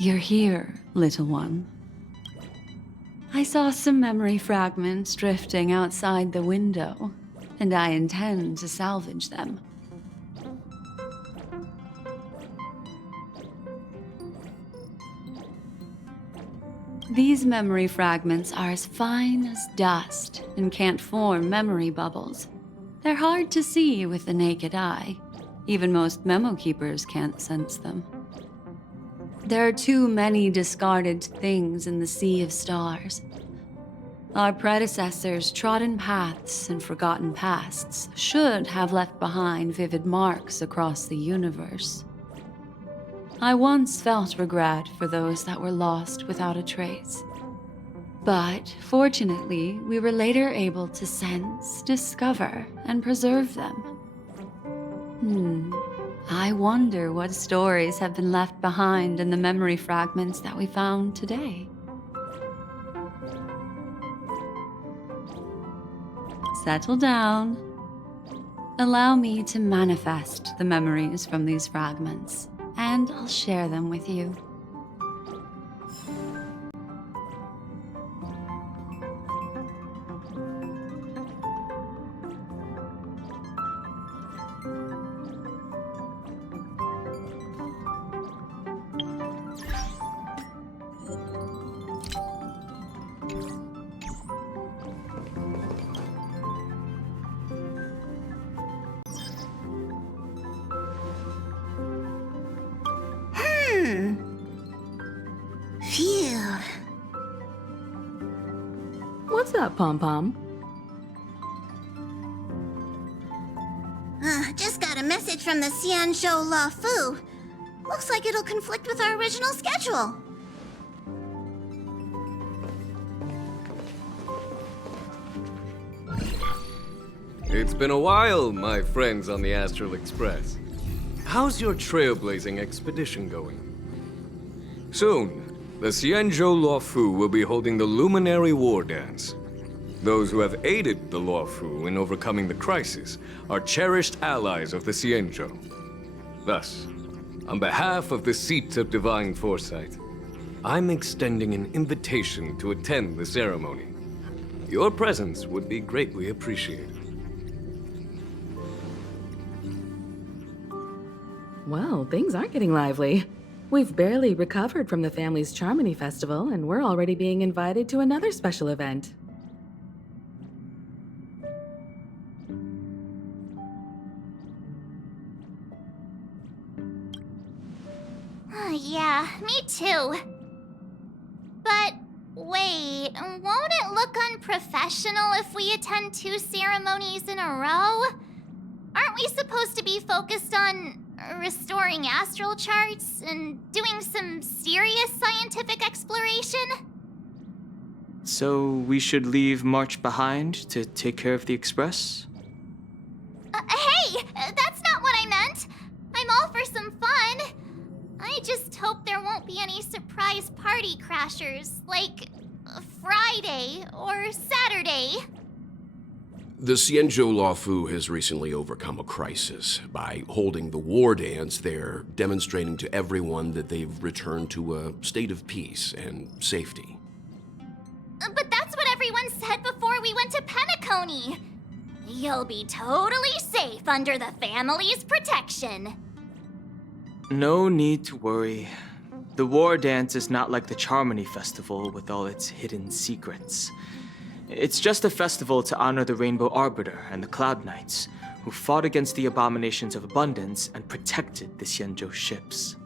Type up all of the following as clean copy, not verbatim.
You're here, little one. I saw some memory fragments drifting outside the window, and I intend to salvage them. These memory fragments are as fine as dust and can't form memory bubbles. They're hard to see with the naked eye. Even most memo keepers can't sense them. There are too many discarded things in the sea of stars. Our predecessors' trodden paths and forgotten pasts should have left behind vivid marks across the universe. I once felt regret for those that were lost without a trace. But fortunately, we were later able to sense, discover, and preserve them. I wonder what stories have been left behind in the memory fragments that we found today. Settle down. Allow me to manifest the memories from these fragments, and I'll share them with you. Phew. What's up, Pom-Pom? Just got a message from the Xianzhou La Fu. Looks like it'll conflict with our original schedule. It's been a while, my friends on the Astral Express. How's your trailblazing expedition going? Soon, the Xianzhou Luofu will be holding the Luminary War Dance. Those who have aided the Luofu in overcoming the crisis are cherished allies of the Xianzhou. Thus, on behalf of the Seat of Divine Foresight, I'm extending an invitation to attend the ceremony. Your presence would be greatly appreciated. Well, things aren't getting lively. We've barely recovered from the family's Charmony Festival, and we're already being invited to another special event. Yeah, me too. But wait, won't it look unprofessional if we attend 2 ceremonies in a row? Aren't we supposed to be focused on restoring astral charts and doing some serious scientific exploration? So we should leave March behind to take care of the Express? Hey! That's not what I meant! I'm all for some fun. I just hope there won't be any surprise party crashers, like Friday or Saturday. The Xianzhou Luofu has recently overcome a crisis. By holding the war dance, they're demonstrating to everyone that they've returned to a state of peace and safety. But that's what everyone said before we went to Penacony. You'll be totally safe under the family's protection. No need to worry. The War Dance is not like the Charmony Festival with all its hidden secrets. It's just a festival to honor the Rainbow Arbiter and the Cloud Knights, who fought against the abominations of abundance and protected the Xianzhou ships.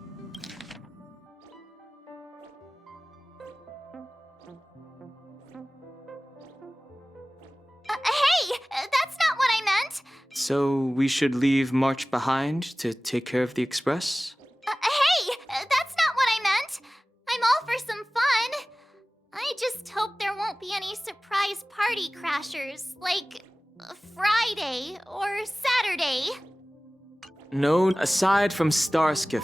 Hey! That's not what I meant! So we should leave March behind to take care of the Express? Hey! That's not what I meant! I'm all for some fun. I just hope there won't be any surprise party crashers, like Friday or Saturday. No, aside from Starskiff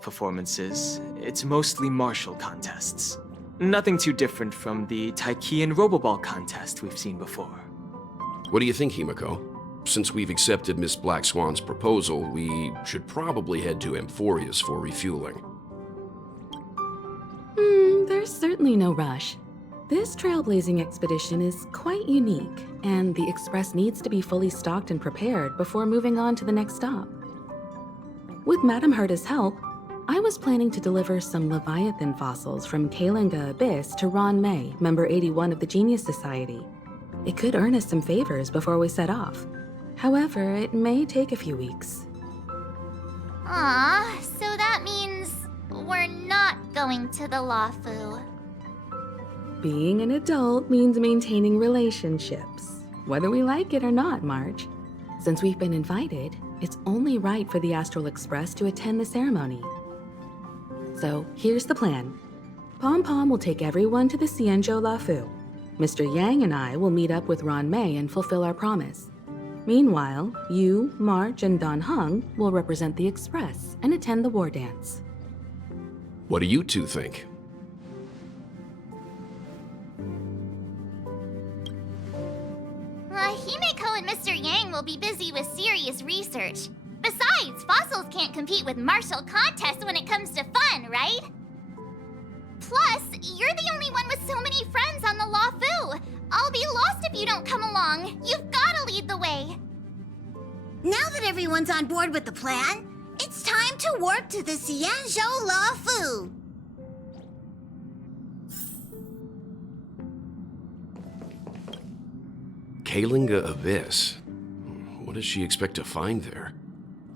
performances, it's mostly martial contests. Nothing too different from the Taiki and Roboball contest we've seen before. What do you think, Himiko? since we've accepted Miss Black Swan's proposal, we should probably head to Amphorius for refueling. There's certainly no rush. This trailblazing expedition is quite unique, and the Express needs to be fully stocked and prepared before moving on to the next stop. With Madame Herta's help, I was planning to deliver some Leviathan fossils from Kalinga Abyss to Ron May, member 81 of the Genius Society. It could earn us some favors before we set off. However, it may take a few weeks. Aw, so that means we're not going to the Lawfu. Being an adult means maintaining relationships, whether we like it or not, March. Since we've been invited, it's only right for the Astral Express to attend the ceremony. So here's the plan. Pom Pom will take everyone to the Xianzhou Lawfu. Mr. Yang and I will meet up with Ron May and fulfill our promise. Meanwhile, you, March, and Don Hung will represent the Express and attend the war dance. What do you two think? Himeko and Mr. Yang will be busy with serious research. Besides, fossils can't compete with martial contests when it comes to fun, right? Plus, you're the only one with so many friends on the Lawfu. I'll be lost if you don't come along. You've gotta lead the way. Now that everyone's on board with the plan, it's time to work to the Xianzhou Lawfu. Kalinga Abyss? What does she expect to find there?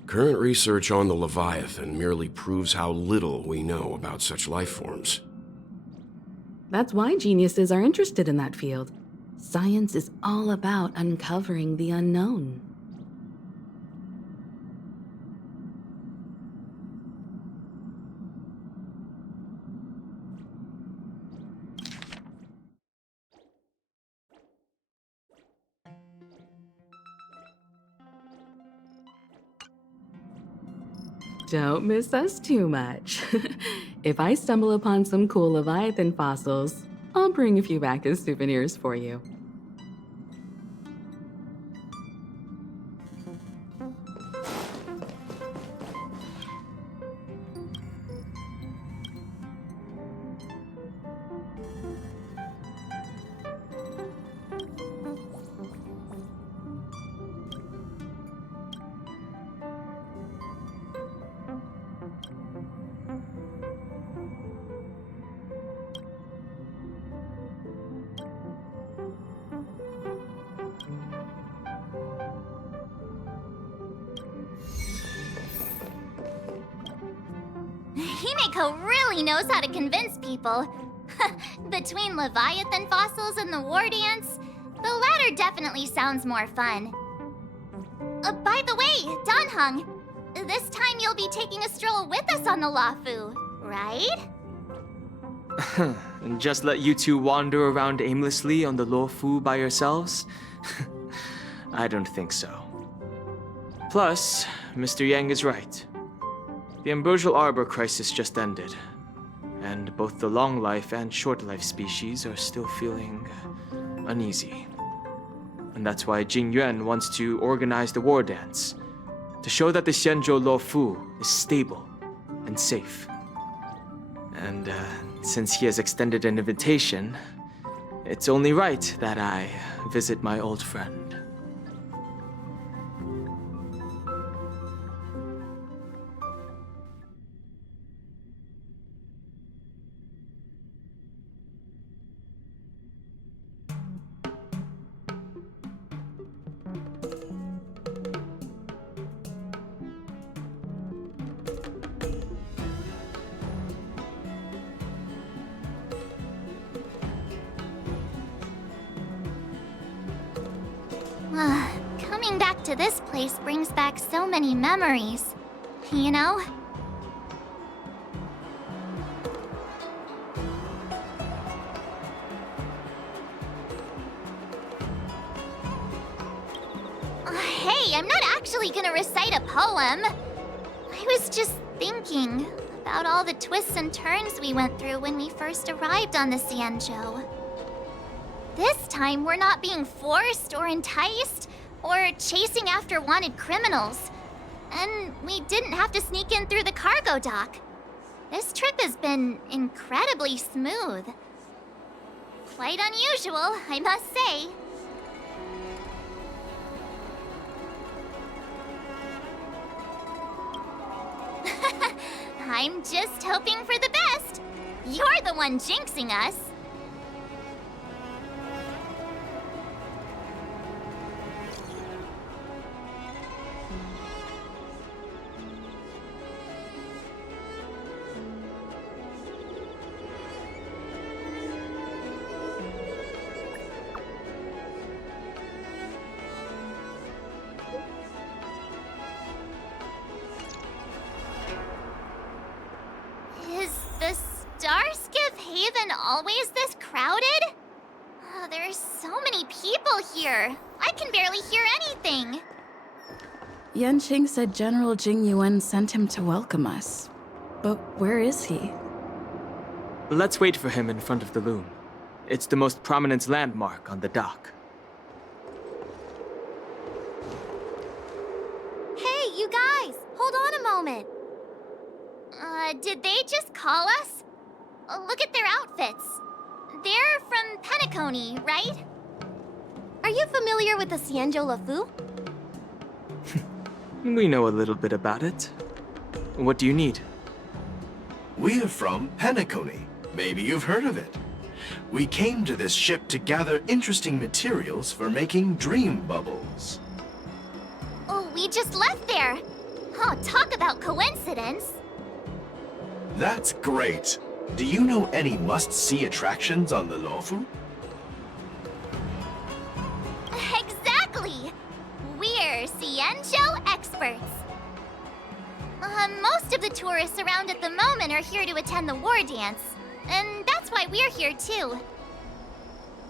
Current research on the Leviathan merely proves how little we know about such life forms. That's why geniuses are interested in that field. Science is all about uncovering the unknown. Don't miss us too much. If I stumble upon some cool Leviathan fossils, I'll bring a few back as souvenirs for you. Himeko really knows how to convince people. Between Leviathan fossils and the war dance, the latter definitely sounds more fun. By the way, Don Hung, this time you'll be taking a stroll with us on the Lawfu, right? And just let you two wander around aimlessly on the Lawfu by yourselves? I don't think so. Plus, Mr. Yang is right. The Ambrosial Arbor crisis just ended, and both the long life and short life species are still feeling uneasy. And that's why Jing Yuan wants to organize the war dance, to show that the Xianzhou Lawfu is stable and safe. And since he has extended an invitation, it's only right that I visit my old friend. Coming back to this place brings back so many memories, you know? Hey, I'm not actually gonna recite a poem. I was just thinking about all the twists and turns we went through when we first arrived on the Xianzhou. This time, we're not being forced or enticed, or chasing after wanted criminals. And we didn't have to sneak in through the cargo dock. This trip has been incredibly smooth. Quite unusual, I must say. I'm just hoping for the best. You're the one jinxing us. Is the Starskiff Haven always this crowded? Oh, there's so many people here. I can barely hear anything. Yanqing said General Jing Yuan sent him to welcome us. But where is he? Let's wait for him in front of the loom. It's the most prominent landmark on the dock. Hey, you guys! Hold on a moment. Did they just call us? Look at their outfits. They're from Penacony, right? Are you familiar with the Xianzhou Lafu? We know a little bit about it. What do you need? We're from Penacony. Maybe you've heard of it. We came to this ship to gather interesting materials for making dream bubbles. Oh, we just left there. Oh, talk about coincidence. That's great. Do you know any must-see attractions on the Luofu? Exactly! We're Xianzhou experts. Most of the tourists around at the moment are here to attend the war dance. And that's why we're here too.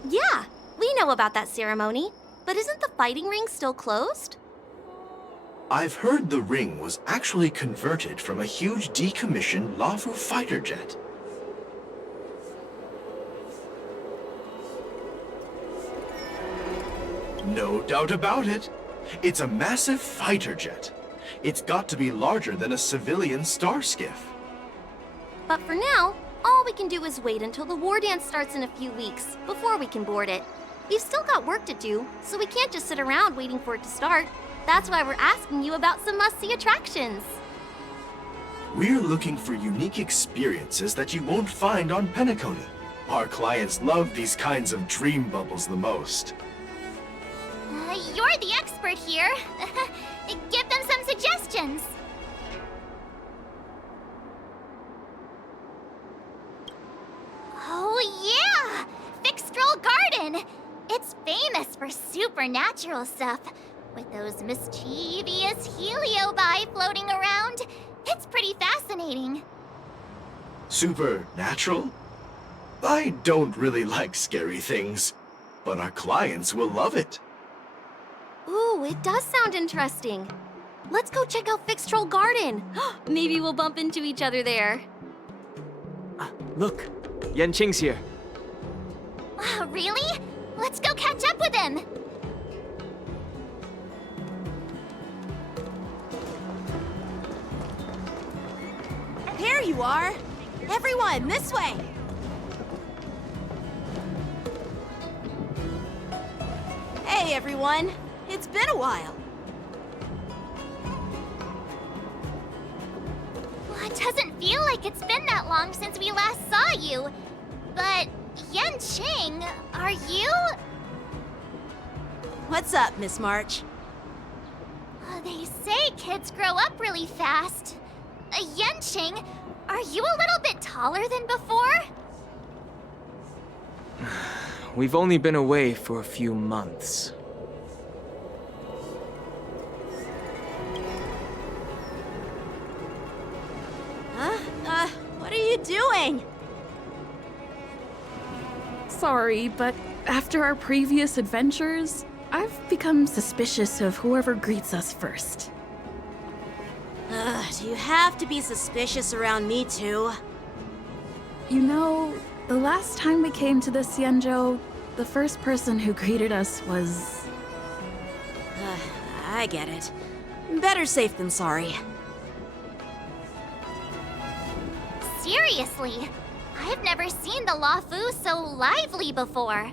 Yeah, we know about that ceremony. But isn't the fighting ring still closed? I've heard the ring was actually converted from a huge decommissioned Luofu fighter jet. No doubt about it. It's a massive fighter jet. It's got to be larger than a civilian starskiff. But for now, all we can do is wait until the war dance starts in a few weeks before we can board it. We've still got work to do, so we can't just sit around waiting for it to start. That's why we're asking you about some must-see attractions. We're looking for unique experiences that you won't find on Penacony. Our clients love these kinds of dream bubbles the most. You're the expert here. Give them some suggestions. Oh yeah! Fixtral Garden! It's famous for supernatural stuff. With those mischievous heliobi floating around. It's pretty fascinating. Supernatural? I don't really like scary things, but our clients will love it. Ooh, it does sound interesting. Let's go check out Fixtral Garden. Maybe we'll bump into each other there. Look, Yanqing's here. Really? Let's go catch up with him. There you are! Everyone, this way! Hey, everyone! It's been a while. Well, it doesn't feel like it's been that long since we last saw you. But, Yanqing, are you... What's up, Miss March? They say kids grow up really fast. Yanqing, are you a little bit taller than before? We've only been away for a few months. Huh? What are you doing? Sorry, but after our previous adventures, I've become suspicious of whoever greets us first. Do you have to be suspicious around me too? You know, the last time we came to the Xianzhou, the first person who greeted us was... I get it. Better safe than sorry. Seriously, I've never seen the Lafu so lively before.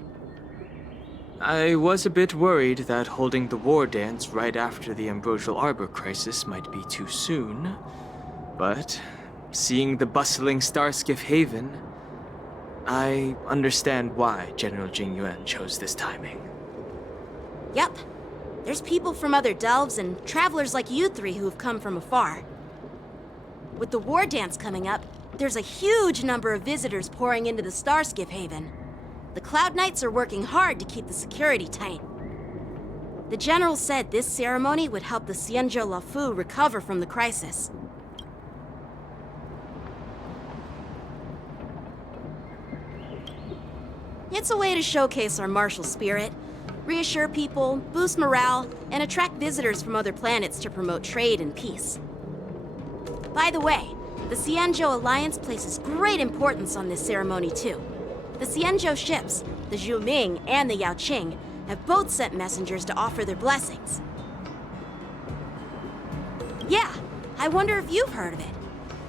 I was a bit worried that holding the war dance right after the Ambrosial Arbor crisis might be too soon. But seeing the bustling Starskiff Haven, I understand why General Jing Yuan chose this timing. Yep. There's people from other delves and travelers like you three who've come from afar. With the war dance coming up, there's a huge number of visitors pouring into the Starskiff Haven. The Cloud Knights are working hard to keep the security tight. The General said this ceremony would help the Xianzhou Lafu recover from the crisis. It's a way to showcase our martial spirit, reassure people, boost morale, and attract visitors from other planets to promote trade and peace. By the way, the Xianzhou Alliance places great importance on this ceremony too. The Xianzhou ships, the Zhuming and the Yaoqing, have both sent messengers to offer their blessings. Yeah, I wonder if you've heard of it.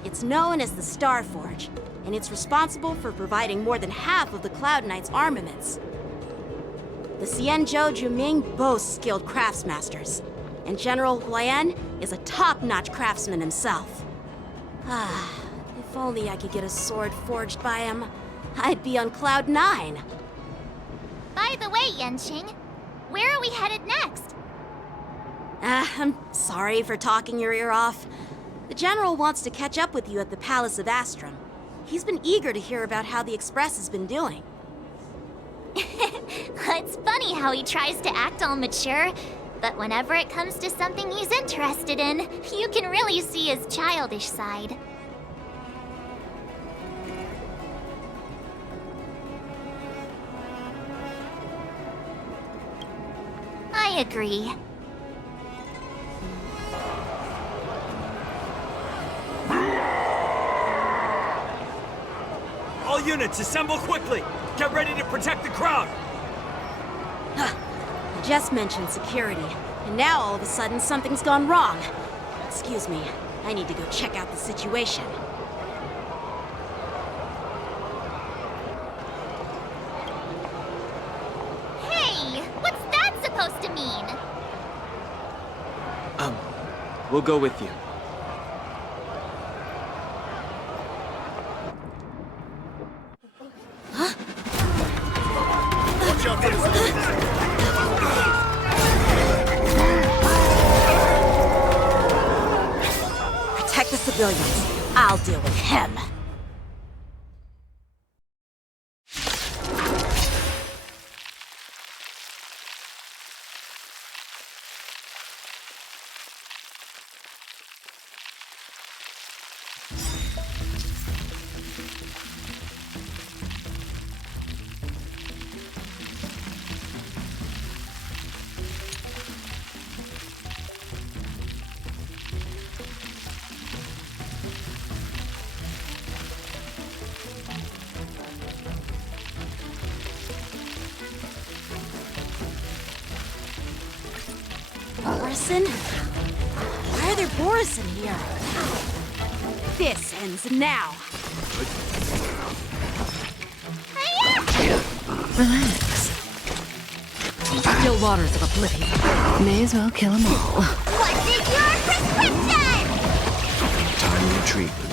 It's known as the Star Forge, and it's responsible for providing more than half of the Cloud Knights' armaments. The Xianzhou Zhuming boasts skilled craftsmasters, and General Huayan is a top-notch craftsman himself. If only I could get a sword forged by him, I'd be on Cloud 9. By the way, Yanqing, where are we headed next? I'm sorry for talking your ear off. The General wants to catch up with you at the Palace of Astrum. He's been eager to hear about how the Express has been doing. It's funny how he tries to act all mature, but whenever it comes to something he's interested in, you can really see his childish side. I agree. All units, assemble quickly! Get ready to protect the crowd! I just mentioned security, and now all of a sudden something's gone wrong. Excuse me, I need to go check out the situation. Hey, what's that supposed to mean? We'll go with you. Watch out for Protect the civilians. I'll deal with him. Borison? Why are there Borison here? This ends now. Relax. Still waters of oblivion. May as well kill them all. What is your prescription? Timely treatment.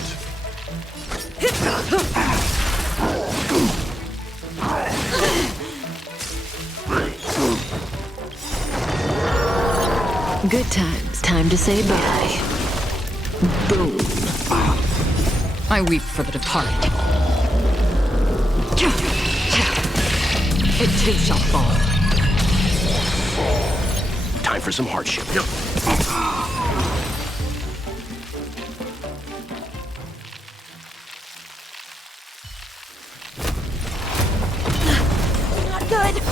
Good times. Time to say bye. Boom. I weep for the departed. It too shall fall. Time for some hardship. Not good.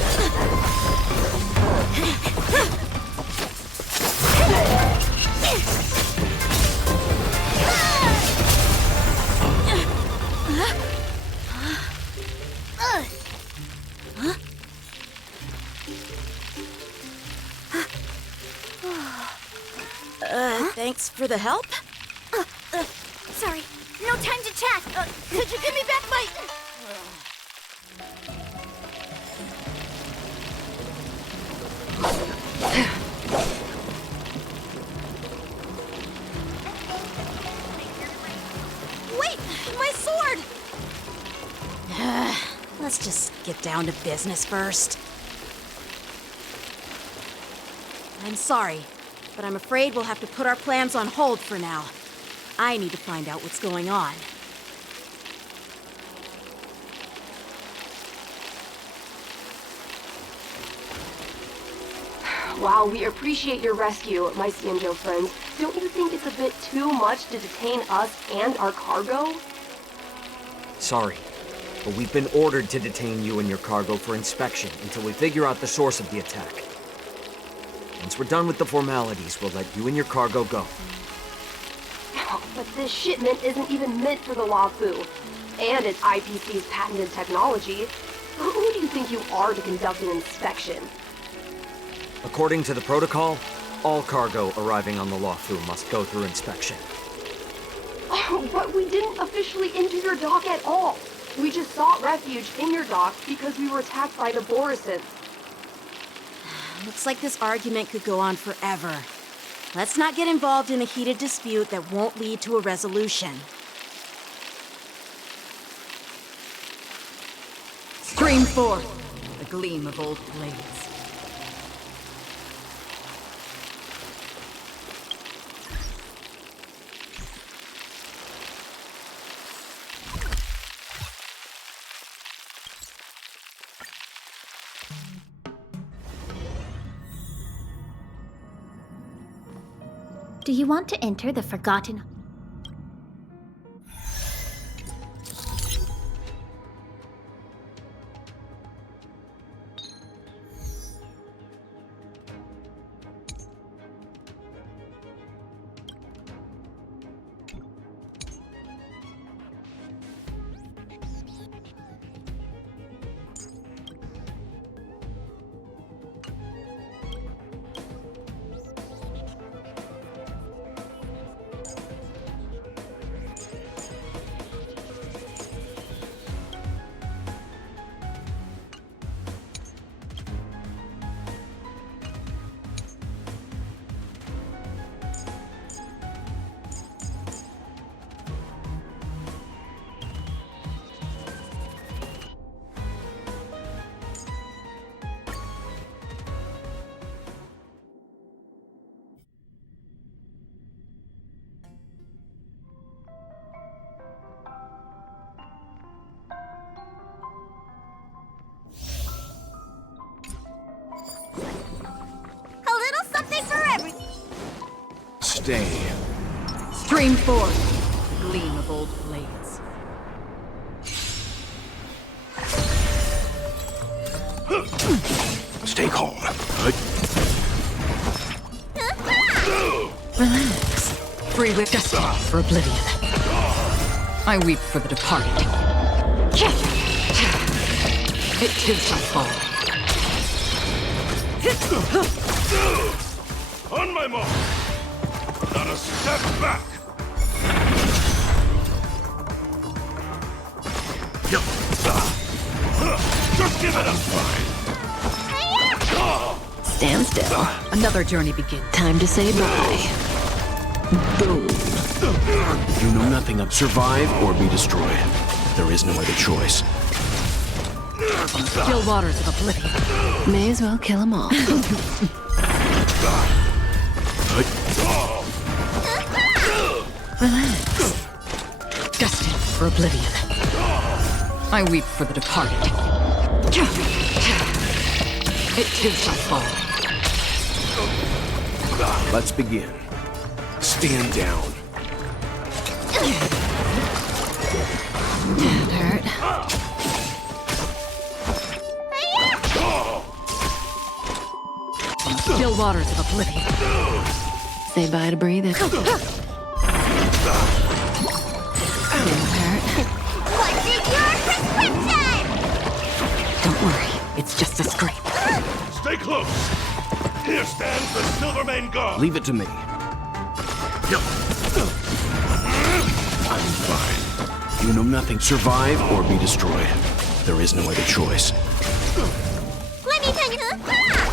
Thanks for the help. Sorry, no time to chat. Could you give me back my... Wait, my sword! Let's just get down to business first. I'm sorry, but I'm afraid we'll have to put our plans on hold for now. I need to find out what's going on. While we appreciate your rescue, my Xianzhou friends, don't you think it's a bit too much to detain us and our cargo? Sorry, but we've been ordered to detain you and your cargo for inspection until we figure out the source of the attack. Once we're done with the formalities, we'll let you and your cargo go. But this shipment isn't even meant for the Luofu, and it's IPC's patented technology. Who do you think you are to conduct an inspection? According to the protocol, all cargo arriving on the Luofu must go through inspection. Oh, but we didn't officially enter your dock at all. We just sought refuge in your dock because we were attacked by the Borisons. Looks like this argument could go on forever. Let's not get involved in a heated dispute that won't lead to a resolution. Stream forth, the gleam of old blades. Do you want to enter the Forgotten... Stay. Stream forth, the gleam of old blades. Stay calm. Relax. Free with destiny for oblivion. I weep for the departed. It too shall fall. On my mark! Not a step back! Just give it a fight! Stand still. Another journey begins. Time to say bye. Boom. You know nothing of survive or be destroyed. There is no other choice. Still waters of oblivion. May as well kill them all. Relax. Destined for oblivion. I weep for the departed. It too shall fall. Let's begin. Stand down. That hurt. Still waters of oblivion. Say bye to breathing. Didn't hurt. What's in your prescription? Don't worry, it's just a scrape. Stay close! Here stands the Silvermane Guard! Leave it to me. I'm fine. You know nothing. Survive or be destroyed. There is no other choice. Let me tell you. Ah!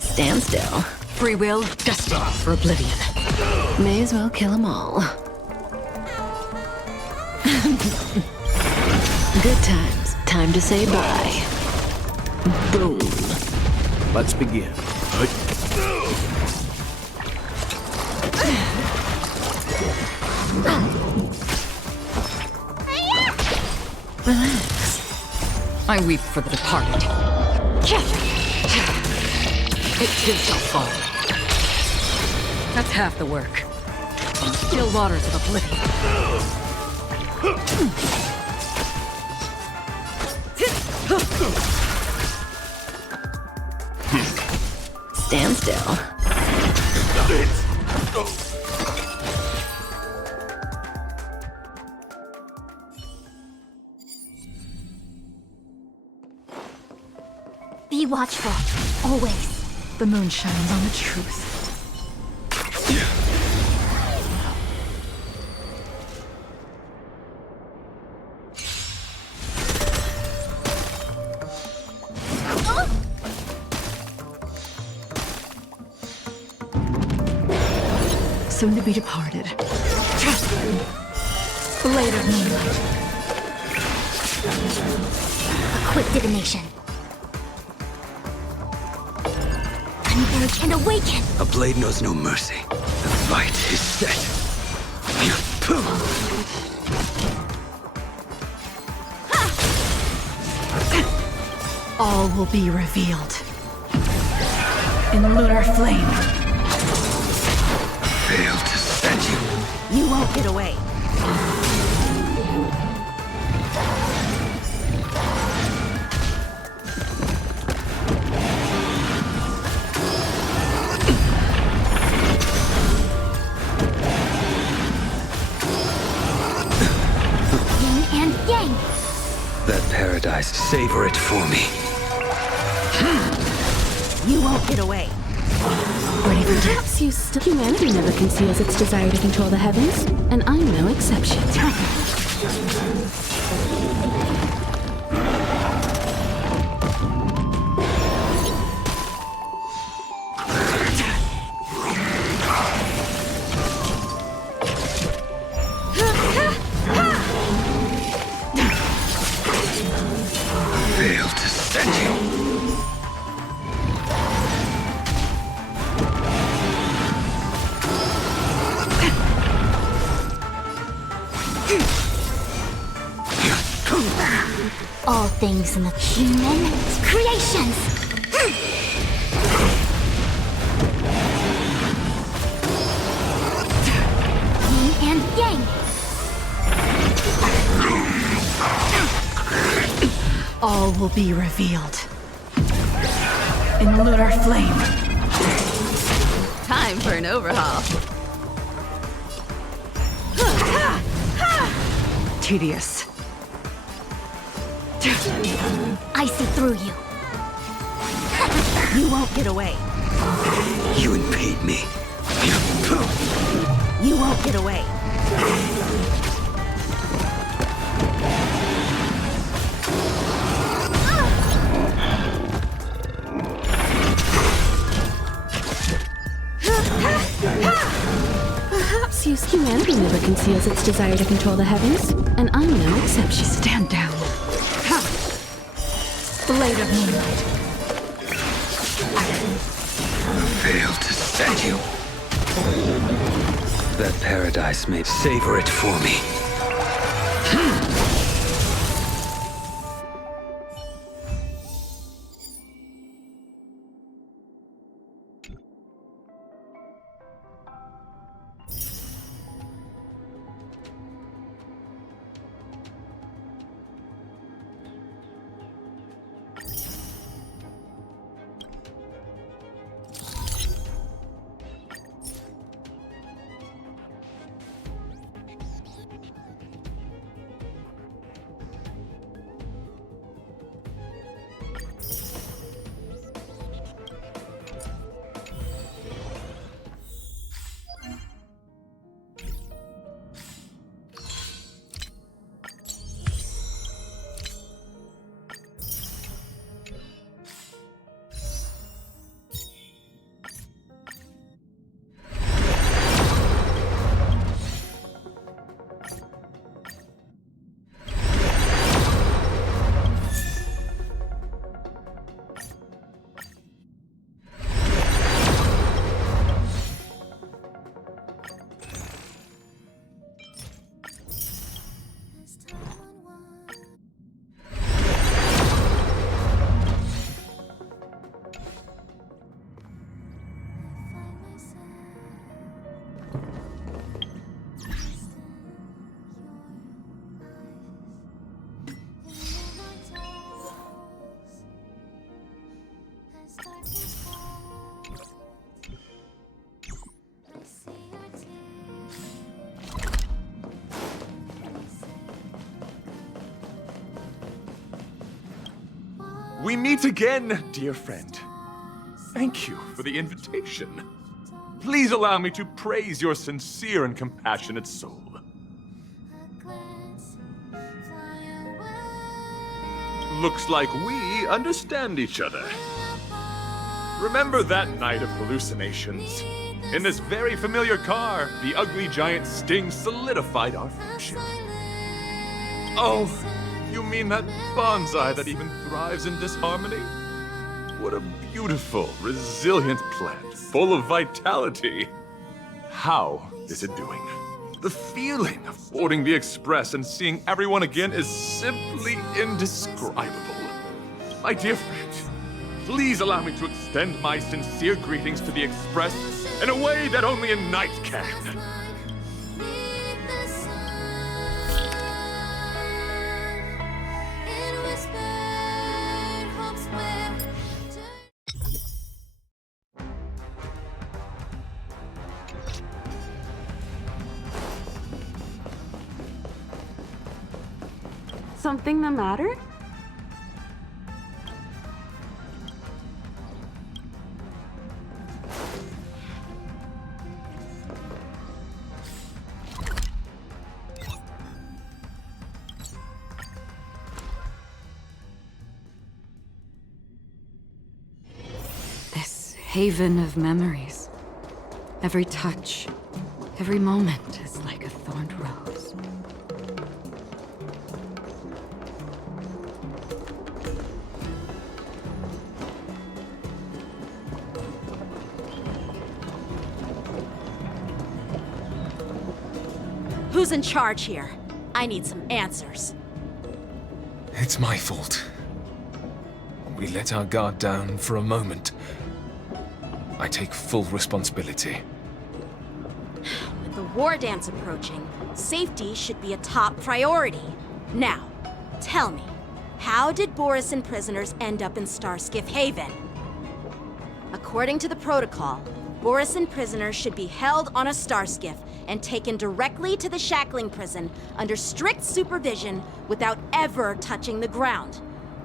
Stand still. Free will, destined for oblivion. May as well kill them all. Good times. Time to say bye. Boom. Let's begin. Relax. I weep for the departed. It too shall fall. That's half the work. From the still waters of oblivion. Stand still. Be watchful, always. The moon shines on the truth. Soon to be departed. Blade of moonlight. A quick divination. Converge and awaken! A blade knows no mercy. The fight is set. All will be revealed. In lunar flame. Failed to send you. You won't get away. Yin and yang! That paradise, savor it for me. You won't get away. Ready for perhaps you still. Humanity never conceals its desire to control the heavens, and I'm no exception. Failed to send you. All things in the human creations! Yin and yang! All will be revealed. In lunar flame. Time for an overhaul. Tedious. I see through you. You won't get away. You impede me. You won't get away. Perhaps you humanity never conceals its desire to control the heavens, and I'm no exception. Stand down. Blade of moonlight. Failed to send you. That paradise may savor it for me. We meet again, dear friend. Thank you for the invitation. Please allow me to praise your sincere and compassionate soul. Looks like we understand each other. Remember that night of hallucinations? In this very familiar car, the ugly giant Sting solidified our friendship. Oh, you mean that bonsai that even thrives in disharmony? What a beautiful, resilient plant, full of vitality. How is it doing? The feeling of boarding the express and seeing everyone again is simply indescribable. My dear friend, please allow me to extend my sincere greetings to the express in a way that only a knight can. Something the matter? This haven of memories. Every touch, every moment is like a thorned rose. Who's in charge here? I need some answers. It's my fault. We let our guard down for a moment. I take full responsibility. With the war dance approaching, safety should be a top priority. Now, tell me, how did Borisin prisoners end up in Starskiff Haven? According to the protocol, Borisin prisoners should be held on a starskiff and taken directly to the shackling prison under strict supervision without ever touching the ground.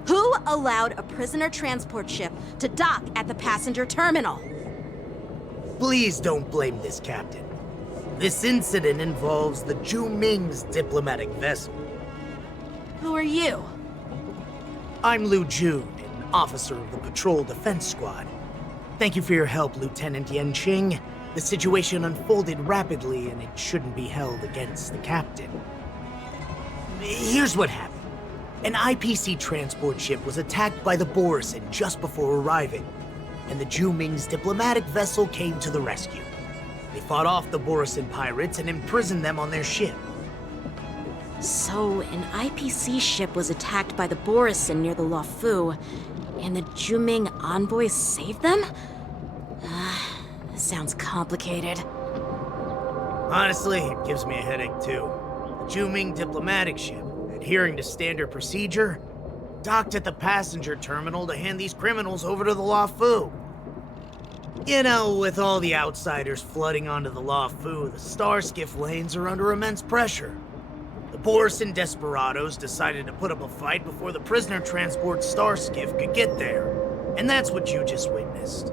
Who allowed a prisoner transport ship to dock at the passenger terminal? Please don't blame this captain. This incident involves the Zhu Ming's diplomatic vessel. Who are you? I'm Liu Jun, an officer of the Patrol Defense Squad. Thank you for your help, Lieutenant Yanqing. The situation unfolded rapidly, and it shouldn't be held against the captain. Here's what happened. An IPC transport ship was attacked by the Borisin just before arriving, and the Zhu Ming's diplomatic vessel came to the rescue. They fought off the Borisin pirates and imprisoned them on their ship. So, an IPC ship was attacked by the Borisin near the Luofu, and the Zhu Ming envoys saved them? This sounds complicated. Honestly, it gives me a headache too. The Zhu Ming diplomatic ship, adhering to standard procedure, docked at the passenger terminal to hand these criminals over to the Luofu. You know, with all the outsiders flooding onto the Luofu, the Starskiff lanes are under immense pressure. The Borisin desperados decided to put up a fight before the prisoner transport Starskiff could get there. And that's what you just witnessed.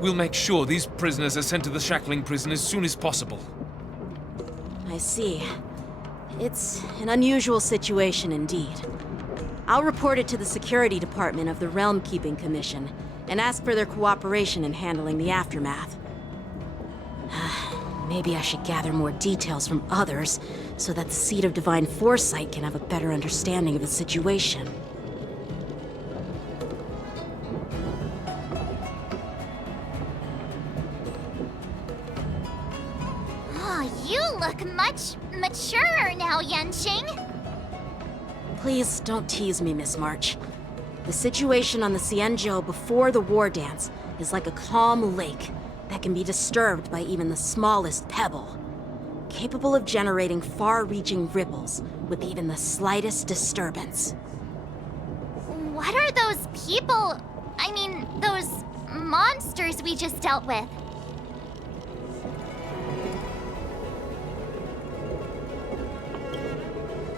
We'll make sure these prisoners are sent to the shackling prison as soon as possible. I see. It's an unusual situation indeed. I'll report it to the security department of the Realm Keeping Commission and ask for their cooperation in handling the aftermath. Maybe I should gather more details from others so that the Seat of Divine Foresight can have a better understanding of the situation. Oh, you look much maturer now, Yanqing. Please don't tease me, Miss March. The situation on the Xianzhou before the war dance is like a calm lake that can be disturbed by even the smallest pebble, capable of generating far-reaching ripples with even the slightest disturbance. What are those people? I mean, those monsters we just dealt with?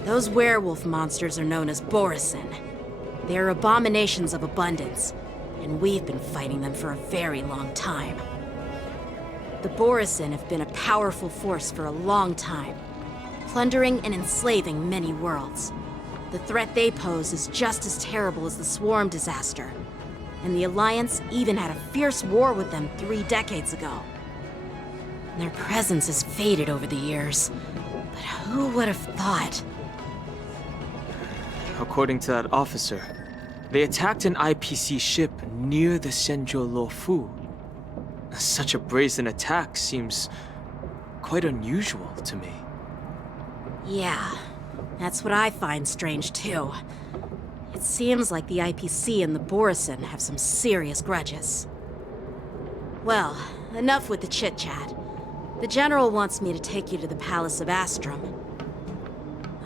Those werewolf monsters are known as Borisin. They're abominations of abundance, and we've been fighting them for a very long time. The Borisin have been a powerful force for a long time, plundering and enslaving many worlds. The threat they pose is just as terrible as the Swarm disaster, and the Alliance even had a fierce war with them 3 decades ago. Their presence has faded over the years, but who would have thought? According to that officer, they attacked an IPC ship near the Xianzhou Luofu. Such a brazen attack seems quite unusual to me. Yeah, that's what I find strange too. It seems like the IPC and the Borisin have some serious grudges. Well, enough with the chit-chat. The General wants me to take you to the Palace of Astrum.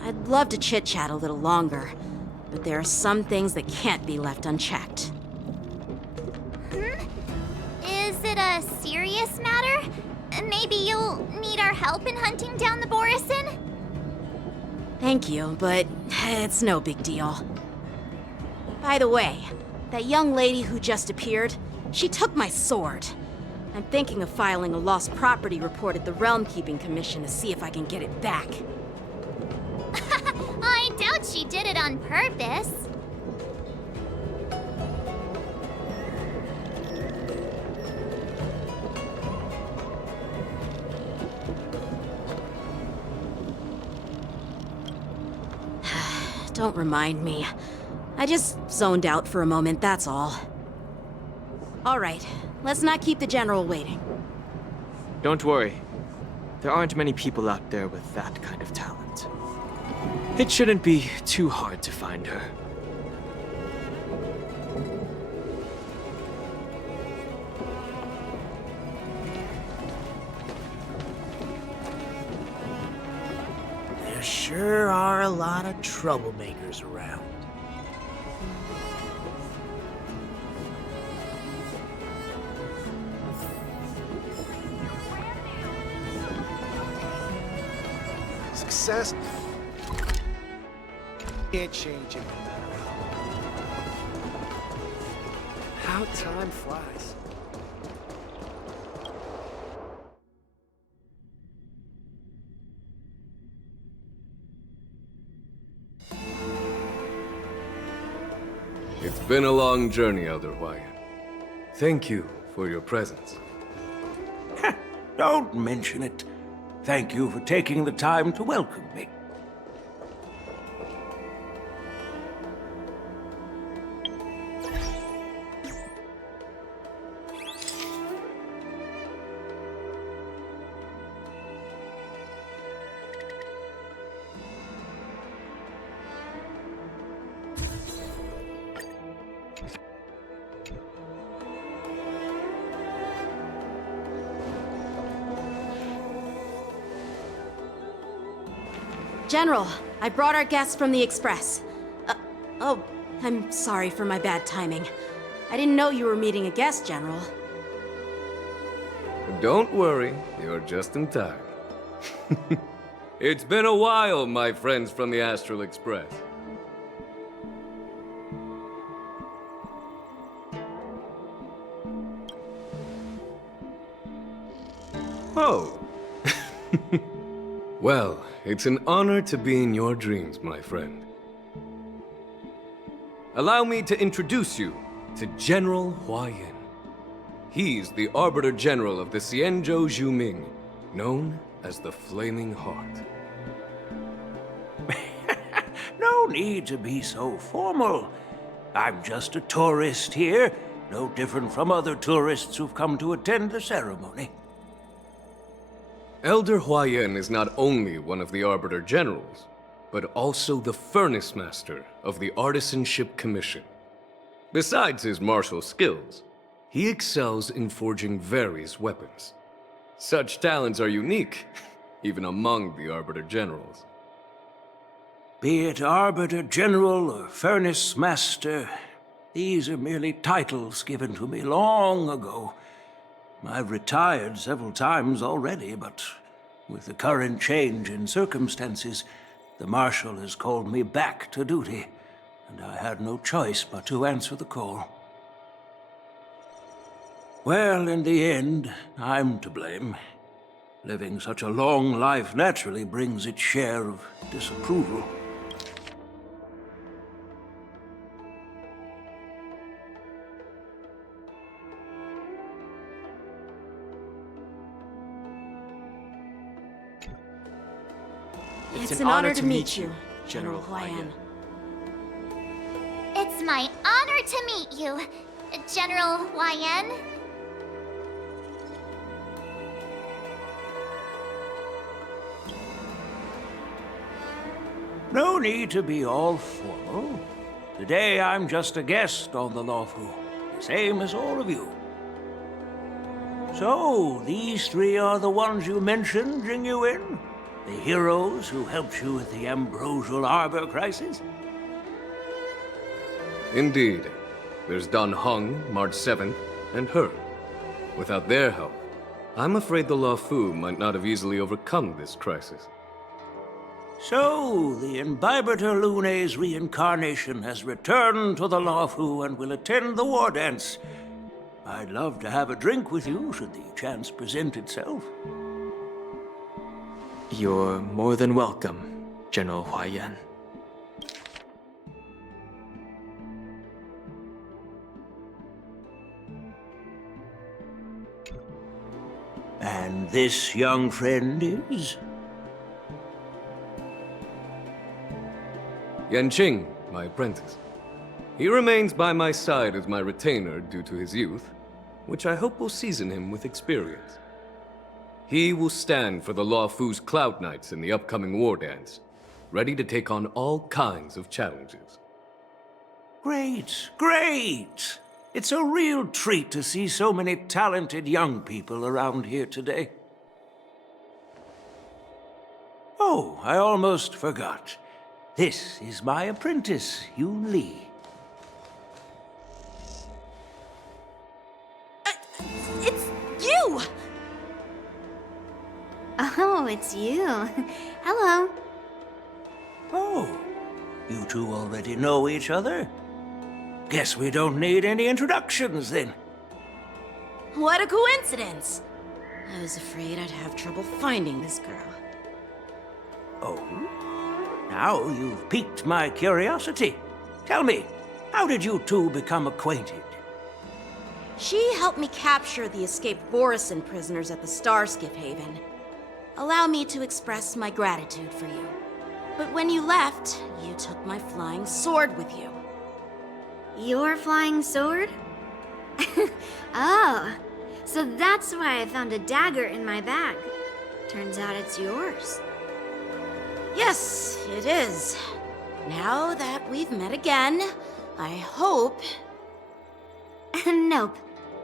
I'd love to chit-chat a little longer, but there are some things that can't be left unchecked. Is it a serious matter? Maybe you'll need our help in hunting down the Borisin? Thank you, but it's no big deal. By the way, that young lady who just appeared, she took my sword. I'm thinking of filing a lost property report at the Realm Keeping Commission to see if I can get it back. I doubt she did it on purpose. Don't remind me. I just zoned out for a moment, that's all. All right, let's not keep the General waiting. Don't worry. There aren't many people out there with that kind of talent. It shouldn't be too hard to find her. There sure are a lot of troublemakers around. Success can't change it no matter how time flies. It's been a long journey, Elder Wyatt. Thank you for your presence. Don't mention it. Thank you for taking the time to welcome me. General, I brought our guests from the Express. Oh, I'm sorry for my bad timing. I didn't know you were meeting a guest, General. Don't worry, you're just in time. It's been a while, my friends from the Astral Express. Oh. Well, it's an honor to be in your dreams, my friend. Allow me to introduce you to General Huayan. He's the Arbiter General of the Xianzhou Zhuming, known as the Flaming Heart. No need to be so formal. I'm just a tourist here, no different from other tourists who've come to attend the ceremony. Elder Huayan is not only one of the Arbiter Generals, but also the Furnace Master of the Artisanship Commission. Besides his martial skills, he excels in forging various weapons. Such talents are unique, even among the Arbiter Generals. Be it Arbiter General or Furnace Master, these are merely titles given to me long ago. I've retired several times already, but with the current change in circumstances, the Marshal has called me back to duty. and I had no choice but to answer the call. Well, in the end, I'm to blame. Living such a long life naturally brings its share of disapproval. It's an honor to meet you, General Huayan. It's my honor to meet you, General Huayan. No need to be all formal. Today I'm just a guest on the Luofu, the same as all of you. So, these three are the ones you mentioned, Jingyuin? The heroes who helped you with the Ambrosial Arbor crisis? Indeed. There's Don Hung, March 7th, and her. Without their help, I'm afraid the Luofu might not have easily overcome this crisis. So, the Imbibitor Lune's reincarnation has returned to the Luofu and will attend the war dance. I'd love to have a drink with you should the chance present itself. You're more than welcome, General Huayan. And this young friend is? Yanqing, my apprentice. He remains by my side as my retainer due to his youth, which I hope will season him with experience. He will stand for the Luofu's Cloud Knights in the upcoming war dance, ready to take on all kinds of challenges. Great, great! It's a real treat to see so many talented young people around here today. Oh, I almost forgot. This is my apprentice, Yoon Lee. It's you! Oh, it's you. Hello. Oh, you two already know each other? Guess we don't need any introductions, then. What a coincidence! I was afraid I'd have trouble finding this girl. Oh? Now you've piqued my curiosity. Tell me, how did you two become acquainted? She helped me capture the escaped Borisin prisoners at the Starskiff Haven. Allow me to express my gratitude for you. But when you left, you took my flying sword with you. Your flying sword? Oh, so that's why I found a dagger in my bag. Turns out it's yours. Yes, it is. Now that we've met again, I hope... Nope,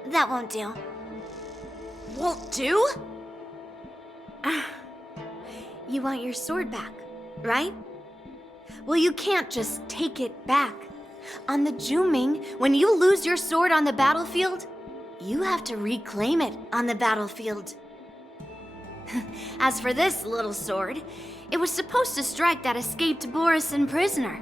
that won't do. Won't do? You want your sword back, right? Well, you can't just take it back. On the Juming, when you lose your sword on the battlefield, you have to reclaim it on the battlefield. As for this little sword, it was supposed to strike that escaped Borisin prisoner.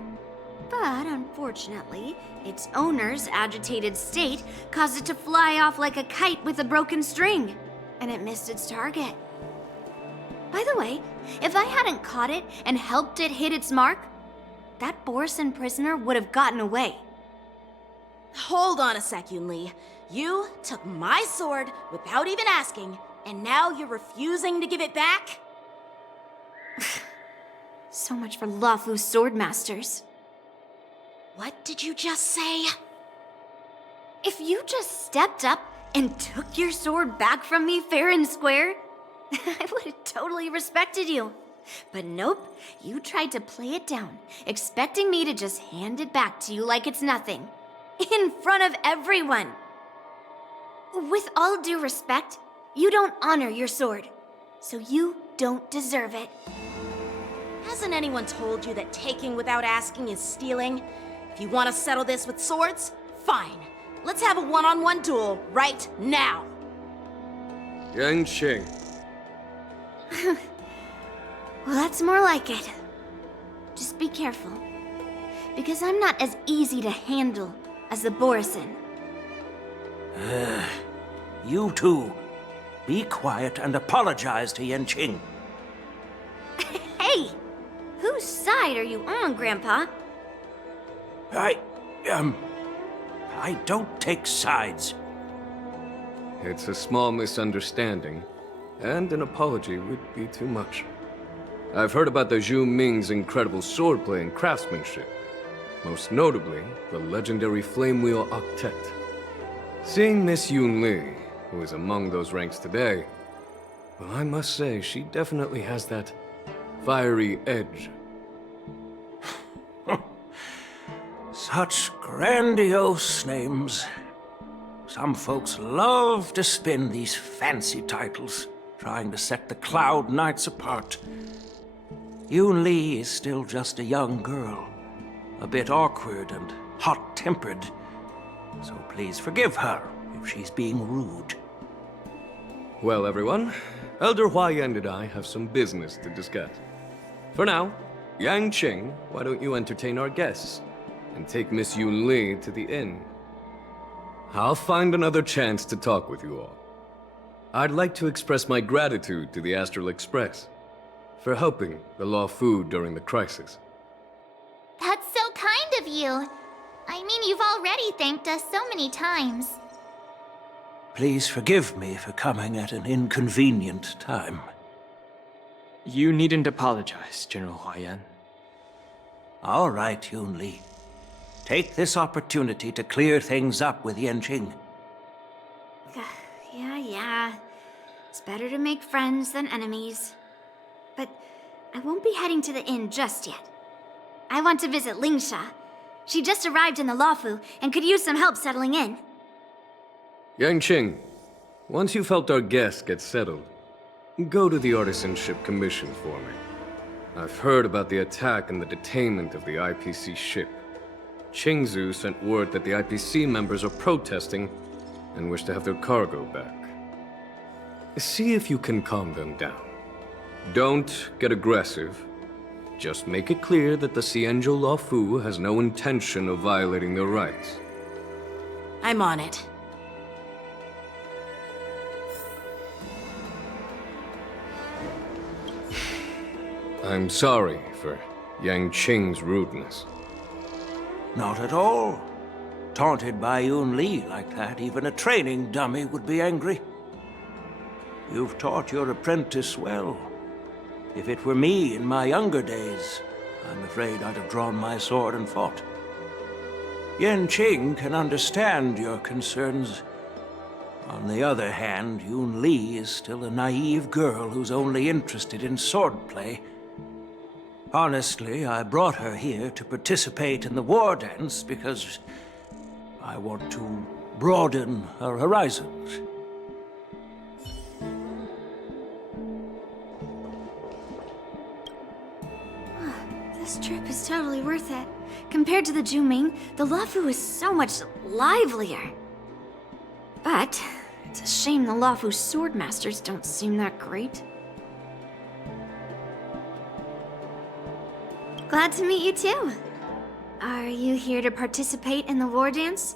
But unfortunately, its owner's agitated state caused it to fly off like a kite with a broken string, and it missed its target. By the way, if I hadn't caught it and helped it hit its mark, that Borisin prisoner would have gotten away. Hold on a sec, Yoon Lee. You took my sword without even asking, and now you're refusing to give it back? So much for Luofu swordmasters. What did you just say? If you just stepped up and took your sword back from me fair and square, I would have totally respected you. But nope, you tried to play it down, expecting me to just hand it back to you like it's nothing. In front of everyone. With all due respect, you don't honor your sword, so you don't deserve it. Hasn't anyone told you that taking without asking is stealing? If you want to settle this with swords, fine. Let's have a one-on-one duel right now. Yanqing. Well, that's more like it. Just be careful. because I'm not as easy to handle as the Borisin. You two, be quiet and apologize to Yanqing. Hey! Whose side are you on, Grandpa? I don't take sides. It's a small misunderstanding, and an apology would be too much. I've heard about the Zhu Ming's incredible swordplay and craftsmanship, most notably the legendary Flame Wheel Octet. Seeing Miss Yun Li, who is among those ranks today, well, I must say she definitely has that fiery edge. Such grandiose names. Some folks love to spin these fancy titles, trying to set the Cloud Knights apart. Yun Li is still just a young girl, a bit awkward and hot-tempered, so please forgive her if she's being rude. Well, everyone, Elder Huayan and I have some business to discuss. For now, Yanqing, why don't you entertain our guests and take Miss Yun Li to the inn? I'll find another chance to talk with you all. I'd like to express my gratitude to the Astral Express for helping the Law Fu during the crisis. That's so kind of you. I mean, you've already thanked us so many times. Please forgive me for coming at an inconvenient time. You needn't apologize, General Huayan. All right, Yun Li. Take this opportunity to clear things up with Yanqing. Yeah. It's better to make friends than enemies. But I won't be heading to the inn just yet. I want to visit Lingsha. She just arrived in the Luofu and could use some help settling in. Yanqing, once you've helped our guests get settled, go to the Artisanship Commission for me. I've heard about the attack and the detainment of the IPC ship. Qingzu sent word that the IPC members are protesting and wish to have their cargo back. See if you can calm them down. Don't get aggressive. Just make it clear that the Xianzhou Law Fu has no intention of violating their rights. I'm on it. I'm sorry for Yanqing's rudeness. Not at all. Taunted by Yun Li like that, even a training dummy would be angry. You've taught your apprentice well. If it were me in my younger days, I'm afraid I'd have drawn my sword and fought. Yanqing can understand your concerns. On the other hand, Yun Li is still a naive girl who's only interested in swordplay. Honestly, I brought her here to participate in the war dance because I want to broaden her horizons. This trip is totally worth it. Compared to the Zhuming, the Luofu is so much livelier. But it's a shame the Luofu swordmasters don't seem that great. Glad to meet you too. Are you here to participate in the war dance?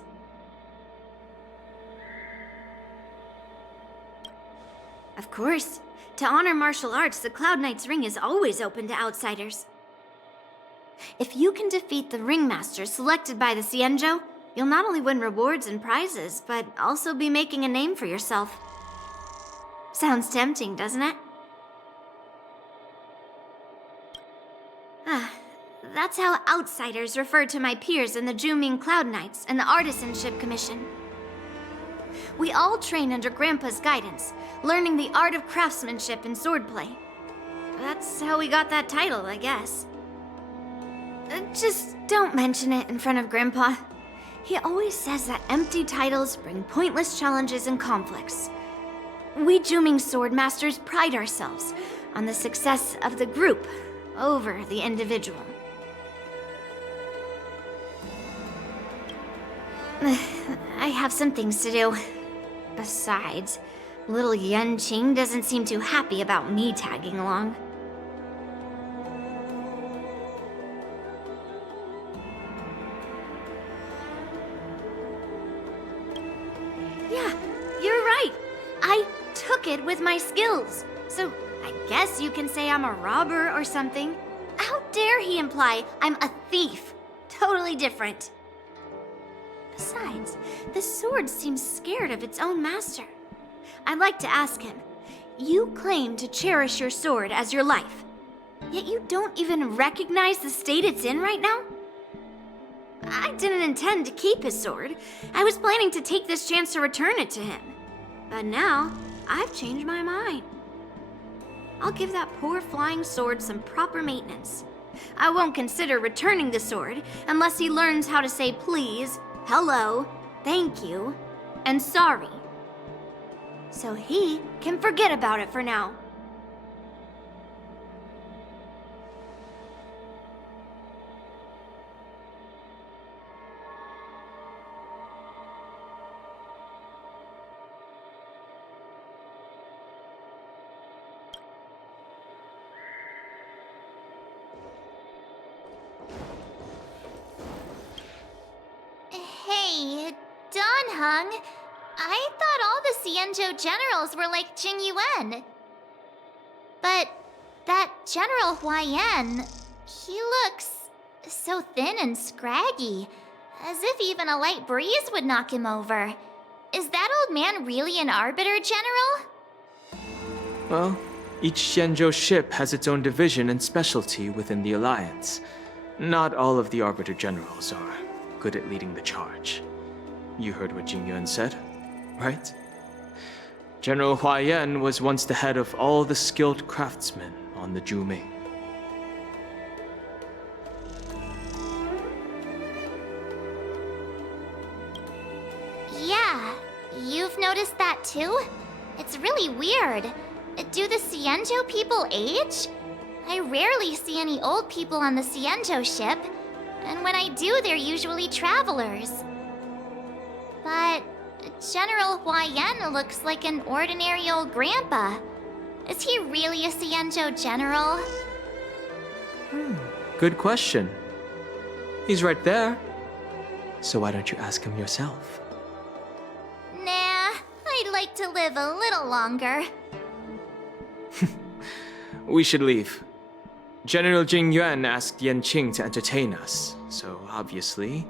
Of course. To honor martial arts, the Cloud Knight's Ring is always open to outsiders. If you can defeat the ringmaster selected by the Xianzhou, you'll not only win rewards and prizes, but also be making a name for yourself. Sounds tempting, doesn't it? That's how outsiders refer to my peers in the Zhuming Cloud Knights and the Artisanship Commission. We all train under Grandpa's guidance, learning the art of craftsmanship and swordplay. That's how we got that title, I guess. Just don't mention it in front of Grandpa. He always says that empty titles bring pointless challenges and conflicts. We Zhuming swordmasters pride ourselves on the success of the group over the individual. I have some things to do. Besides, little Yanqing doesn't seem too happy about me tagging along. crooked with my skills, so I guess you can say I'm a robber or something. How dare he imply I'm a thief? Totally different. Besides, the sword seems scared of its own master. I'd like to ask him, you claim to cherish your sword as your life, yet you don't even recognize the state it's in right now? I didn't intend to keep his sword. I was planning to take this chance to return it to him. But now, I've changed my mind. I'll give that poor flying sword some proper maintenance. I won't consider returning the sword unless he learns how to say please, hello, thank you, and sorry. So he can forget about it for now. Hey, Don Hung. I thought all the Xianzhou generals were like Jing Yuan. But that General Huaiyan, he looks so thin and scraggy, as if even a light breeze would knock him over. Is that old man really an Arbiter General? Well, each Xianzhou ship has its own division and specialty within the Alliance. Not all of the Arbiter Generals are good at leading the charge. You heard what Jing Yuan said, right? General Huaiyan was once the head of all the skilled craftsmen on the Zhuming. Yeah, you've noticed that too? It's really weird. Do the Xianzhou people age? I rarely see any old people on the Xianzhou ship, and when I do, they're usually travelers. But General Huaiyan looks like an ordinary old grandpa. Is he really a Xianzhou general? Good question. He's right there. So why don't you ask him yourself? Nah, I'd like to live a little longer. We should leave. General Jing Yuan asked Yan Qing to entertain us, so obviously,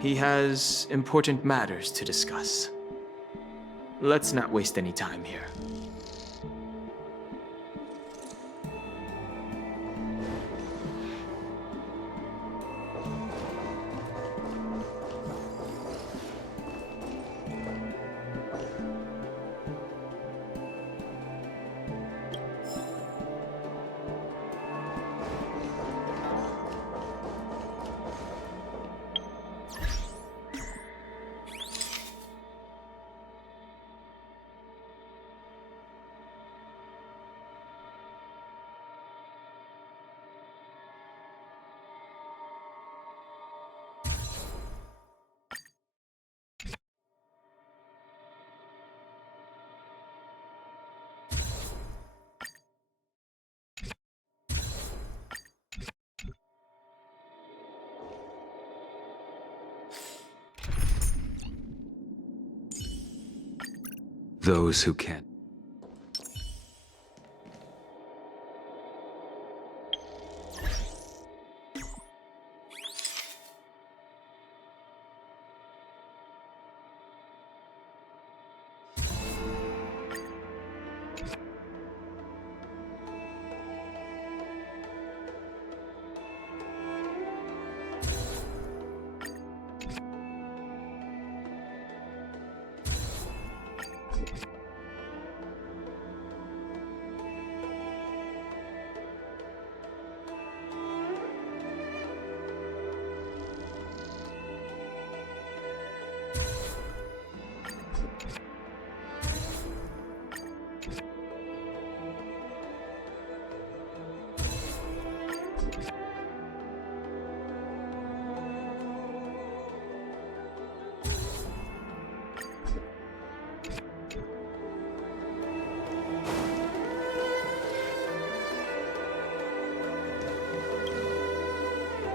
he has important matters to discuss. Let's not waste any time here. Those who can.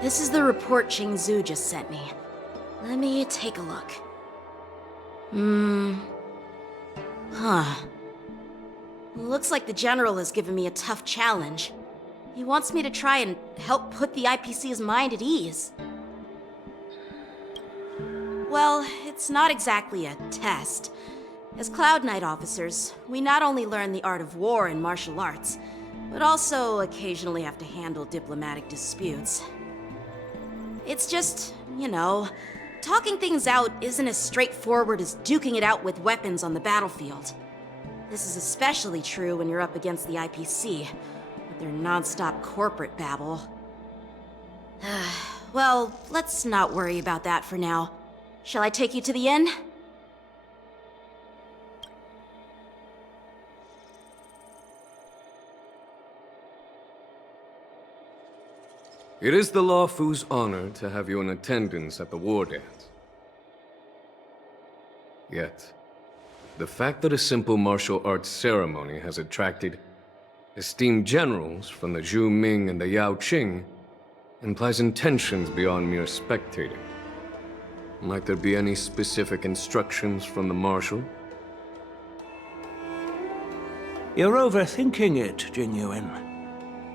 This is the report Qingzu just sent me. Let me take a look. Looks like the General has given me a tough challenge. He wants me to try and help put the IPC's mind at ease. Well, it's not exactly a test. As Cloud Knight officers, we not only learn the art of war and martial arts, but also occasionally have to handle diplomatic disputes. It's just, talking things out isn't as straightforward as duking it out with weapons on the battlefield. This is especially true when you're up against the IPC, with their non-stop corporate babble. Well, let's not worry about that for now. Shall I take you to the inn? It is the Law Fu's honor to have you in attendance at the war dance. Yet, the fact that a simple martial arts ceremony has attracted esteemed generals from the Zhu Ming and the Yao Qing implies intentions beyond mere spectating. Might there be any specific instructions from the Marshal? You're overthinking it, Jinyuan.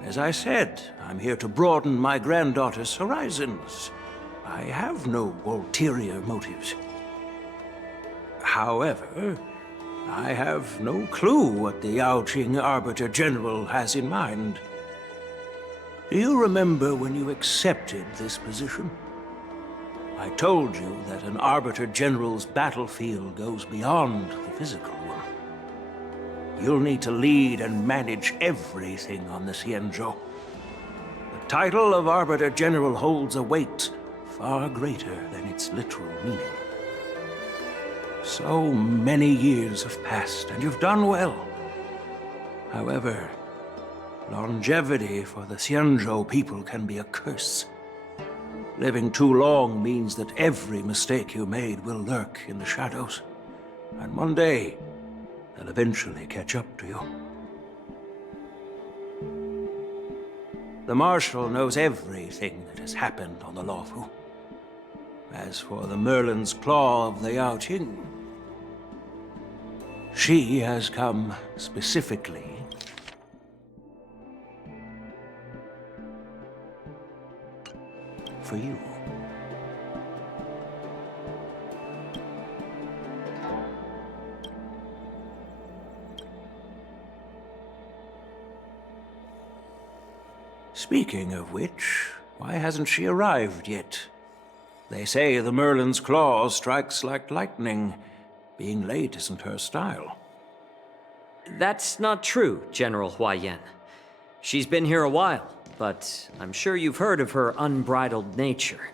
As I said, I'm here to broaden my granddaughter's horizons. I have no ulterior motives. However, I have no clue what the Yao Qing Arbiter General has in mind. Do you remember when you accepted this position? I told you that an Arbiter General's battlefield goes beyond the physical one. You'll need to lead and manage everything on the Xianzhou. The title of Arbiter General holds a weight far greater than its literal meaning. So many years have passed, and you've done well. However, longevity for the Xianzhou people can be a curse. Living too long means that every mistake you made will lurk in the shadows. And one day, they'll eventually catch up to you. The Marshal knows everything that has happened on the Luofu. As for the Merlin's Claw of the Yao Qing, she has come specifically for you. Speaking of which, why hasn't she arrived yet? They say the Merlin's Claw strikes like lightning. Being late isn't her style. That's not true, General Huaiyan. She's been here a while, but I'm sure you've heard of her unbridled nature.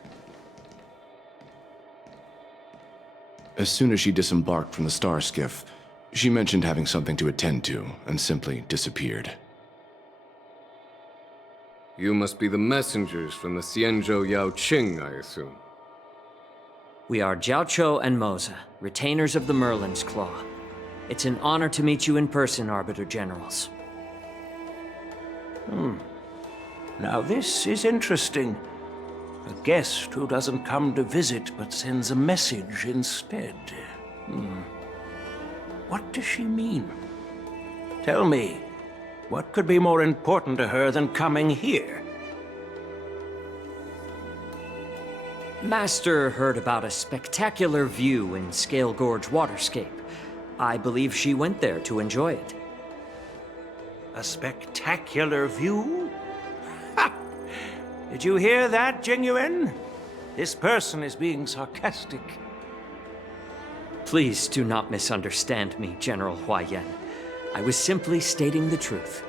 As soon as she disembarked from the star skiff, she mentioned having something to attend to and simply disappeared. You must be the messengers from the Xianzhou Yao Qing, I assume. We are Jiaoqiu and Moza, retainers of the Merlin's Claw. It's an honor to meet you in person, Arbiter Generals. Now this is interesting. A guest who doesn't come to visit but sends a message instead. What does she mean? Tell me, what could be more important to her than coming here? Master heard about a spectacular view in Scale Gorge Waterscape. I believe she went there to enjoy it. A spectacular view? Ha! Did you hear that, Jinyuan? This person is being sarcastic. Please do not misunderstand me, General Huaiyan. I was simply stating the truth.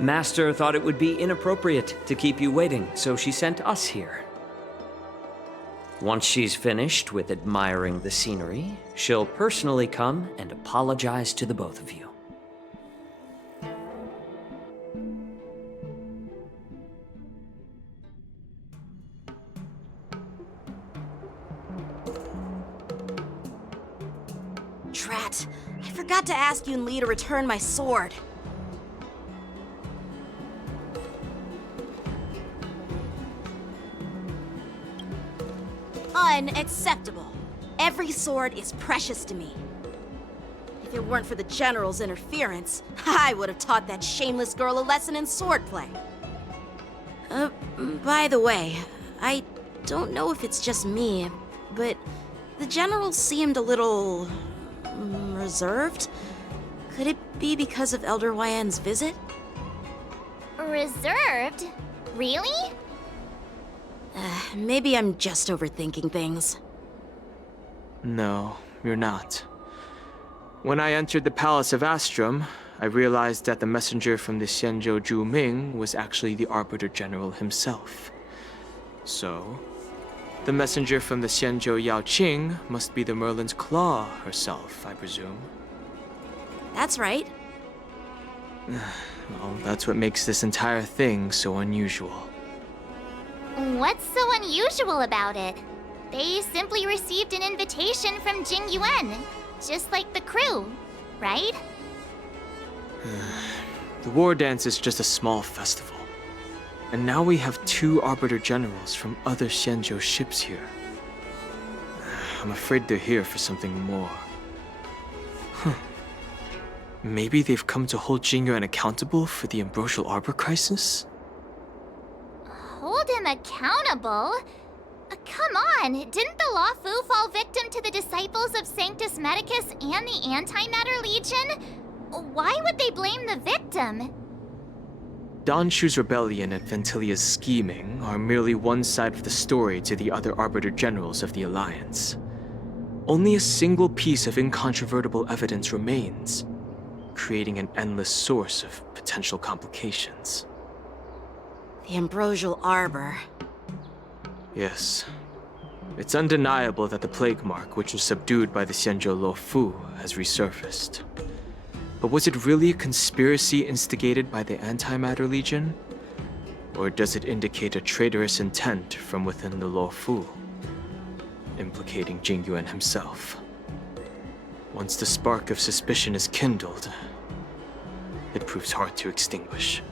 Master thought it would be inappropriate to keep you waiting, so she sent us here. Once she's finished with admiring the scenery, she'll personally come and apologize to the both of you. Drat, I forgot to ask Yun Li to return my sword. Unacceptable. Every sword is precious to me. If it weren't for the General's interference, I would have taught that shameless girl a lesson in swordplay. By the way, I don't know if it's just me, but the General seemed a little reserved. Could it be because of Elder Yan's visit? Reserved? Really? Maybe I'm just overthinking things. No, you're not. When I entered the Palace of Astrum, I realized that the messenger from the Xianzhou Zhu Ming was actually the Arbiter General himself. So, the messenger from the Xianzhou Yao Qing must be the Merlin's Claw herself, I presume. That's right. Well, that's what makes this entire thing so unusual. What's so unusual about it? They simply received an invitation from Jing Yuan, just like the crew, right? The war dance is just a small festival. And now we have 2 Arbiter Generals from other Xianzhou ships here. I'm afraid they're here for something more. Maybe they've come to hold Jingyuan accountable for the Ambrosial Arbor crisis? Hold him accountable? Come on, didn't the Luofu fall victim to the disciples of Sanctus Medicus and the Antimatter Legion? Why would they blame the victim? Donshu's rebellion and Ventilia's scheming are merely one side of the story to the other Arbiter Generals of the Alliance. Only a single piece of incontrovertible evidence remains, creating an endless source of potential complications. The Ambrosial Arbor. Yes. It's undeniable that the plague mark, which was subdued by the Xianzhou Luofu, has resurfaced. But was it really a conspiracy instigated by the Antimatter Legion? Or does it indicate a traitorous intent from within the Luofu, implicating Jingyuan himself? Once the spark of suspicion is kindled, it proves hard to extinguish.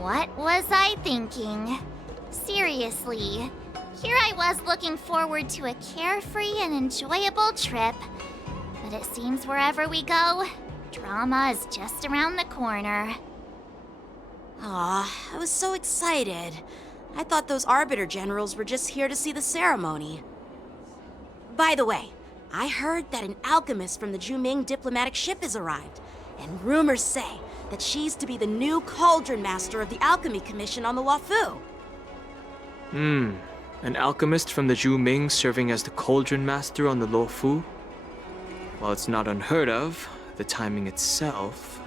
What was I thinking? Seriously, here I was looking forward to a carefree and enjoyable trip. But it seems wherever we go, drama is just around the corner. Aw, I was so excited. I thought those Arbiter Generals were just here to see the ceremony. By the way, I heard that an alchemist from the Zhuming diplomatic ship has arrived, and rumors say that she's to be the new Cauldron Master of the Alchemy Commission on the Luofu. An alchemist from the Zhu Ming serving as the Cauldron Master on the Luofu? While it's not unheard of, the timing itself...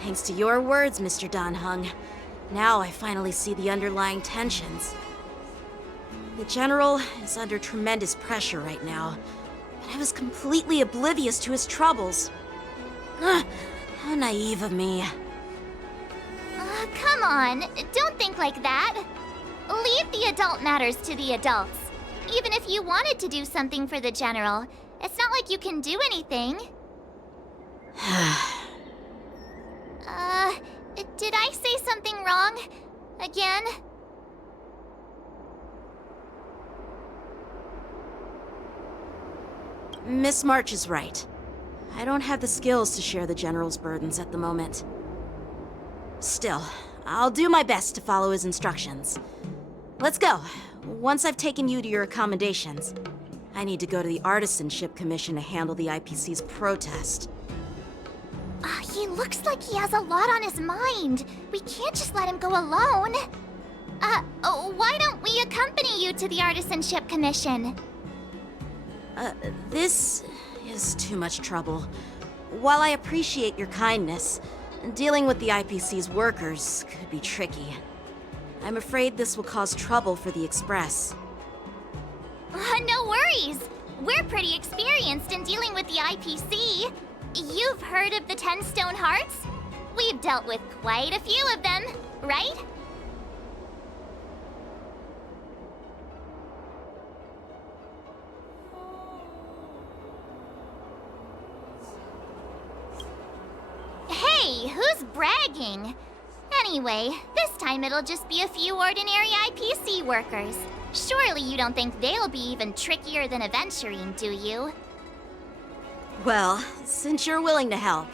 Thanks to your words, Mr. Dan Heng. Now I finally see the underlying tensions. The General is under tremendous pressure right now, but I was completely oblivious to his troubles. How naive of me. Come on, don't think like that. Leave the adult matters to the adults. Even if you wanted to do something for the General, it's not like you can do anything. Did I say something wrong? Again? Miss March is right. I don't have the skills to share the General's burdens at the moment. Still, I'll do my best to follow his instructions. Let's go. Once I've taken you to your accommodations, I need to go to the Artisanship Commission to handle the IPC's protest. He looks like he has a lot on his mind. We can't just let him go alone. Why don't we accompany you to the Artisanship Commission? This is too much trouble. While I appreciate your kindness, dealing with the IPC's workers could be tricky. I'm afraid this will cause trouble for the Express. No worries. We're pretty experienced in dealing with the IPC. You've heard of the 10 Stone Hearts? We've dealt with quite a few of them, right? Hey, who's bragging? Anyway, this time it'll just be a few ordinary IPC workers. Surely you don't think they'll be even trickier than adventuring, do you? Well, since you're willing to help,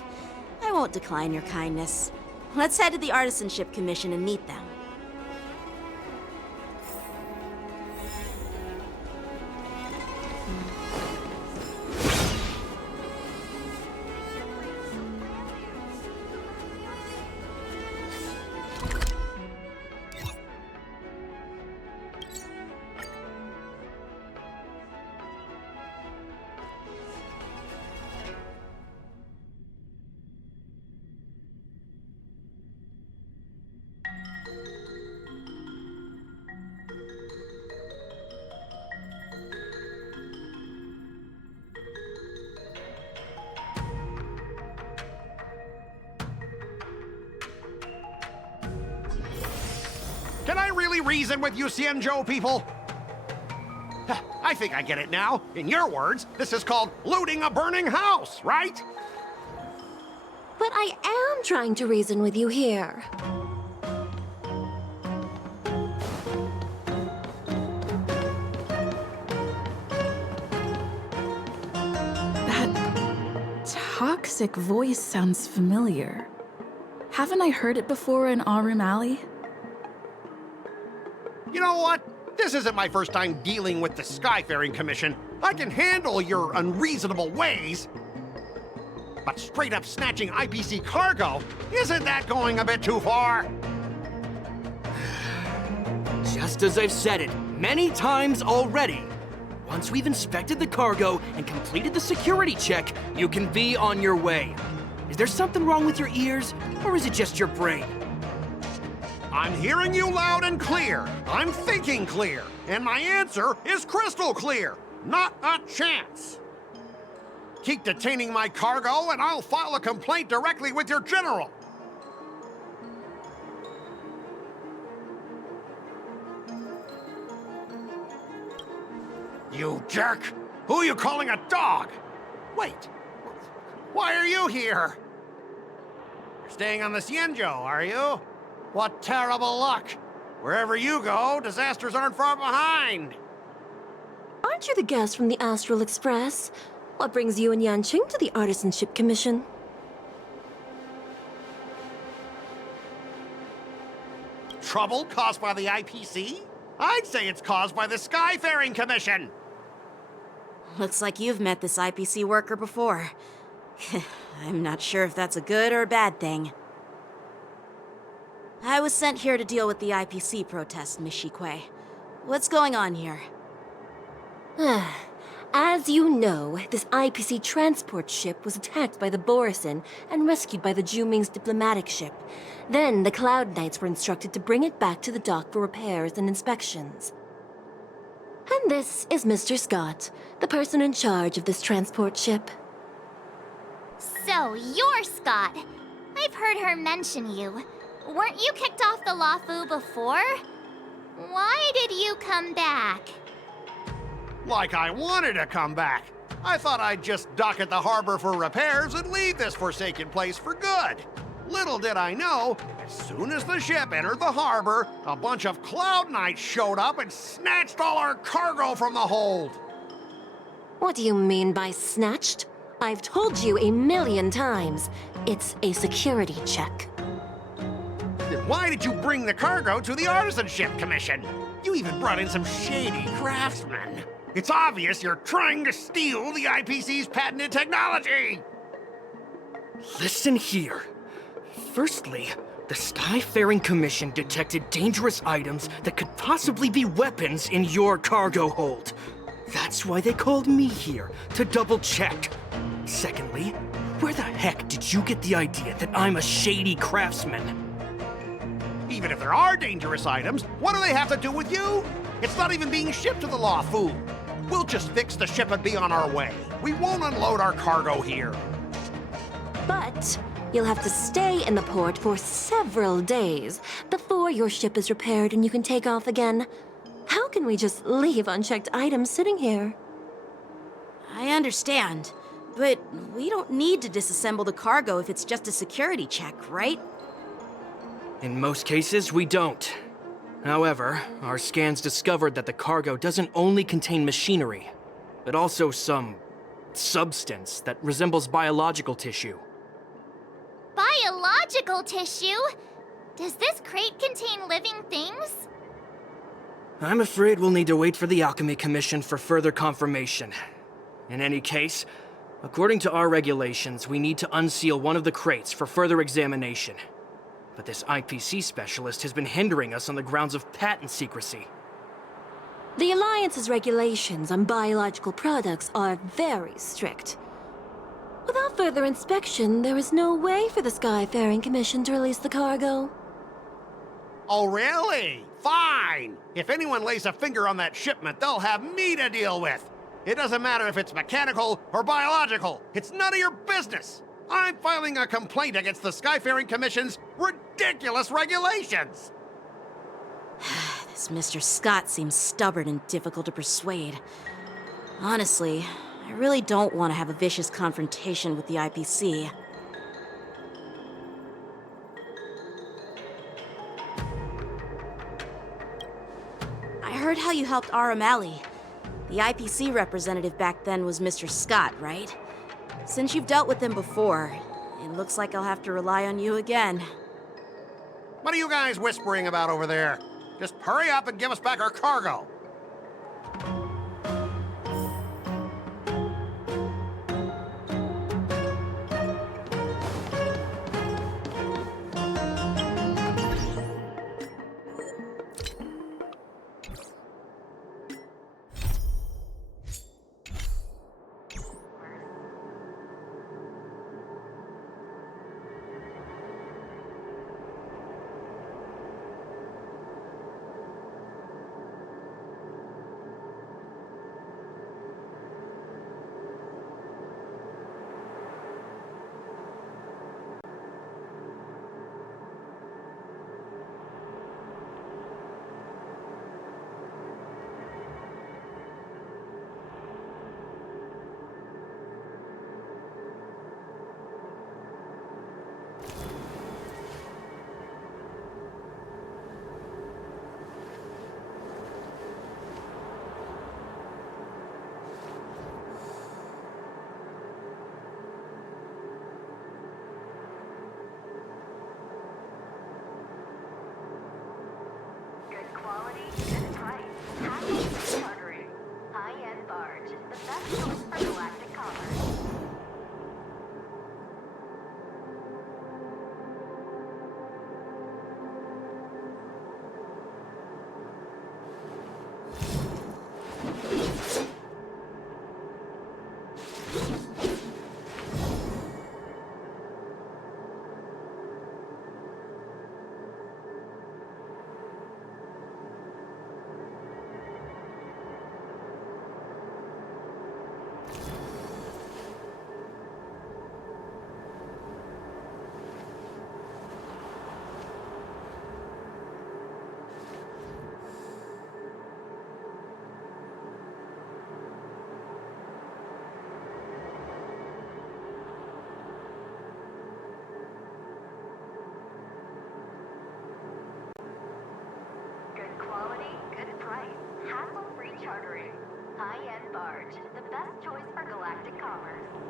I won't decline your kindness. Let's head to the Artisanship Commission and meet them. Can I really reason with you Cienjo people? I think I get it now. In your words, this is called looting a burning house, right? But I am trying to reason with you here. That toxic voice sounds familiar. Haven't I heard it before in Aurum Alley? You know what? This isn't my first time dealing with the Skyfaring Commission. I can handle your unreasonable ways. But straight up snatching IPC cargo, isn't that going a bit too far? Just as I've said it many times already, once we've inspected the cargo and completed the security check, you can be on your way. Is there something wrong with your ears, or is it just your brain? I'm hearing you loud and clear. I'm thinking clear. And my answer is crystal clear. Not a chance. Keep detaining my cargo and I'll file a complaint directly with your general. You jerk! Who are you calling a dog? Wait, why are you here? You're staying on the Cienjo, are you? What terrible luck! Wherever you go, disasters aren't far behind! Aren't you the guest from the Astral Express? What brings you and Yanqing to the Artisanship Commission? Trouble caused by the IPC? I'd say it's caused by the Skyfaring Commission! Looks like you've met this IPC worker before. I'm not sure if that's a good or a bad thing. I was sent here to deal with the IPC protest, Miss Shikue. What's going on here? As you know, this IPC transport ship was attacked by the Borison and rescued by the Juming's diplomatic ship. Then the Cloud Knights were instructed to bring it back to the dock for repairs and inspections. And this is Mr. Scott, the person in charge of this transport ship. So, you're Scott. I've heard her mention you. Weren't you kicked off the Luofu before? Why did you come back? Like I wanted to come back. I thought I'd just dock at the harbor for repairs and leave this forsaken place for good. Little did I know, as soon as the ship entered the harbor, a bunch of Cloud Knights showed up and snatched all our cargo from the hold. What do you mean by snatched? I've told you 1,000,000 times. It's a security check. Then why did you bring the cargo to the Artisanship Commission? You even brought in some shady craftsmen. It's obvious you're trying to steal the IPC's patented technology! Listen here. Firstly, the Skyfaring Commission detected dangerous items that could possibly be weapons in your cargo hold. That's why they called me here, to double-check. Secondly, where the heck did you get the idea that I'm a shady craftsman? Even if there are dangerous items, what do they have to do with you? It's not even being shipped to the Luofu. We'll just fix the ship and be on our way. We won't unload our cargo here. But you'll have to stay in the port for several days before your ship is repaired and you can take off again. How can we just leave unchecked items sitting here? I understand, but we don't need to disassemble the cargo if it's just a security check, right? In most cases, we don't. However, our scans discovered that the cargo doesn't only contain machinery, but also some substance that resembles biological tissue. Biological tissue? Does this crate contain living things? I'm afraid we'll need to wait for the Alchemy Commission for further confirmation. In any case, according to our regulations, we need to unseal one of the crates for further examination. But this IPC specialist has been hindering us on the grounds of patent secrecy. The Alliance's regulations on biological products are very strict. Without further inspection, there is no way for the Skyfaring Commission to release the cargo. Oh, really? Fine! If anyone lays a finger on that shipment, they'll have me to deal with. It doesn't matter if it's mechanical or biological. It's none of your business. I'm filing a complaint against the Skyfaring Commission's ridiculous regulations. This Mr. Scott seems stubborn and difficult to persuade. Honestly, I really don't want to have a vicious confrontation with the IPC. I heard how you helped R. O'Malley. The IPC representative back then was Mr. Scott, right? Since you've dealt with him before, it looks like I'll have to rely on you again. What are you guys whispering about over there? Just hurry up and give us back our cargo. High-end barge, the best choice for galactic commerce.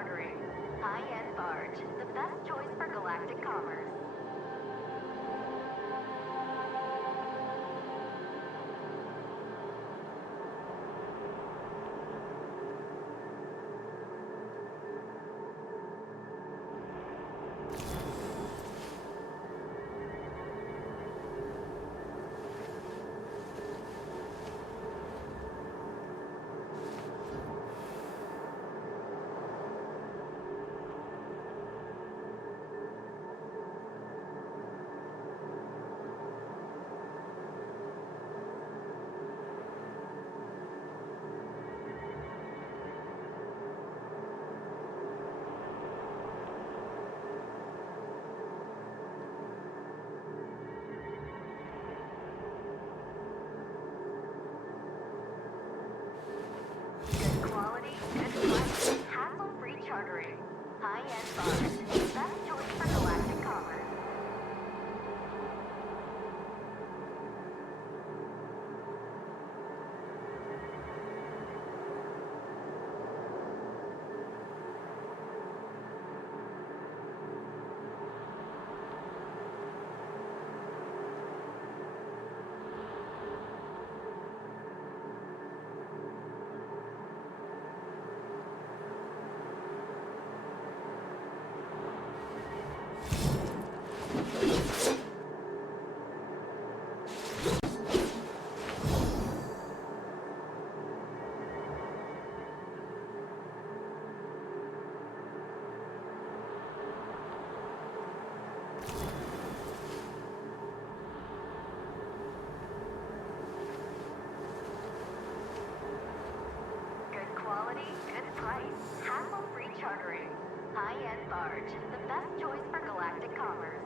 chartering. High-end barge, the best choice for galactic commerce. Good quality, good price, hassle-free chartering. High-end barge, the best choice for galactic commerce. Good quality, good price, hassle-free chartering. High-end barge, the best choice for galactic commerce.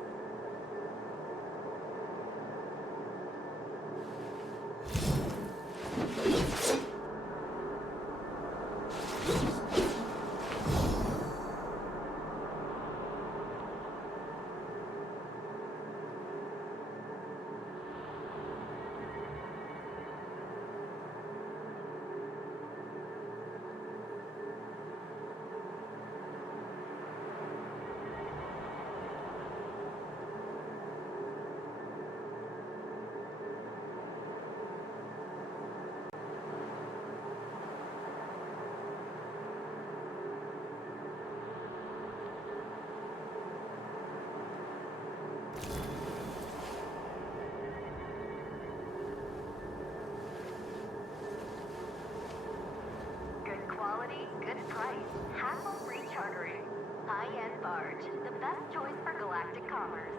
Good quality, good price, hassle-free chartering. High-end barge, the best choice for galactic commerce.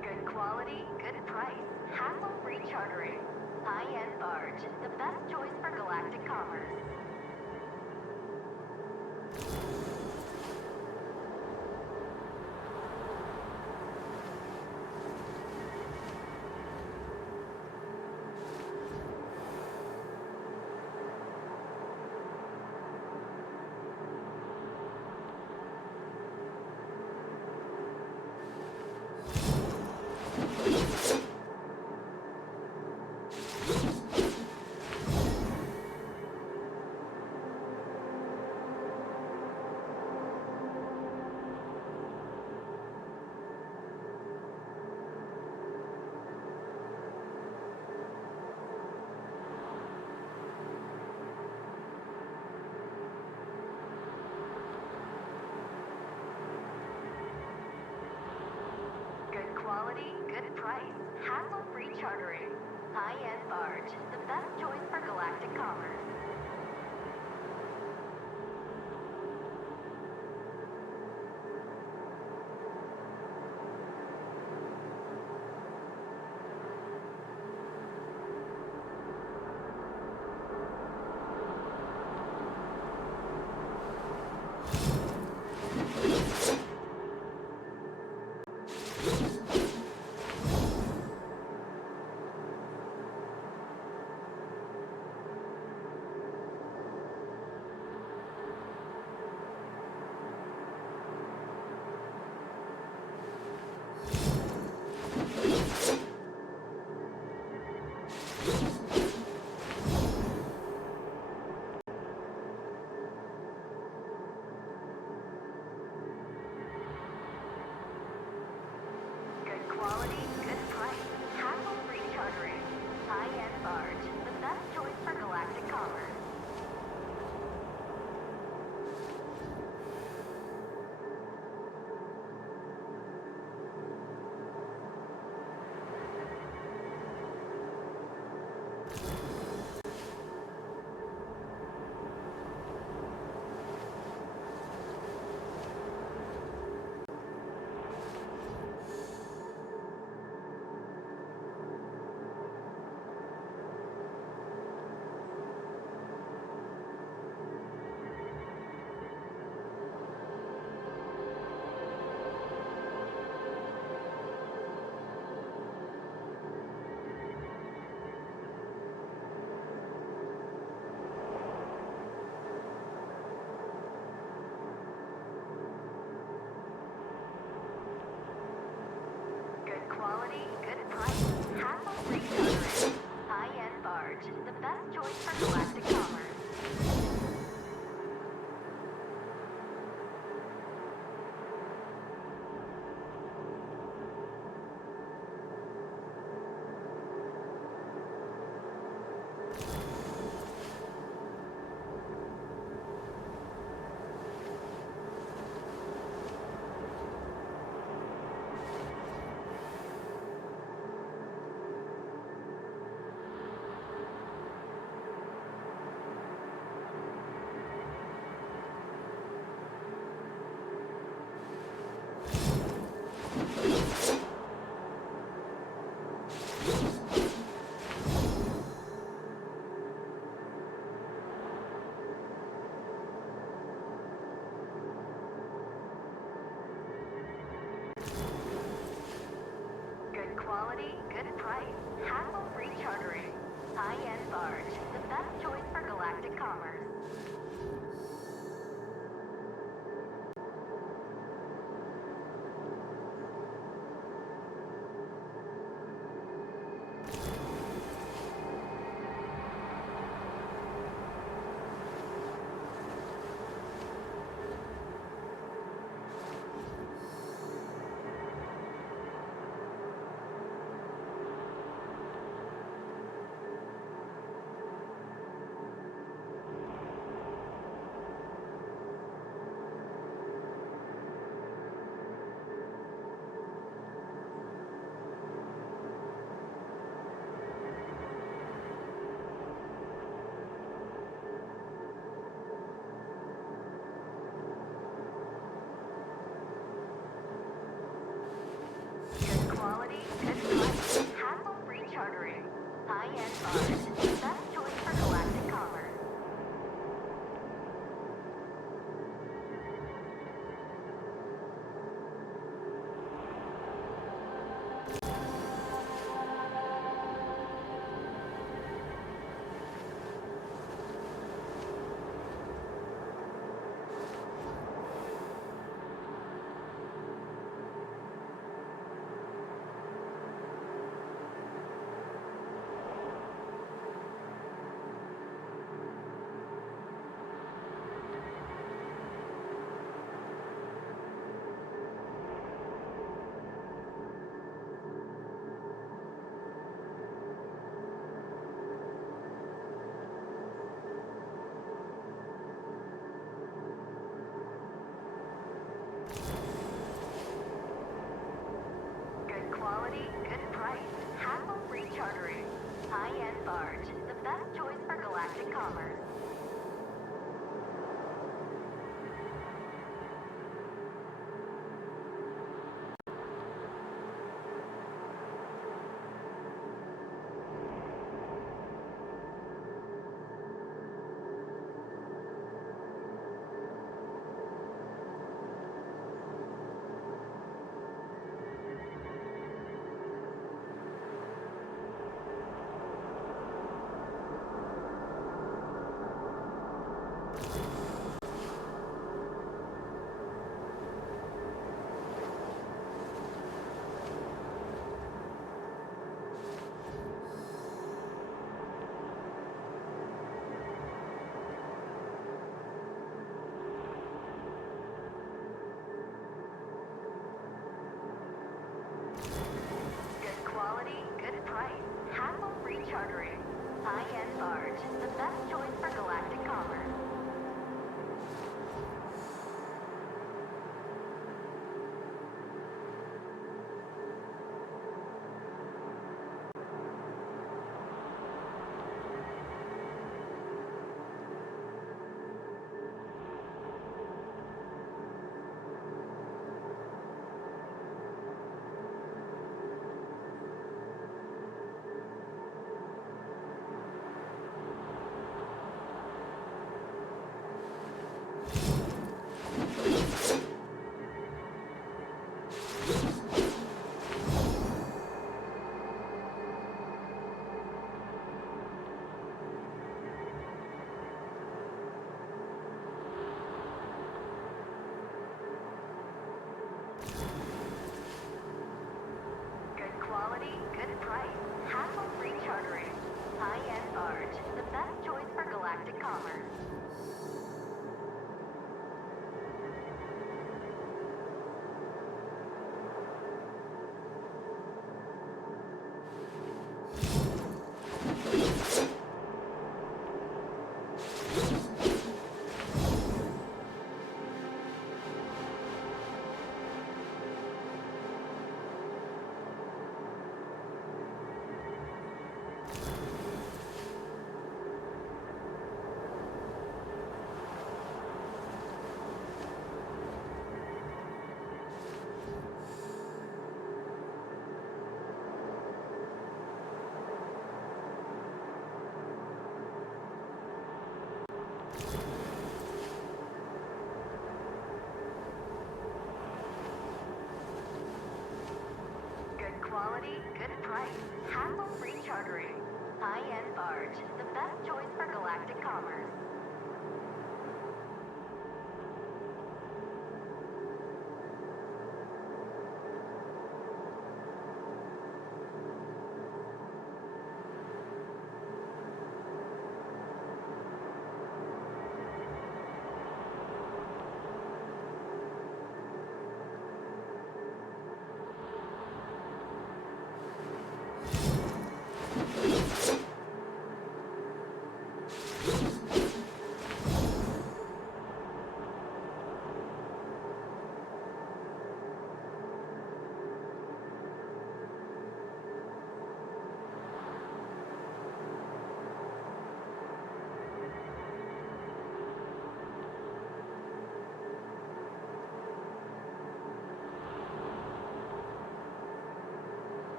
Good quality, good price, hassle-free chartering. High-end barge, the best choice for galactic commerce. Good quality, good price, hassle-free chartering. rechartering. High-end barge, the best choice for galactic commerce. Quality, good price, hassle-free chartering. High-end barge, the best choice for galactic commerce. Quality, good price, hassle-free chartering. High-end barge, the best choice for galactic commerce. Quality, good price, hassle-free chartering. High-end barge, the best choice for galactic commerce. Commerce. Good quality, good price. Hassle-free chartering. High-end barge. The best choice for galactic commerce. Good quality, good price. Hassle-free chartering. High-end barge. The best choice for galactic commerce. Good quality, good price. Hassle-free chartering. High-end barge. The best choice for galactic commerce.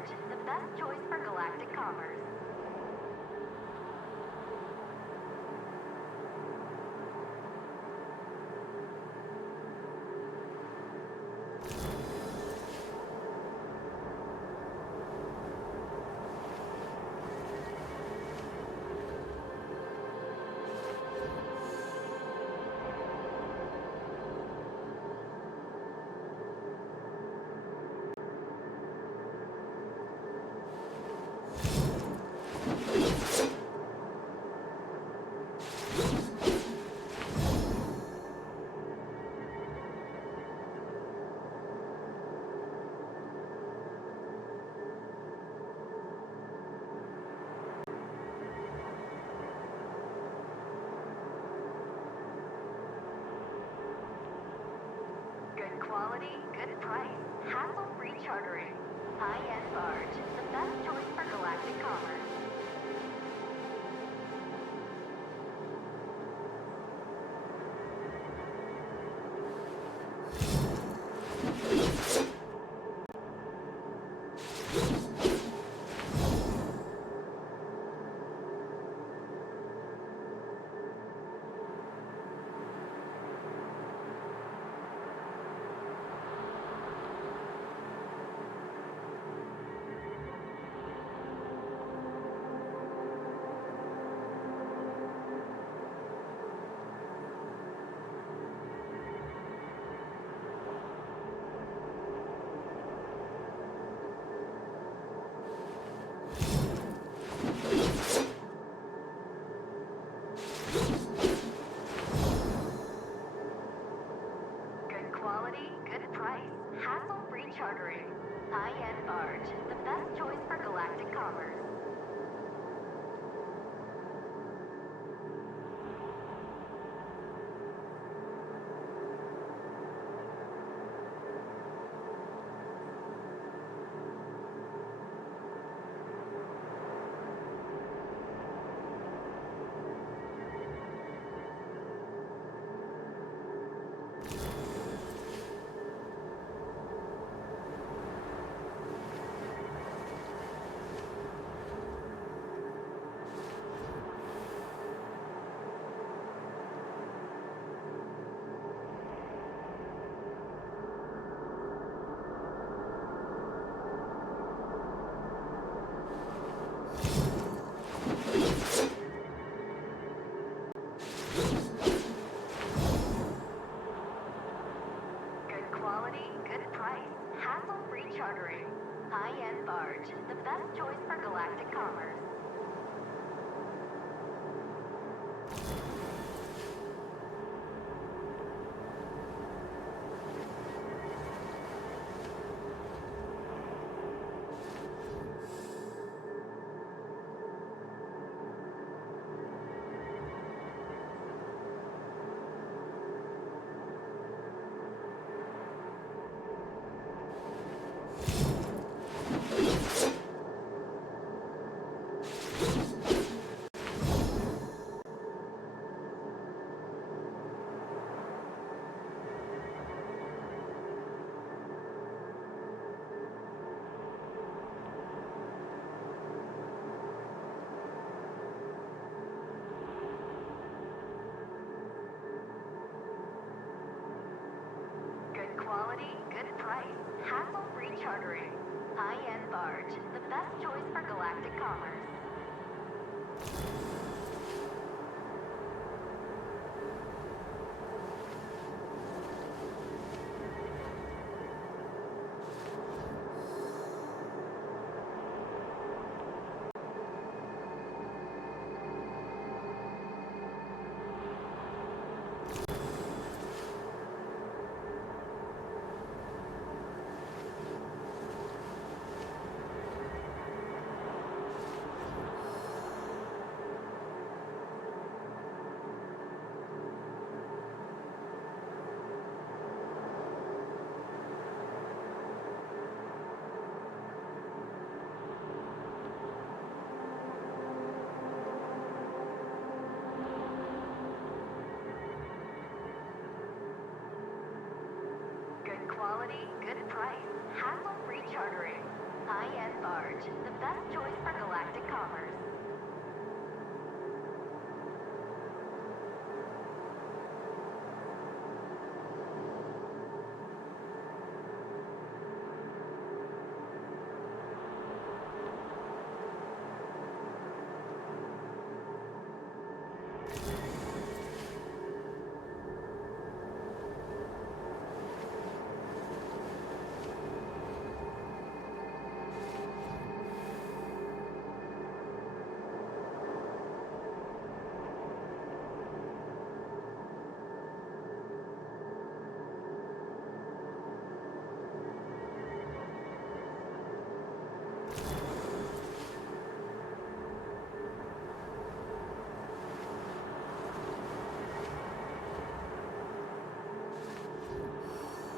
barge, the best choice for galactic commerce. Good quality, good price, hassle-free chartering. High-end barge, the best choice for galactic commerce. Good quality, good price, hassle-free chartering. High-end barge, the best choice for galactic commerce. Good quality, good price, hassle-free chartering. High-end barge, the best choice for galactic commerce. Good quality, good price, hassle-free chartering. High-end barge, the best choice for galactic commerce. best choice for galactic commerce.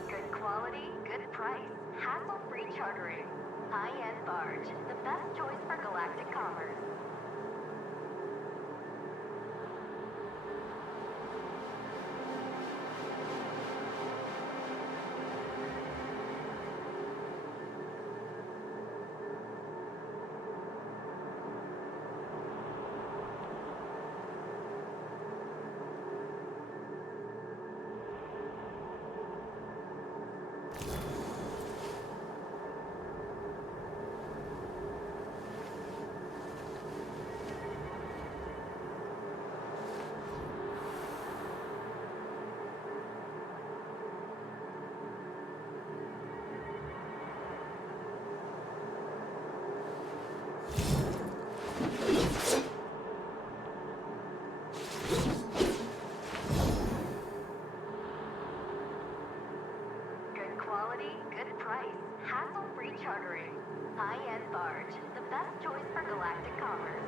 Good quality, good price, hassle-free chartering. High-end barge, the best choice for galactic commerce. Good quality, good price, hassle-free chartering. High-end barge, the best choice for galactic commerce.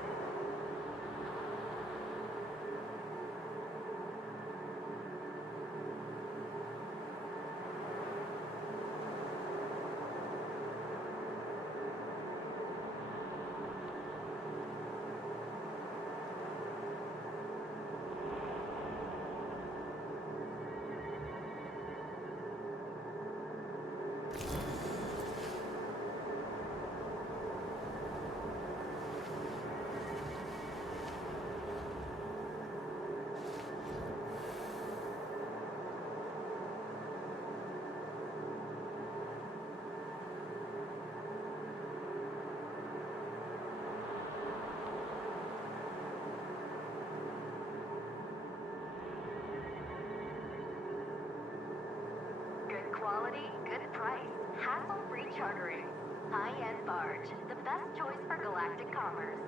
Good quality, good price, hassle-free chartering. High-end barge, the best choice for galactic commerce.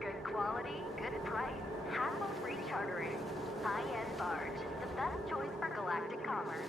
Good quality, good price, hassle-free chartering. High-end barge, the best choice for galactic commerce.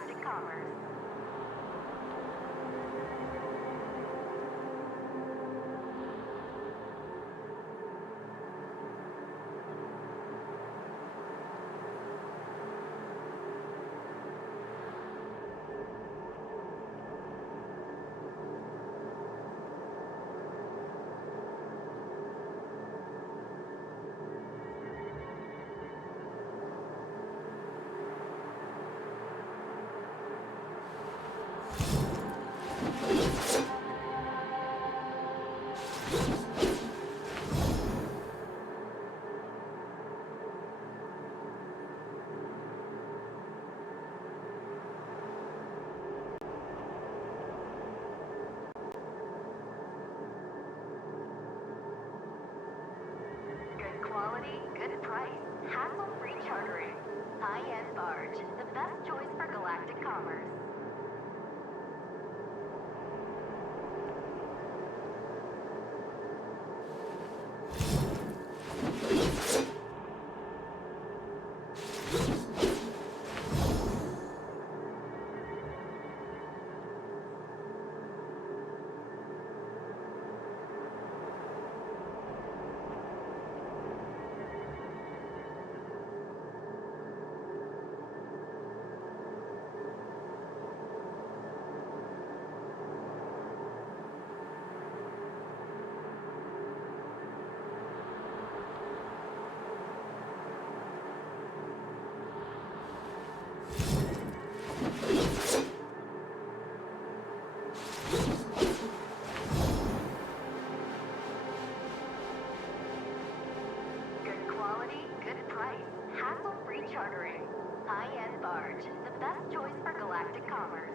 galactic commerce. Good quality, good price, hassle-free chartering. High-end barge, the best choice for galactic commerce. Good quality, good price, hassle-free chartering. High-end barge, the best choice for galactic commerce.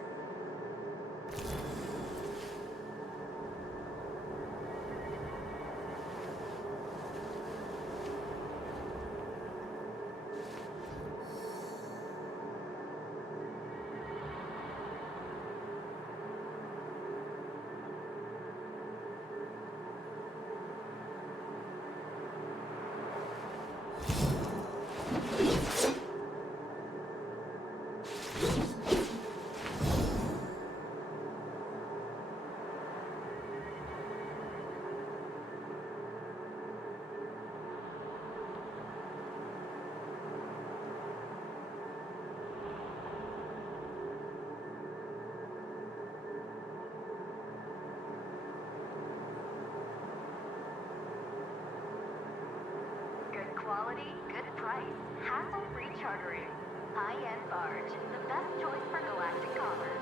Good quality, good price, hassle-free chartering. High-end barge, the best choice for galactic commerce.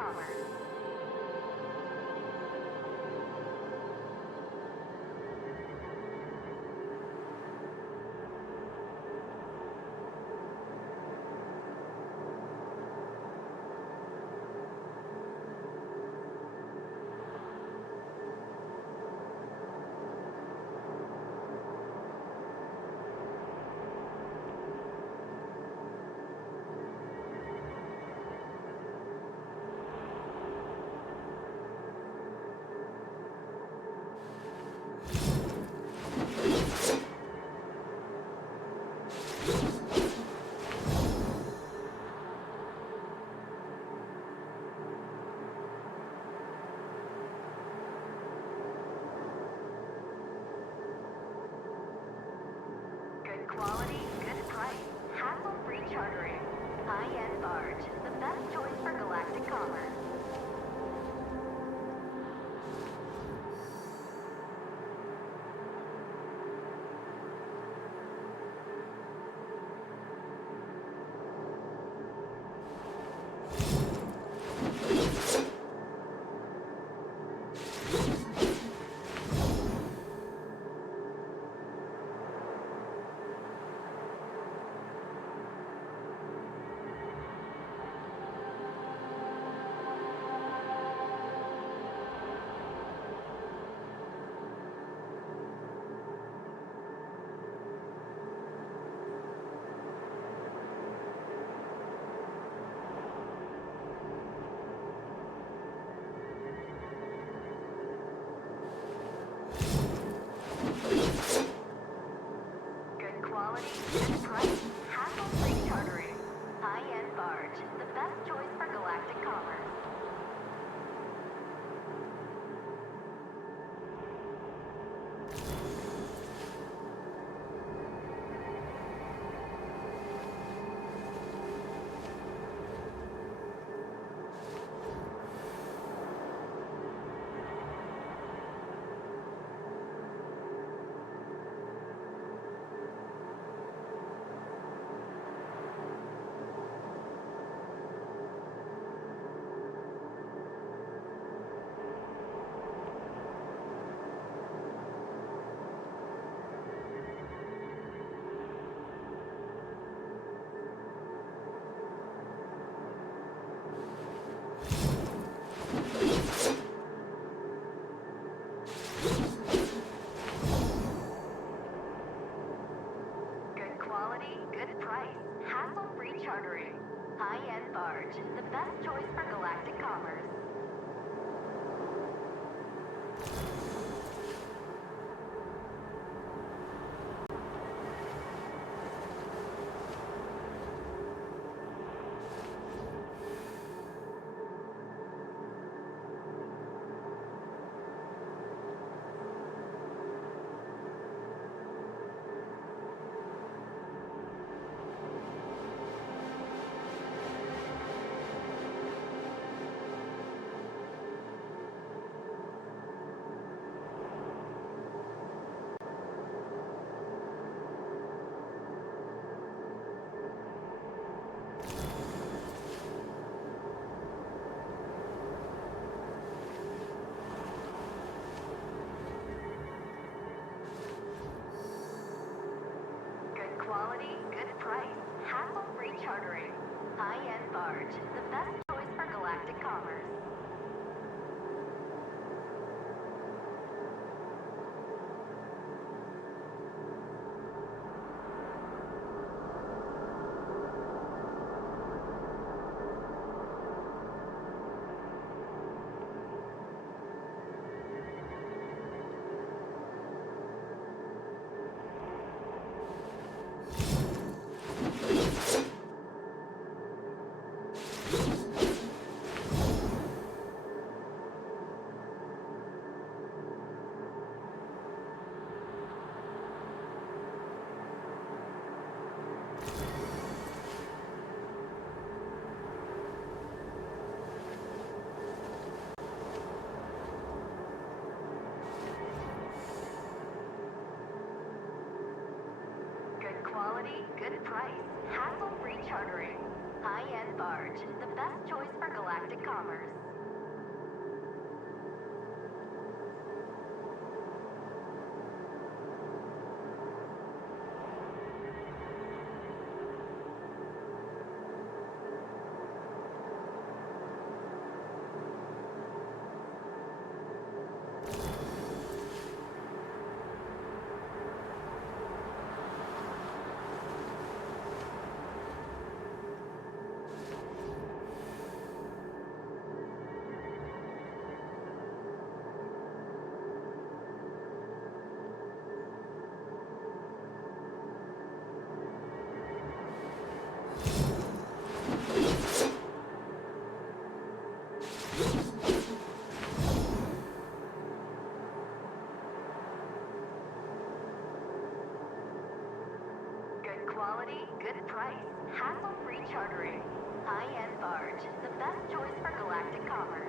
Commerce. Good quality, good price, hassle-free chartering. High-end barge, the best choice for galactic commerce. Good quality, good price, hassle-free chartering. High-end barge, the best choice for galactic commerce. Good quality, good price, hassle-free chartering. High-end barge, the best choice for galactic commerce. Good quality, good price, hassle-free chartering. High-end barge, the best choice for galactic commerce. Good quality, good price, hassle-free chartering. High-end barge, the best choice for galactic commerce. Good quality, good price, hassle-free chartering. High-end barge, the best choice for galactic commerce.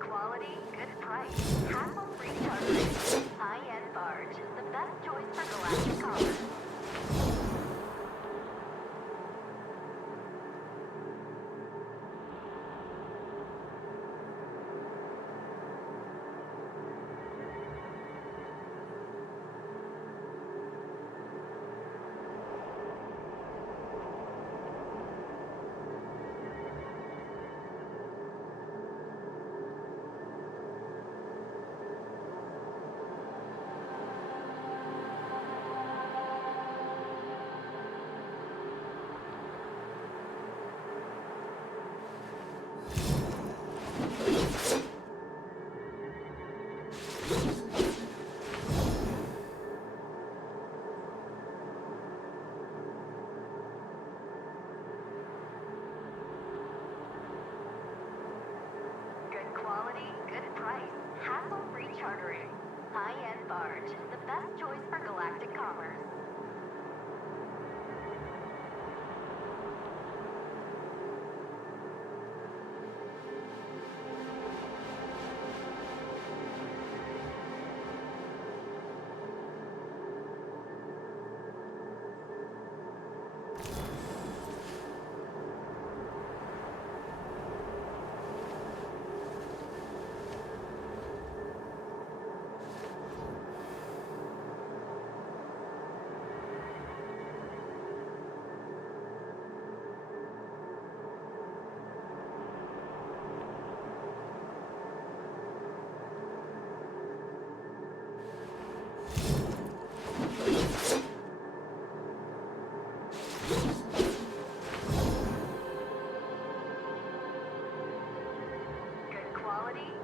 Quality, good price, hassle-free chartering. High-end barge, the best choice for galactic commerce. Hassle-free chartering. High-end barge, the best choice for galactic commerce.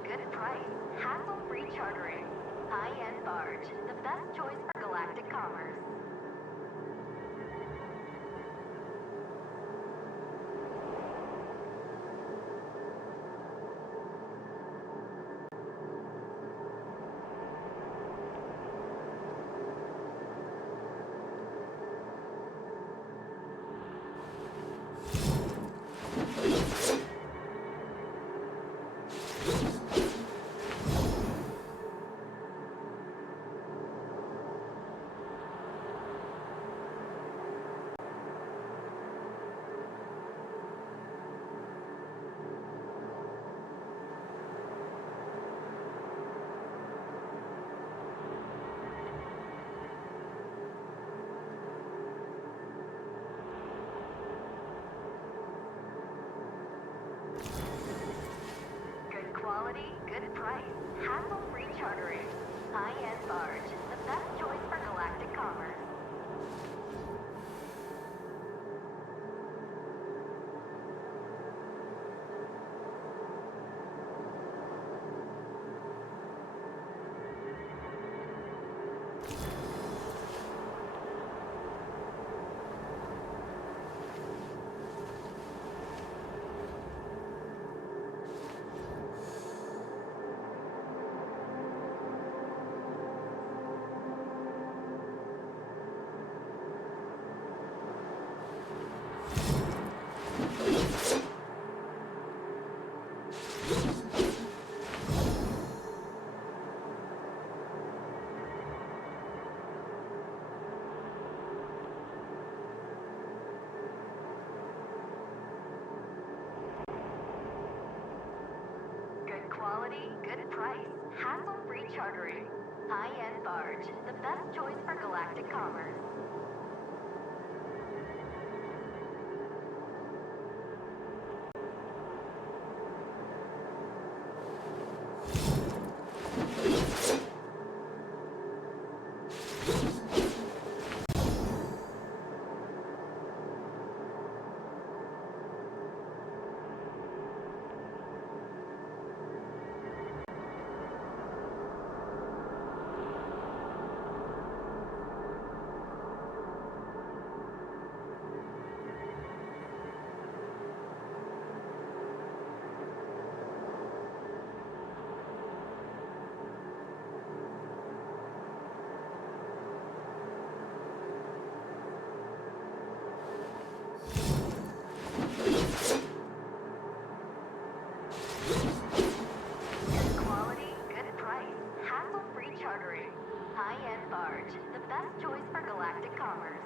Good price, hassle-free chartering. High-end barge, the best choice for galactic commerce. quality, good price, hassle-free chartering. High-end barge, the best choice for galactic commerce. Quality, good price, hassle-free chartering. High-end barge, the best choice for galactic commerce.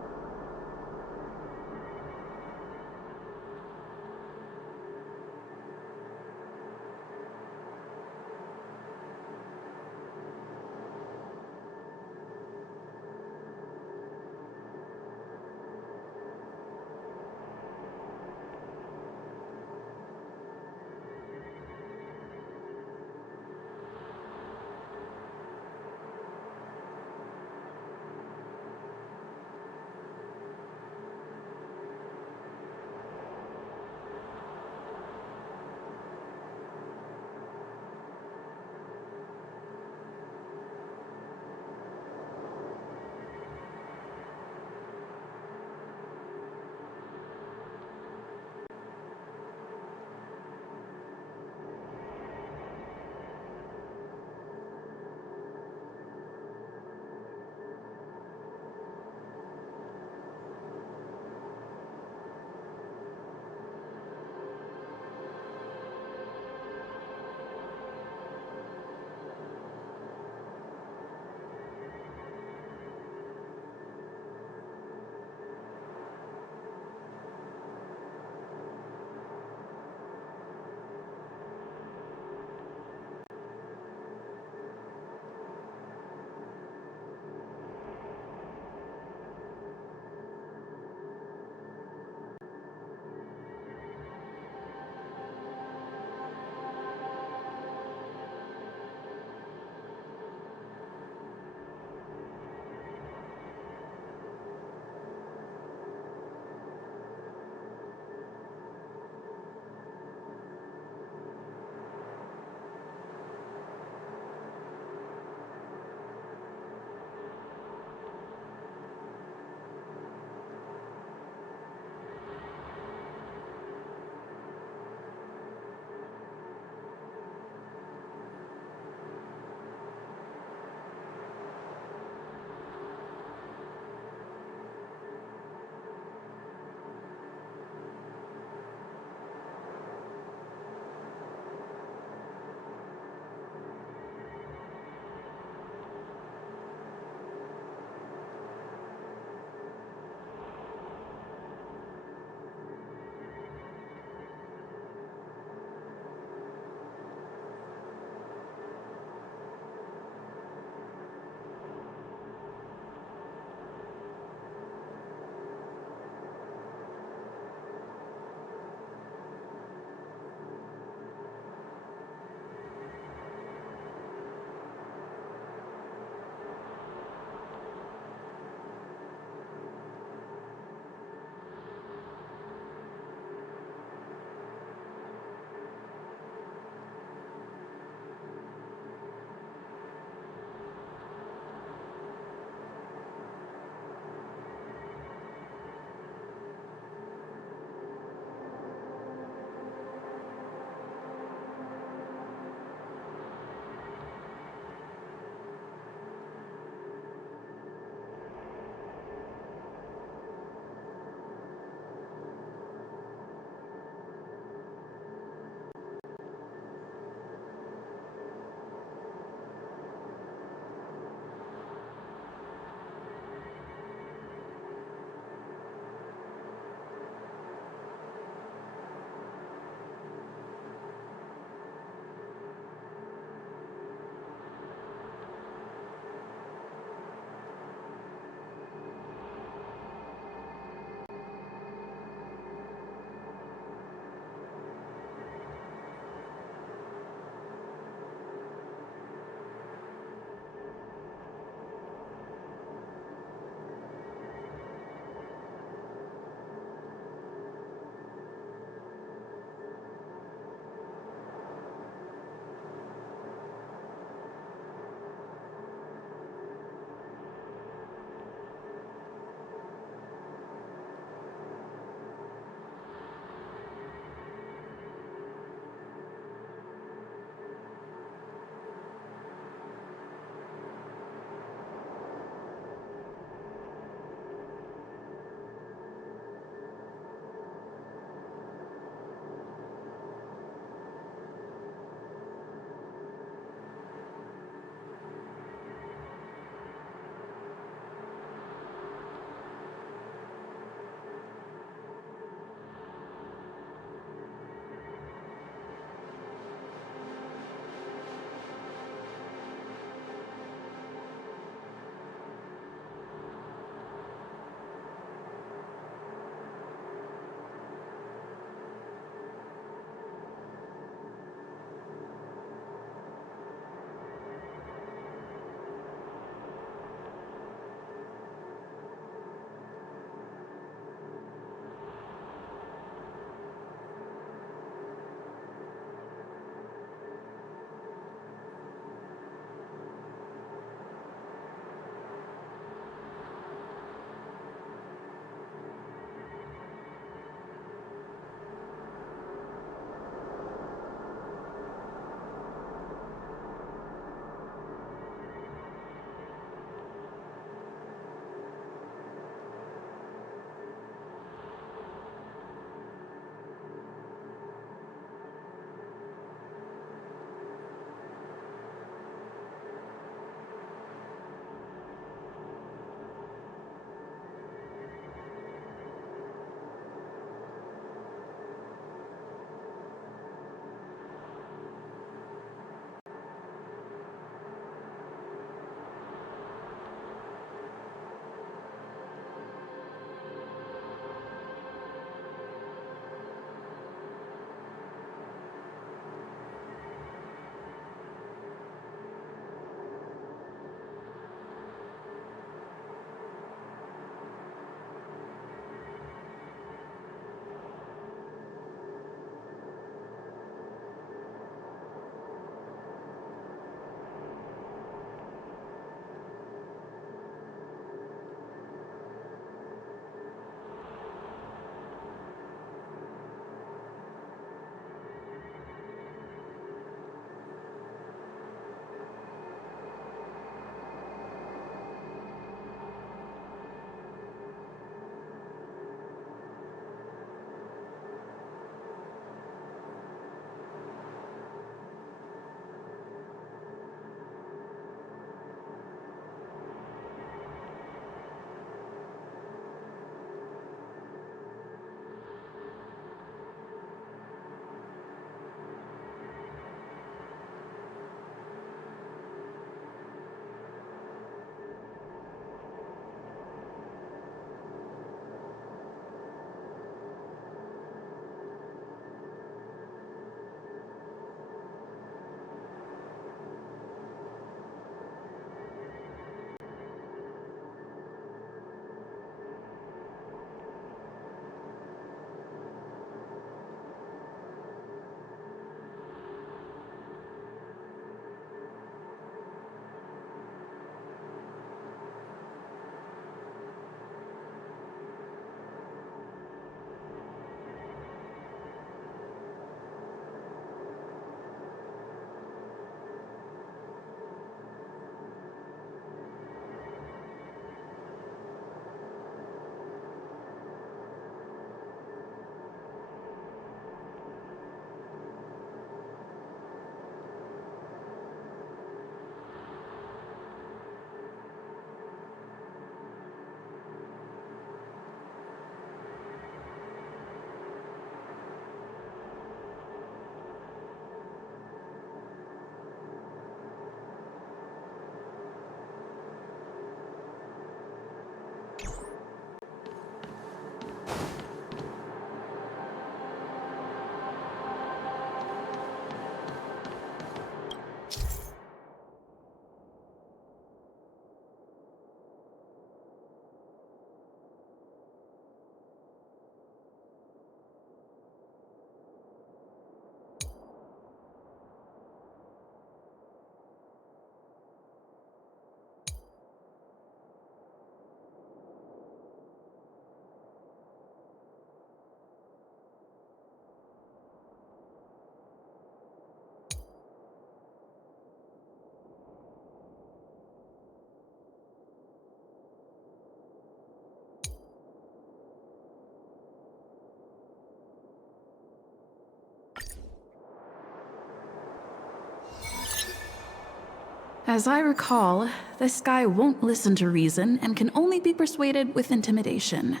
As I recall, this guy won't listen to reason and can only be persuaded with intimidation.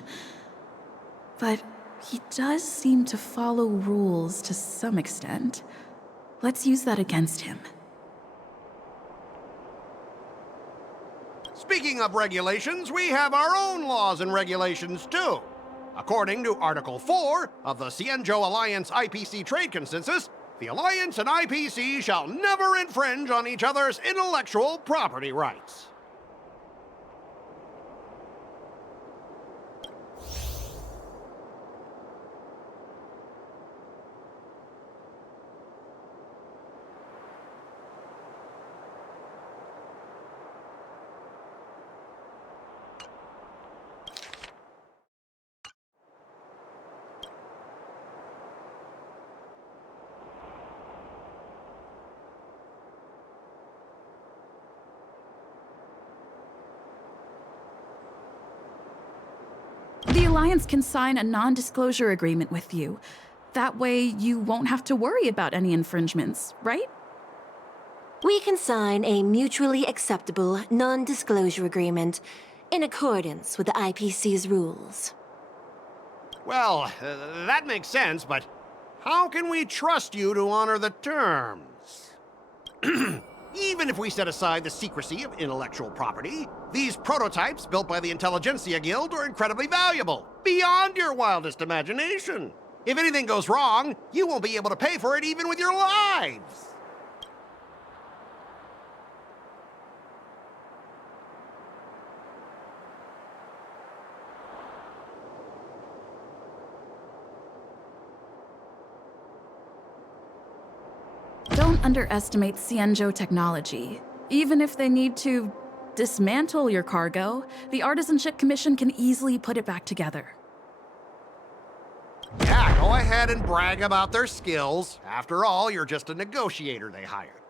But he does seem to follow rules to some extent. Let's use that against him. Speaking of regulations, we have our own laws and regulations too. According to Article 4 of the Cienjo Alliance IPC Trade Consensus, the Alliance and IPC shall never infringe on each other's intellectual property rights. The Alliance can sign a non-disclosure agreement with you. That way, you won't have to worry about any infringements, right? We can sign a mutually acceptable non-disclosure agreement in accordance with the IPC's rules. Well, that makes sense, but how can we trust you to honor the terms? Even if we set aside the secrecy of intellectual property, these prototypes built by the Intelligentsia Guild are incredibly valuable, beyond your wildest imagination. If anything goes wrong, you won't be able to pay for it even with your lives. Don't underestimate Cienjo technology. Even if they need to dismantle your cargo, the Artisanship Commission can easily put it back together. Yeah, go ahead and brag about their skills. After all, you're just a negotiator they hired.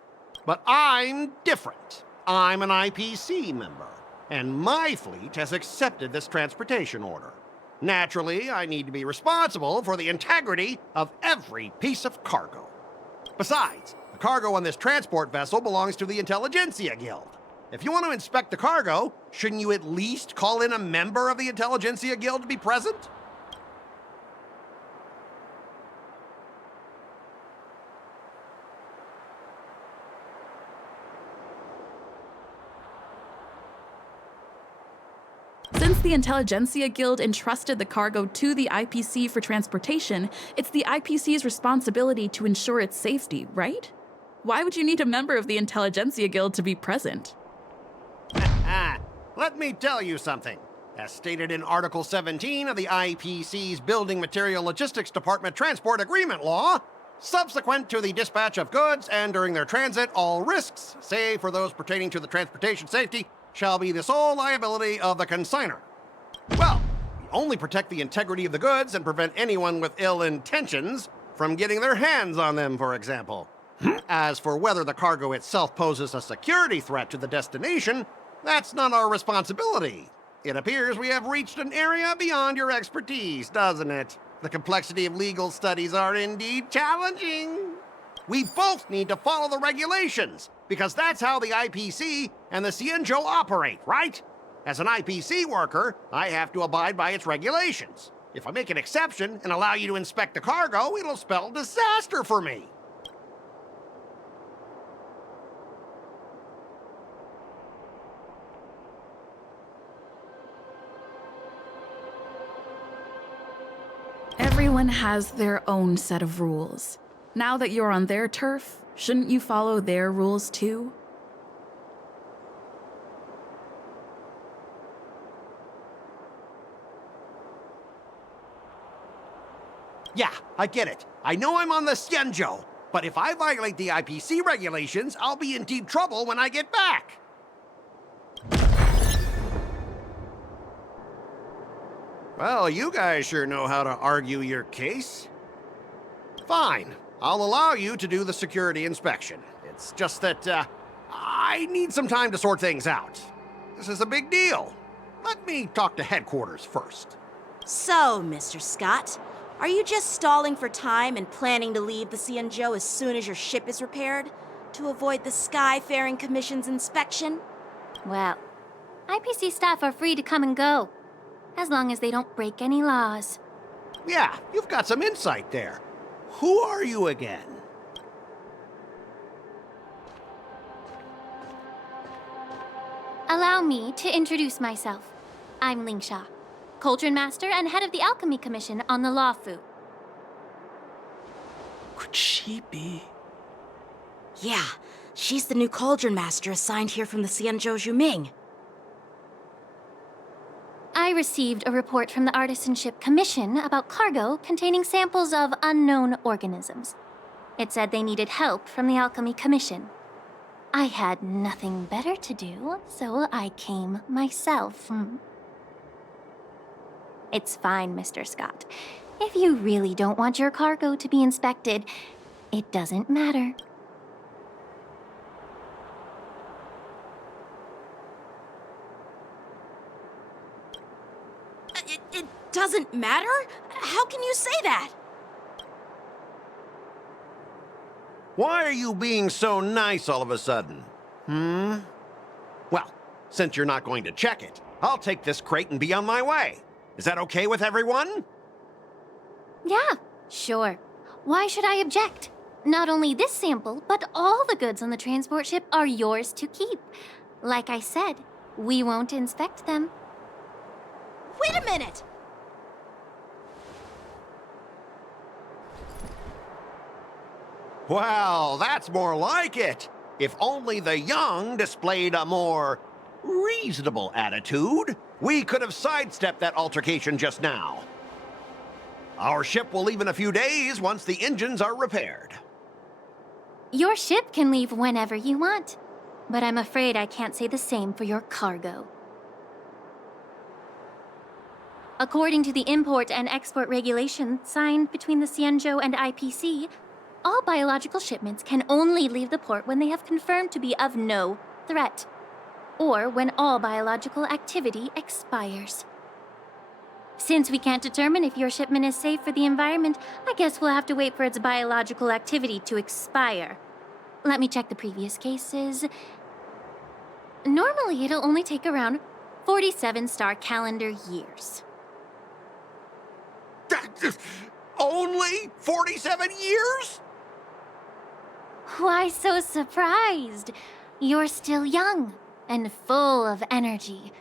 But I'm different. I'm an IPC member, and my fleet has accepted this transportation order. Naturally, I need to be responsible for the integrity of every piece of cargo. Besides, the cargo on this transport vessel belongs to the Intelligentsia Guild. If you want to inspect the cargo, shouldn't you at least call in a member of the Intelligentsia Guild to be present? Since the Intelligentsia Guild entrusted the cargo to the IPC for transportation, it's the IPC's responsibility to ensure its safety, right? Why would you need a member of the Intelligentsia Guild to be present? Let me tell you something. As stated in Article 17 of the IPC's Building Material Logistics Department Transport Agreement Law, subsequent to the dispatch of goods and during their transit, all risks, save for those pertaining to the transportation safety, shall be the sole liability of the consignor. Well, we only protect the integrity of the goods and prevent anyone with ill intentions from getting their hands on them, for example. As for whether the cargo itself poses a security threat to the destination, that's not our responsibility. It appears we have reached an area beyond your expertise, doesn't it? The complexity of legal studies are indeed challenging. We both need to follow the regulations, because that's how the IPC and the Cienjo operate, right? As an IPC worker, I have to abide by its regulations. If I make an exception and allow you to inspect the cargo, it'll spell disaster for me. Everyone has their own set of rules. Now that you're on their turf, shouldn't you follow their rules too? Yeah, I get it. I know I'm on the Cienjo, but if I violate the IPC regulations, I'll be in deep trouble when I get back. Well, you guys sure know how to argue your case. Fine, I'll allow you to do the security inspection. It's just that, I need some time to sort things out. This is a big deal. Let me talk to headquarters first. So, Mr. Scott, are you just stalling for time and planning to leave the Cienjo as soon as your ship is repaired? to avoid the Skyfaring Commission's inspection? Well, IPC staff are free to come and go, as long as they don't break any laws. Yeah, you've got some insight there. Who are you again? Allow me to introduce myself. I'm Ling Sha, Cauldron Master and head of the Alchemy Commission on the Lawfu. Could she be? Yeah, she's the new Cauldron Master assigned here from the Xianzhou Zhuming. I received a report from the Artisanship Commission about cargo containing samples of unknown organisms. It said they needed help from the Alchemy Commission. I had nothing better to do, so I came myself. It's fine, Mr. Scott. If you really don't want your cargo to be inspected, it doesn't matter. It doesn't matter? How can you say that? Why are you being so nice all of a sudden? Well, since you're not going to check it, I'll take this crate and be on my way. Is that okay with everyone? Yeah, sure. Why should I object? Not only this sample, but all the goods on the transport ship are yours to keep. Like I said, we won't inspect them. Wait a minute! Well, that's more like it. If only the young displayed a more reasonable attitude, we could have sidestepped that altercation just now. Our ship will leave in a few days once the engines are repaired. Your ship can leave whenever you want, but I'm afraid I can't say the same for your cargo. According to the import and export regulation signed between the Xianzhou and IPC, all biological shipments can only leave the port when they have confirmed to be of no threat, or when all biological activity expires. Since we can't determine if your shipment is safe for the environment, I guess we'll have to wait for its biological activity to expire. Let me check the previous cases. Normally, it'll only take around 47 star calendar years. Only 47 years? Why so surprised? You're still young and full of energy.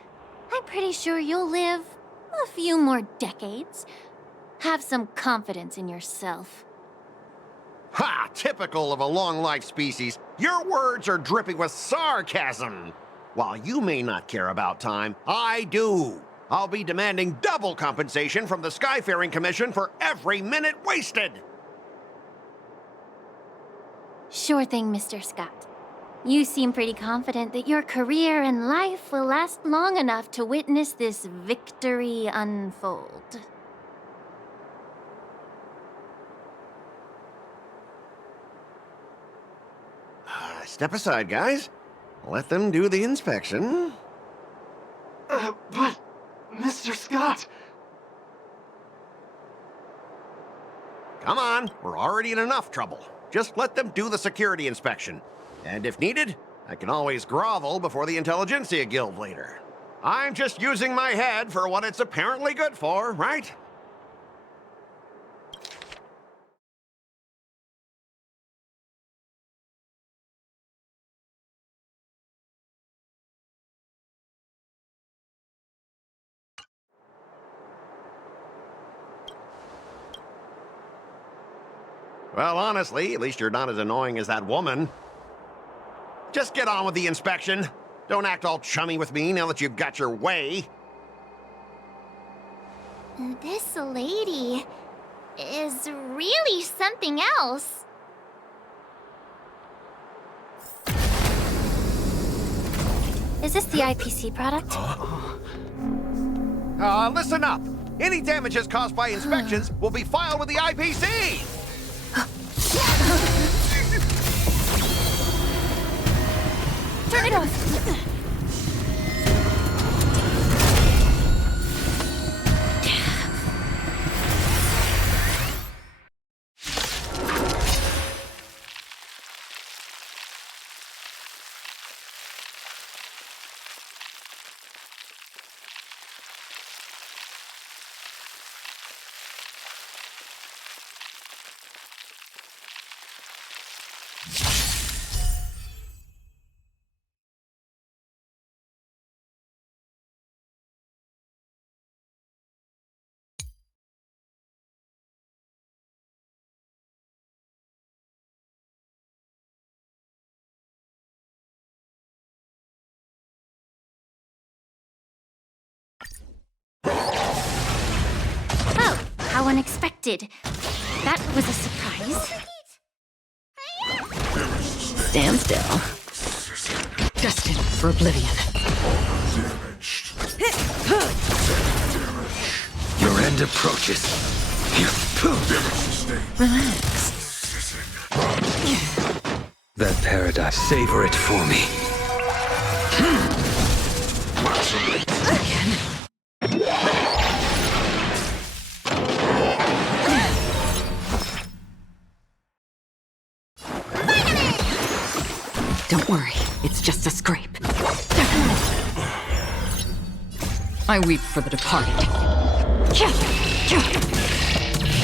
I'm pretty sure you'll live a few more decades. Have some confidence in yourself. Ha! Typical of a long-life species. Your words are dripping with sarcasm. While you may not care about time, I do. I'll be demanding double compensation from the Skyfaring Commission for every minute wasted. Sure thing, Mr. Scott. You seem pretty confident that your career and life will last long enough to witness this victory unfold. Step aside, guys. Let them do the inspection. But, Mr. Scott... Come on, we're already in enough trouble. Just let them do the security inspection. And if needed, I can always grovel before the Intelligentsia Guild later. I'm just using my head for what it's apparently good for, right? Well, honestly, at least you're not as annoying as that woman. Just get on with the inspection. Don't act all chummy with me now that you've got your way. This lady is really something else. Is this the IPC product? Listen up. Any damages caused by inspections will be filed with the IPC. Turn it off! Oh, how unexpected. That was a surprise. Stand still. Destined for oblivion. Your end approaches. Relax. That paradise, savor it for me. Don't worry, it's just a scrape. I weep for the departed.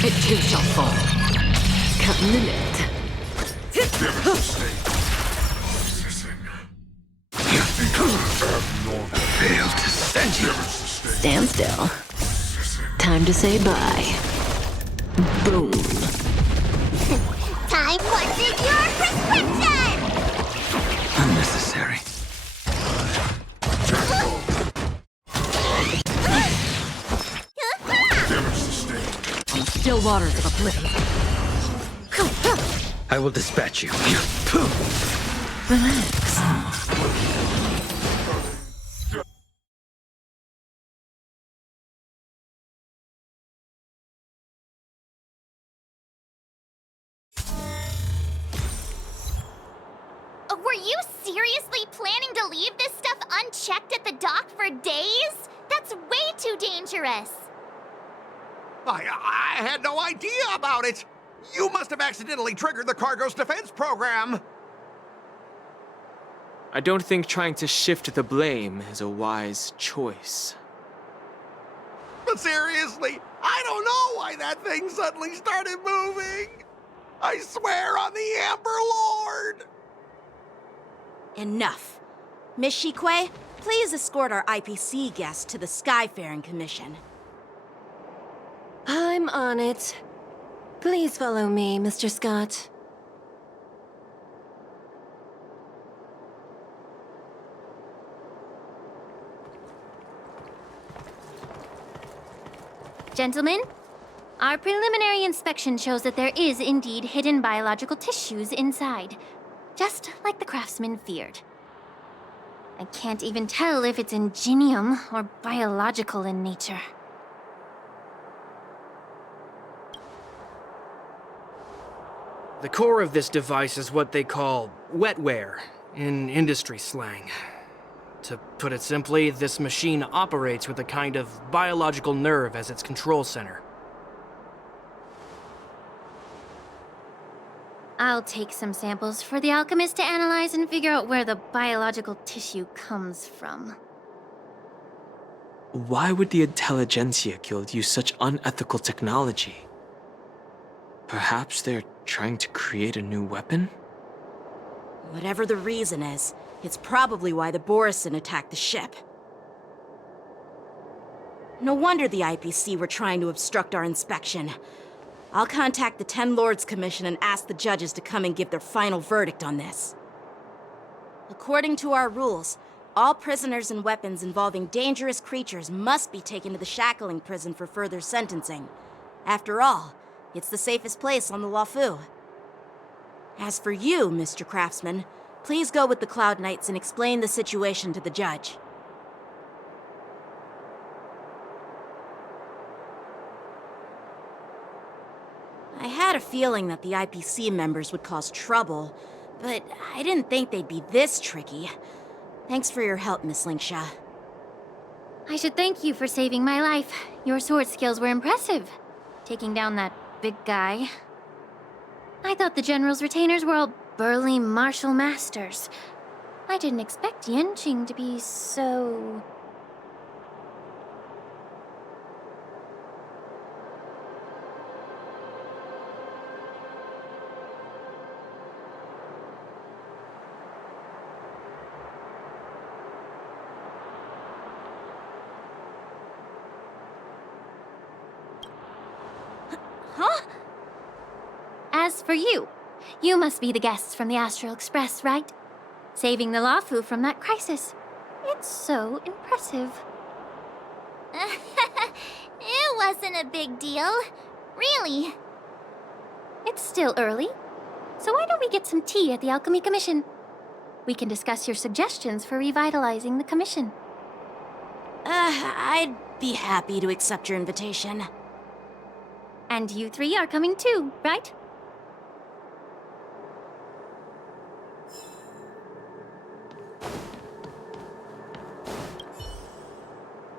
It too shall fall. Cut in the net. Failed to send you. Stand still. Time to say bye. Boom. Time wasted your prescription! Unnecessary. On the still waters of oblivion. I will dispatch you. Relax. Were you seriously planning to leave this stuff unchecked at the dock for days? That's way too dangerous. I had no idea about it. You must have accidentally triggered the cargo's defense program. I don't think trying to shift the blame is a wise choice. But seriously, I don't know why that thing suddenly started moving. I swear on the Amber Lord. Enough. Miss Shikwe, please escort our IPC guest to the Skyfaring Commission. I'm on it. Please follow me, Mr. Scott. Gentlemen, our preliminary inspection shows that there is indeed hidden biological tissues inside, just like the craftsman feared. I can't even tell if it's ingenium or biological in nature. The core of this device is what they call wetware in industry slang. To put it simply, this machine operates with a kind of biological nerve as its control center. I'll take some samples for the alchemist to analyze and figure out where the biological tissue comes from. Why would the Intelligentsia Guild use such unethical technology? Perhaps they're trying to create a new weapon? Whatever the reason is, it's probably why the Borison attacked the ship. No wonder the IPC were trying to obstruct our inspection. I'll contact the Ten Lords Commission and ask the judges to come and give their final verdict on this. According to our rules, all prisoners and weapons involving dangerous creatures must be taken to the shackling prison for further sentencing. After all, it's the safest place on the Luofu. As for you, Mr. Craftsman, please go with the Cloud Knights and explain the situation to the judge. I had a feeling that the IPC members would cause trouble, but I didn't think they'd be this tricky. Thanks for your help, Miss Linksha. I should thank you for saving my life. Your sword skills were impressive. Taking down that big guy. I thought the General's retainers were all burly martial masters. I didn't expect Yenqing to be so... Huh? As for you, you must be the guests from the Astral Express, right? Saving the Lafu from that crisis. It's so impressive. It wasn't a big deal. Really. It's still early, so why don't we get some tea at the Alchemy Commission? We can discuss your suggestions for revitalizing the commission. I'd be happy to accept your invitation. And you three are coming too, right?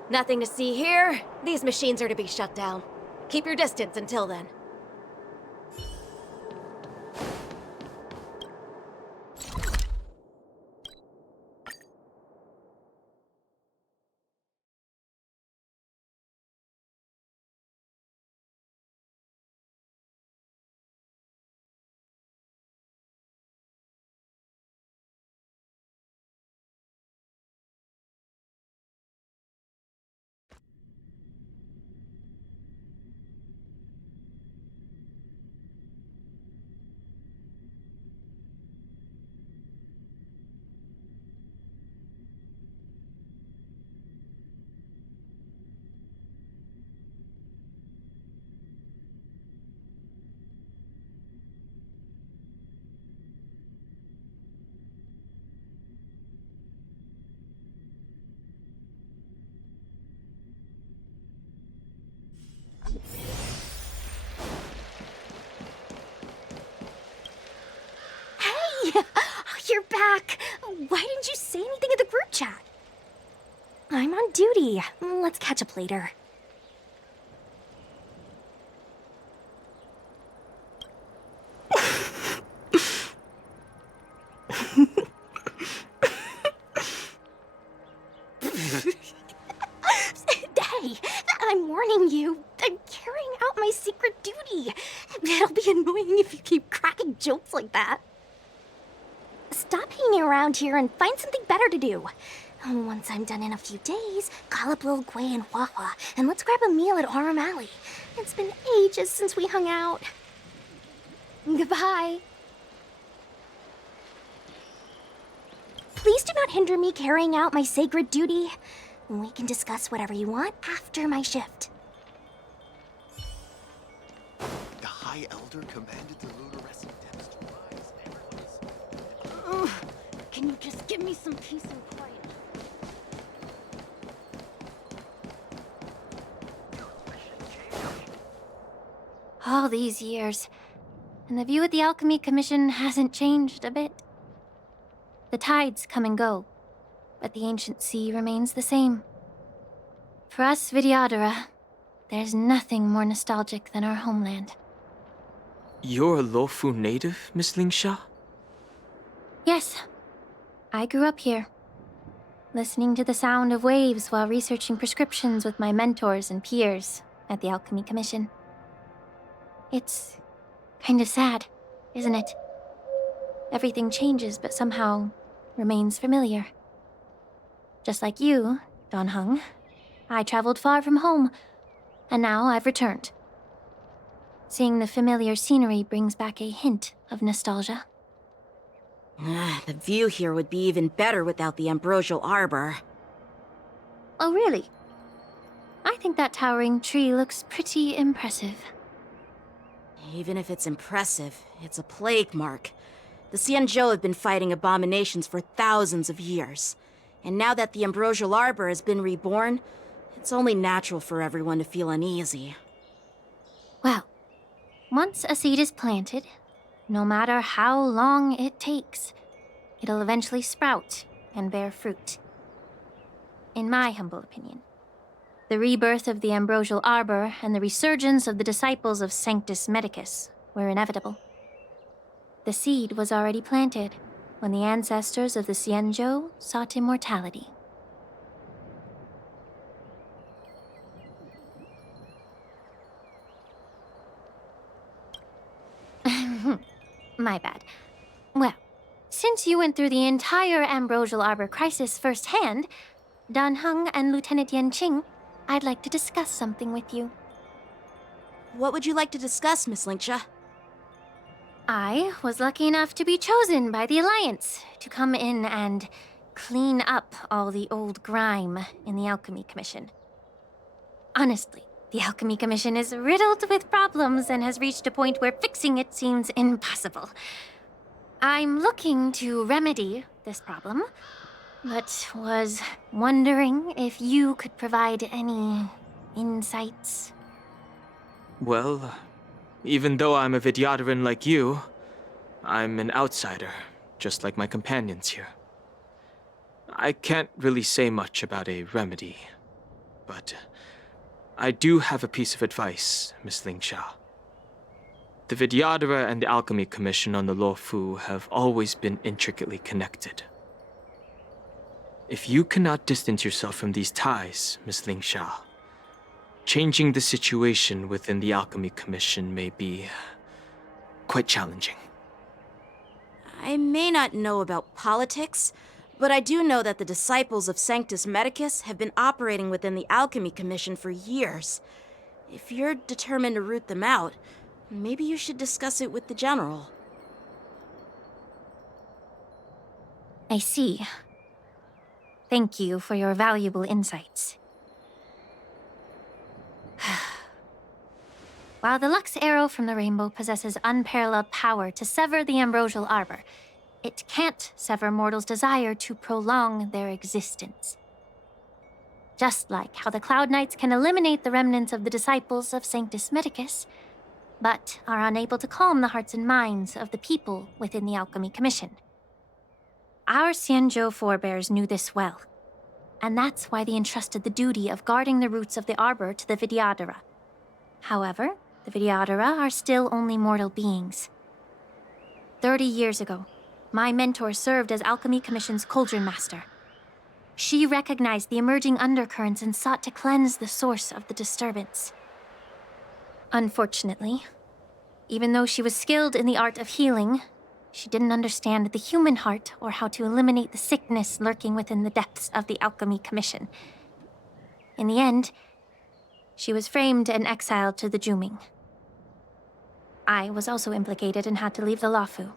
Nothing to see here. These machines are to be shut down. Keep your distance until then. Hey! You're back! Why didn't you say anything in the group chat? I'm on duty. Let's catch up later. Hey, I'm warning you. I'm carrying out my secret duty. It'll be annoying if you keep cracking jokes like that. Stop hanging around here and find something better to do. Once I'm done in a few days, call up Lil Gwei and Wawa, and let's grab a meal at Aurum Alley. It's been ages since we hung out. Goodbye. Please do not hinder me carrying out my sacred duty. We can discuss whatever you want after my shift. The High Elder commanded the luminescent depths to rise. Ugh, can you just give me some peace and quiet? All these years, and the view at the Alchemy Commission hasn't changed a bit. The tides come and go, but the ancient sea remains the same. For us Vidyadhara, there's nothing more nostalgic than our homeland. You're a Luofu native, Miss Lingsha? Yes, I grew up here, listening to the sound of waves while researching prescriptions with my mentors and peers at the Alchemy Commission. It's kind of sad, isn't it? Everything changes but somehow remains familiar. Just like you, Don Hung, I traveled far from home, and now I've returned. Seeing the familiar scenery brings back a hint of nostalgia. The view here would be even better without the ambrosial arbor. Oh, really? I think that towering tree looks pretty impressive. Even if it's impressive, it's a plague mark. The Xianzhou have been fighting abominations for thousands of years. And now that the ambrosial arbor has been reborn, it's only natural for everyone to feel uneasy. Well, once a seed is planted, no matter how long it takes, it'll eventually sprout and bear fruit. In my humble opinion, the rebirth of the ambrosial arbor and the resurgence of the disciples of Sanctus Medicus were inevitable. The seed was already planted when the ancestors of the Xianzhou sought immortality. My bad. Well, since you went through the entire ambrosial arbor crisis firsthand, Dan Heng and Lieutenant Yan Qing, I'd like to discuss something with you. What would you like to discuss, Miss Linksha? I was lucky enough to be chosen by the Alliance to come in and clean up all the old grime in the Alchemy Commission. Honestly, the Alchemy Commission is riddled with problems and has reached a point where fixing it seems impossible. I'm looking to remedy this problem, but was wondering if you could provide any insights. Well, even though I'm a Vidyadharan like you, I'm an outsider, just like my companions here. I can't really say much about a remedy, but I do have a piece of advice, Miss Lingsha. The Vidyadhara and the Alchemy Commission on the Luofu have always been intricately connected. If you cannot distance yourself from these ties, Miss Lingsha, changing the situation within the Alchemy Commission may be quite challenging. I may not know about politics, but I do know that the disciples of Sanctus Medicus have been operating within the Alchemy Commission for years. If you're determined to root them out, maybe you should discuss it with the General. I see. Thank you for your valuable insights. While the Lux Arrow from the Rainbow possesses unparalleled power to sever the ambrosial arbor, it can't sever mortals' desire to prolong their existence. Just like how the Cloud Knights can eliminate the remnants of the disciples of Sanctus Medicus, but are unable to calm the hearts and minds of the people within the Alchemy Commission. Our Xianzhou forebears knew this well, and that's why they entrusted the duty of guarding the roots of the arbor to the Vidyadhara. However, the Vidyadhara are still only mortal beings. 30 years ago, my mentor served as Alchemy Commission's Cauldron Master. She recognized the emerging undercurrents and sought to cleanse the source of the disturbance. Unfortunately, even though she was skilled in the art of healing, she didn't understand the human heart or how to eliminate the sickness lurking within the depths of the Alchemy Commission. In the end, she was framed and exiled to the Juming. I was also implicated and had to leave the Luofu.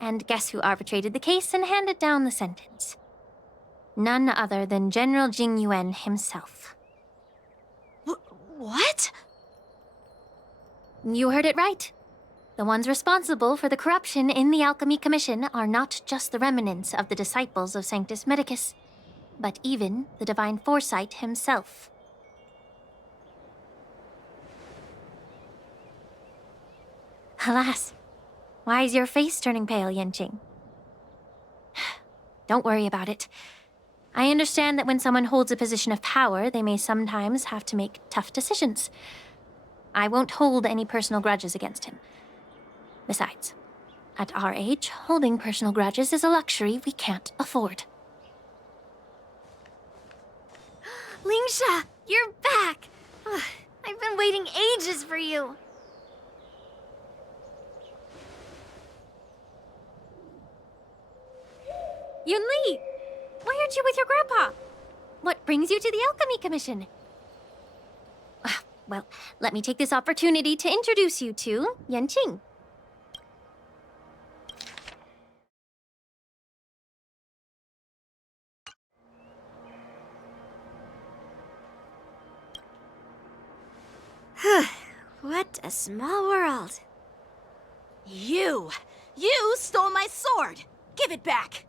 And guess who arbitrated the case and handed down the sentence? None other than General Jing Yuan himself. What? You heard it right. The ones responsible for the corruption in the Alchemy Commission are not just the remnants of the disciples of Sanctus Medicus, but even the Divine Foresight himself. Alas, why is your face turning pale, Yanqing? Don't worry about it. I understand that when someone holds a position of power, they may sometimes have to make tough decisions. I won't hold any personal grudges against him. Besides, at our age, holding personal grudges is a luxury we can't afford. Lingsha, you're back! Ugh, I've been waiting ages for you. Yunli! Why aren't you with your grandpa? What brings you to the Alchemy Commission? Well, let me take this opportunity to introduce you to Yanqing. What a small world. You stole my sword! Give it back!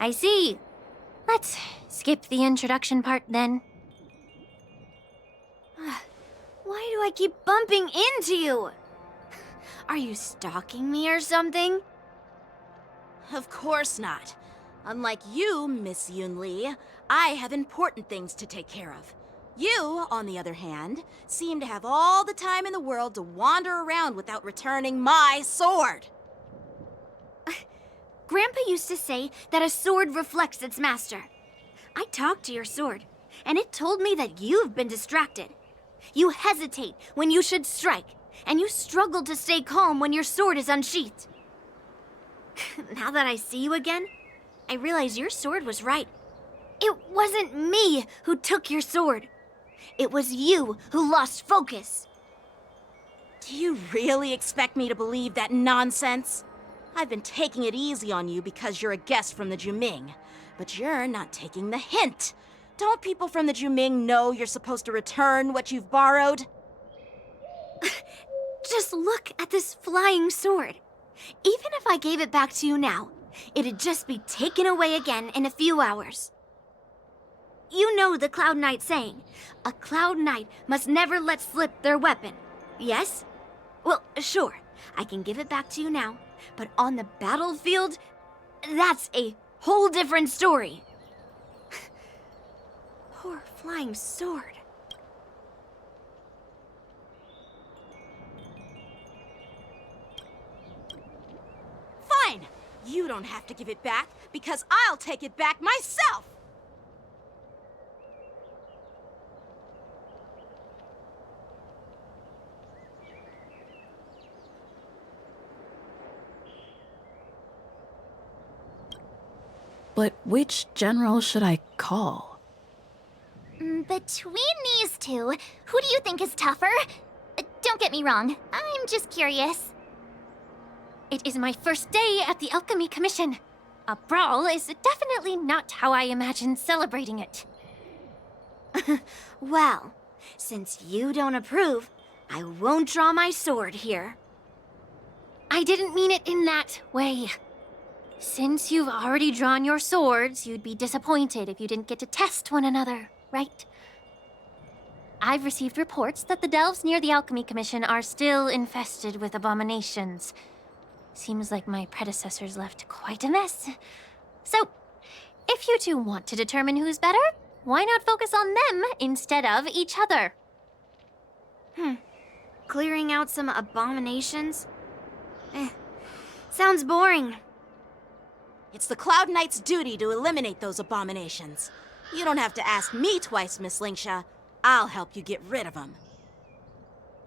I see. Let's skip the introduction part then. Why do I keep bumping into you? Are you stalking me or something? Of course not. Unlike you, Miss Yunli, I have important things to take care of. You, on the other hand, seem to have all the time in the world to wander around without returning my sword. Grandpa used to say that a sword reflects its master. I talked to your sword, and it told me that you've been distracted. You hesitate when you should strike, and you struggle to stay calm when your sword is unsheathed. Now that I see you again, I realize your sword was right. It wasn't me who took your sword. It was you who lost focus. Do you really expect me to believe that nonsense? I've been taking it easy on you because you're a guest from the Juming, but you're not taking the hint. Don't people from the Juming know you're supposed to return what you've borrowed? Just look at this flying sword. Even if I gave it back to you now, it'd just be taken away again in a few hours. You know the Cloud Knight saying, a Cloud Knight must never let slip their weapon, yes? Well, sure, I can give it back to you now, but on the battlefield, that's a whole different story. Poor flying sword. Fine! You don't have to give it back, because I'll take it back myself! But which general should I call? Between these two, who do you think is tougher? Don't get me wrong, I'm just curious. It is my first day at the Alchemy Commission. A brawl is definitely not how I imagined celebrating it. Well, since you don't approve, I won't draw my sword here. I didn't mean it in that way. Since you've already drawn your swords, you'd be disappointed if you didn't get to test one another, right? I've received reports that the delves near the Alchemy Commission are still infested with abominations. Seems like my predecessors left quite a mess. So, if you two want to determine who's better, why not focus on them instead of each other? Clearing out some abominations? Sounds boring. It's the Cloud Knight's duty to eliminate those abominations. You don't have to ask me twice, Miss Lingsha. I'll help you get rid of them.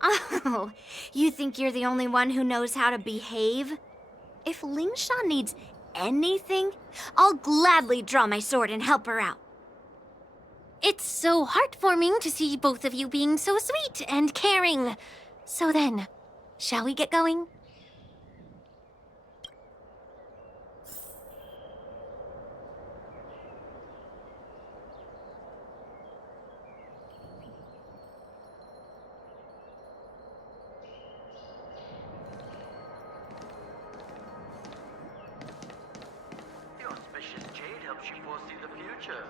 Oh, you think you're the only one who knows how to behave? If Lingsha needs anything, I'll gladly draw my sword and help her out. It's so heartwarming to see both of you being so sweet and caring. So then, shall we get going? The auspicious jade helps you foresee the future.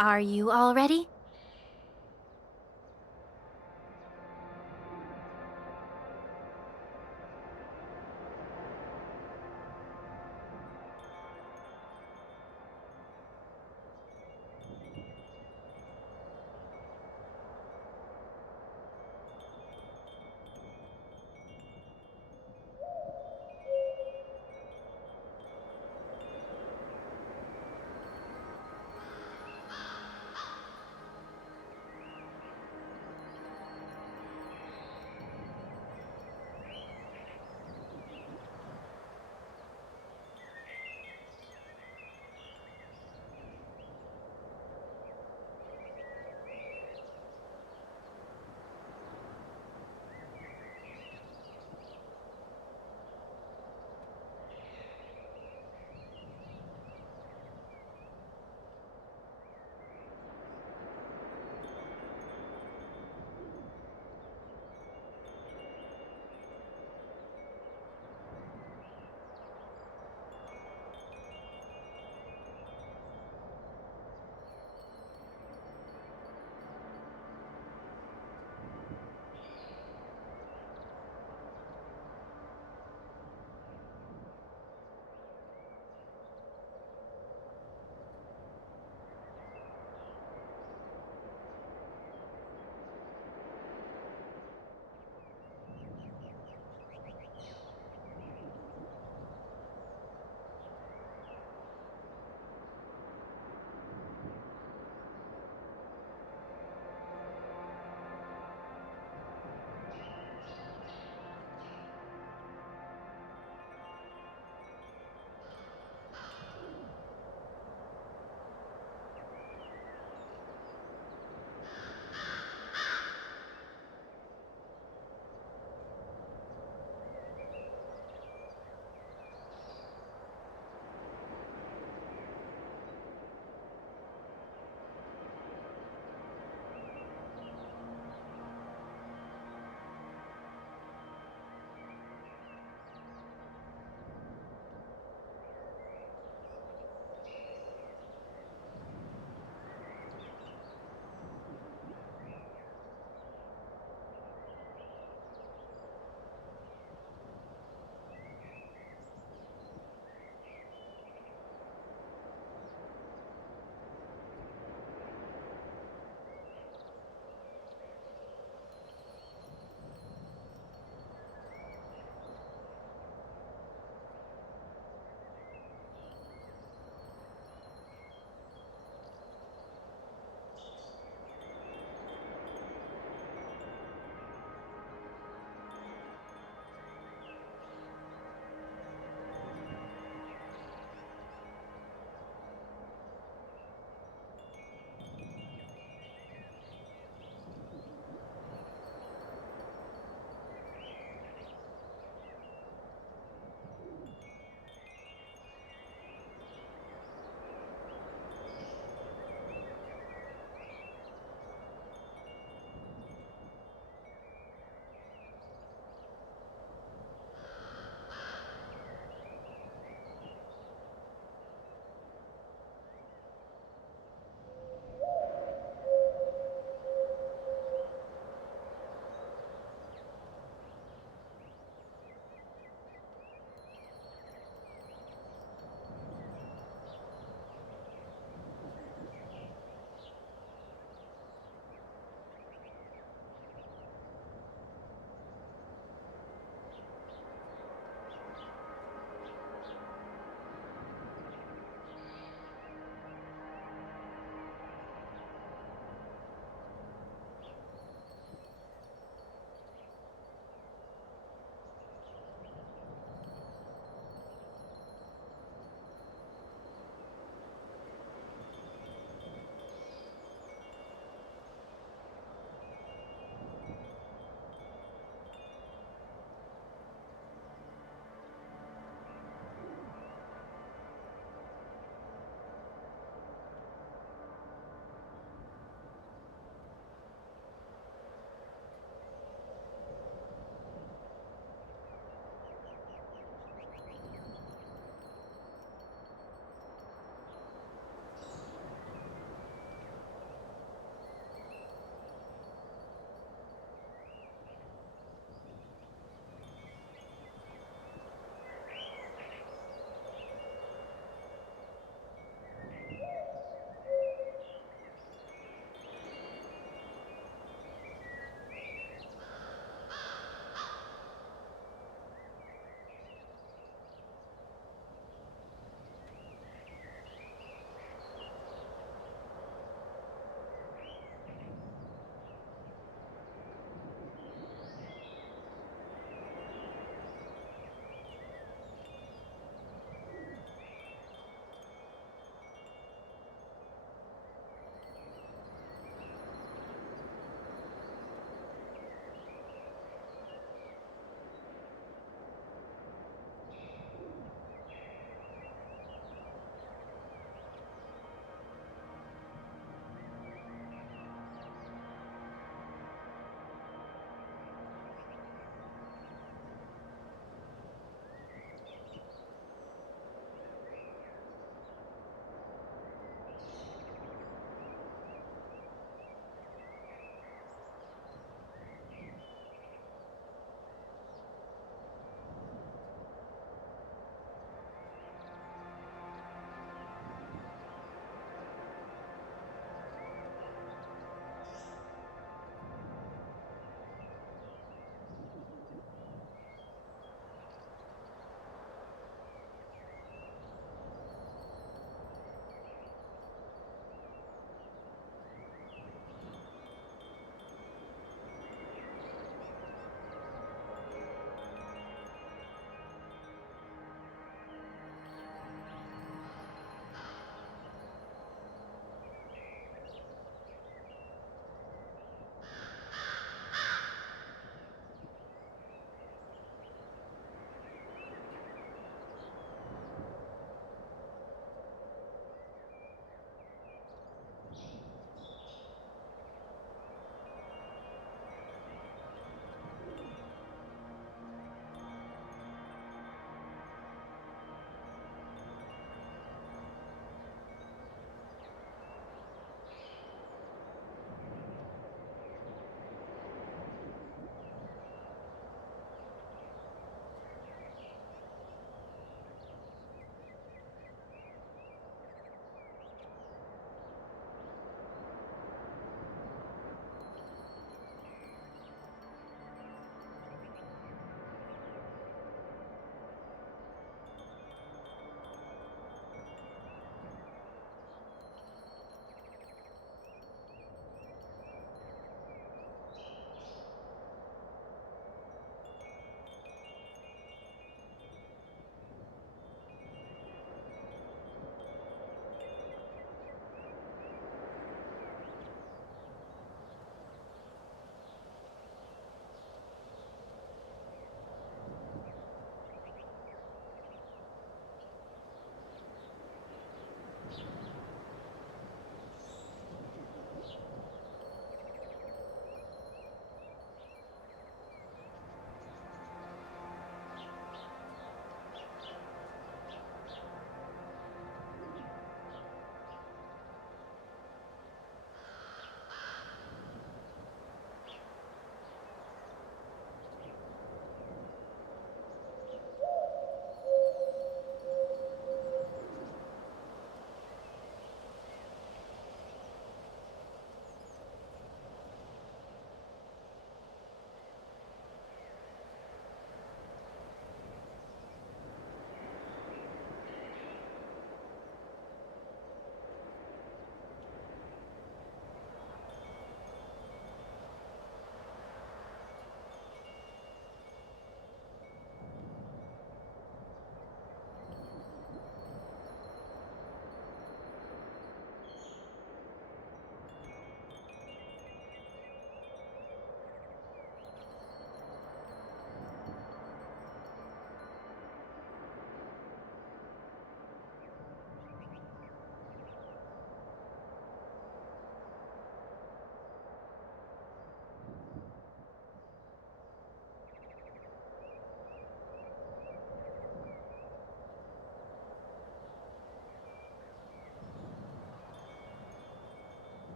Are you all ready?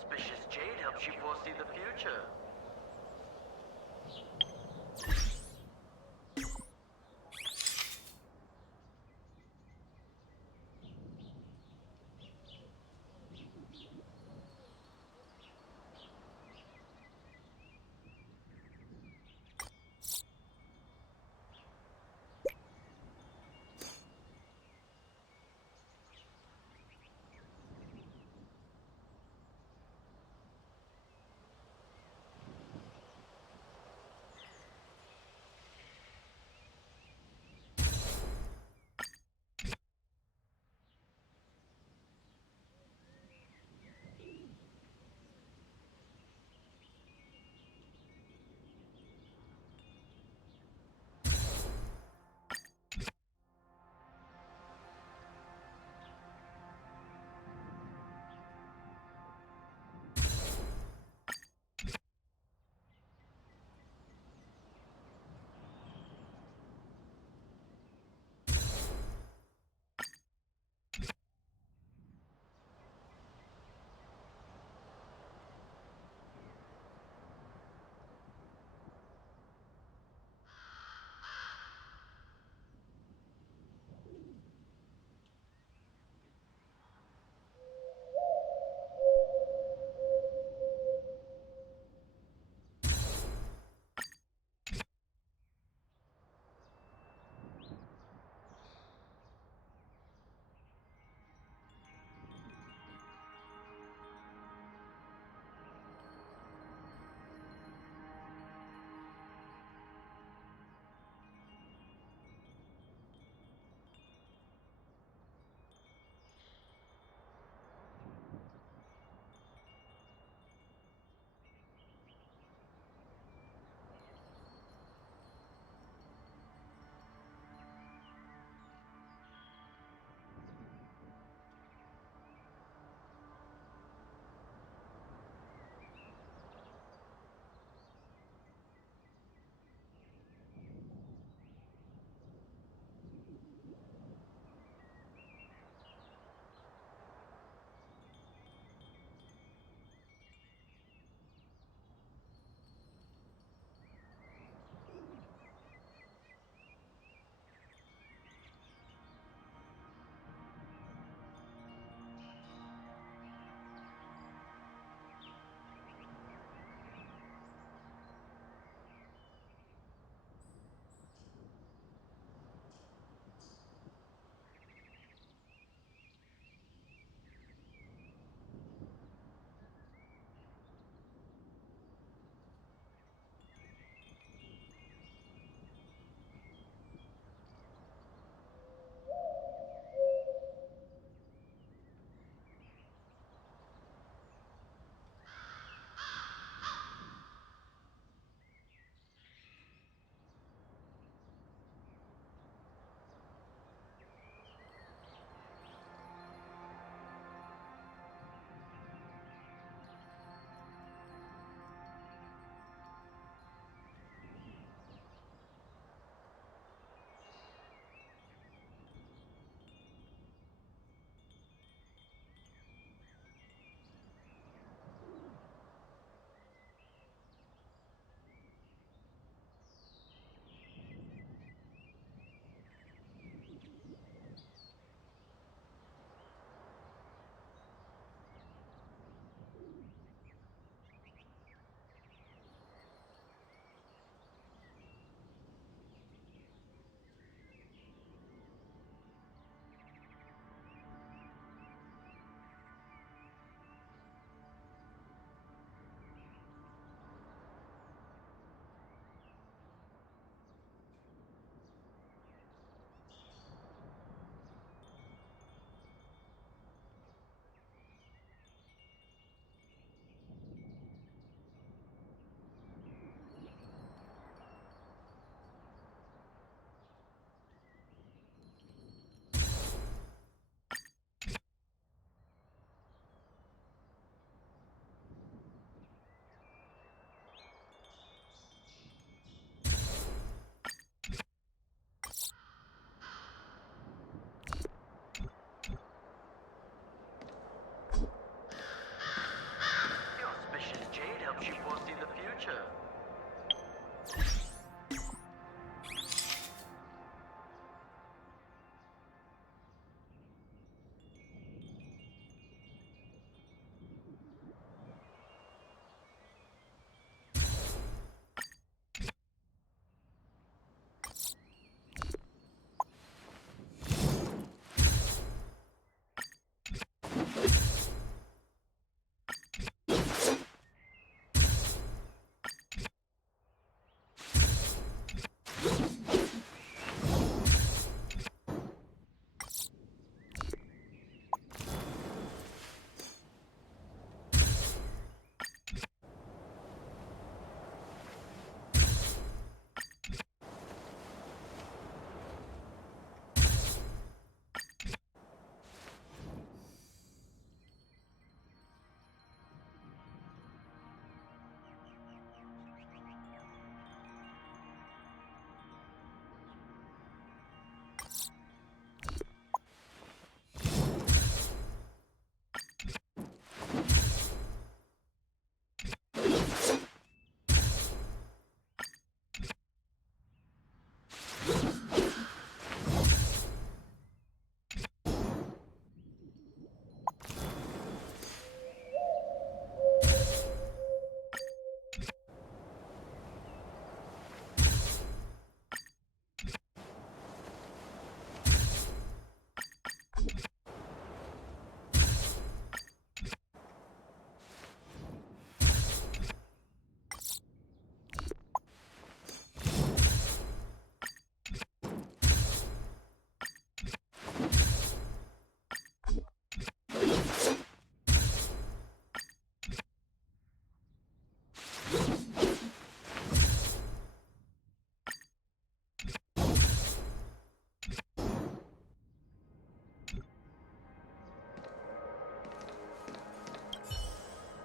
auspicious jade helps you foresee the future.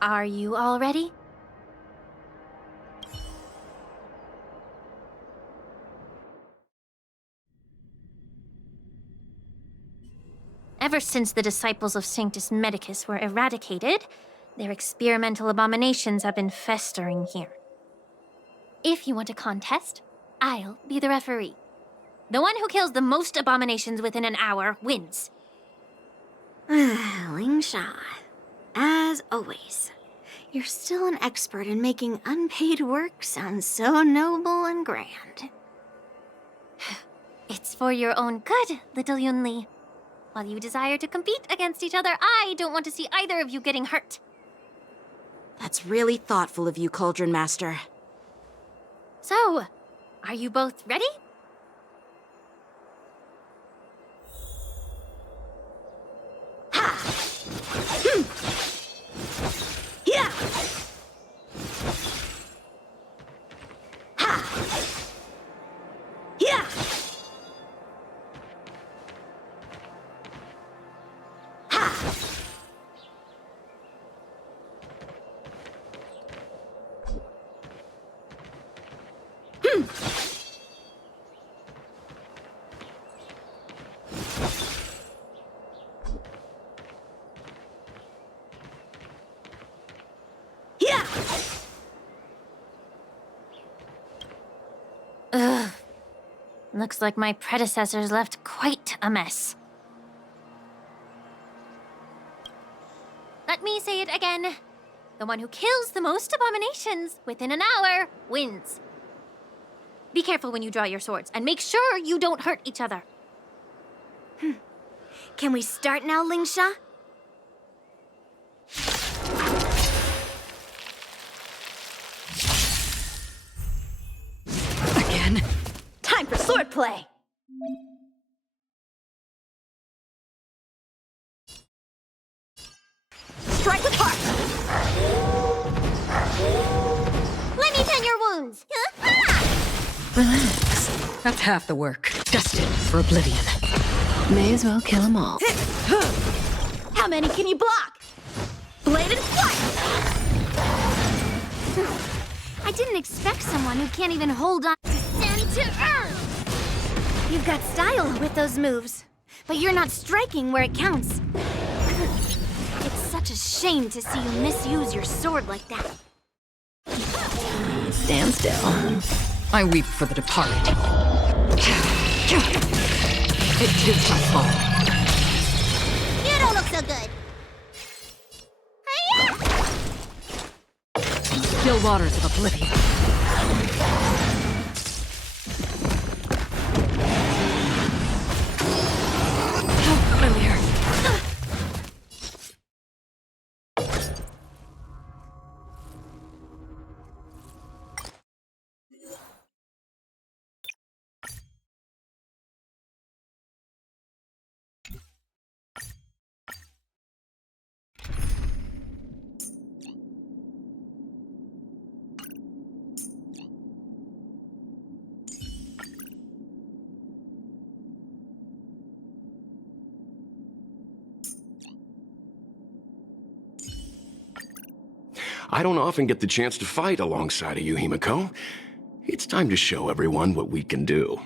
Are you all ready? Ever since the disciples of Sanctus Medicus were eradicated, their experimental abominations have been festering here. If you want a contest, I'll be the referee. The one who kills the most abominations within an hour wins. Lingsha, as always, you're still an expert in making unpaid work sound so noble and grand. It's for your own good, little Yunli. While you desire to compete against each other, I don't want to see either of you getting hurt. That's really thoughtful of you, Cauldron Master. So, are you both ready? Yeah! Yeah! Ugh. Looks like my predecessors left quite a mess. Let me say it again. The one who kills the most abominations within an hour wins. Be careful when you draw your swords, and make sure you don't hurt each other. Can we start now, Lingsha? Again? Time for swordplay! Strike with heart! Let me tend your wounds! Relax. That's half the work. Destined for oblivion. May as well kill them all. How many can you block? Bladed flight! I didn't expect someone who can't even hold on to send to earth! You've got style with those moves, but you're not striking where it counts. It's such a shame to see you misuse your sword like that. Stand still. I weep for the departed. It is my fault. You don't look so good. Still waters of oblivion. How familiar. I don't often get the chance to fight alongside of you, Himiko. It's time to show everyone what we can do.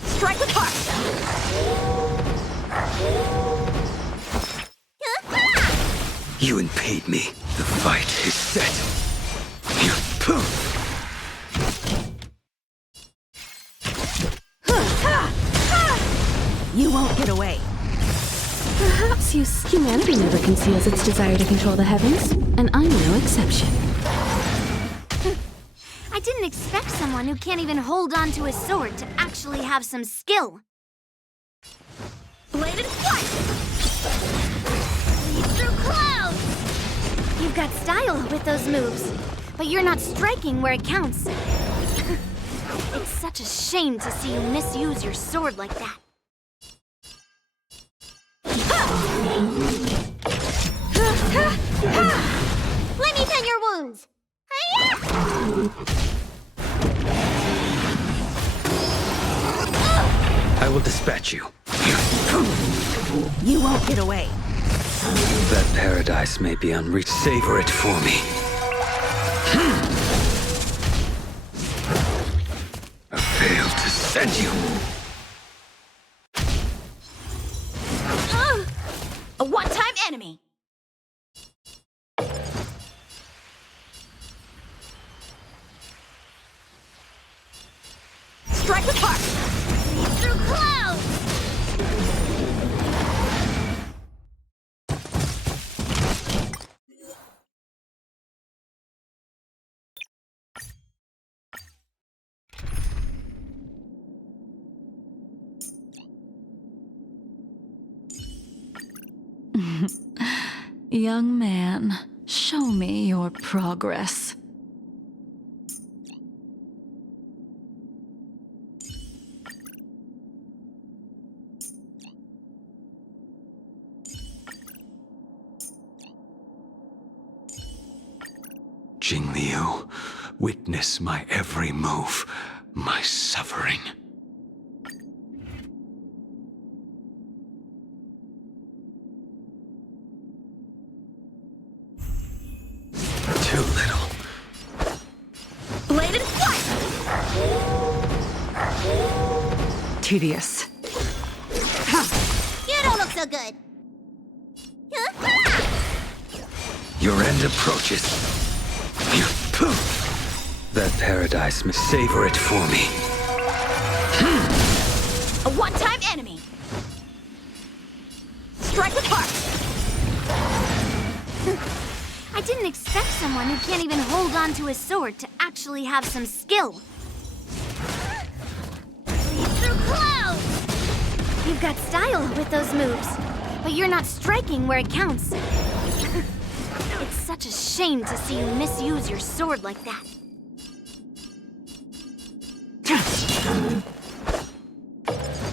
Strike with heart! You impede me. The fight is set. You won't get away. Perhaps humanity never conceals its desire to control the heavens, and I'm no exception. I didn't expect someone who can't even hold on to a sword to actually have some skill. Bladed flight! Lead through clouds! You've got style with those moves, but you're not striking where it counts. It's such a shame to see you misuse your sword like that. Let me tend your wounds. I will dispatch you. You won't get away. That paradise may be unreached. Savor it for me. I failed to send you. A one-time enemy. Strike with heart. Through clouds! Young man, show me your progress. Jing Liu, witness my every move, my suffering. Too little. Bladed flight! Tedious. You don't look so good. Your end approaches. That paradise may savor it for me. A one-time enemy. Strike with heart. I didn't expect someone who can't even hold on to a sword to actually have some skill. Through clouds! You've got style with those moves, but you're not striking where it counts. It's such a shame to see you misuse your sword like that.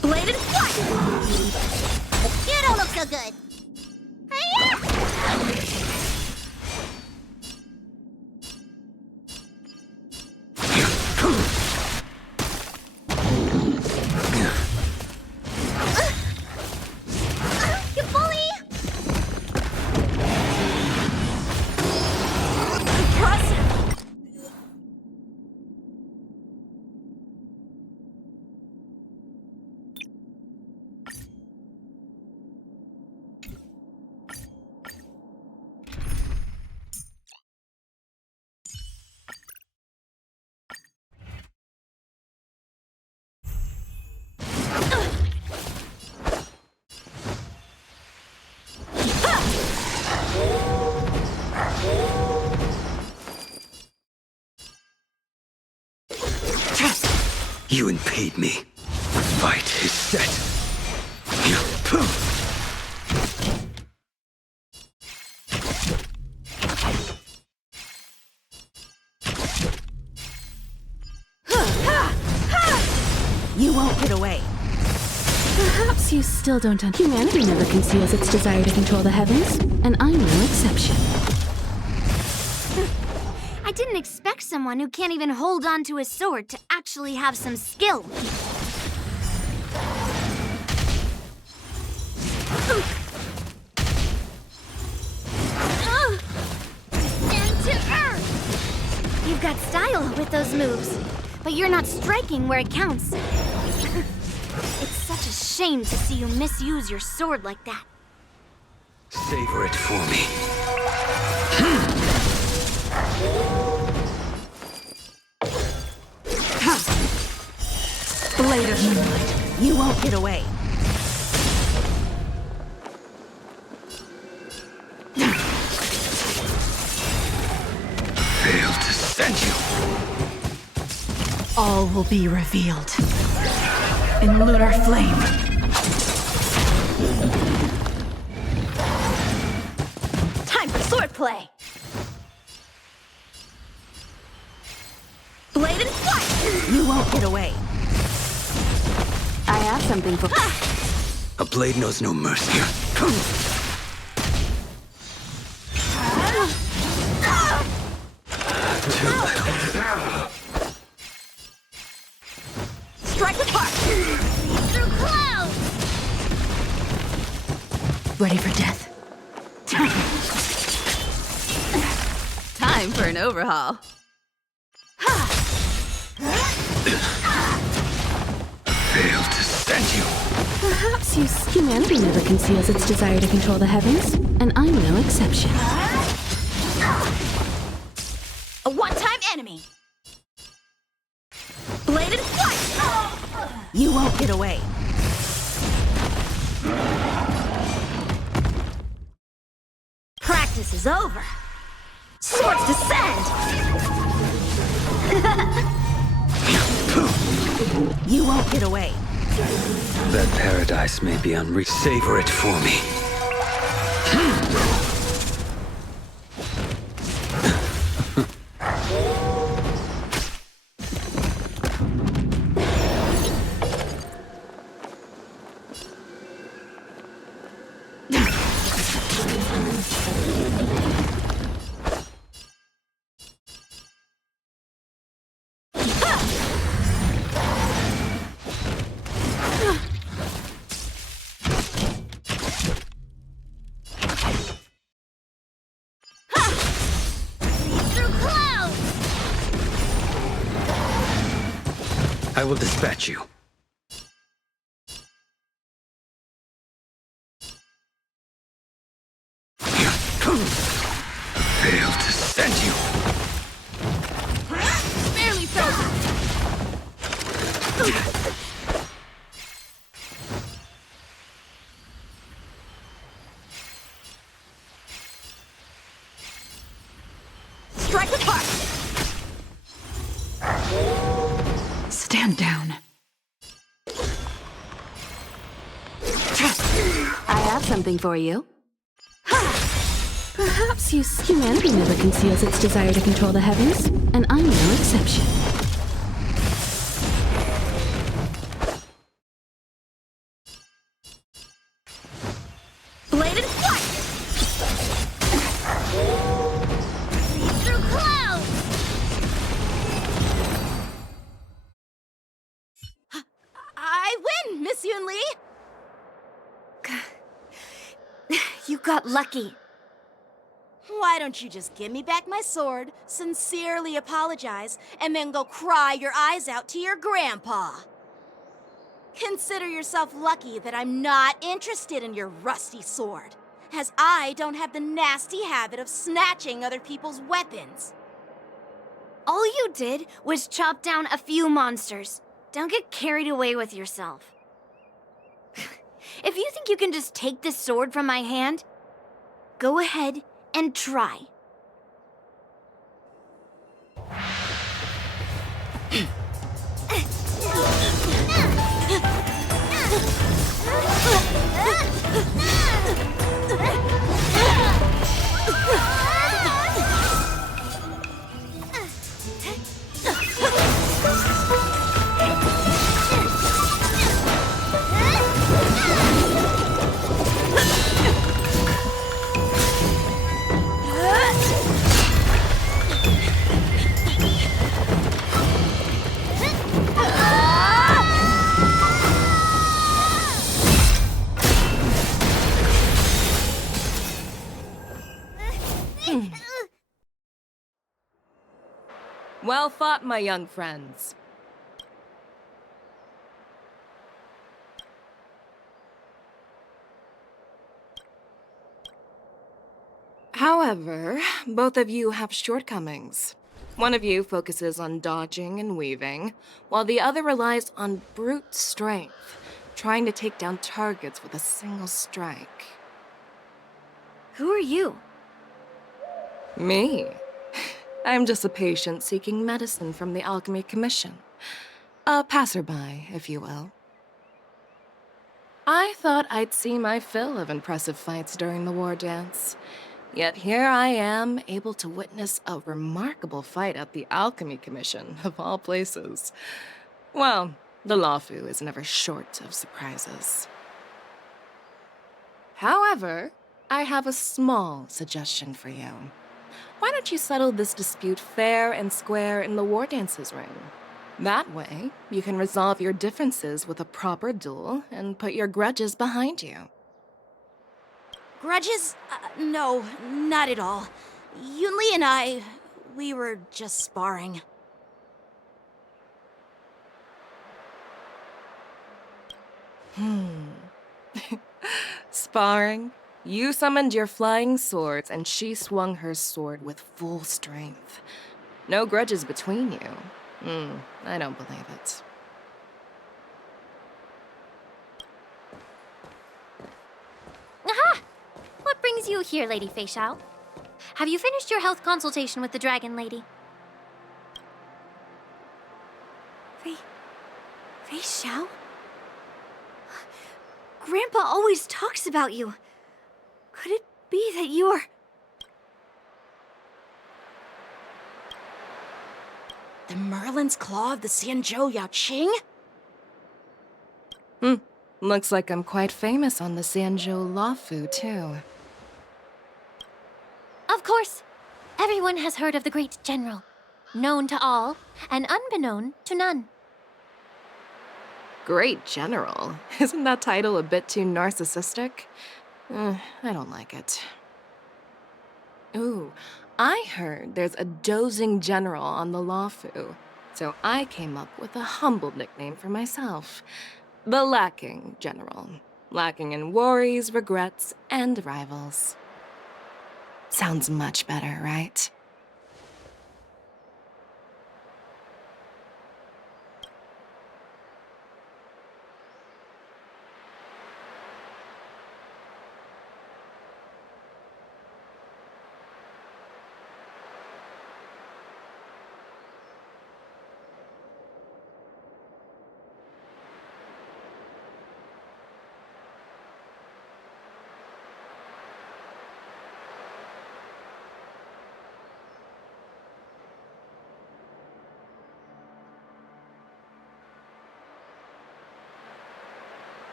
Bladed flight! You don't look so good. You bully! Impressive. You impede me. The fight is set. You won't get away. Perhaps you still don't understand. Humanity never conceals its desire to control the heavens, and I'm no exception. I didn't expect someone who can't even hold on to a sword to actually have some skill. Descend to earth! You've got style with those moves, but you're not striking where it counts. It's such a shame to see you misuse your sword like that. Savor it for me. Blade of moonlight. You won't get away. Failed to send you. All will be revealed in lunar flame. Time for swordplay! You won't get away. I have something for... A blade knows no mercy. Too little. Strike the park! Through clouds! Ready for death. Time for an overhaul. Failed to send you. Perhaps humanity never conceals its desire to control the heavens, and I'm no exception. A one-time enemy. Bladed flight! You won't get away. Practice is over. Swords descend! You won't get away. That paradise may be Savor it for me. I will dispatch you. Failed to send you. Barely frozen! Strike the park! Stand down. I have something for you. Perhaps humanity never conceals its desire to control the heavens, and I'm no exception. Bladed flight! Through clouds! I win, Miss Yun Li! You got lucky. Why don't you just give me back my sword, sincerely apologize, and then go cry your eyes out to your grandpa? Consider yourself lucky that I'm not interested in your rusty sword, as I don't have the nasty habit of snatching other people's weapons. All you did was chop down a few monsters. Don't get carried away with yourself. If you think you can just take this sword from my hand, go ahead and try. Well fought, my young friends. However, both of you have shortcomings. One of you focuses on dodging and weaving, while the other relies on brute strength, trying to take down targets with a single strike. Who are you? Me? I'm just a patient seeking medicine from the Alchemy Commission. A passerby, if you will. I thought I'd see my fill of impressive fights during the war dance. Yet here I am, able to witness a remarkable fight at the Alchemy Commission, of all places. Well, the Lawfu is never short of surprises. However, I have a small suggestion for you. Why don't you settle this dispute fair and square in the War Dances ring? That way, you can resolve your differences with a proper duel and put your grudges behind you. Grudges? No, not at all. Yunli and I, we were just sparring. Sparring? You summoned your flying swords, and she swung her sword with full strength. No grudges between you. I don't believe it. Aha! What brings you here, Lady Fei Xiao? Have you finished your health consultation with the Dragon Lady? Fei Xiao? Grandpa always talks about you. Could it be that you're... The Merlin's Claw of the Xianzhou Yaoqing? Looks like I'm quite famous on the Sanzhou Lawfu, too. Of course. Everyone has heard of the great general. Known to all, and unbeknown to none. Great General? Isn't that title a bit too narcissistic? I don't like it. Ooh, I heard there's a dozing general on the Lawfu, so I came up with a humble nickname for myself. The Lacking General. Lacking in worries, regrets, and rivals. Sounds much better, right?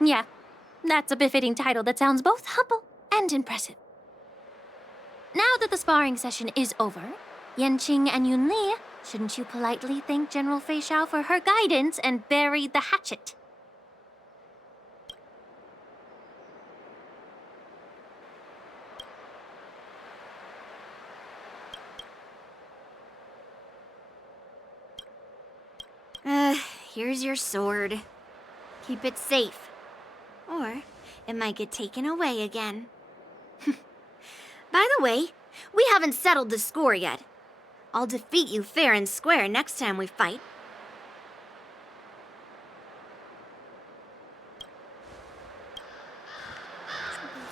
Yeah, that's a befitting title that sounds both humble and impressive. Now that the sparring session is over, Yanqing and Yunli, shouldn't you politely thank General Fei Xiao for her guidance and bury the hatchet? Here's your sword. Keep it safe. Or it might get taken away again. By the way, we haven't settled the score yet. I'll defeat you fair and square next time we fight.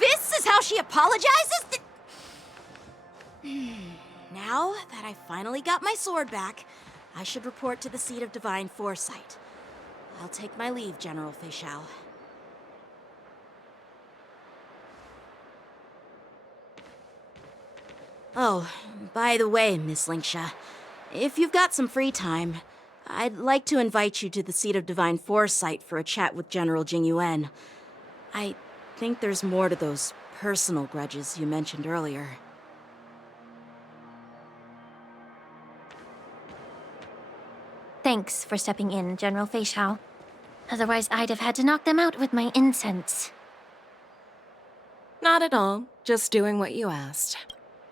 This is how she apologizes? Now that I finally got my sword back, I should report to the seat of divine foresight. I'll take my leave, General Fei Xiao. Oh, by the way, Miss Linksha, if you've got some free time, I'd like to invite you to the seat of divine foresight for a chat with General Jingyuan. I think there's more to those personal grudges you mentioned earlier. Thanks for stepping in, General Fei Xiao. Otherwise, I'd have had to knock them out with my incense. Not at all. Just doing what you asked.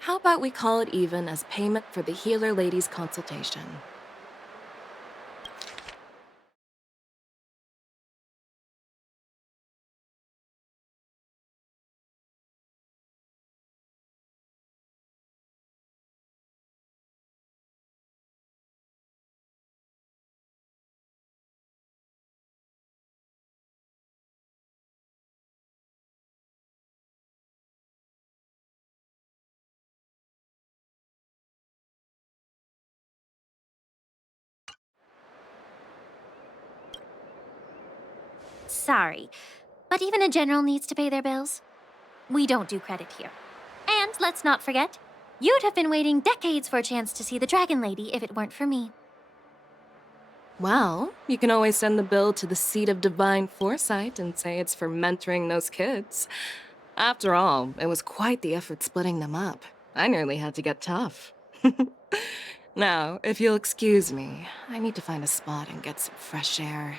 How about we call it even as payment for the healer lady's consultation? Sorry, but even a general needs to pay their bills. We don't do credit here. And let's not forget, you'd have been waiting decades for a chance to see the Dragon Lady if it weren't for me. Well, you can always send the bill to the seat of divine foresight and say it's for mentoring those kids. After all, it was quite the effort splitting them up. I nearly had to get tough. Now, if you'll excuse me, I need to find a spot and get some fresh air.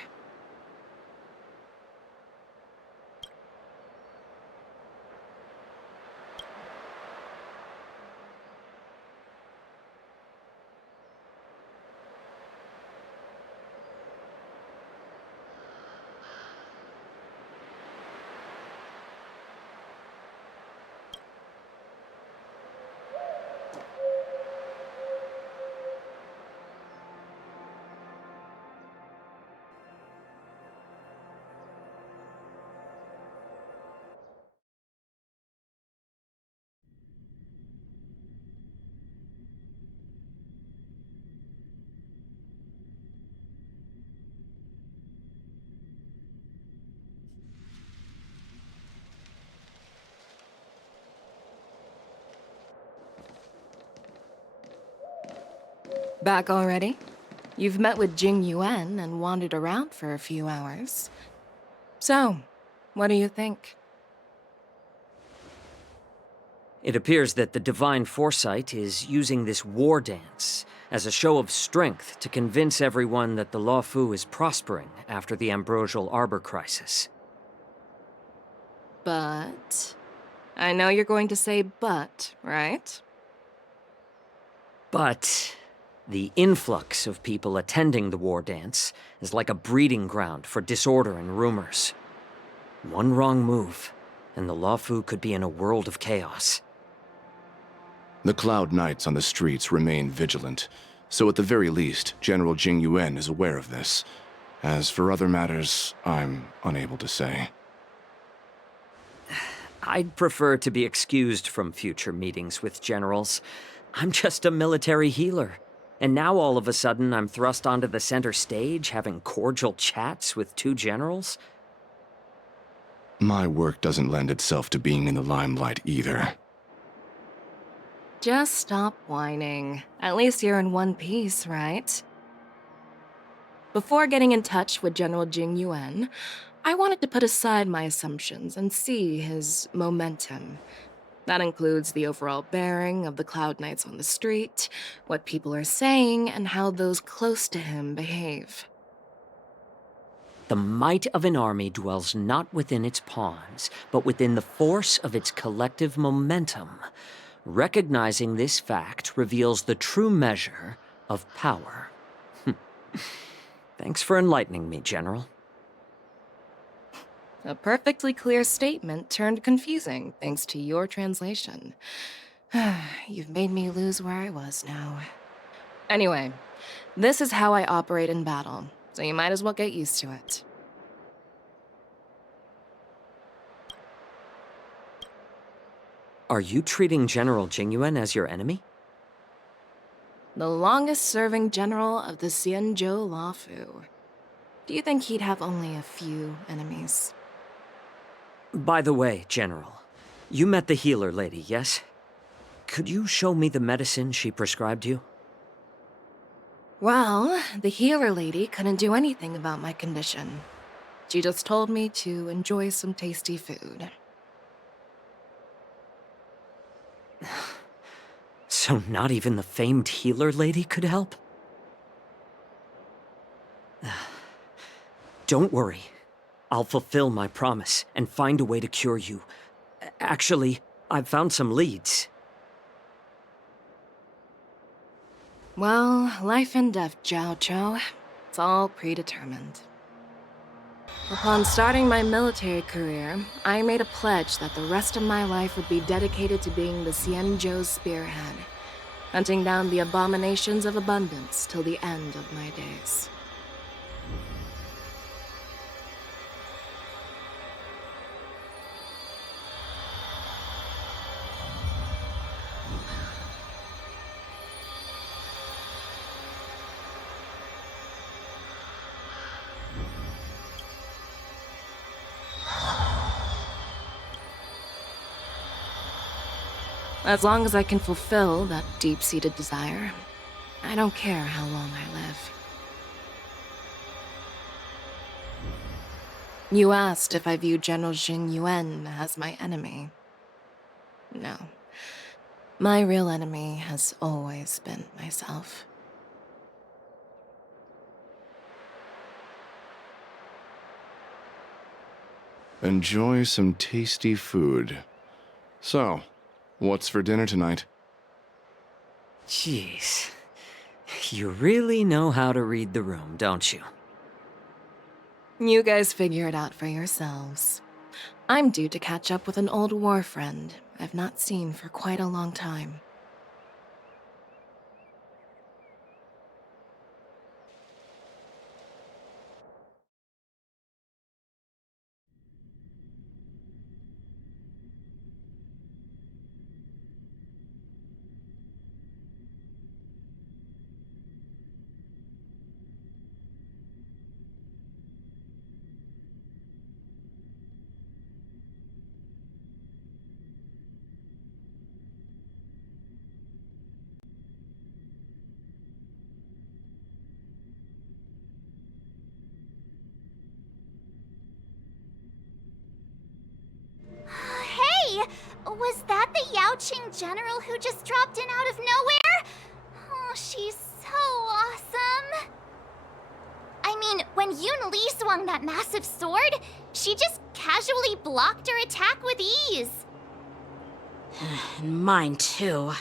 Back already? You've met with Jing Yuan and wandered around for a few hours. So, what do you think? It appears that the Divine Foresight is using this war dance as a show of strength to convince everyone that the Luofu is prospering after the Ambrosial Arbor crisis. But... I know you're going to say but, right? But the influx of people attending the war dance is like a breeding ground for disorder and rumors. One wrong move, and the Luofu could be in a world of chaos. The Cloud Knights on the streets remain vigilant, so at the very least, General Jing Yuan is aware of this. As for other matters, I'm unable to say. I'd prefer to be excused from future meetings with generals. I'm just a military healer. And now all of a sudden I'm thrust onto the center stage having cordial chats with two generals? My work doesn't lend itself to being in the limelight either. Just stop whining. At least you're in one piece, right? Before getting in touch with General Jing Yuan, I wanted to put aside my assumptions and see his momentum. That includes the overall bearing of the Cloud Knights on the street, what people are saying, and how those close to him behave. The might of an army dwells not within its pawns, but within the force of its collective momentum. Recognizing this fact reveals the true measure of power. Thanks for enlightening me, General. A perfectly clear statement turned confusing thanks to your translation. You've made me lose where I was now. Anyway, this is how I operate in battle, so you might as well get used to it. Are you treating General Jingyuan as your enemy? The longest-serving general of the Xianzhou Luofu. Do you think he'd have only a few enemies? By the way, General, you met the healer lady, yes? Could you show me the medicine she prescribed you? Well, the healer lady couldn't do anything about my condition. She just told me to enjoy some tasty food. So not even the famed healer lady could help? Don't worry. I'll fulfill my promise and find a way to cure you. Actually, I've found some leads. Well, life and death, Jiao Chou. It's all predetermined. Upon starting my military career, I made a pledge that the rest of my life would be dedicated to being the Xianzhou's spearhead, hunting down the abominations of abundance till the end of my days. As long as I can fulfill that deep-seated desire, I don't care how long I live. You asked if I view General Jing Yuan as my enemy. No. My real enemy has always been myself. Enjoy some tasty food. So, what's for dinner tonight? Jeez. You really know how to read the room, don't you? You guys figure it out for yourselves. I'm due to catch up with an old war friend I've not seen for quite a long time. Hey! Was that the Yaoqing general who just dropped in out of nowhere? Oh, she's so awesome. I mean, when Yun Li swung that massive sword, she just casually blocked her attack with ease. Mine too.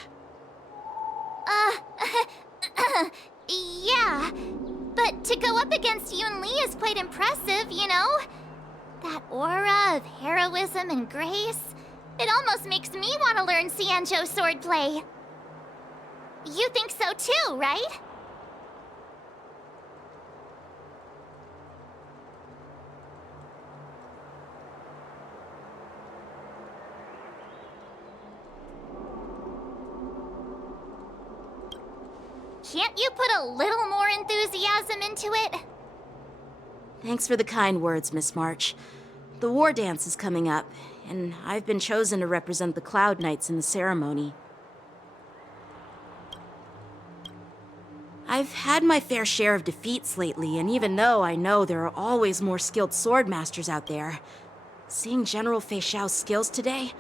Yeah. But to go up against Yun Li is quite impressive, you know? That aura of heroism and grace, it almost makes me want to learn Xianzhou swordplay. You think so too, right? Can't you put a little more enthusiasm into it? Thanks for the kind words, Miss March. The war dance is coming up, and I've been chosen to represent the Cloud Knights in the ceremony. I've had my fair share of defeats lately, and even though I know there are always more skilled sword masters out there, seeing General Fei Xiao's skills today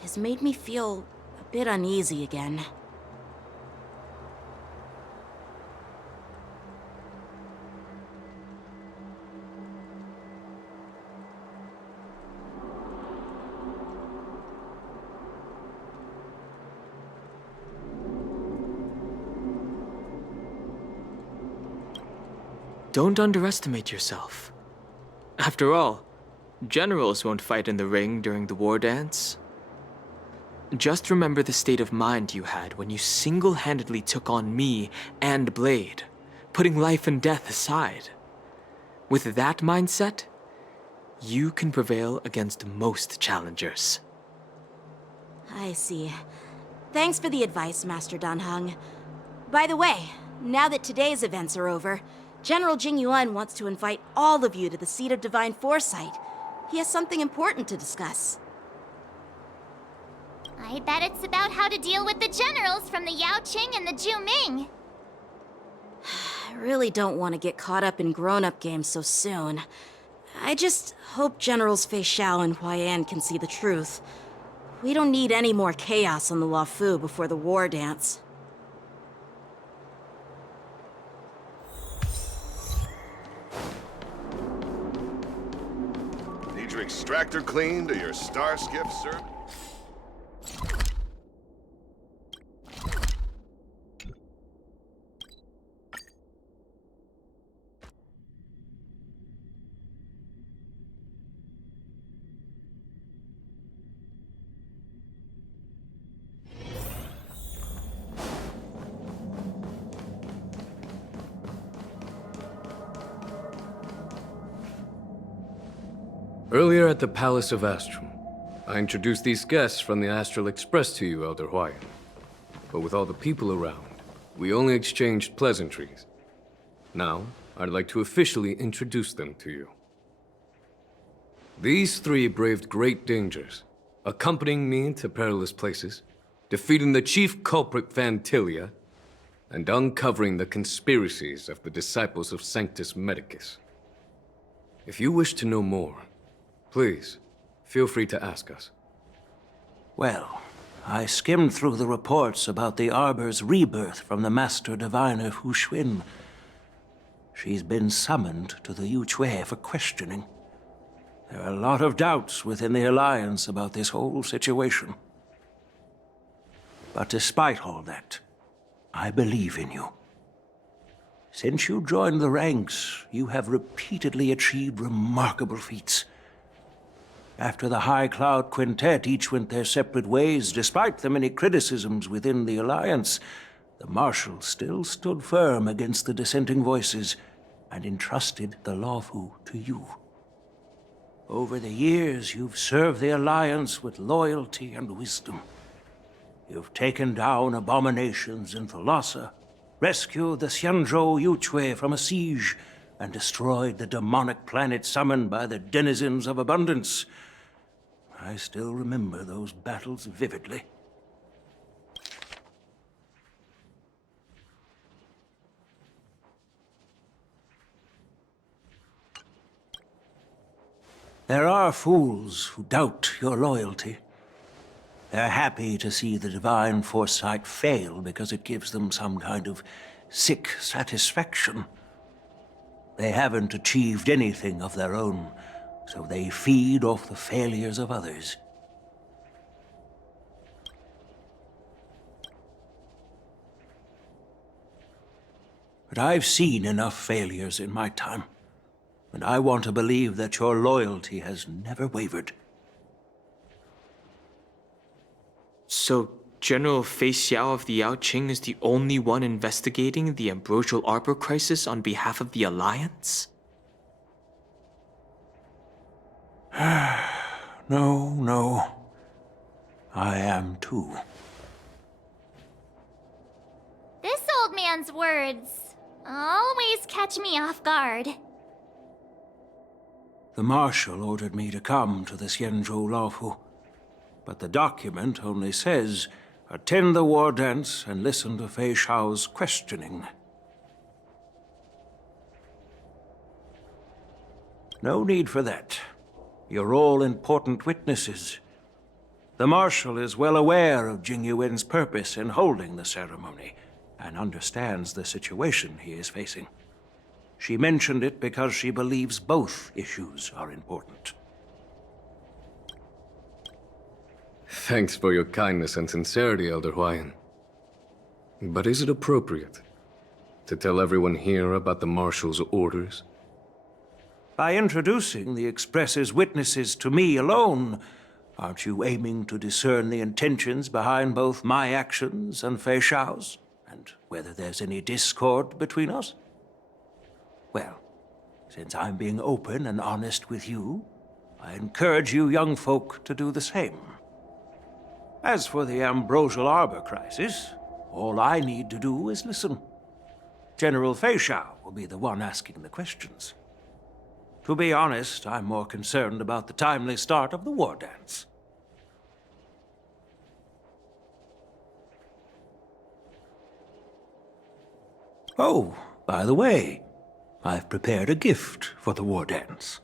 has made me feel a bit uneasy again. Don't underestimate yourself. After all, generals won't fight in the ring during the war dance. Just remember the state of mind you had when you single-handedly took on me and Blade, putting life and death aside. With that mindset, you can prevail against most challengers. I see. Thanks for the advice, Master Danheng. By the way, now that today's events are over, General Jing Yuan wants to invite all of you to the Seat of Divine Foresight. He has something important to discuss. I bet it's about how to deal with the generals from the Yao Qing and the Zhu Ming. I really don't want to get caught up in grown-up games so soon. I just hope Generals Fei Xiao and Huaiyan can see the truth. We don't need any more chaos on the Luofu before the war dance. Need your extractor cleaned or your star skip, sir? Earlier at the Palace of Astrum, I introduced these guests from the Astral Express to you, Elder Huaiyan. But with all the people around, we only exchanged pleasantries. Now, I'd like to officially introduce them to you. These three braved great dangers, accompanying me to perilous places, defeating the chief culprit Vantilia, and uncovering the conspiracies of the disciples of Sanctus Medicus. If you wish to know more, please, feel free to ask us. Well, I skimmed through the reports about the Arbor's rebirth from the Master Diviner Hu Xuan. She's been summoned to the Yu Chui for questioning. There are a lot of doubts within the Alliance about this whole situation. But despite all that, I believe in you. Since you joined the ranks, you have repeatedly achieved remarkable feats. After the High Cloud Quintet each went their separate ways, despite the many criticisms within the Alliance, the Marshal still stood firm against the dissenting voices and entrusted the Luofu to you. Over the years, you've served the Alliance with loyalty and wisdom. You've taken down abominations in Thalassa, rescued the Xianzhou Yu Chui from a siege, and destroyed the demonic planet summoned by the denizens of abundance. I still remember those battles vividly. There are fools who doubt your loyalty. They're happy to see the divine foresight fail because it gives them some kind of sick satisfaction. They haven't achieved anything of their own, so they feed off the failures of others. But I've seen enough failures in my time, and I want to believe that your loyalty has never wavered. So, General Fei Xiao of the Yao Qing is the only one investigating the Ambrosial Arbor crisis on behalf of the Alliance? No. I am too. This old man's words always catch me off guard. The Marshal ordered me to come to the Xianzhou Luofu, but the document only says, attend the war dance and listen to Fei Xiao's questioning. No need for that. You're all important witnesses. The Marshal is well aware of Jing Yuan's purpose in holding the ceremony, and understands the situation he is facing. She mentioned it because she believes both issues are important. Thanks for your kindness and sincerity, Elder Huayan. But is it appropriate to tell everyone here about the Marshal's orders? By introducing the Express's witnesses to me alone, aren't you aiming to discern the intentions behind both my actions and Fei Shao's? And whether there's any discord between us? Well, since I'm being open and honest with you, I encourage you young folk to do the same. As for the Ambrosial Arbor crisis, all I need to do is listen. General Fei Shao will be the one asking the questions. To be honest, I'm more concerned about the timely start of the war dance. Oh, by the way, I've prepared a gift for the war dance.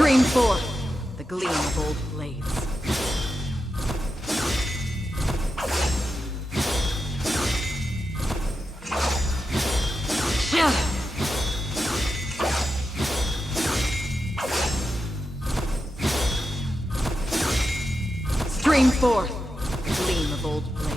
Stream 4. The gleam of old blades. Stream 4. The gleam of old blades.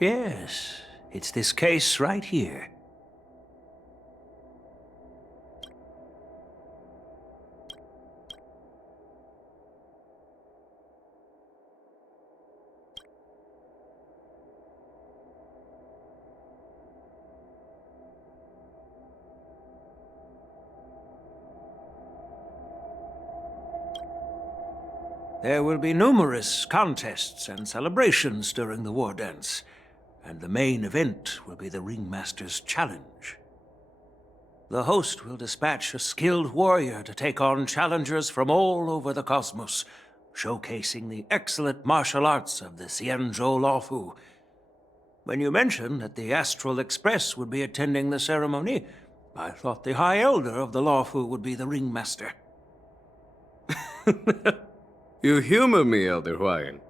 Yes, it's this case right here. There will be numerous contests and celebrations during the war dance, and the main event will be the Ringmaster's Challenge. The host will dispatch a skilled warrior to take on challengers from all over the cosmos, showcasing the excellent martial arts of the Xianzhou Luofu. When you mentioned that the Astral Express would be attending the ceremony, I thought the High Elder of the Luofu would be the Ringmaster. You humor me, Elder Huayan.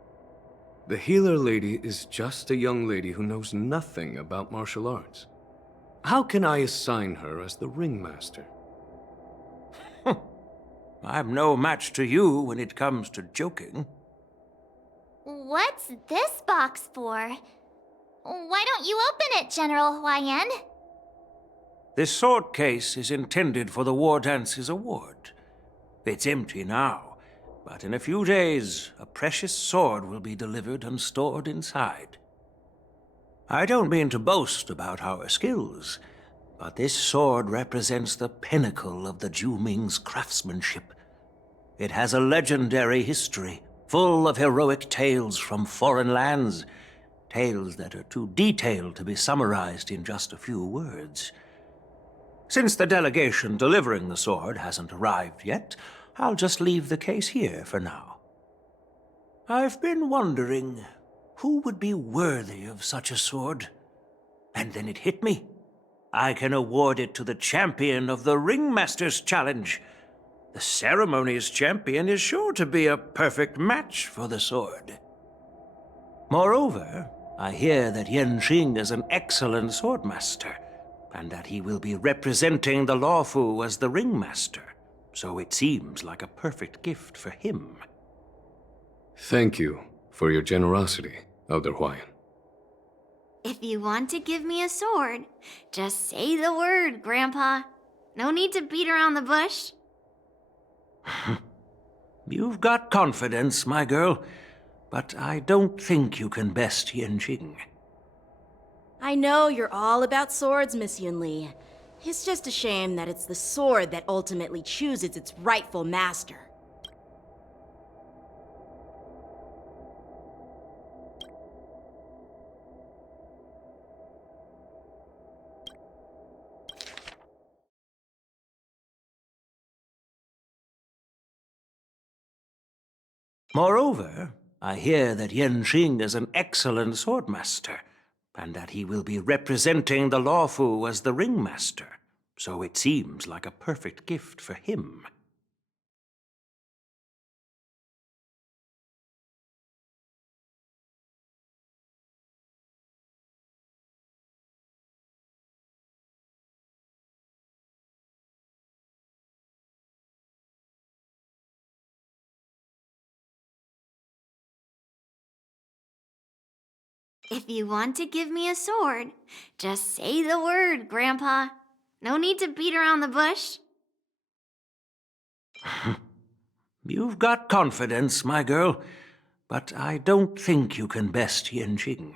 The healer lady is just a young lady who knows nothing about martial arts. How can I assign her as the ringmaster? I'm no match to you when it comes to joking. What's this box for? Why don't you open it, General Huayan? This sword case is intended for the War Dance's award. It's empty now. But in a few days, a precious sword will be delivered and stored inside. I don't mean to boast about our skills, but this sword represents the pinnacle of the Zhu-Ming's craftsmanship. It has a legendary history, full of heroic tales from foreign lands, tales that are too detailed to be summarized in just a few words. Since the delegation delivering the sword hasn't arrived yet, I'll just leave the case here for now. I've been wondering who would be worthy of such a sword. And then it hit me. I can award it to the champion of the Ringmaster's Challenge. The ceremony's champion is sure to be a perfect match for the sword. Moreover, I hear that Yen Xing is an excellent swordmaster, and that he will be representing the Lawfu as the Ringmaster, so it seems like a perfect gift for him. Thank you for your generosity, Elder Huayan. If you want to give me a sword, just say the word, Grandpa. No need to beat around the bush. You've got confidence, my girl, but I don't think you can best Yen Xing. I know you're all about swords, Miss Yunli. It's just a shame that it's the sword that ultimately chooses its rightful master. Moreover, I hear that Yen Xing is an excellent swordmaster, and that he will be representing the Lawfu as the Ringmaster, so it seems like a perfect gift for him. If you want to give me a sword, just say the word, Grandpa. No need to beat around the bush. You've got confidence, my girl, but I don't think you can best Yen Xing.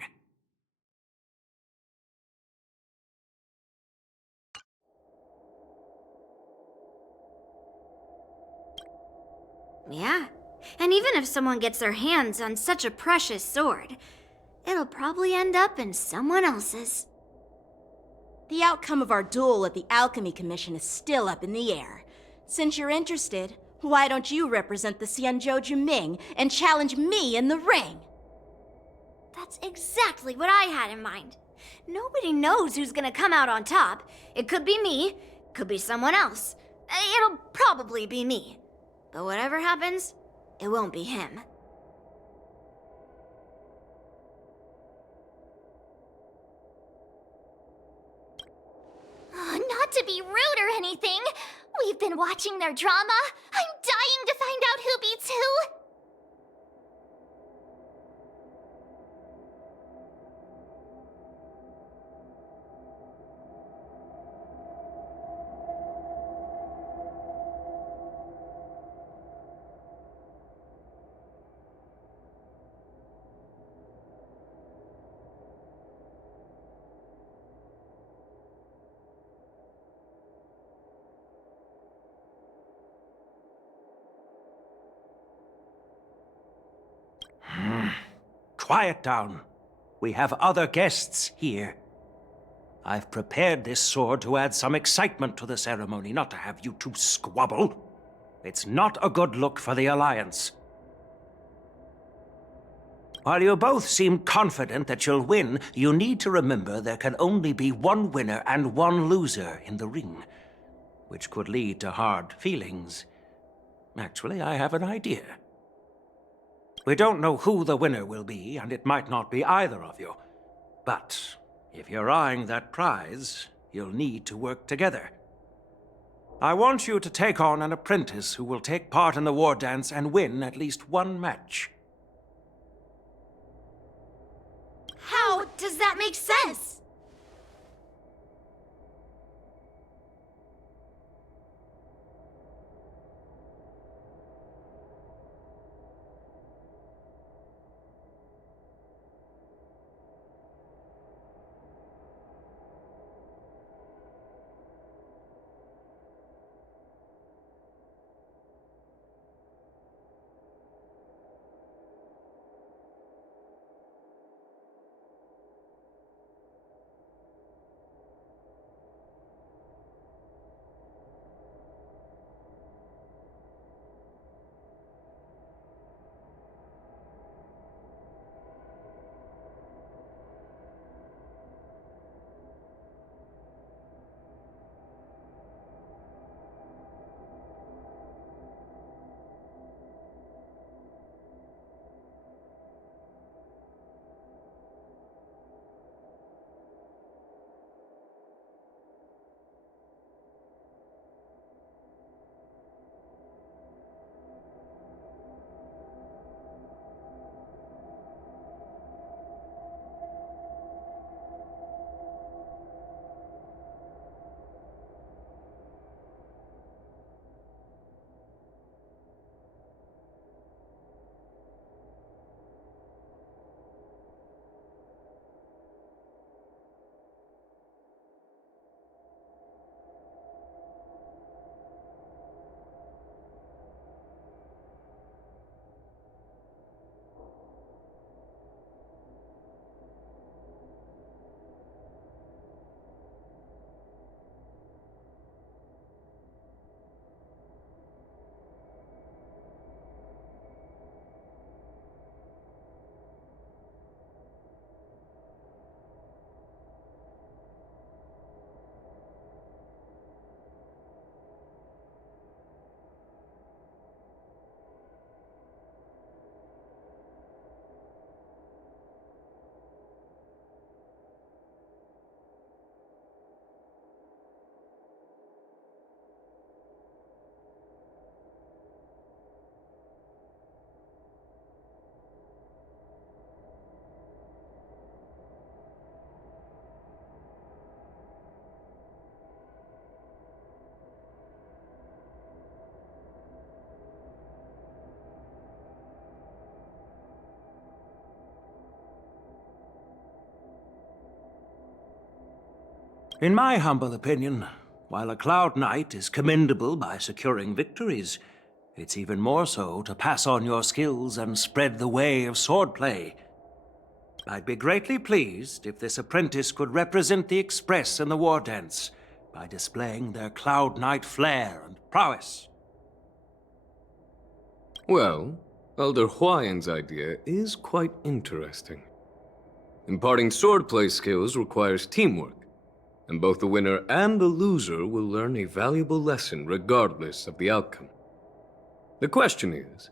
Yeah, and even if someone gets their hands on such a precious sword, it'll probably end up in someone else's. The outcome of our duel at the Alchemy Commission is still up in the air. Since you're interested, why don't you represent the Xianzhou Ming and challenge me in the ring? That's exactly what I had in mind. Nobody knows who's gonna come out on top. It could be me, could be someone else. It'll probably be me. But whatever happens, it won't be him. Not to be rude or anything, we've been watching their drama. I'm dying to find out who beats who. Quiet down. We have other guests here. I've prepared this sword to add some excitement to the ceremony, not to have you two squabble. It's not a good look for the Alliance. While you both seem confident that you'll win, you need to remember there can only be one winner and one loser in the ring, which could lead to hard feelings. Actually, I have an idea. We don't know who the winner will be, and it might not be either of you. But if you're eyeing that prize, you'll need to work together. I want you to take on an apprentice who will take part in the war dance and win at least one match. How does that make sense? In my humble opinion, while a Cloud Knight is commendable by securing victories, it's even more so to pass on your skills and spread the way of swordplay. I'd be greatly pleased if this apprentice could represent the Express in the war dance by displaying their Cloud Knight flair and prowess. Well, Elder Huayan's idea is quite interesting. Imparting swordplay skills requires teamwork, and both the winner and the loser will learn a valuable lesson regardless of the outcome. The question is,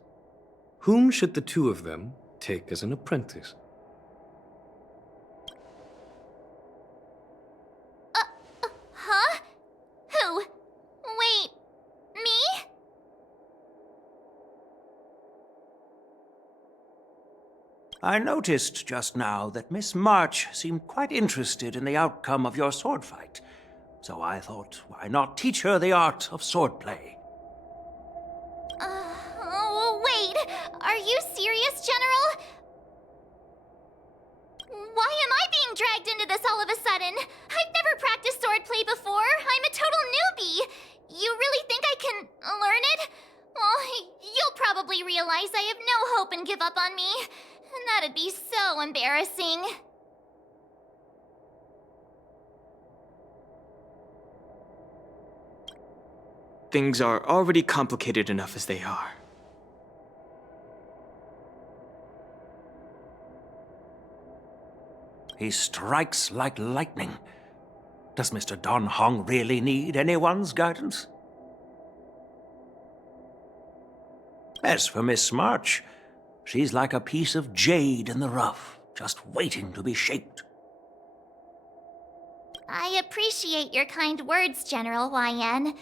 whom should the two of them take as an apprentice? Huh? Who? Wait, me? I noticed just now that Miss March seemed quite interested in the outcome of your sword fight, so I thought, why not teach her the art of swordplay? Wait, are you serious, General? Why am I being dragged into this all of a sudden? I've never practiced swordplay before. I'm a total newbie. You really think I can learn it? Well, you'll probably realize I have no hope and give up on me. And that'd be so embarrassing. Things are already complicated enough as they are. He strikes like lightning. Does Mr. Don Hong really need anyone's guidance? As for Miss March, she's like a piece of jade in the rough, just waiting to be shaped. I appreciate your kind words, General Huayan.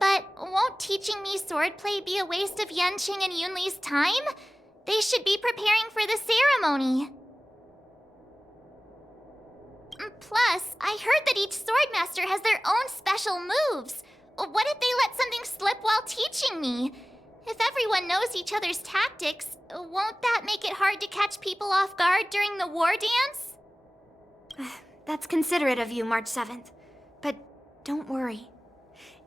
But won't teaching me swordplay be a waste of Yanqing and Yunli's time? They should be preparing for the ceremony. Plus, I heard that each swordmaster has their own special moves. What if they let something slip while teaching me? If everyone knows each other's tactics, won't that make it hard to catch people off guard during the war dance? That's considerate of you, March 7th. But don't worry.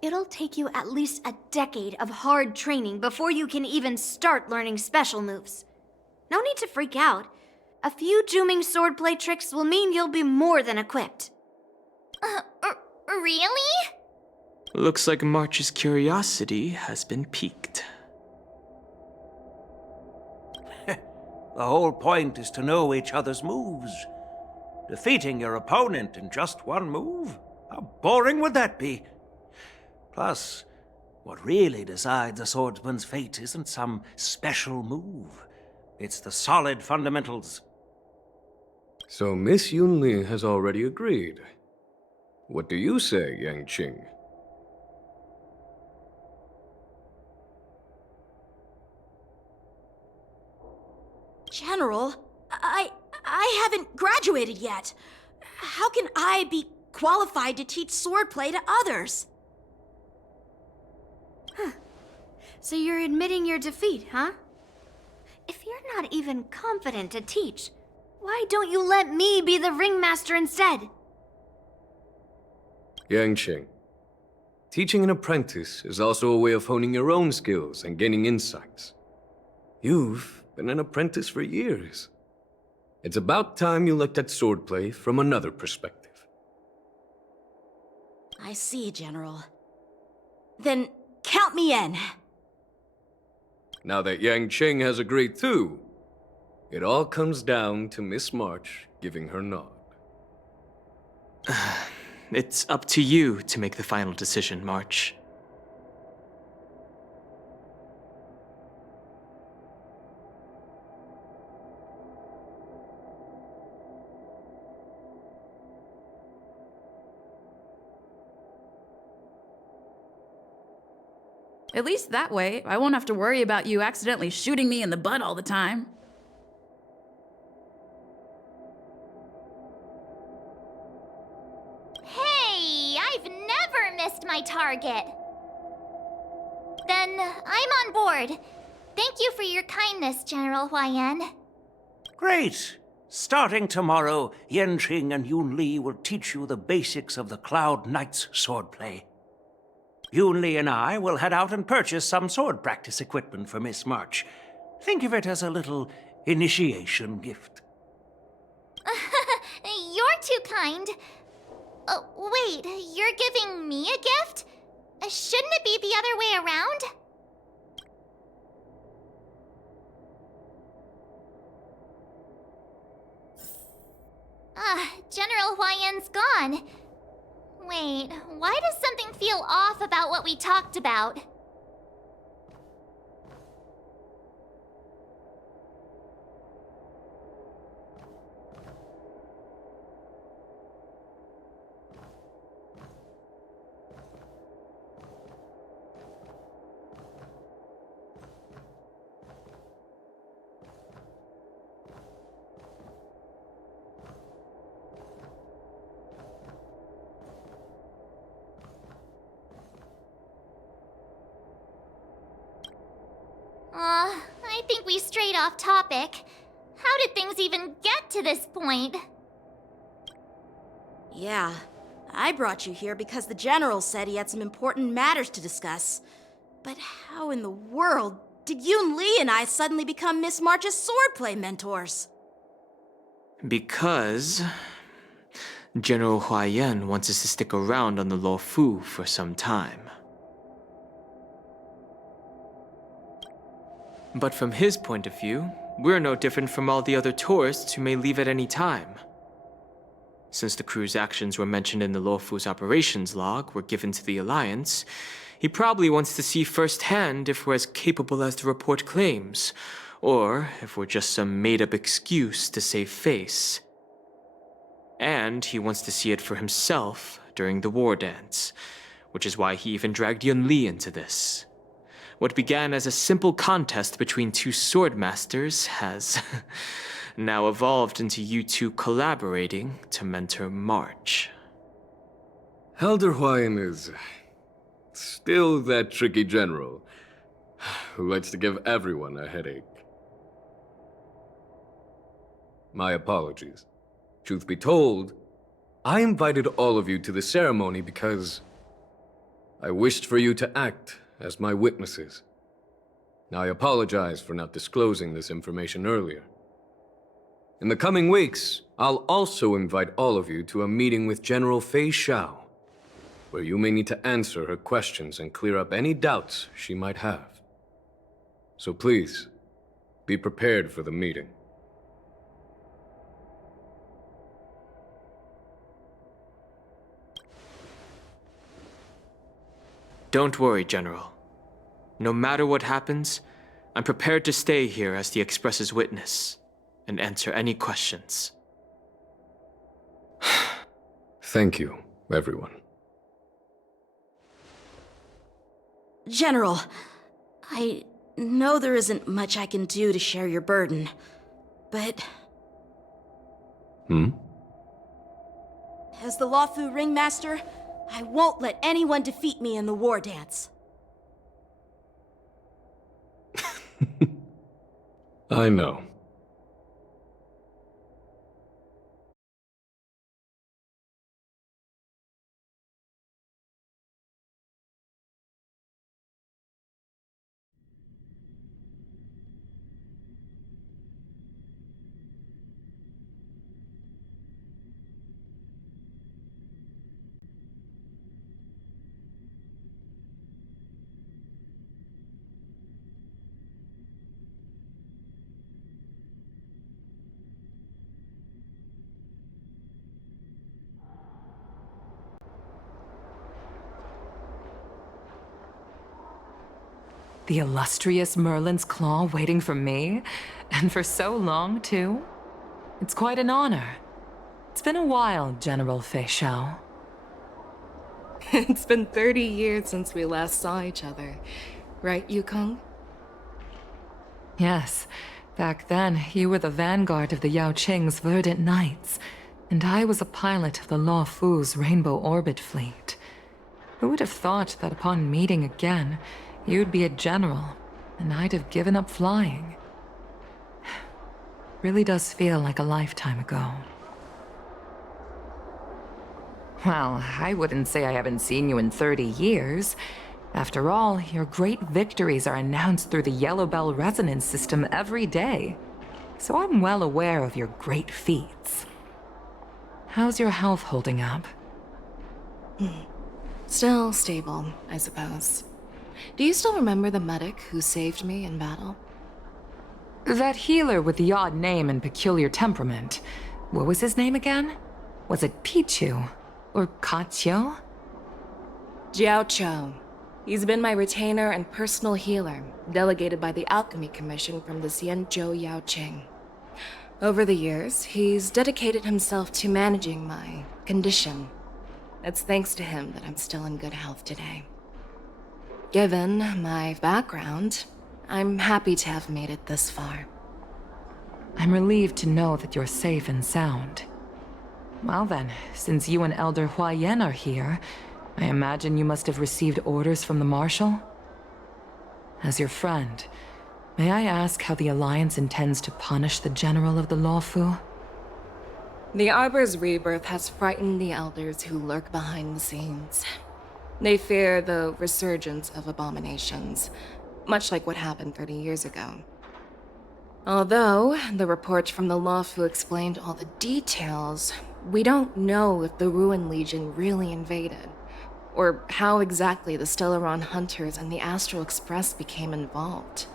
It'll take you at least a decade of hard training before you can even start learning special moves. No need to freak out. A few Juming swordplay tricks will mean you'll be more than equipped. Really? Looks like March's curiosity has been piqued. The whole point is to know each other's moves. Defeating your opponent in just one move? How boring would that be? Plus, what really decides a swordsman's fate isn't some special move. It's the solid fundamentals. So Miss Yunli has already agreed. What do you say, Yanqing? General, I haven't graduated yet. How can I be qualified to teach swordplay to others? So you're admitting your defeat, huh? If you're not even confident to teach, why don't you let me be the ringmaster instead? Yanqing, teaching an apprentice is also a way of honing your own skills and gaining insights. You've been an apprentice for years. It's about time you looked at swordplay from another perspective. I see, General. Then count me in. Now that Yanqing has agreed too, it all comes down to Miss March giving her nod. It's up to you to make the final decision, March. At least that way, I won't have to worry about you accidentally shooting me in the butt all the time. Hey, I've never missed my target. Then I'm on board. Thank you for your kindness, General Huayan. Great. Starting tomorrow, Yenqing and Yunli will teach you the basics of the Cloud Knight's swordplay. Yunli and I will head out and purchase some sword practice equipment for Miss March. Think of it as a little initiation gift. You're too kind. Wait, you're giving me a gift? Shouldn't it be the other way around? General Huayan's gone. Wait, why does something feel off about what we talked about? I think we strayed off topic. How did things even get to this point? Yeah, I brought you here because the General said he had some important matters to discuss. But how in the world did Yun Li and I suddenly become Miss March's swordplay mentors? Because General Huayan wants us to stick around on the Luofu for some time. But from his point of view, we're no different from all the other tourists who may leave at any time. Since the crew's actions were mentioned in the Luofu's operations log were given to the Alliance, he probably wants to see firsthand if we're as capable as the report claims, or if we're just some made-up excuse to save face. And he wants to see it for himself during the war dance, which is why he even dragged Yun Li into this. What began as a simple contest between two sword masters has now evolved into you two collaborating to mentor March. Elder Huayan is still that tricky general who likes to give everyone a headache. My apologies. Truth be told, I invited all of you to the ceremony because I wished for you to act as my witnesses. Now, I apologize for not disclosing this information earlier. In the coming weeks, I'll also invite all of you to a meeting with General Fei Xiao, where you may need to answer her questions and clear up any doubts she might have. So please, be prepared for the meeting. Don't worry, General. No matter what happens, I'm prepared to stay here as the Express's witness and answer any questions. Thank you, everyone. General, I know there isn't much I can do to share your burden, but... As the Luofu Ringmaster, I won't let anyone defeat me in the war dance. I know. The illustrious Merlin's Claw waiting for me? And for so long, too? It's quite an honor. It's been a while, General Fei Xiao. It's been 30 years since we last saw each other. Right, Yukong? Yes. Back then, you were the vanguard of the Yao Qing's Verdant Knights, and I was a pilot of the Luofu's Rainbow Orbit Fleet. Who would have thought that upon meeting again, you'd be a general, and I'd have given up flying? Really does feel like a lifetime ago. Well, I wouldn't say I haven't seen you in 30 years. After all, your great victories are announced through the Yellow Bell resonance system every day. So I'm well aware of your great feats. How's your health holding up? Still stable, I suppose. Do you still remember the medic who saved me in battle? That healer with the odd name and peculiar temperament. What was his name again? Was it Pichu? Or Kachio? Jiao Cho. He's been my retainer and personal healer, delegated by the Alchemy Commission from the Xianzhou Yaoqing. Over the years, he's dedicated himself to managing my condition. It's thanks to him that I'm still in good health today. Given my background, I'm happy to have made it this far. I'm relieved to know that you're safe and sound. Well then, since you and Elder Huayan are here, I imagine you must have received orders from the Marshal? As your friend, may I ask how the Alliance intends to punish the General of the Lawfu? The Arbor's rebirth has frightened the Elders who lurk behind the scenes. They fear the resurgence of abominations, much like what happened 30 years ago. Although the report from the Lawfu explained all the details, we don't know if the Ruin Legion really invaded, or how exactly the Stellaron Hunters and the Astral Express became involved.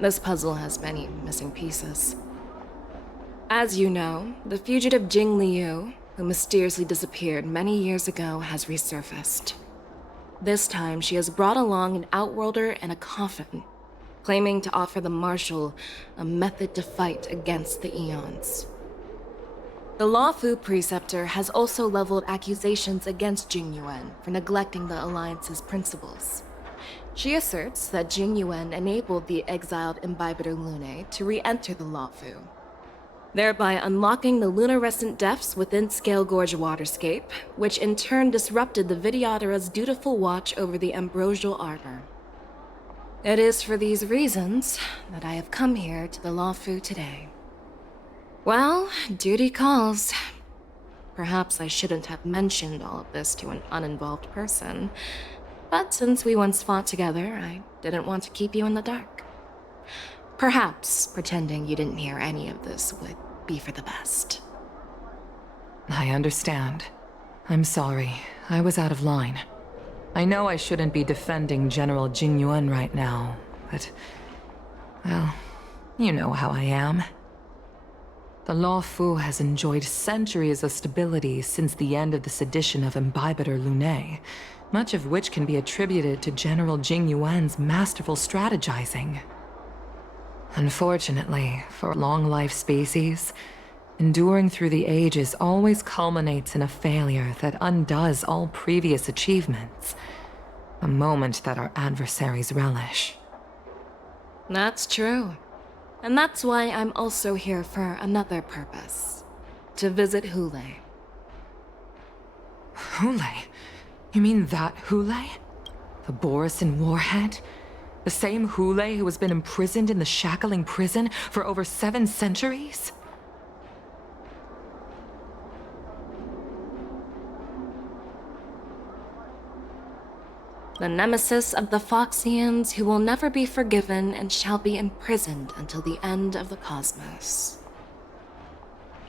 This puzzle has many missing pieces. As you know, the fugitive Jing Liu, who mysteriously disappeared many years ago, has resurfaced. This time, she has brought along an Outworlder and a coffin, claiming to offer the Marshal a method to fight against the Eons. The Lawfu Preceptor has also leveled accusations against Jing Yuan for neglecting the Alliance's principles. She asserts that Jing Yuan enabled the exiled Imbibitor Lunae to re-enter the Lawfu, thereby unlocking the lunarescent depths within Scale Gorge Waterscape, which in turn disrupted the Vidyadhara's dutiful watch over the Ambrosial Arbor. It is for these reasons that I have come here to the Lawfu today. Well, duty calls. Perhaps I shouldn't have mentioned all of this to an uninvolved person, but since we once fought together, I didn't want to keep you in the dark. Perhaps pretending you didn't hear any of this would be for the best. I understand. I'm sorry. I was out of line. I know I shouldn't be defending General Jing Yuan right now, but... well, you know how I am. The Lawfu has enjoyed centuries of stability since the end of the sedition of Imbibitor Lunae, much of which can be attributed to General Jing Yuan's masterful strategizing. Unfortunately, for long-life species, enduring through the ages always culminates in a failure that undoes all previous achievements, a moment that our adversaries relish. That's true. And that's why I'm also here for another purpose. To visit Hule. Hule? You mean that Hule? The Borisin warhead? The same Hule who has been imprisoned in the Shackling prison for over 7 centuries? The nemesis of the Foxians who will never be forgiven and shall be imprisoned until the end of the cosmos.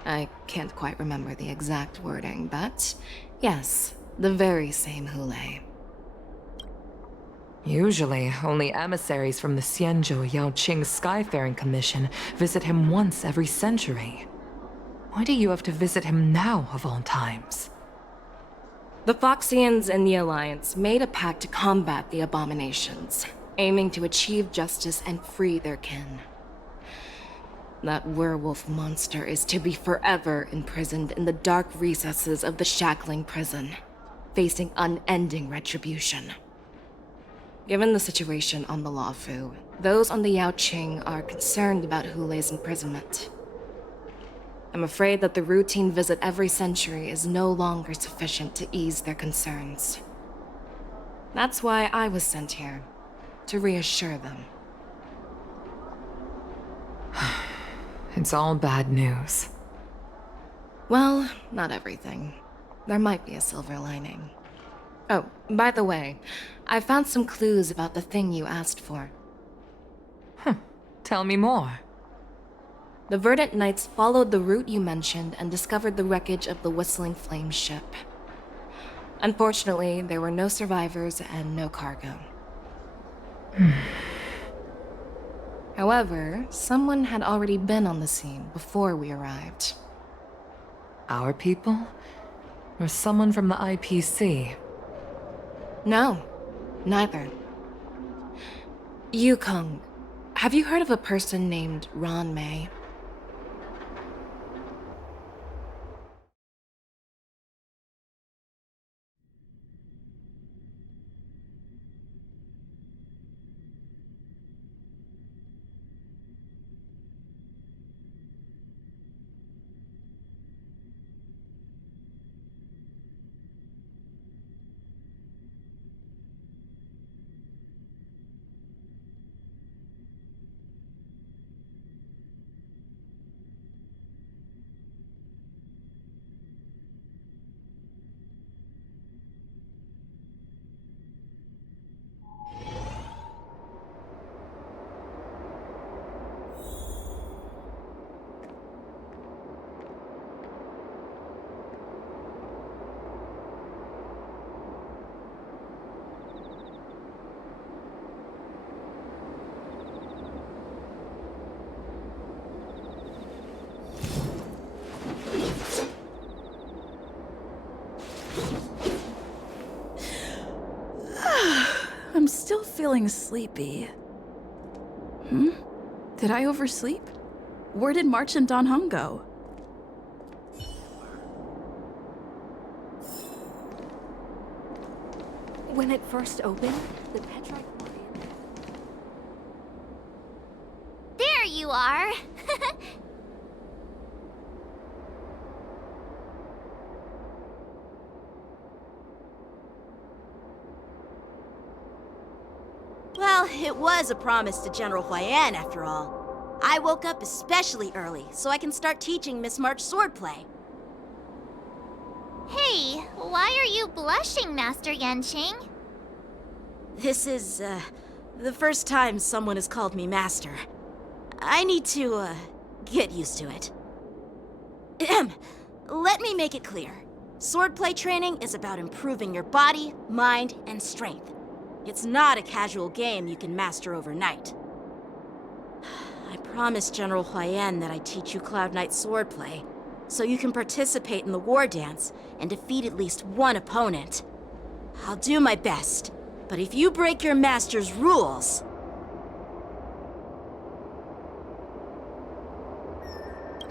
I can't quite remember the exact wording, but yes, the very same Hule. Usually, only emissaries from the Xianzhou Yaoqing Skyfaring Commission visit him once every century. Why do you have to visit him now, of all times? The Foxians and the Alliance made a pact to combat the abominations, aiming to achieve justice and free their kin. That werewolf monster is to be forever imprisoned in the dark recesses of the Shackling prison, facing unending retribution. Given the situation on the Lawfu, those on the Yaoqing are concerned about Hule's imprisonment. I'm afraid that the routine visit every century is no longer sufficient to ease their concerns. That's why I was sent here, to reassure them. It's all bad news. Well, not everything. There might be a silver lining. Oh, by the way, I found some clues about the thing you asked for. Tell me more. The Verdant Knights followed the route you mentioned and discovered the wreckage of the Whistling Flame ship. Unfortunately, there were no survivors and no cargo. However, someone had already been on the scene before we arrived. Our people? Or someone from the IPC? No, neither. Yukong, have you heard of a person named Ron May? I'm still feeling sleepy. Did I oversleep? Where did March and Don Hung go? When it first opened, the Petrite lion... There you are! Well, it was a promise to General Huayan, after all. I woke up especially early so I can start teaching Miss March swordplay. Hey, why are you blushing, Master Yanqing? This is, the first time someone has called me Master. I need to, get used to it. Let me make it clear. Swordplay training is about improving your body, mind, and strength. It's not a casual game you can master overnight. I promised General Huayan that I'd teach you Cloud Knight swordplay, so you can participate in the war dance and defeat at least one opponent. I'll do my best, but if you break your master's rules...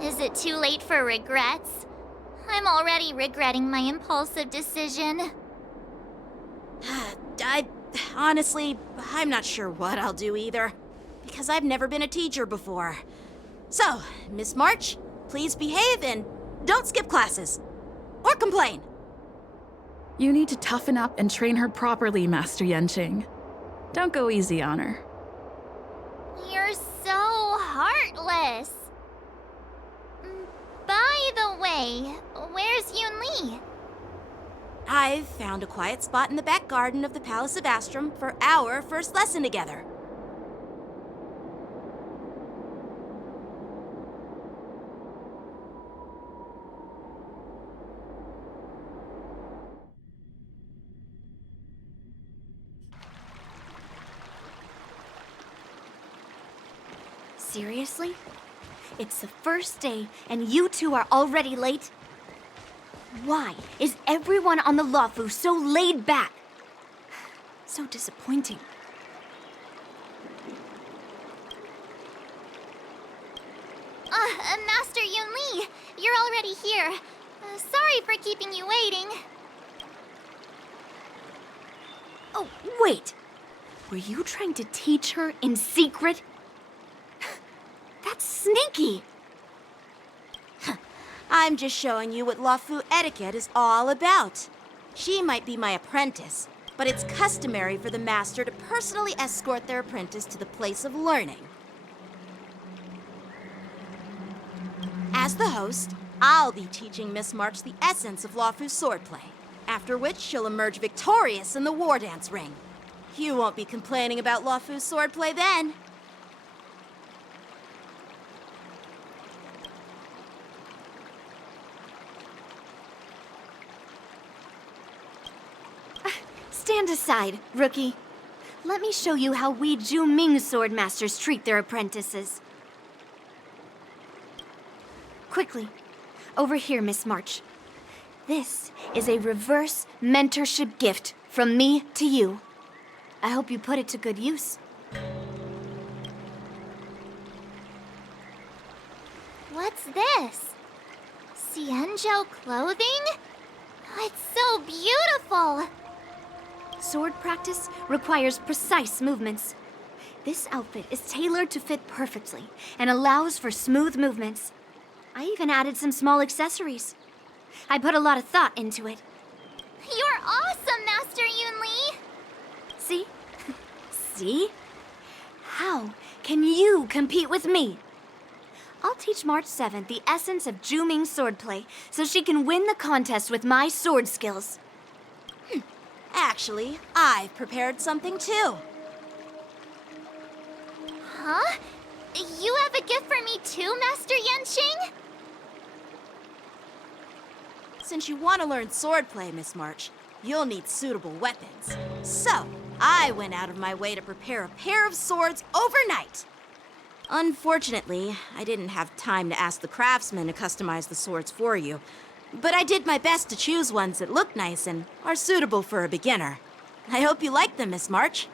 Is it too late for regrets? I'm already regretting my impulsive decision. Honestly, I'm not sure what I'll do either, because I've never been a teacher before. So, Miss March, please behave and don't skip classes. Or complain. You need to toughen up and train her properly, Master Yanqing. Don't go easy on her. You're so heartless. By the way, where's Yun Li? I've found a quiet spot in the back garden of the Palace of Astrum for our first lesson together. Seriously? It's the first day, and you two are already late? Why is everyone on the Luofu so laid back? So disappointing. Master Yun Li, you're already here. Sorry for keeping you waiting. Oh, wait. Were you trying to teach her in secret? That's sneaky. I'm just showing you what Luofu etiquette is all about. She might be my apprentice, but it's customary for the master to personally escort their apprentice to the place of learning. the host, I'll be teaching Miss March the essence of Lawfu swordplay, after which she'll emerge victorious in the war dance ring. You won't be complaining about Lawfu swordplay then. Stand aside, rookie. Let me show you how we Ju-Ming swordmasters treat their apprentices. Quickly, over here, Miss March. This is a reverse mentorship gift from me to you. I hope you put it to good use. What's this? Cienjo clothing? It's so beautiful! Sword practice requires precise movements. This outfit is tailored to fit perfectly and allows for smooth movements. I even added some small accessories. I put a lot of thought into it. You're awesome, Master Yun Li! See? See? How can you compete with me? I'll teach March 7th the essence of Ju-Ming swordplay so she can win the contest with my sword skills. Actually, I've prepared something too. Huh? You have a gift for me too, Master Yanqing? Since you want to learn swordplay, Miss March, you'll need suitable weapons. So, I went out of my way to prepare a pair of swords overnight. Unfortunately, I didn't have time to ask the craftsman to customize the swords for you. But I did my best to choose ones that look nice and are suitable for a beginner. I hope you like them, Miss March.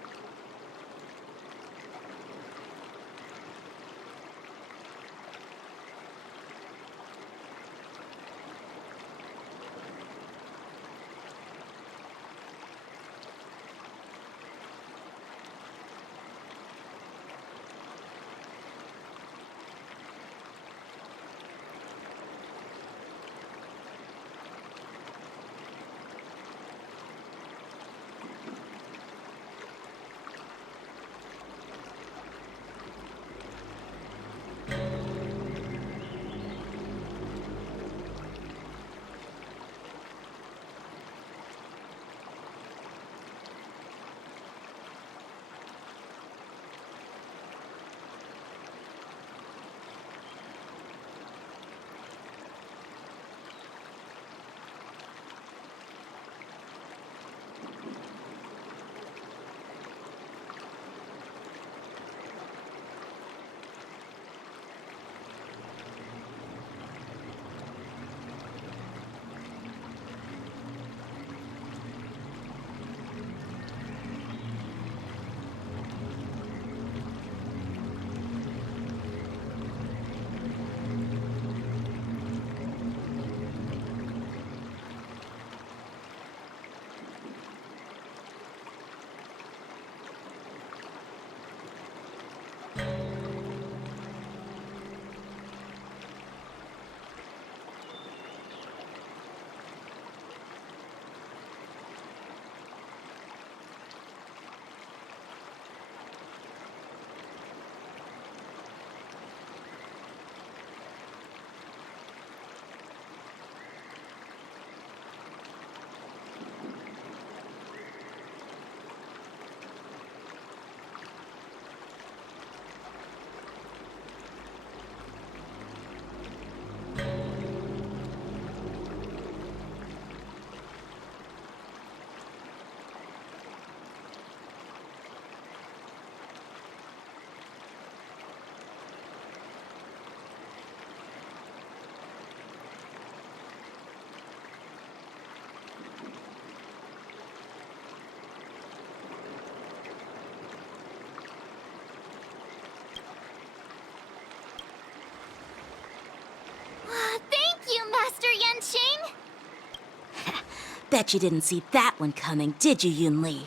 Bet you didn't see that one coming, did you, Yun Li?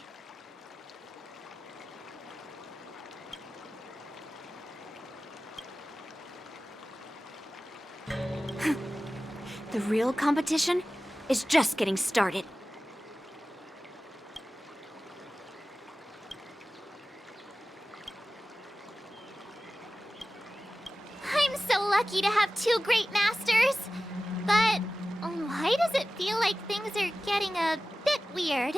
The real competition is just getting started. I'm so lucky to have two great masters. But why does it feel like things are getting a bit weird?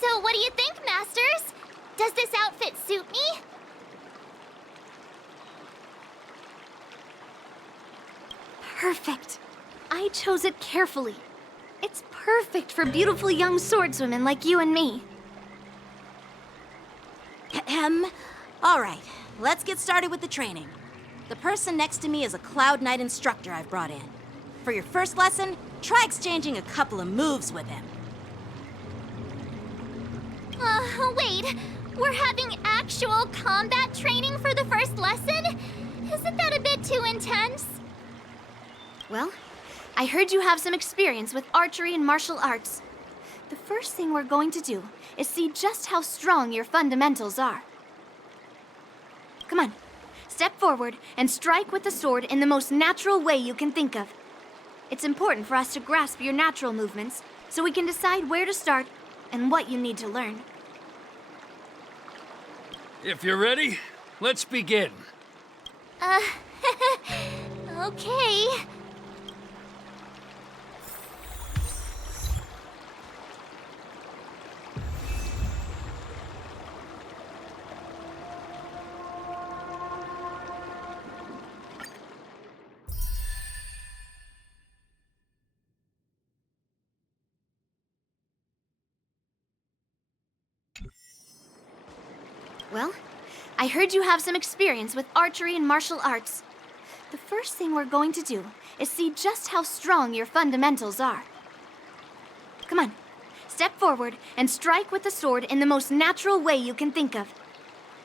So what do you think, Masters? Does this outfit suit me? Perfect. I chose it carefully. It's perfect for beautiful young swordswomen like you and me. All right, let's get started with the training. The person next to me is a Cloud Knight instructor I've brought in. For your first lesson, try exchanging a couple of moves with him. Wait. We're having actual combat training for the first lesson? Isn't that a bit too intense? Well, I heard you have some experience with archery and martial arts. The first thing we're going to do is see just how strong your fundamentals are. Come on, step forward and strike with the sword in the most natural way you can think of. It's important for us to grasp your natural movements so we can decide where to start and what you need to learn. If you're ready, let's begin. Okay. Well, I heard you have some experience with archery and martial arts. The first thing we're going to do is see just how strong your fundamentals are. Come on, step forward and strike with the sword in the most natural way you can think of.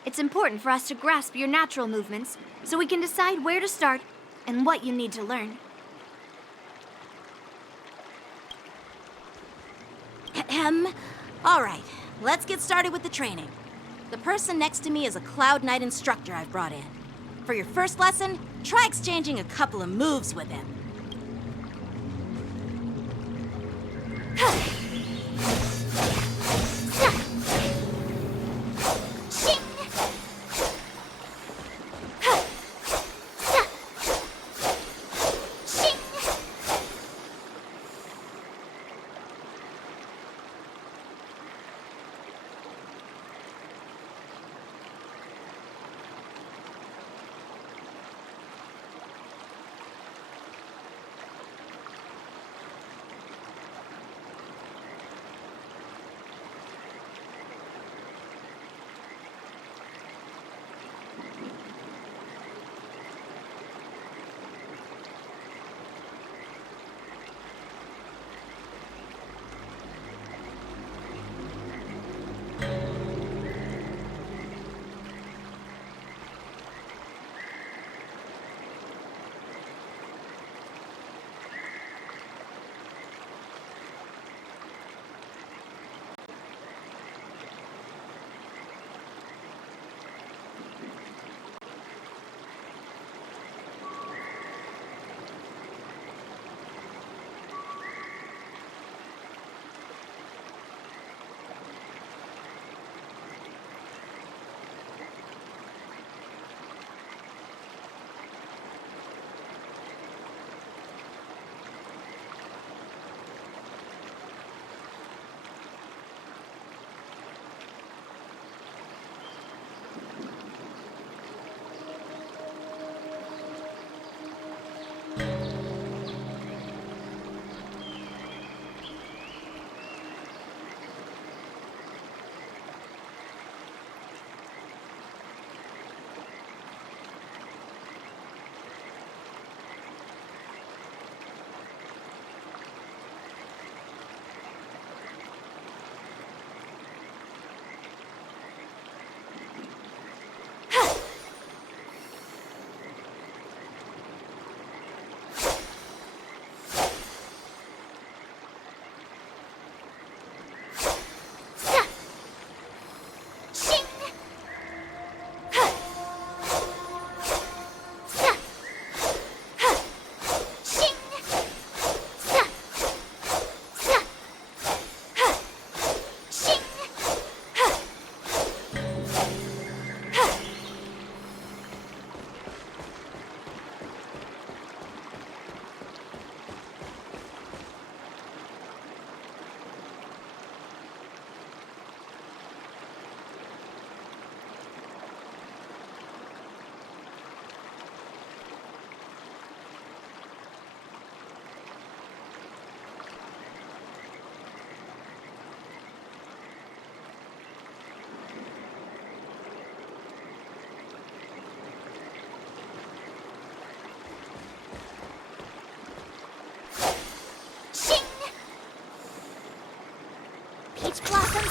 It's important for us to grasp your natural movements so we can decide where to start and what you need to learn. All right, let's get started with the training. The person next to me is a Cloud Knight instructor I've brought in. For your first lesson, try exchanging a couple of moves with him.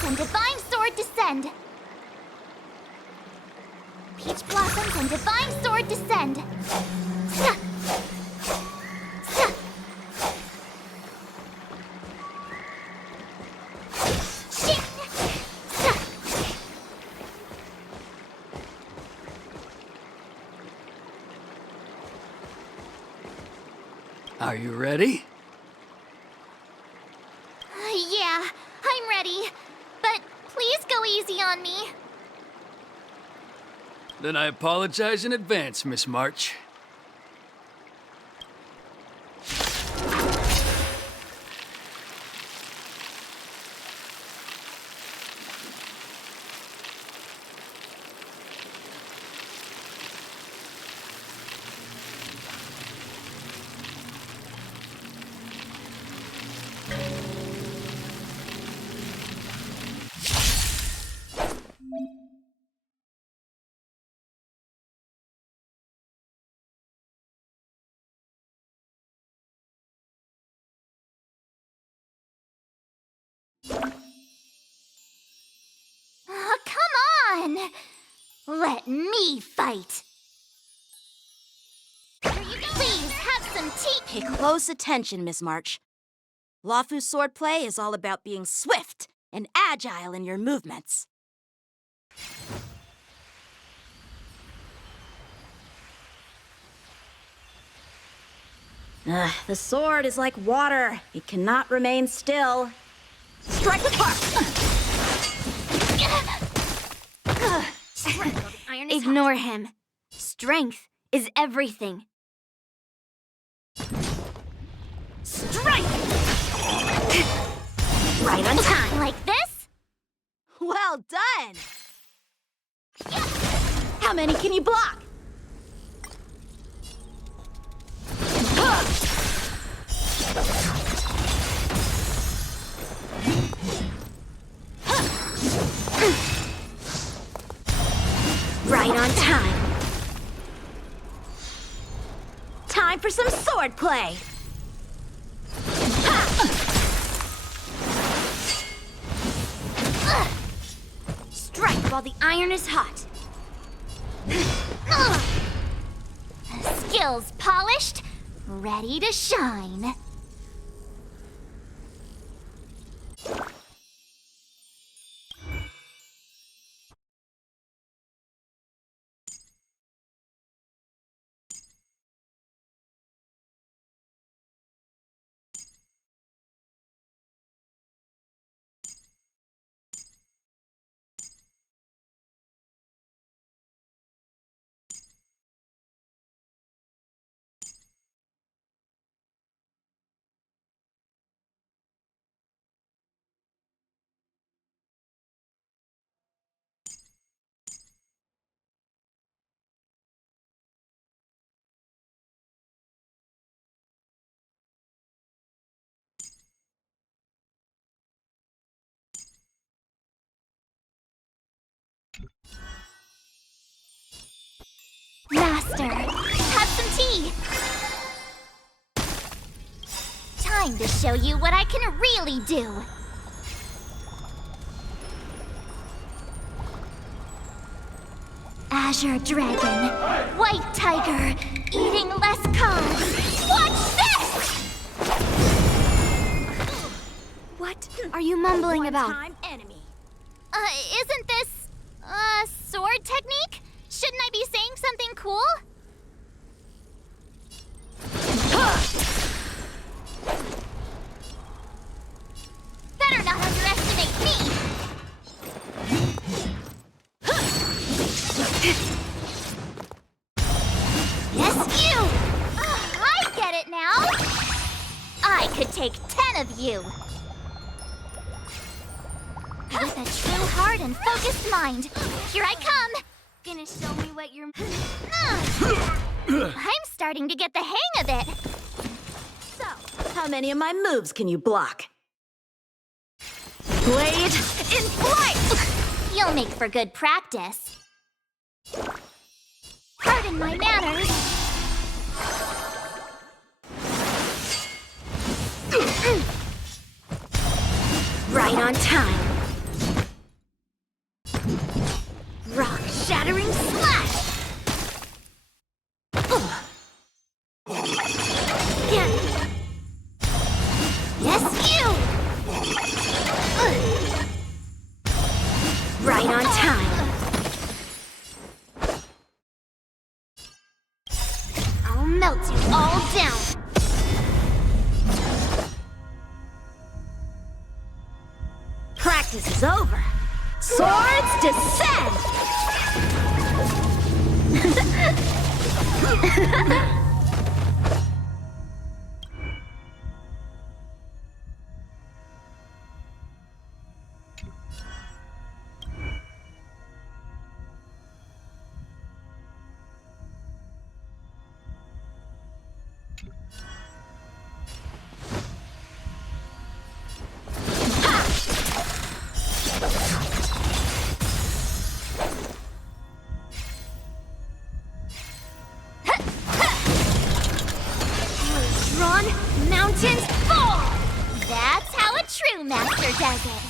blossoms and divine sword descend. Peach blossoms and divine sword descend. Sa. Sa. Shing. Sa. Are you ready? Yeah, I'm ready. But please go easy on me. Then I apologize in advance, Miss March. Oh, come on! Let me fight! Please have some tea. Pay close attention, Miss March. Lawfu's swordplay is all about being swift and agile in your movements. The sword is like water. It cannot remain still. Strike with heart! Ignore him. Strength is everything. Strike! Right on time. Like this? Well done! How many can you block? Right on time. Time for some swordplay! Strike while the iron is hot. Skills polished, ready to shine. Master, have some tea. Time to show you what I can really do. Azure Dragon, White Tiger, eating less carbs. Watch this! What are you mumbling about? One-time enemy. Isn't this, sword technique? Shouldn't I be saying something cool? Better not underestimate me! Yes, you! I get it now! I could take 10 of you! With a true heart and focused mind, here I come! Gonna show me what you're... I'm starting to get the hang of it! So, how many of my moves can you block? Blade in flight! You'll make for good practice. Pardon my manners. Right on time. again! Yes, you! Right on time. I'll melt you all down. Practice is over. Swords descend! Drawn, mountains fall! That's how a true master does it.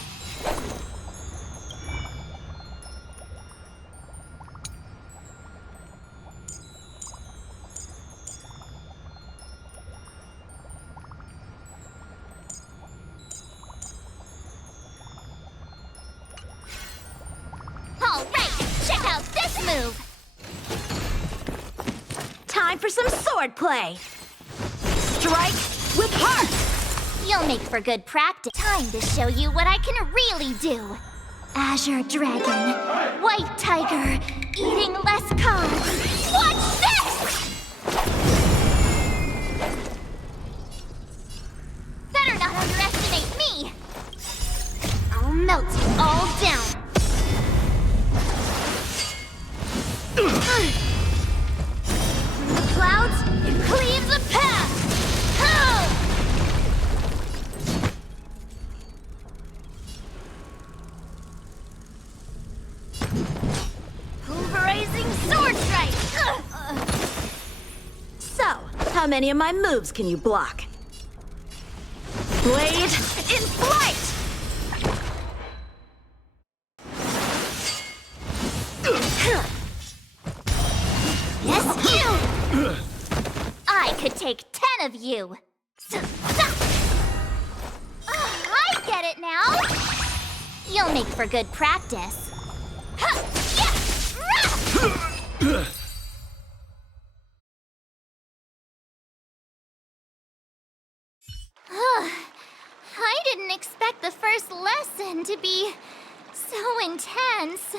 All right, check out this move. Time for some sword play. Strike with heart. You'll make for good practice. Time to show you what I can really do. Azure Dragon, White Tiger, eating less carbs. Watch this! Better not underestimate me. I'll melt you all down. Through the clouds, it cleaves a path. Pulverizing sword strike! So, how many of my moves can you block? Blade in flight! Yes, you! I could take 10 of you. I get it now. You'll make for good practice. I didn't expect the first lesson to be so intense.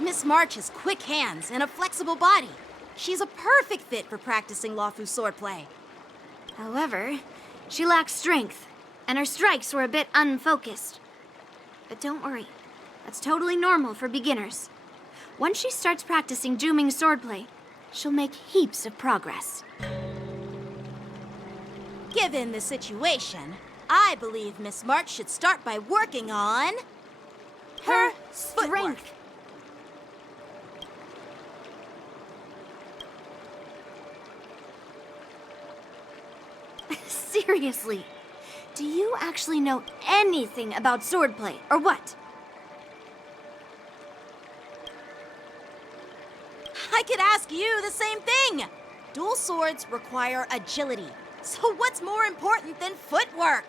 Miss March has quick hands and a flexible body. She's a perfect fit for practicing Lawfu swordplay. However, she lacks strength, and her strikes were a bit unfocused. But don't worry, that's totally normal for beginners. Once she starts practicing Juming swordplay, she'll make heaps of progress. Given the situation, I believe Miss March should start by working on her strength. Seriously, do you actually know anything about swordplay, or what? I could ask you the same thing. Dual swords require agility. So what's more important than footwork?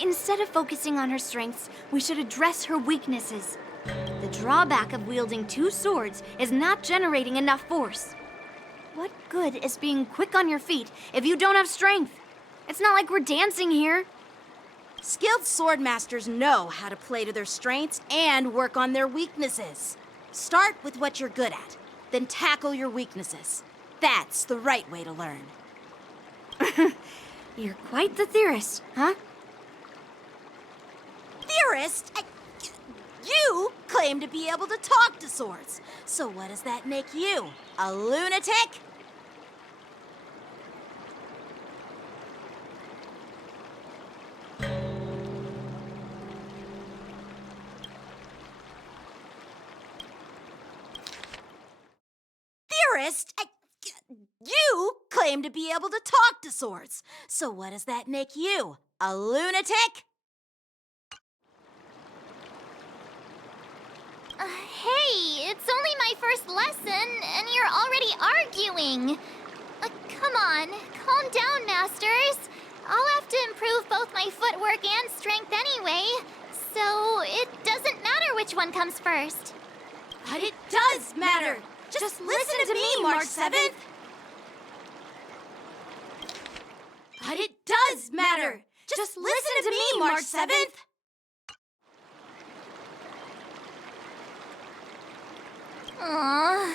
Instead of focusing on her strengths, we should address her weaknesses. The drawback of wielding two swords is not generating enough force. What good is being quick on your feet if you don't have strength? It's not like we're dancing here. Skilled sword masters know how to play to their strengths and work on their weaknesses. Start with what you're good at, then tackle your weaknesses. That's the right way to learn. You're quite the theorist, huh? Theorist? You claim to be able to talk to swords. So what does that make you? A lunatic? Theorist? You claim to be able to talk to swords. So what does that make you? A lunatic? Hey, it's only my first lesson, and you're already arguing. Come on, calm down, masters. I'll have to improve both my footwork and strength anyway, so it doesn't matter which one comes first. But it does matter. Just listen to me, March 7th. But it does matter. Just listen to me, March 7th. Aww.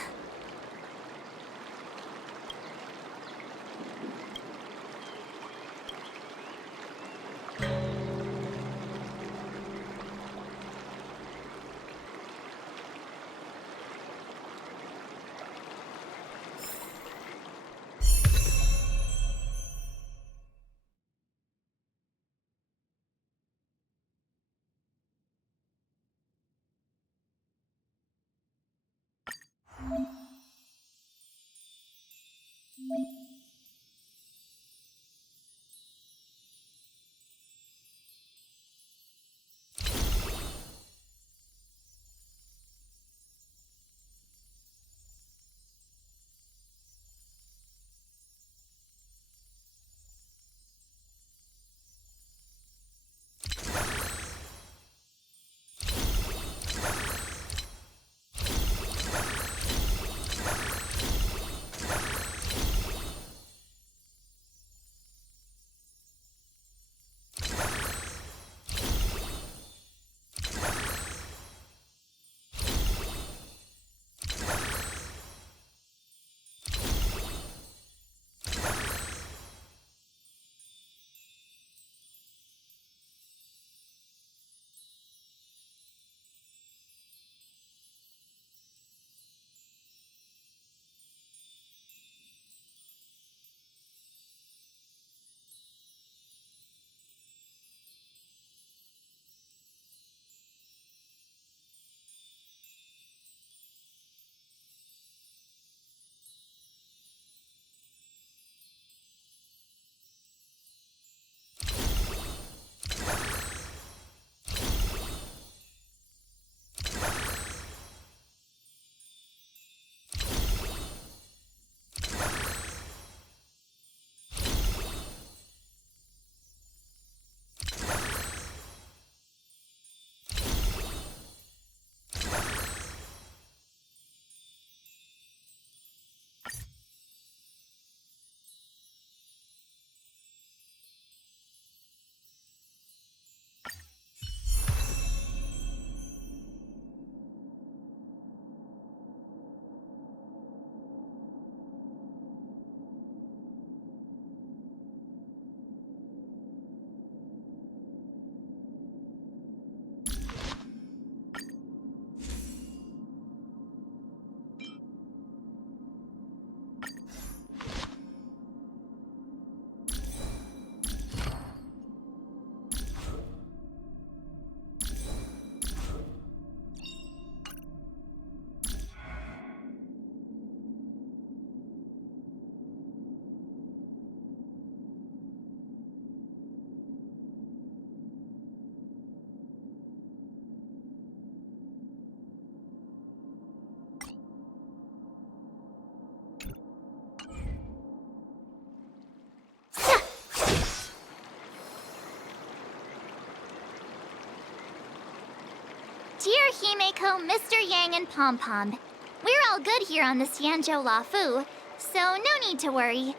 Himeko, Mr. Yang, and Pom Pom. We're all good here on the Xianzhou Lafu, so no need to worry.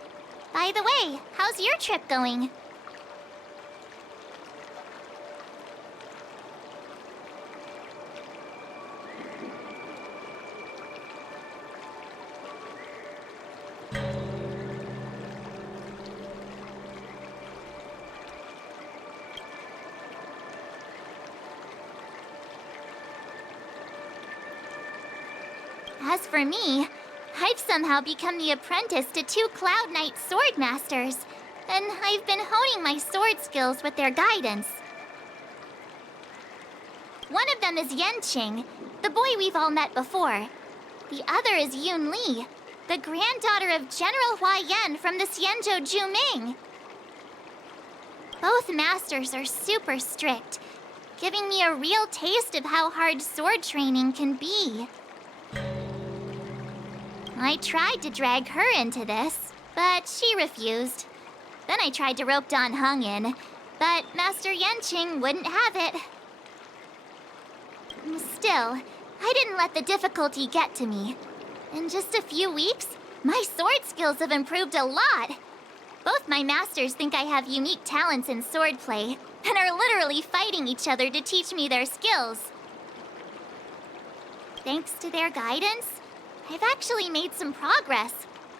By the way, how's your trip going? As for me, I've somehow become the apprentice to 2 Cloud Knight sword masters, and I've been honing my sword skills with their guidance. One of them is Yanqing, the boy we've all met before. The other is Yun Li, the granddaughter of General Hua Yan from the Xianzhou Juming. Both masters are super strict, giving me a real taste of how hard sword training can be. I tried to drag her into this, but she refused. Then I tried to rope Dan Heng in, but Master Yanqing wouldn't have it. Still, I didn't let the difficulty get to me. In just a few weeks, my sword skills have improved a lot. Both my masters think I have unique talents in swordplay, and are literally fighting each other to teach me their skills. Thanks to their guidance, I've actually made some progress.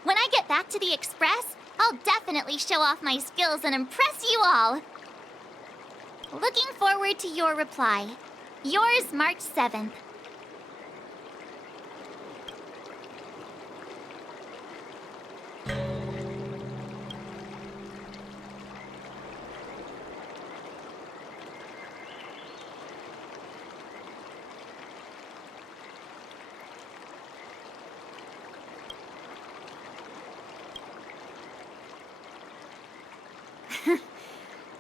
When I get back to the Express, I'll definitely show off my skills and impress you all. Looking forward to your reply. Yours, March 7th.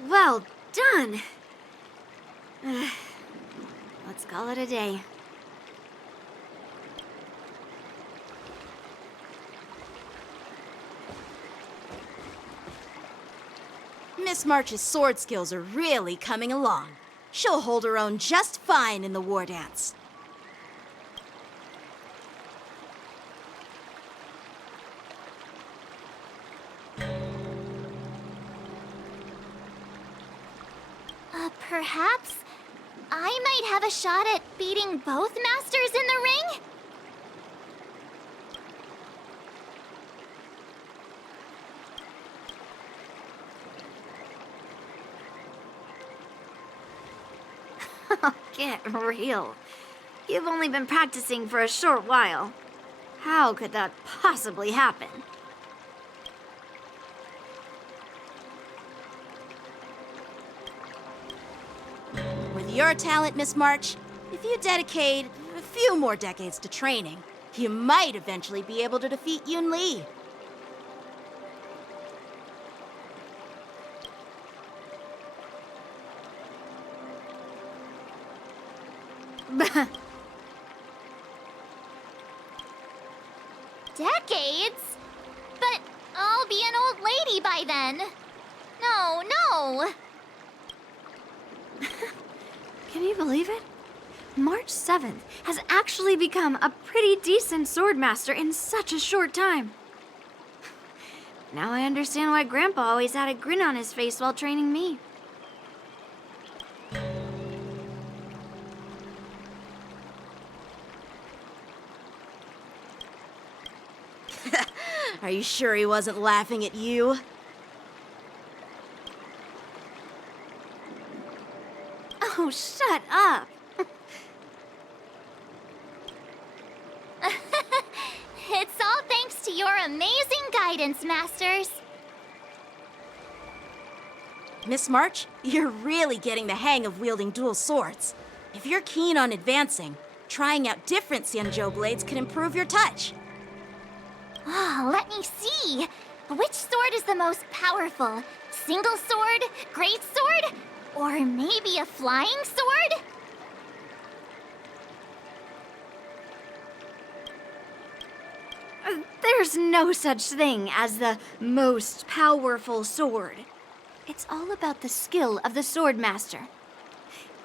Well done. Let's call it a day. Miss March's sword skills are really coming along. She'll hold her own just fine in the war dance. Perhaps I might have a shot at beating both masters in the ring? Get real. You've only been practicing for a short while. How could that possibly happen? With your talent, Miss March, if you dedicate a few more decades to training, you might eventually be able to defeat Yun Li. Decades? But I'll be an old lady by then. No. Can you believe it? March 7th has actually become a pretty decent swordmaster in such a short time. Now I understand why Grandpa always had a grin on his face while training me. Are you sure he wasn't laughing at you? Oh, shut up! It's all thanks to your amazing guidance, Masters. Miss March, you're really getting the hang of wielding dual swords. If you're keen on advancing, trying out different Xianzhou blades can improve your touch. Oh, let me see. Which sword is the most powerful? Single sword? Great sword? Or maybe a flying sword? There's no such thing as the most powerful sword. It's all about the skill of the sword master.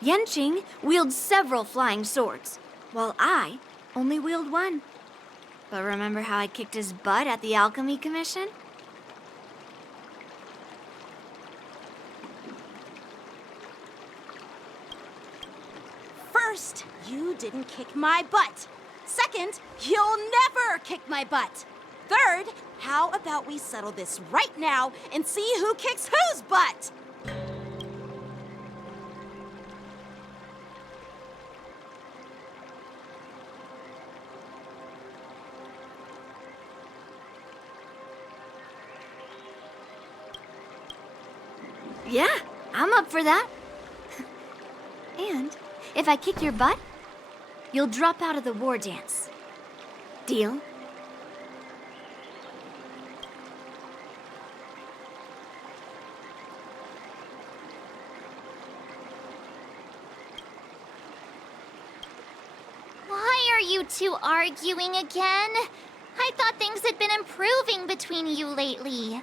Yanqing wields several flying swords, while I only wield one. But remember how I kicked his butt at the Alchemy Commission? First, you didn't kick my butt. Second, you'll never kick my butt. Third, how about we settle this right now and see who kicks whose butt? Yeah, I'm up for that. And if I kick your butt, you'll drop out of the war dance. Deal? Why are you two arguing again? I thought things had been improving between you lately.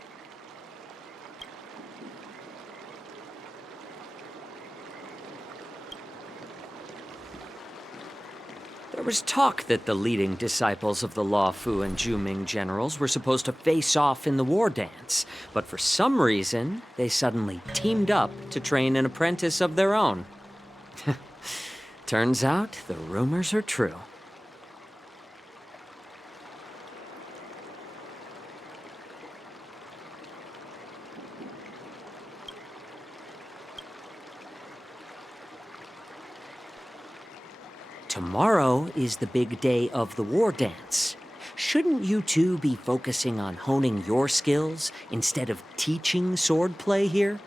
There was talk that the leading disciples of the Law Fu and Juming generals were supposed to face off in the war dance, but for some reason, they suddenly teamed up to train an apprentice of their own. Turns out the rumors are true. Tomorrow is the big day of the war dance. Shouldn't you two be focusing on honing your skills instead of teaching swordplay here?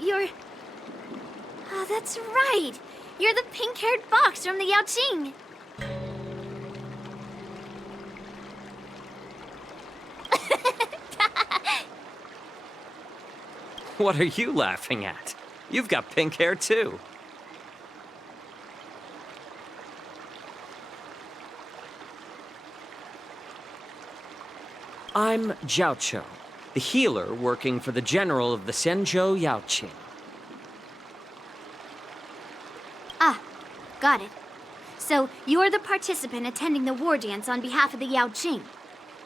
You're... Oh, that's right. You're the pink-haired fox from the Yaoqing. What are you laughing at? You've got pink hair too. I'm Jiaoqiu, the healer working for the general of the Zhenzhou Yaoqing. Ah, got it. So you're the participant attending the war dance on behalf of the Yaoqing,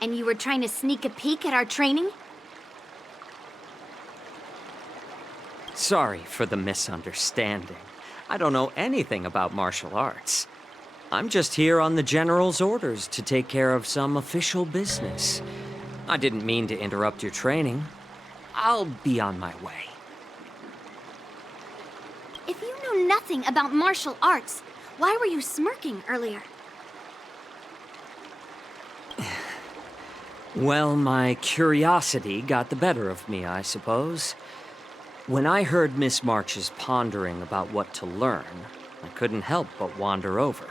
and you were trying to sneak a peek at our training? Sorry for the misunderstanding. I don't know anything about martial arts. I'm just here on the general's orders to take care of some official business. I didn't mean to interrupt your training. I'll be on my way. If you know nothing about martial arts, why were you smirking earlier? Well, my curiosity got the better of me, I suppose. When I heard Miss March's pondering about what to learn, I couldn't help but wander over.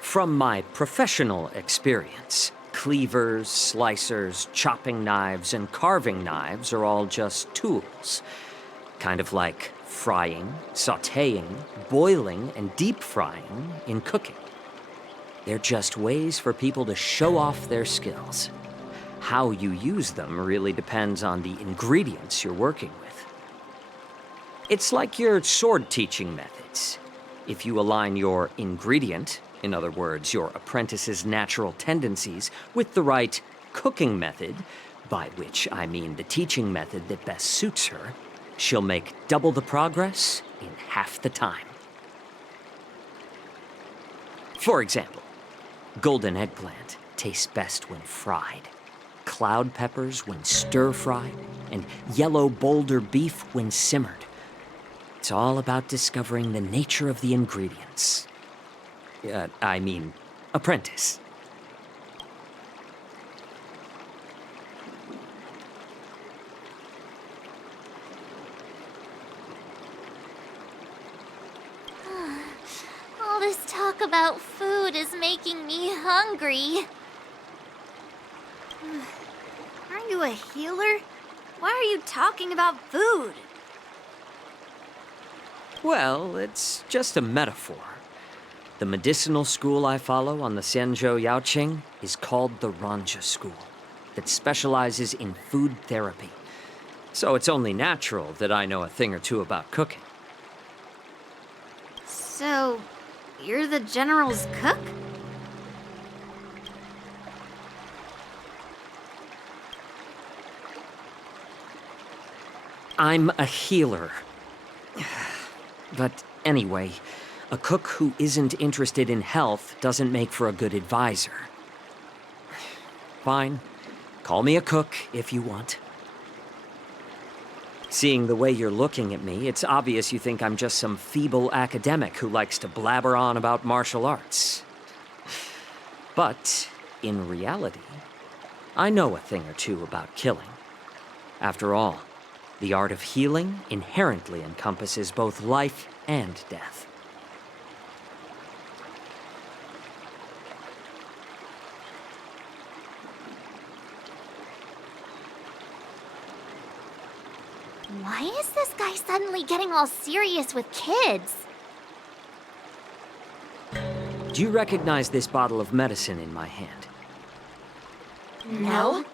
From my professional experience, cleavers, slicers, chopping knives, and carving knives are all just tools. Kind of like frying, sautéing, boiling, and deep frying in cooking. They're just ways for people to show off their skills. How you use them really depends on the ingredients you're working with. It's like your sword teaching methods. If you align your ingredient, in other words, your apprentice's natural tendencies, with the right cooking method, by which I mean the teaching method that best suits her, she'll make double the progress in half the time. For example, golden eggplant tastes best when fried, cloud peppers when stir-fried, and yellow boulder beef when simmered. It's all about discovering the nature of the ingredients. Apprentice. All this talk about food is making me hungry. Aren't you a healer? Why are you talking about food? Well, it's just a metaphor. The medicinal school I follow on the Zhenzhou Yaoqing is called the Ranja School. that specializes in food therapy. So it's only natural that I know a thing or two about cooking. So, you're the General's cook? I'm a healer. But anyway, a cook who isn't interested in health doesn't make for a good advisor. Fine. Call me a cook if you want. Seeing the way you're looking at me, it's obvious you think I'm just some feeble academic who likes to blabber on about martial arts. But, in reality, I know a thing or two about killing. After all, the art of healing inherently encompasses both life and death. Why is this guy suddenly getting all serious with kids? Do you recognize this bottle of medicine in my hand? No.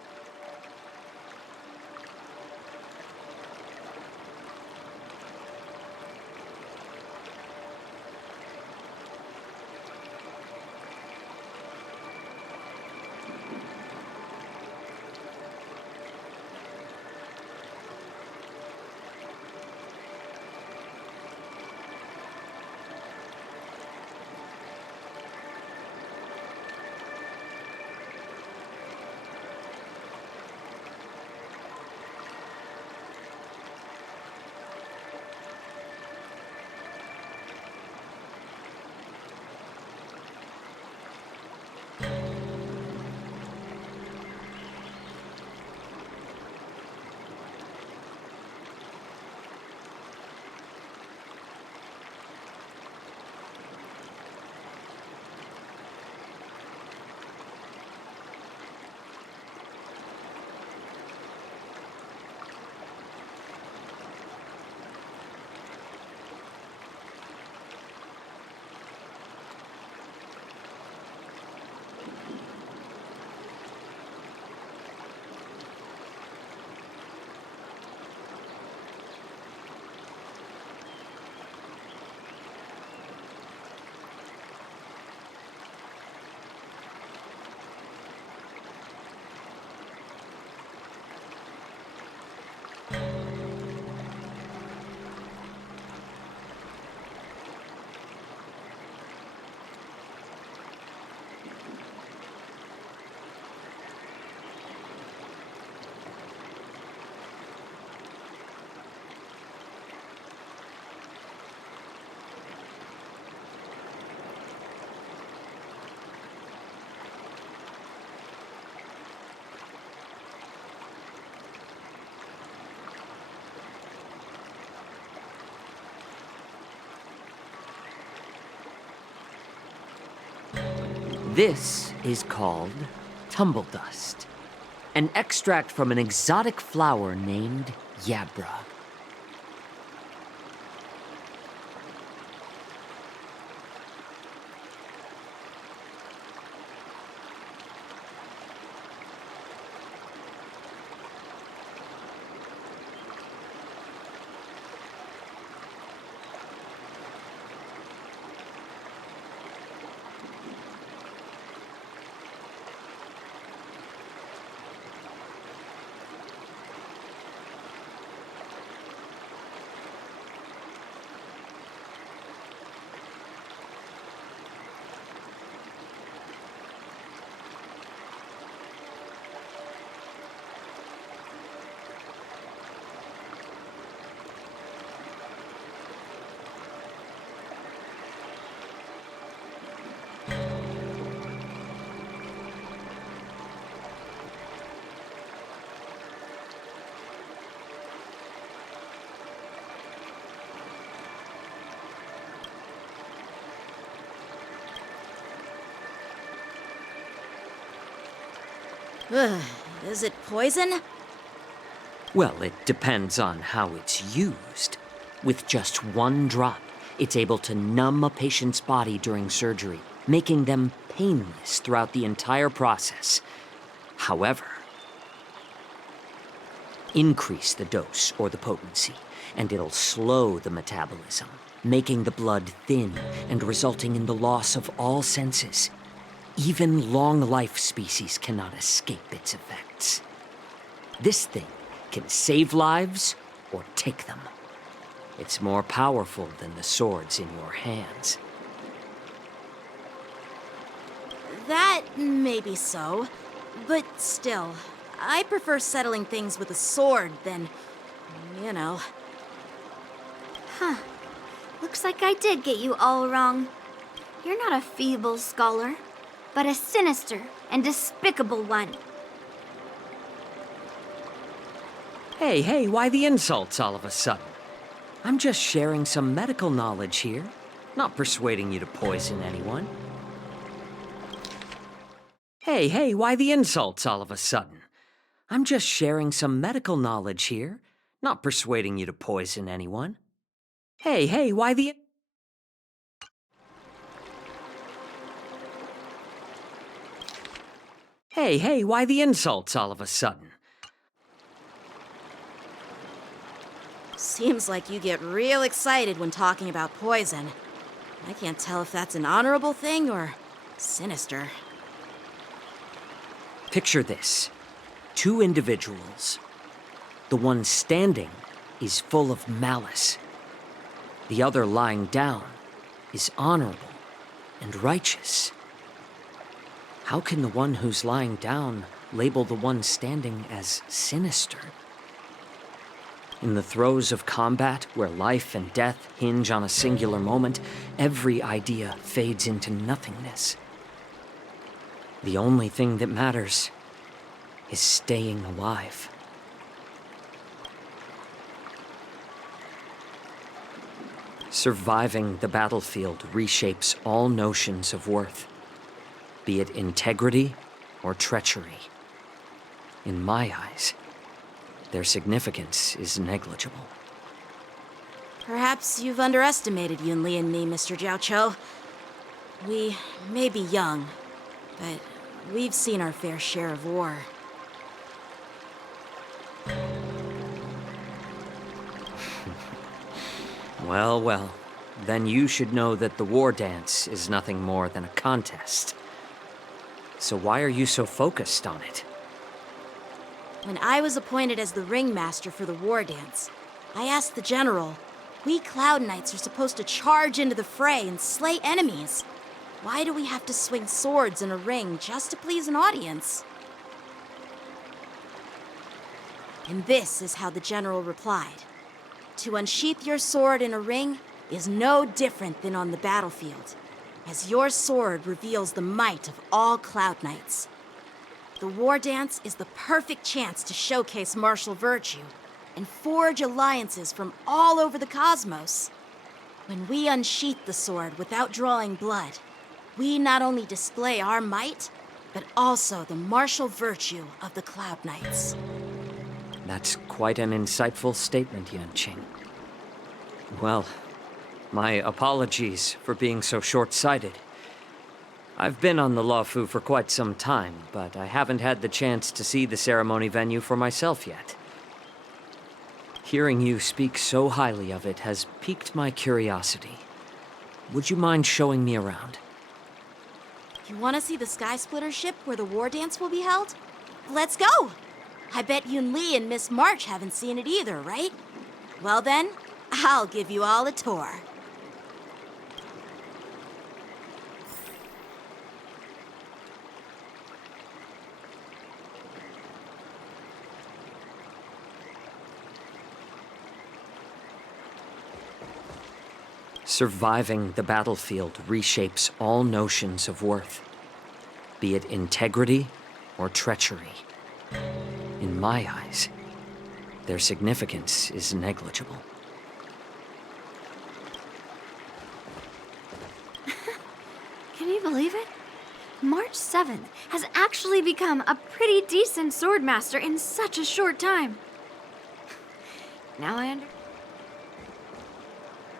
This is called tumble dust, an extract from an exotic flower named Yabra. Is it poison? Well, it depends on how it's used. With just one drop, it's able to numb a patient's body during surgery, making them painless throughout the entire process. However, increase the dose or the potency, and it'll slow the metabolism, making the blood thin and resulting in the loss of all senses. Even long-life species cannot escape its effects. This thing can save lives or take them. It's more powerful than the swords in your hands. That may be so, but still, I prefer settling things with a sword than, you know. Huh. Looks like I did get you all wrong. You're not a feeble scholar, but a sinister and despicable one. Hey, why the insults all of a sudden? I'm just sharing some medical knowledge here, not persuading you to poison anyone. Hey, why the insults all of a sudden? I'm just sharing some medical knowledge here, not persuading you to poison anyone. Hey, why the... Hey, why the insults all of a sudden? Seems like you get real excited when talking about poison. I can't tell if that's an honorable thing or sinister. Picture this. 2 individuals. The one standing is full of malice. The other lying down is honorable and righteous. How can the one who's lying down label the one standing as sinister? In the throes of combat, where life and death hinge on a singular moment, every idea fades into nothingness. The only thing that matters is staying alive. Surviving the battlefield reshapes all notions of worth, be it integrity or treachery. In my eyes, their significance is negligible. Perhaps you've underestimated Yunli and me, Mr. Jiaoqiu. We may be young, but we've seen our fair share of war. Well, then you should know that the war dance is nothing more than a contest. So why are you so focused on it? When I was appointed as the ringmaster for the war dance, I asked the general, we Cloud Knights are supposed to charge into the fray and slay enemies. Why do we have to swing swords in a ring just to please an audience? And this is how the general replied. To unsheath your sword in a ring is no different than on the battlefield, as your sword reveals the might of all Cloud Knights. The war dance is the perfect chance to showcase martial virtue and forge alliances from all over the cosmos. When we unsheath the sword without drawing blood, we not only display our might, but also the martial virtue of the Cloud Knights. That's quite an insightful statement, Yanqing. Well, my apologies for being so short-sighted. I've been on the Luofu for quite some time, but I haven't had the chance to see the ceremony venue for myself yet. Hearing you speak so highly of it has piqued my curiosity. Would you mind showing me around? You want to see the Sky Splitter ship where the war dance will be held? Let's go! I bet Yunli and Miss March haven't seen it either, right? Well then, I'll give you all a tour. Surviving the battlefield reshapes all notions of worth, be it integrity or treachery. In my eyes, their significance is negligible. Can you believe it? March 7th has actually become a pretty decent swordmaster in such a short time. Now I understand.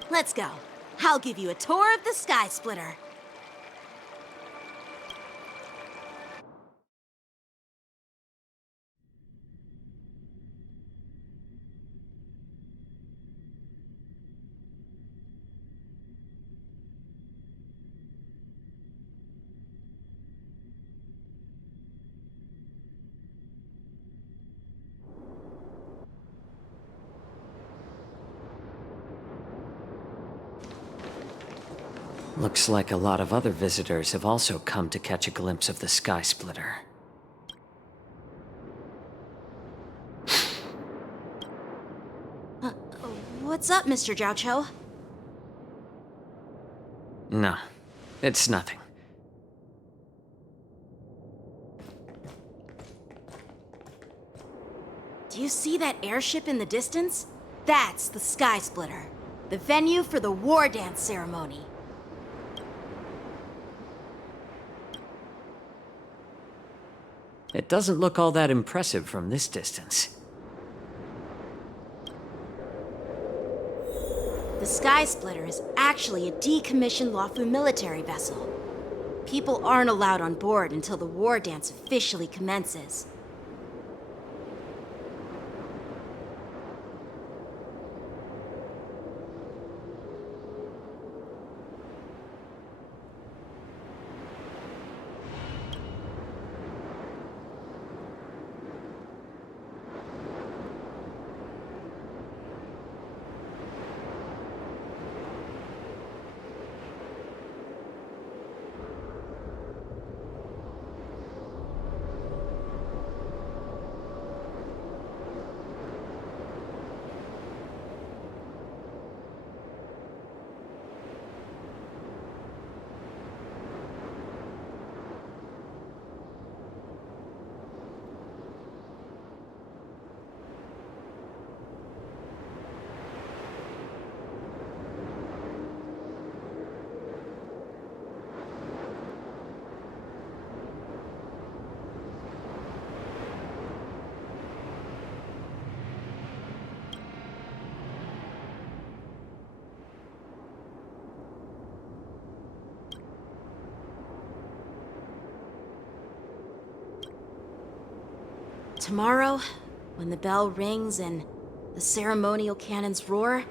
Let's go. I'll give you a tour of the Sky Splitter. Looks like a lot of other visitors have also come to catch a glimpse of the Sky Splitter. What's up, Mr. Jiaoqiu? No, it's nothing. Do you see that airship in the distance? That's the Sky Splitter, the venue for the war dance ceremony. It doesn't look all that impressive from this distance. The Sky Splitter is actually a decommissioned Luofu military vessel. People aren't allowed on board until the war dance officially commences. Tomorrow, when the bell rings and the ceremonial cannons roar,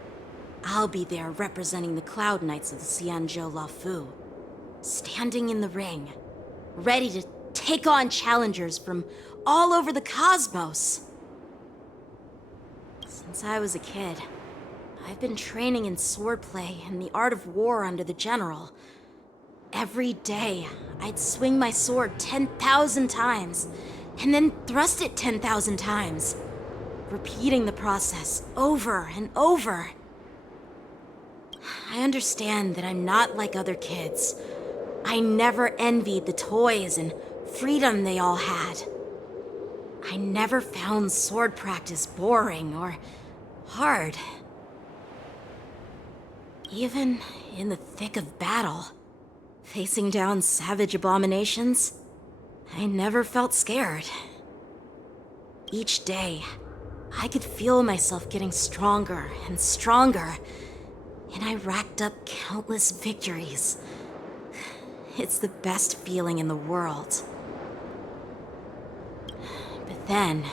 I'll be there representing the Cloud Knights of the Xianzhou Luofu, standing in the ring, ready to take on challengers from all over the cosmos. Since I was a kid, I've been training in swordplay and the art of war under the general. Every day, I'd swing my sword 10,000 times, and then thrust it 10,000 times, repeating the process over and over. I understand that I'm not like other kids. I never envied the toys and freedom they all had. I never found sword practice boring or hard. Even in the thick of battle, facing down savage abominations, I never felt scared. Each day, I could feel myself getting stronger and stronger, and I racked up countless victories. It's the best feeling in the world. But then,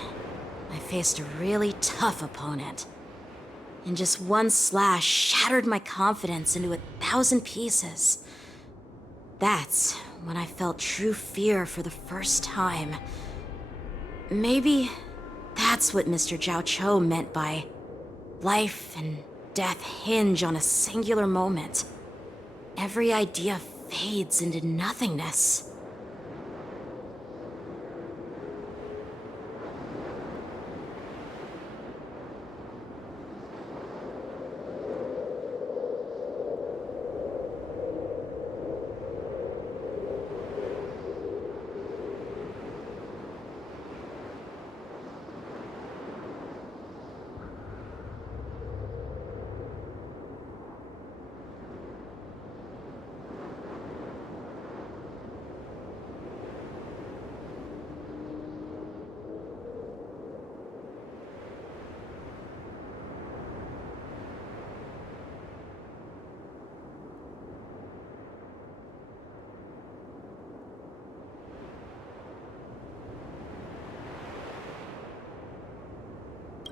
I faced a really tough opponent, and just one slash shattered my confidence into 1,000 pieces. That's when I felt true fear for the first time. Maybe that's what Mr. Jiaoqiu meant by life and death hinge on a singular moment. Every idea fades into nothingness.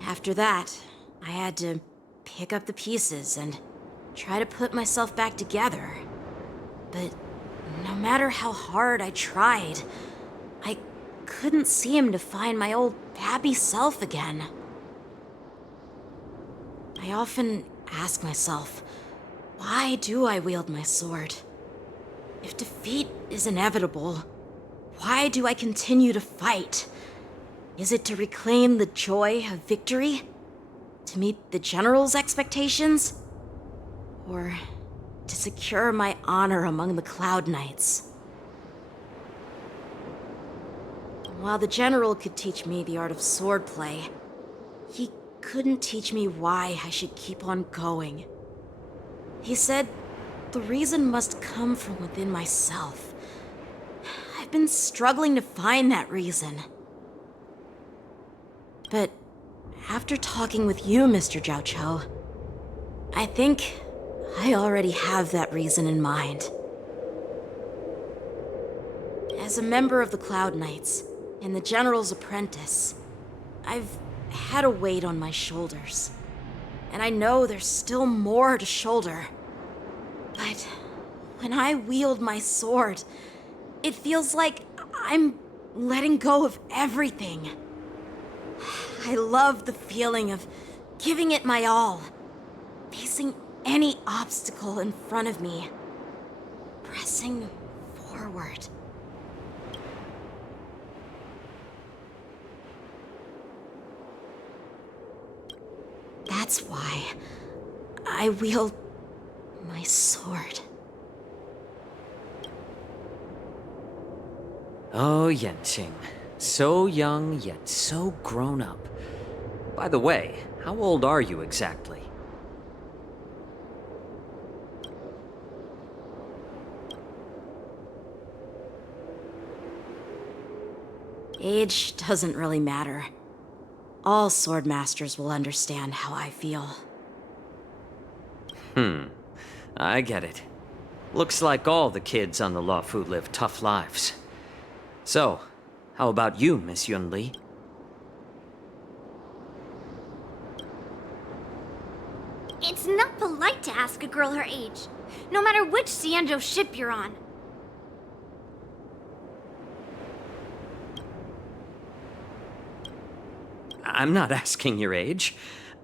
After that, I had to pick up the pieces and try to put myself back together. But no matter how hard I tried, I couldn't seem to find my old happy self again. I often ask myself, why do I wield my sword? If defeat is inevitable, why do I continue to fight? Is it to reclaim the joy of victory? To meet the General's expectations? Or to secure my honor among the Cloud Knights? While the General could teach me the art of swordplay, he couldn't teach me why I should keep on going. He said the reason must come from within myself. I've been struggling to find that reason. But after talking with you, Mr. Zhao Cho, I think I already have that reason in mind. As a member of the Cloud Knights and the General's apprentice, I've had a weight on my shoulders. And I know there's still more to shoulder. But when I wield my sword, it feels like I'm letting go of everything. I love the feeling of giving it my all, facing any obstacle in front of me, pressing forward. That's why I wield my sword. Oh, Yanqing. So young, yet so grown up. By the way, how old are you exactly? Age doesn't really matter. All sword masters will understand how I feel. I get it. Looks like all the kids on the Luofu live tough lives. So, how about you, Miss Yunli? It's not polite to ask a girl her age, no matter which Xianzhou ship you're on. I'm not asking your age.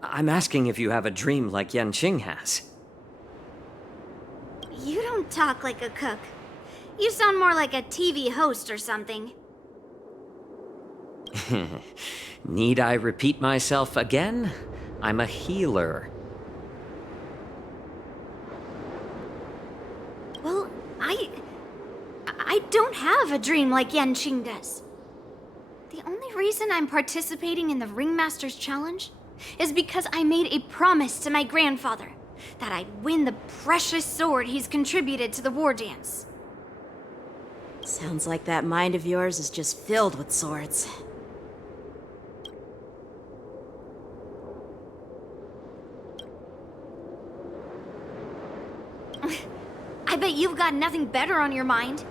I'm asking if you have a dream like Yanqing has. You don't talk like a cook. You sound more like a TV host or something. Need I repeat myself again? I'm a healer. Well, I don't have a dream like Yanqing does. The only reason I'm participating in the Ringmaster's Challenge is because I made a promise to my grandfather that I'd win the precious sword he's contributed to the war dance. Sounds like that mind of yours is just filled with swords. I bet you've got nothing better on your mind.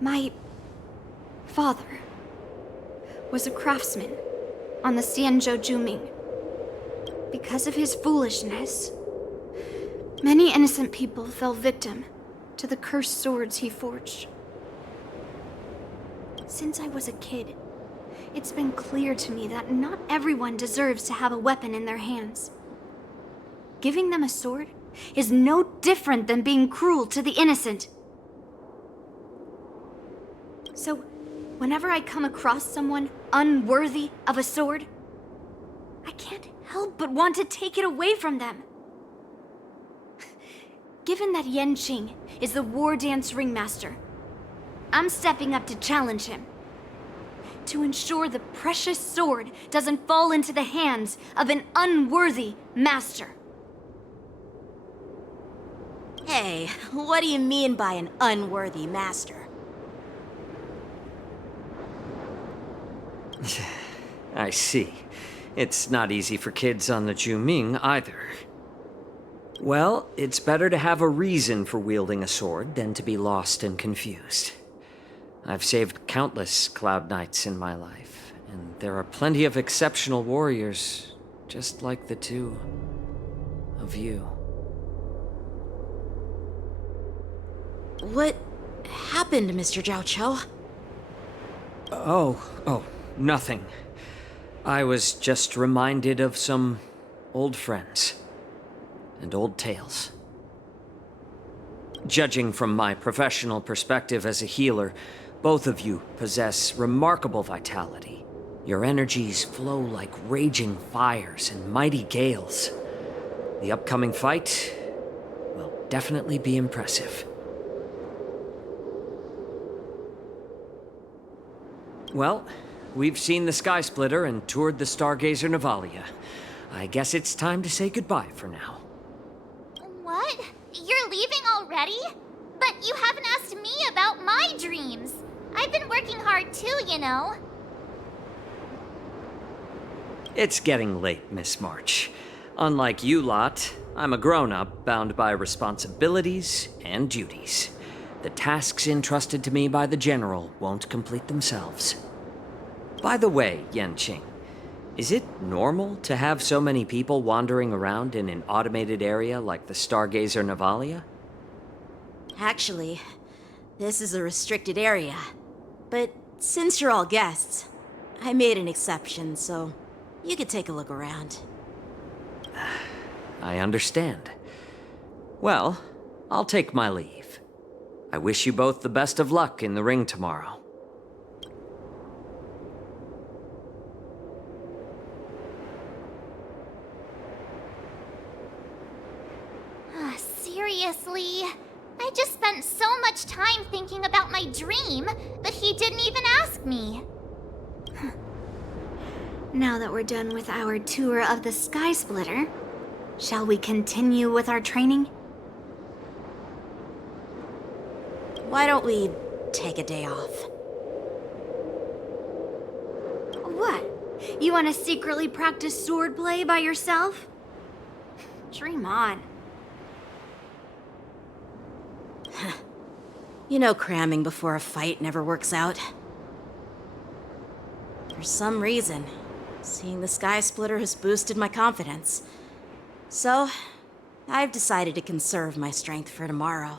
My father was a craftsman on the Xianzhou Juming. Because of his foolishness, many innocent people fell victim to the cursed swords he forged. Since I was a kid, it's been clear to me that not everyone deserves to have a weapon in their hands. Giving them a sword is no different than being cruel to the innocent. So, whenever I come across someone unworthy of a sword, I can't help but want to take it away from them. Given that Yanqing is the war dance ringmaster, I'm stepping up to challenge him. To ensure the precious sword doesn't fall into the hands of an unworthy master. Hey, what do you mean by an unworthy master? I see. It's not easy for kids on the Juming either. Well, it's better to have a reason for wielding a sword than to be lost and confused. I've saved countless Cloud Knights in my life, and there are plenty of exceptional warriors, just like the two of you. What happened, Mr. Zhao Cho? Oh, nothing. I was just reminded of some old friends and old tales. Judging from my professional perspective as a healer, both of you possess remarkable vitality. Your energies flow like raging fires and mighty gales. The upcoming fight will definitely be impressive. Well, we've seen the Sky Splitter and toured the Stargazer Navalia. I guess it's time to say goodbye for now. What? You're leaving already? But you haven't asked me about my dreams. I've been working hard too, you know. It's getting late, Miss March. Unlike you lot, I'm a grown-up bound by responsibilities and duties. The tasks entrusted to me by the General won't complete themselves. By the way, Yanqing, is it normal to have so many people wandering around in an automated area like the Stargazer Navalia? Actually, this is a restricted area. But since you're all guests, I made an exception, so you could take a look around. I understand. Well, I'll take my leave. I wish you both the best of luck in the ring tomorrow. Seriously? I just spent so much time thinking about my dream, but he didn't even ask me. Now that we're done with our tour of the Sky Splitter, shall we continue with our training? Why don't we take a day off? What? You want to secretly practice swordplay by yourself? Dream on. You know cramming before a fight never works out. For some reason, seeing the Sky Splitter has boosted my confidence. So, I've decided to conserve my strength for tomorrow.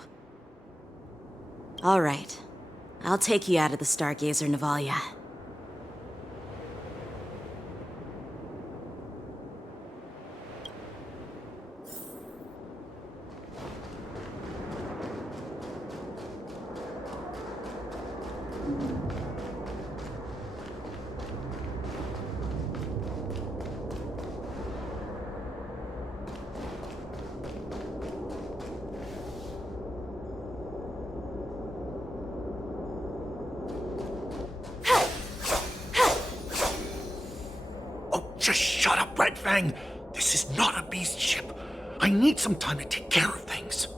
All right. I'll take you out of the Stargazer Navalia. Just shut up, Red Fang! This is not a beast ship. I need some time to take care of things.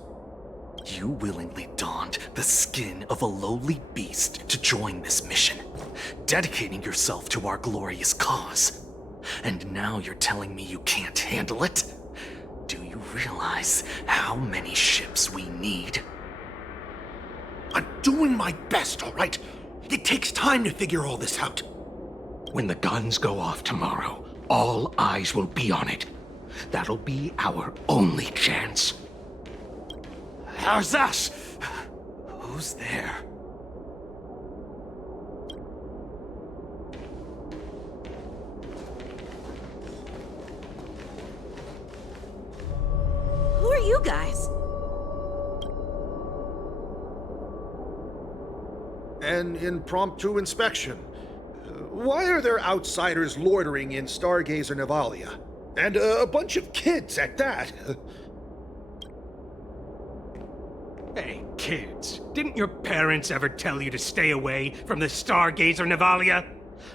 You willingly donned the skin of a lowly beast to join this mission, dedicating yourself to our glorious cause. And now you're telling me you can't handle it? Do you realize how many ships we need? I'm doing my best, all right? It takes time to figure all this out. When the guns go off tomorrow, all eyes will be on it. That'll be our only chance. How's us? Who's there? Who are you guys? An impromptu inspection. Why are there outsiders loitering in Stargazer Navalia? And a bunch of kids at that. Hey, kids, didn't your parents ever tell you to stay away from the Stargazer Navalia?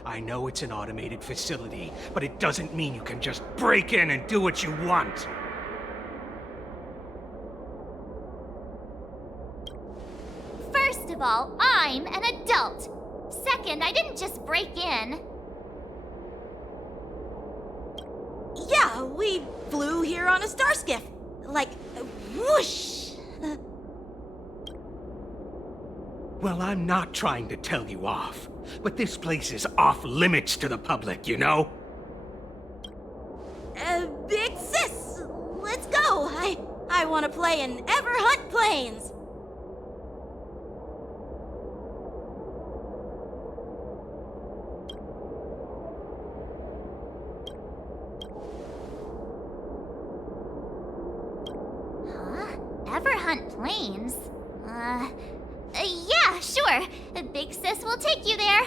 I know it's an automated facility, but it doesn't mean you can just break in and do what you want. First of all, I'm an adult. Second, I didn't just break in. Yeah, we flew here on a star skiff. Like, whoosh! Well, I'm not trying to tell you off, but this place is off limits to the public, you know? Big sis, let's go. I want to play in Ever Hunt Planes. ever hunt planes? Yeah, sure. Big Sis will take you there.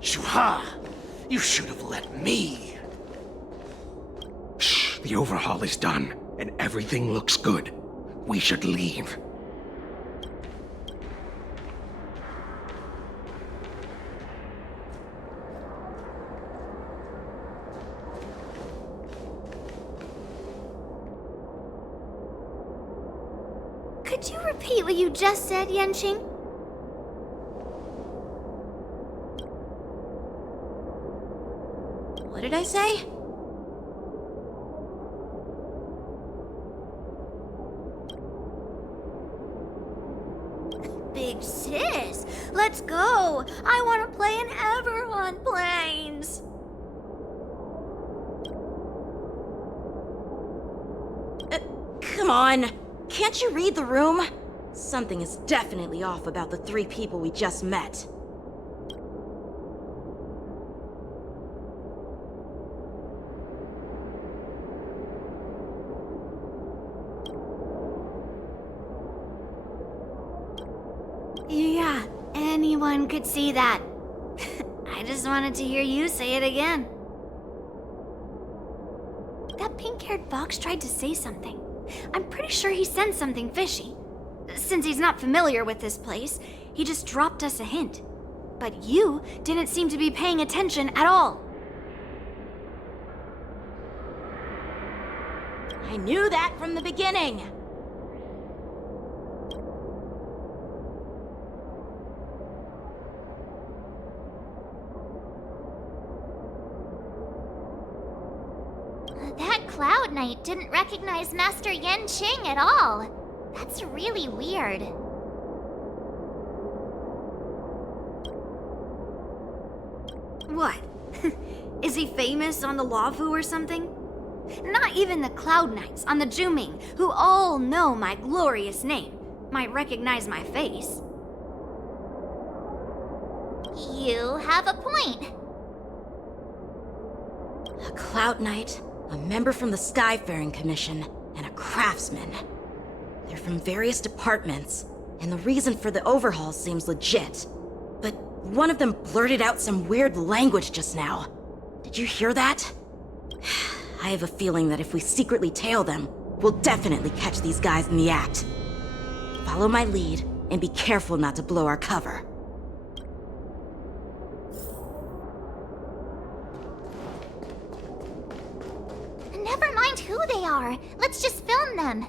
Shuha! You should have let me. Shh, the overhaul is done, and everything looks good. We should leave. Could you repeat what you just said, Yanqing? What did I say? Big Sis, let's go! I want to play in Ever on Planes! Come on! Can't you read the room? Something is definitely off about the 3 people we just met. Yeah, anyone could see that. I just wanted to hear you say it again. That pink-haired fox tried to say something. I'm pretty sure he sensed something fishy. Since he's not familiar with this place, he just dropped us a hint. But you didn't seem to be paying attention at all. I knew that from the beginning! That Cloud Knight didn't recognize Master Yanqing at all. That's really weird. What? Is he famous on the Laofu or something? Not even the Cloud Knights on the Juming, who all know my glorious name, might recognize my face. You have a point. A Cloud Knight, a member from the Skyfaring Commission, and a craftsman. They're from various departments, and the reason for the overhaul seems legit. But one of them blurted out some weird language just now. Did you hear that? I have a feeling that if we secretly tail them, we'll definitely catch these guys in the act. Follow my lead, and be careful not to blow our cover. Never mind who they are. Let's just film them.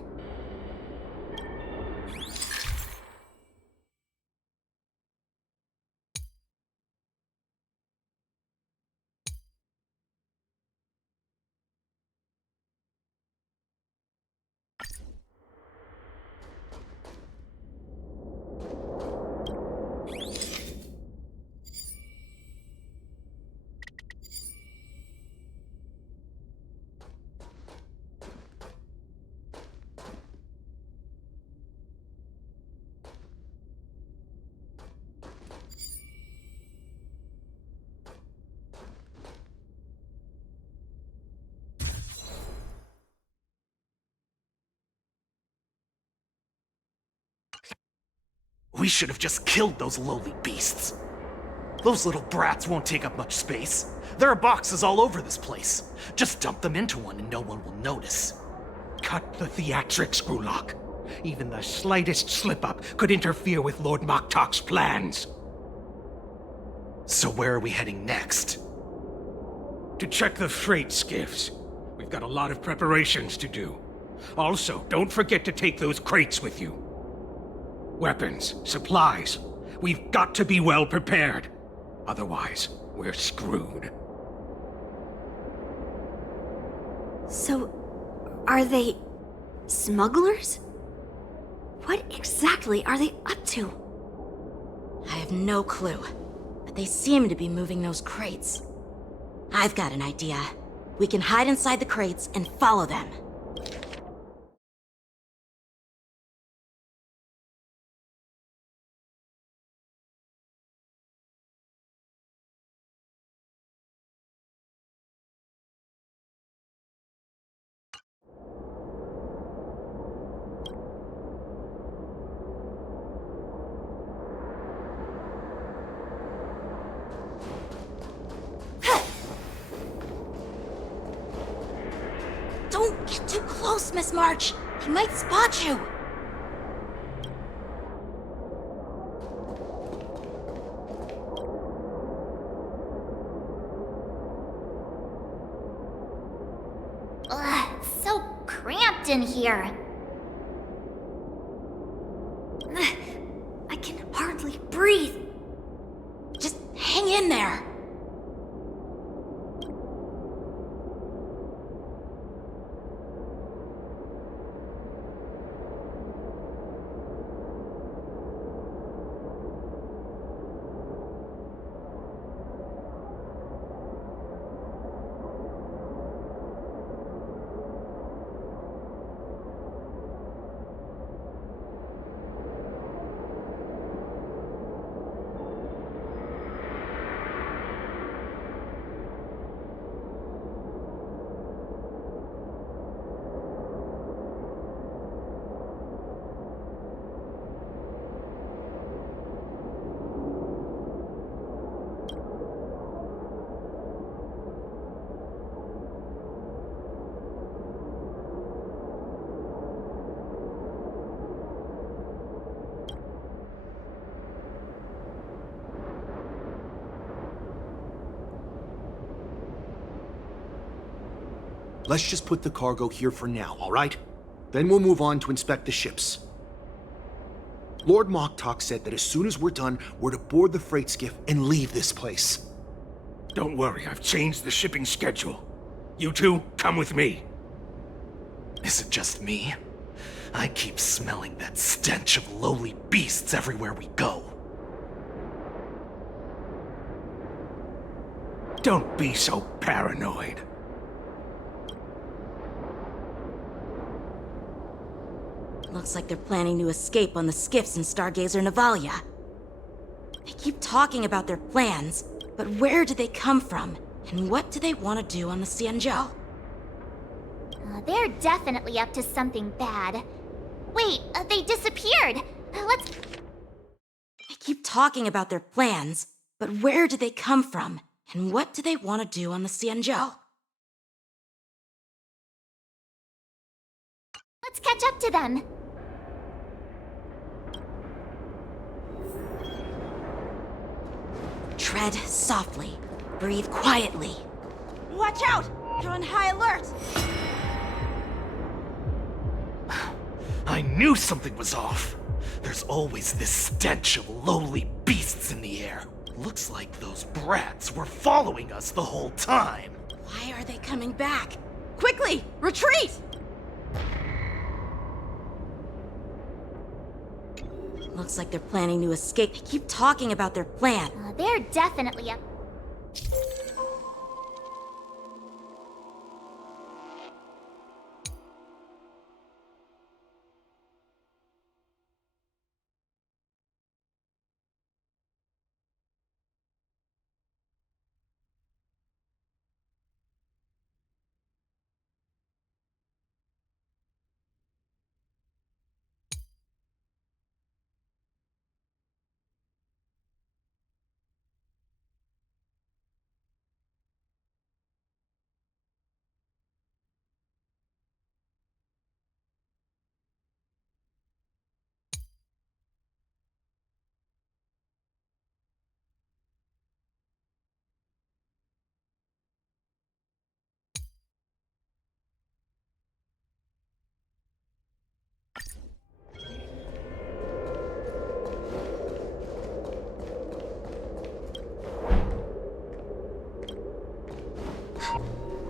We should have just killed those lowly beasts. Those little brats won't take up much space. There are boxes all over this place. Just dump them into one and no one will notice. Cut the theatrics, Grulok. Even the slightest slip-up could interfere with Lord Moktok's plans. So where are we heading next? To check the freight skiffs. We've got a lot of preparations to do. Also, don't forget to take those crates with you. Weapons, supplies. We've got to be well prepared. Otherwise, we're screwed. So, are they smugglers? What exactly are they up to? I have no clue, but they seem to be moving those crates. I've got an idea. We can hide inside the crates and follow them. get too close, Miss March. They might spot you. Ugh, it's so cramped in here. I can hardly breathe. Just hang in there. Let's just put the cargo here for now, all right? Then we'll move on to inspect the ships. Lord Moktok said that as soon as we're done, we're to board the freight skiff and leave this place. Don't worry, I've changed the shipping schedule. You two, come with me. Is it just me? I keep smelling that stench of lowly beasts everywhere we go. Don't be so paranoid. Looks like they're planning to escape on the skiffs in Stargazer Navalia. They keep talking about their plans, but where do they come from? And what do they want to do on the Xianzhou? They're definitely up to something bad. Wait, they disappeared. Let's... They keep talking about their plans, but where do they come from? And what do they want to do on the Xianzhou? Let's catch up to them. Tread softly. Breathe quietly. Watch out! They're on high alert! I knew something was off. There's always this stench of lowly beasts in the air. Looks like those brats were following us the whole time. Why are they coming back? Quickly! Retreat! Looks like they're planning to escape. They keep talking about their plan. They're definitely up...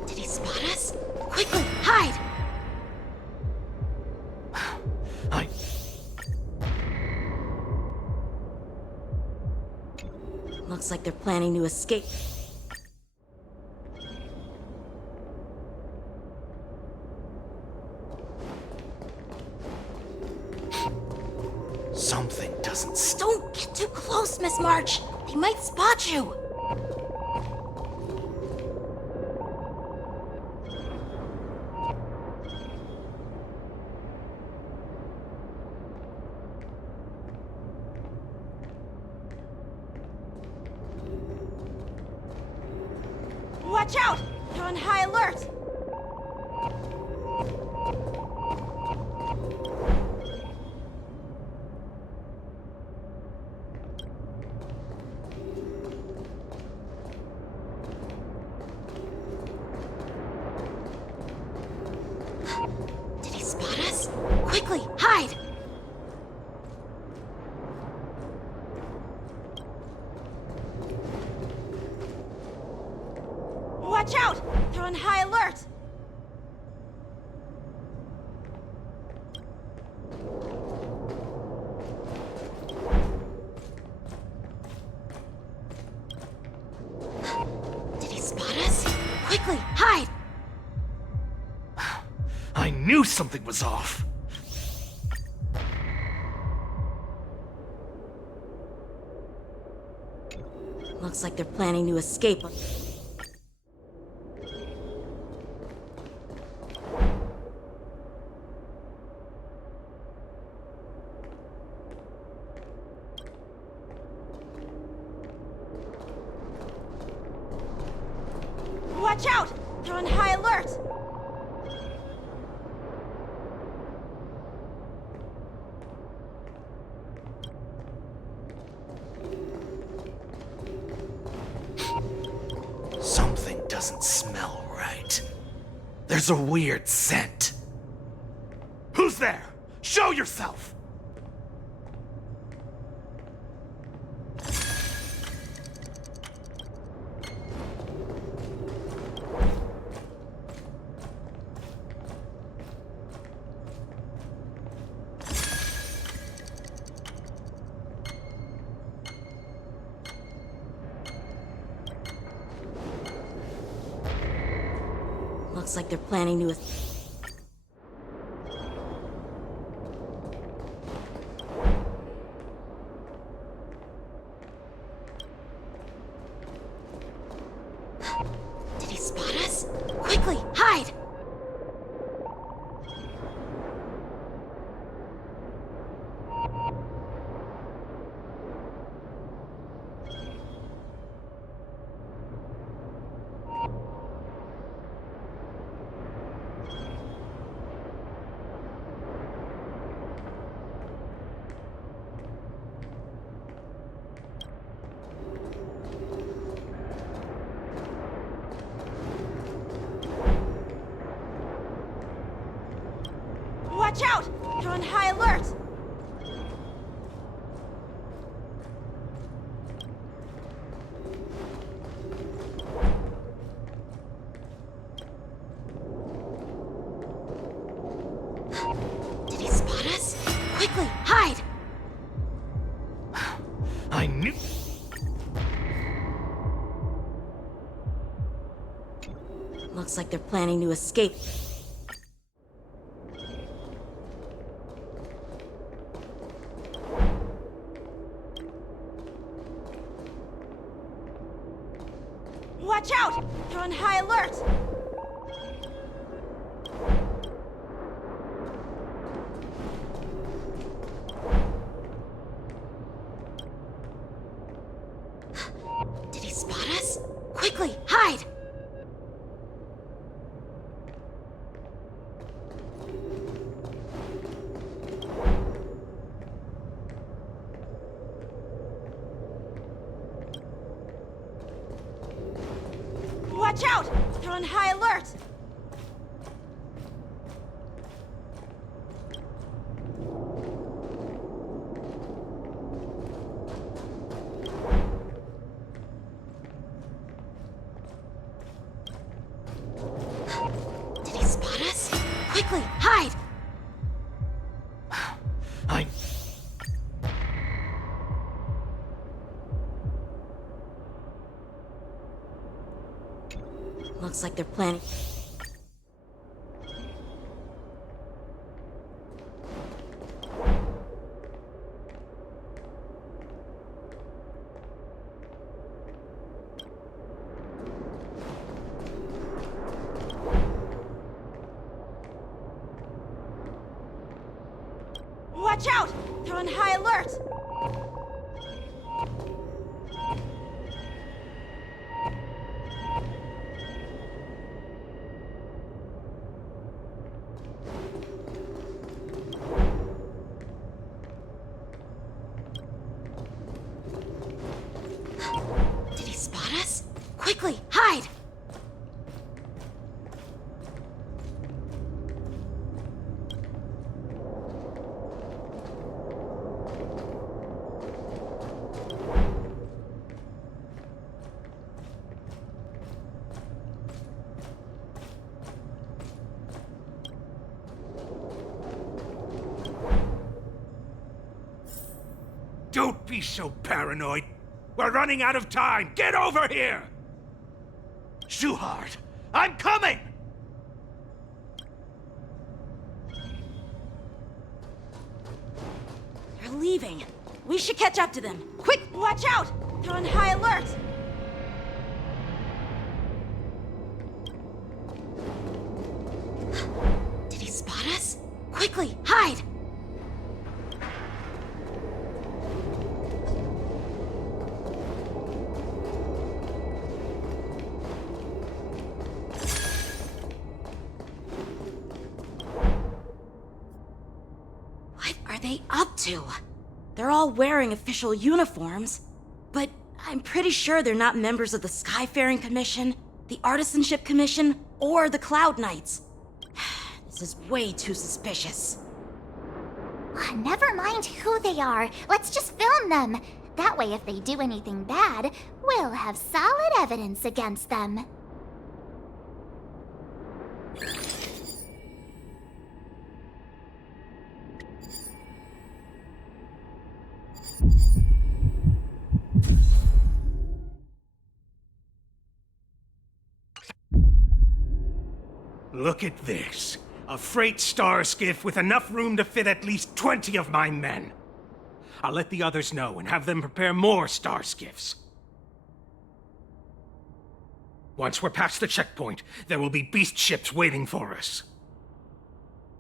Did he spot us? Quickly, hide! Looks like they're planning to escape. Something doesn't... Don't get too close, Miss March. They might spot you. Watch out! They're on high alert! Watch out! They're on high alert! Did he spot us? Quickly, hide! I knew something was off. Looks like they're planning to escape. Watch out! They're on high alert! Something doesn't smell right. There's a weird scent. Who's there? Show yourself! Looks like they're planning to... Did he spot us? Quickly, hide! Watch out! They're on high alert! Did he spot us? Quickly, hide! I knew... Looks like they're planning to escape. Watch out! They're on high alert! Did he spot us? Quickly, hide! Watch out! They're on high alert! Did he spot us? Quickly, hide! I... Looks like they're planning... Watch out! They're on high alert! Did he spot us? Quickly, hide! Don't be so paranoid. We're running out of time. Get over here! Shuhard, I'm coming! They're leaving. We should catch up to them. Quick, watch out! They're on high alert! Did he spot us? Quickly, hide! What are they up to? They're all wearing official uniforms, but I'm pretty sure they're not members of the Skyfaring Commission, the Artisanship Commission, or the Cloud Knights. This is way too suspicious. Never mind who they are. Let's just film them. That way, if they do anything bad, we'll have solid evidence against them. Look at this. A freight star skiff with enough room to fit at least 20 of my men. I'll let the others know and have them prepare more star skiffs. Once we're past the checkpoint, there will be beast ships waiting for us.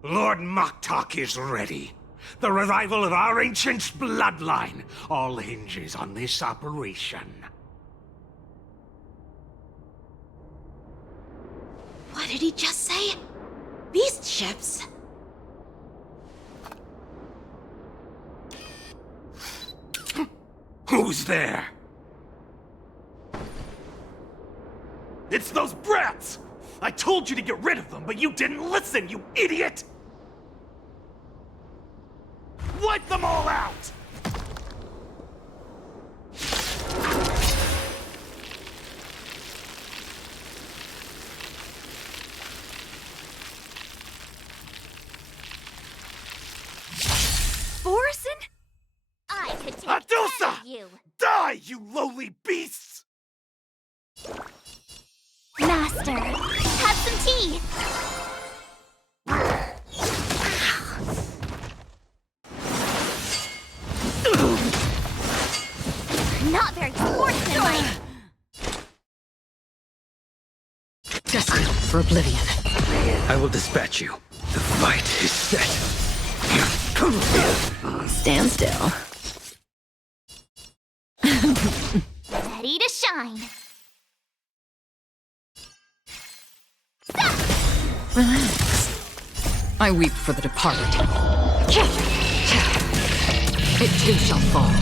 Lord Moktok is ready. The revival of our ancient's bloodline all hinges on this operation. What did he just say? Beast ships? Who's there? It's those brats! I told you to get rid of them, but you didn't listen, you idiot! Wipe them all out! Borison? I could take care Adusa! of you. Die, you lowly beasts! Master, have some tea. Not very sportsmanlike. Destined for oblivion. I will dispatch you. The fight is set. Stand still. Ready to shine. Relax. I weep for the departed. It too shall fall.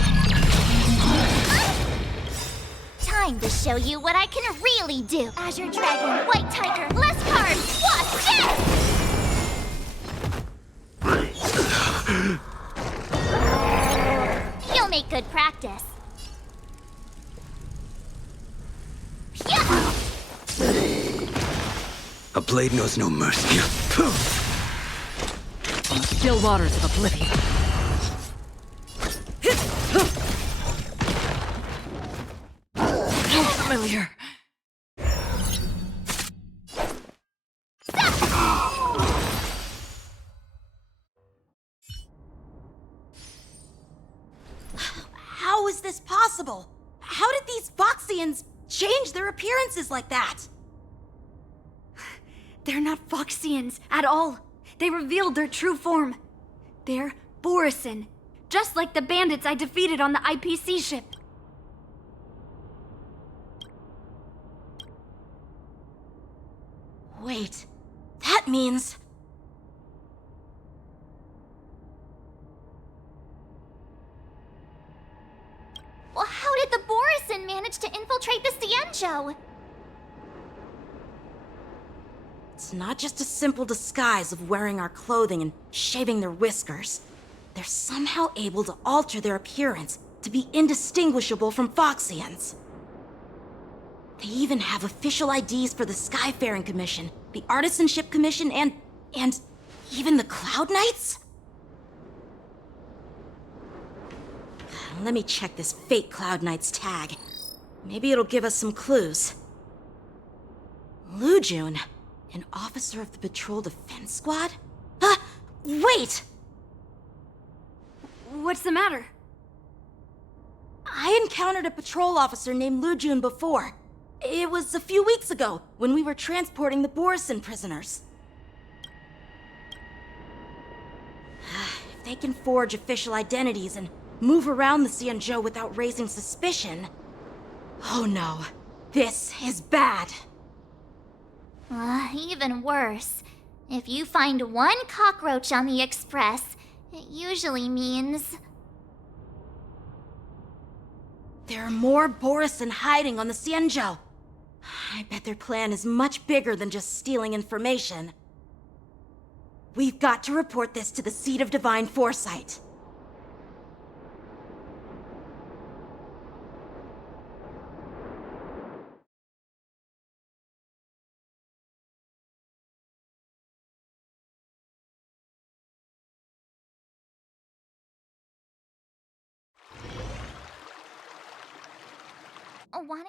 Time to show you what I can really do. Azure Dragon, White Tiger, less cards, watch this! You'll make good practice. A blade knows no mercy. On the still waters of oblivion. So familiar. How is this possible? How did these Foxians change their appearances like that? They're not Foxians at all. They revealed their true form. They're Borison, just like the bandits I defeated on the IPC ship. Wait, that means... Well, how did the Borison manage to infiltrate the Cienjo? It's not just a simple disguise of wearing our clothing and shaving their whiskers. They're somehow able to alter their appearance to be indistinguishable from Foxians. They even have official IDs for the Skyfaring Commission, the Artisanship Commission, and even the Cloud Knights? Let me check this fake Cloud Knight's tag. Maybe it'll give us some clues. Lujun, an officer of the Patrol Defense Squad? Wait! What's the matter? I encountered a patrol officer named Lujun before. It was a few weeks ago, when we were transporting the Borison prisoners. If they can forge official identities and move around the Xianzhou without raising suspicion... Oh no, this is bad. Even worse. If you find one cockroach on the Express, it usually means... There are more Borison hiding on the Xianzhou. I bet their plan is much bigger than just stealing information. We've got to report this to the Seat of Divine Foresight. Wanna...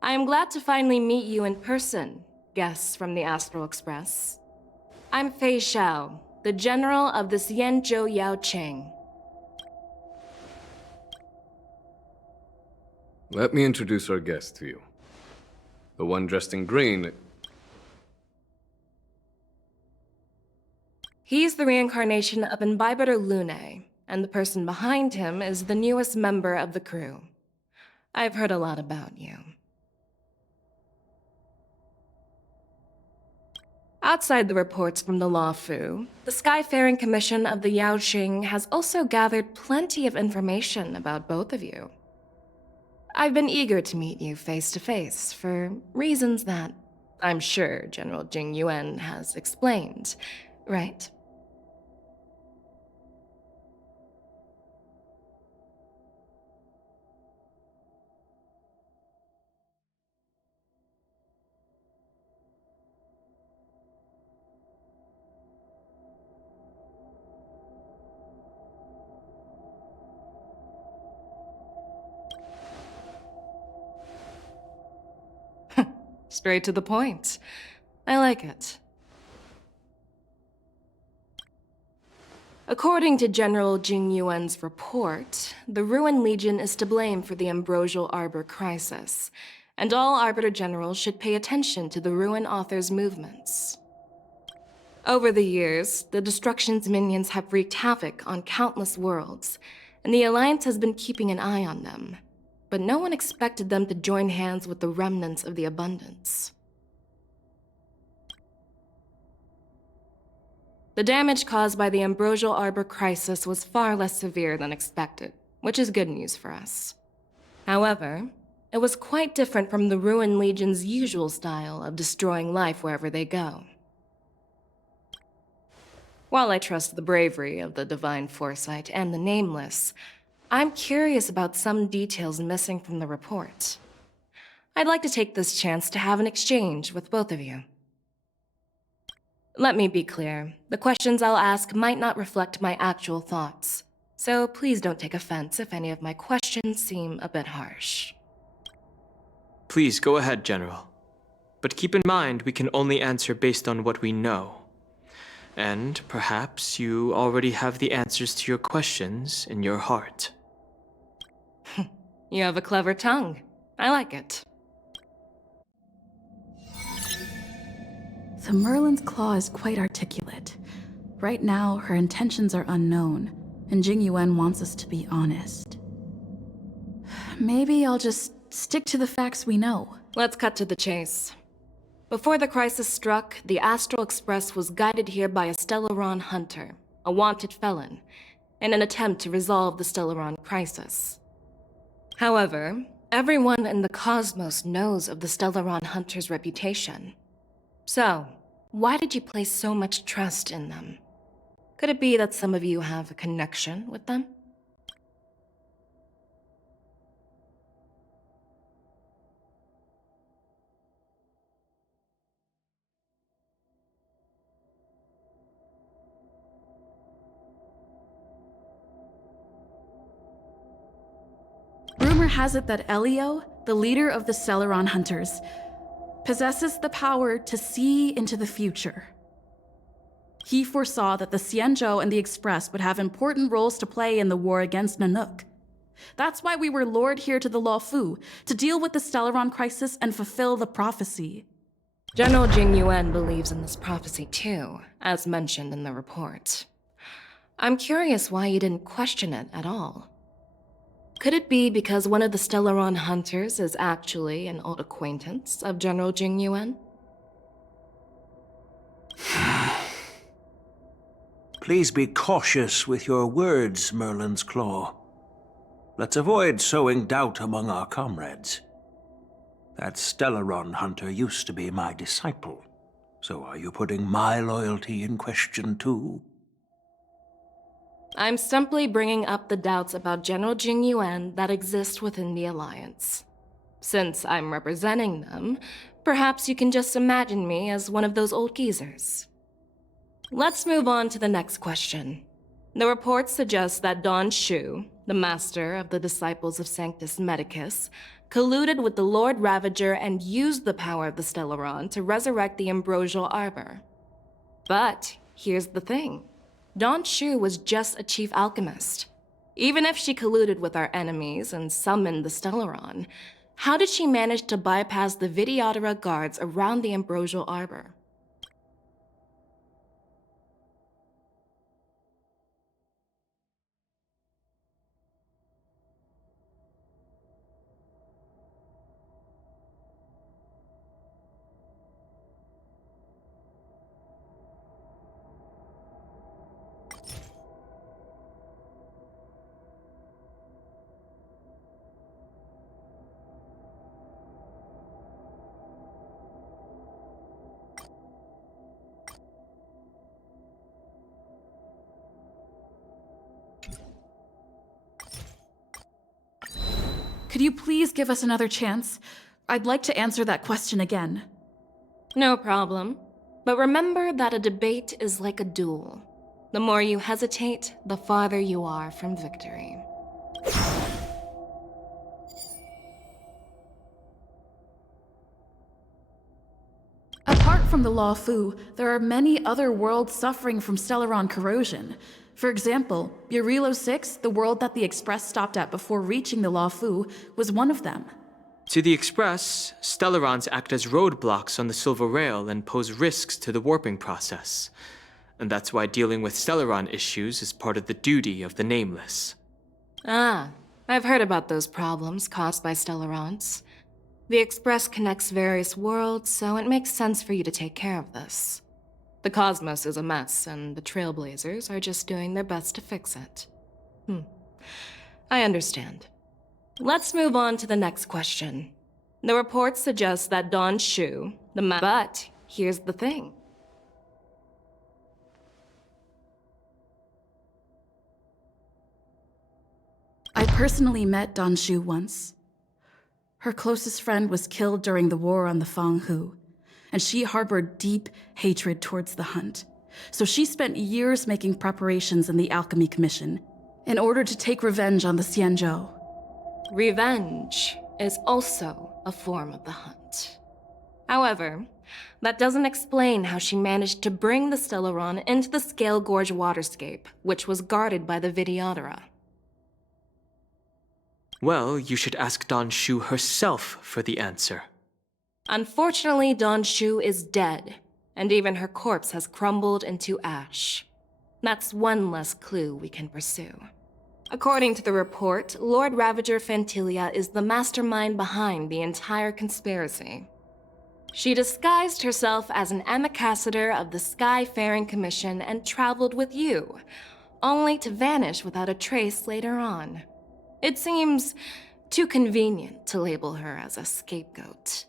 I am glad to finally meet you in person, guests from the Astral Express. I'm Fei Xiao, the General of the Xianzhou Yaoqing. Let me introduce our guest to you. The one dressed in green. He's the reincarnation of Imbibitor Lune, and the person behind him is the newest member of the crew. I've heard a lot about you. Outside the reports from the Law Fu, the Skyfaring Commission of the Yaoqing has also gathered plenty of information about both of you. I've been eager to meet you face to face for reasons that I'm sure General Jing Yuan has explained, right? Straight to the point. I like it. According to General Jing Yuan's report, the Ruin Legion is to blame for the Ambrosial Arbor crisis, and all Arbiter Generals should pay attention to the Ruin Author's movements. Over the years, the Destruction's minions have wreaked havoc on countless worlds, and the Alliance has been keeping an eye on them. But no one expected them to join hands with the remnants of the Abundance. The damage caused by the Ambrosial Arbor crisis was far less severe than expected, which is good news for us. However, it was quite different from the Ruin Legion's usual style of destroying life wherever they go. While I trust the bravery of the Divine Foresight and the Nameless, I'm curious about some details missing from the report. I'd like to take this chance to have an exchange with both of you. Let me be clear. The questions I'll ask might not reflect my actual thoughts, so please don't take offense if any of my questions seem a bit harsh. Please go ahead, General. But keep in mind, we can only answer based on what we know. And perhaps you already have the answers to your questions in your heart. You have a clever tongue. I like it. So Merlin's claw is quite articulate. Right now, her intentions are unknown, and Jing Yuan wants us to be honest. Maybe I'll just stick to the facts we know. Let's cut to the chase. Before the crisis struck, the Astral Express was guided here by a Stellaron hunter, a wanted felon, in an attempt to resolve the Stellaron crisis. However, everyone in the cosmos knows of the Stellaron hunter's reputation. So, why did you place so much trust in them? Could it be that some of you have a connection with them? Rumor has it that Elio, the leader of the Stellaron Hunters, possesses the power to see into the future. He foresaw that the Xianzhou and the Express would have important roles to play in the war against Nanook. That's why we were lured here to the Luofu, to deal with the Stellaron crisis and fulfill the prophecy. General Jing Yuan believes in this prophecy too, as mentioned in the report. I'm curious why you didn't question it at all. Could it be because one of the Stellaron hunters is actually an old acquaintance of General Jing Yuan? Please be cautious with your words, Merlin's Claw. Let's avoid sowing doubt among our comrades. That Stellaron hunter used to be my disciple, so are you putting my loyalty in question too? I'm simply bringing up the doubts about General Jing Yuan that exist within the Alliance. Since I'm representing them, perhaps you can just imagine me as one of those old geezers. Let's move on to the next question. The report suggests that Don Shu, the master of the Disciples of Sanctus Medicus, colluded with the Lord Ravager and used the power of the Stellaron to resurrect the Ambrosial Arbor. But here's the thing. Don Shu was just a chief alchemist. Even if she colluded with our enemies and summoned the Stellaron, how did she manage to bypass the Vidyadhara guards around the Ambrosial Arbor? Could you please give us another chance? I'd like to answer that question again. No problem. But remember that a debate is like a duel. The more you hesitate, the farther you are from victory. Apart from the Luofu, there are many other worlds suffering from Stellaron corrosion. For example, Burilo 6, the world that the Express stopped at before reaching the Luofu, was one of them. To the Express, Stellarons act as roadblocks on the Silver Rail and pose risks to the warping process. And that's why dealing with Stellaron issues is part of the duty of the Nameless. Ah, I've heard about those problems caused by Stellarons. The Express connects various worlds, so it makes sense for you to take care of this. The cosmos is a mess, and the Trailblazers are just doing their best to fix it. I understand. Let's move on to the next question. The report suggests that Don Shu, but here's the thing. personally met Dan Shu once. Her closest friend was killed during the war on the Fanghu, and she harbored deep hatred towards the hunt. So she spent years making preparations in the Alchemy Commission in order to take revenge on the Xianzhou. Revenge is also a form of the hunt. However, that doesn't explain how she managed to bring the Stellaron into the Scale Gorge waterscape, which was guarded by the Videodora. Well, you should ask Dan Shu herself for the answer. Unfortunately, Dan Shu is dead, and even her corpse has crumbled into ash. That's one less clue we can pursue. According to the report, Lord Ravager Fantilia is the mastermind behind the entire conspiracy. She disguised herself as an ambassador of the Skyfaring Commission and traveled with you, only to vanish without a trace later on. It seems too convenient to label her as a scapegoat.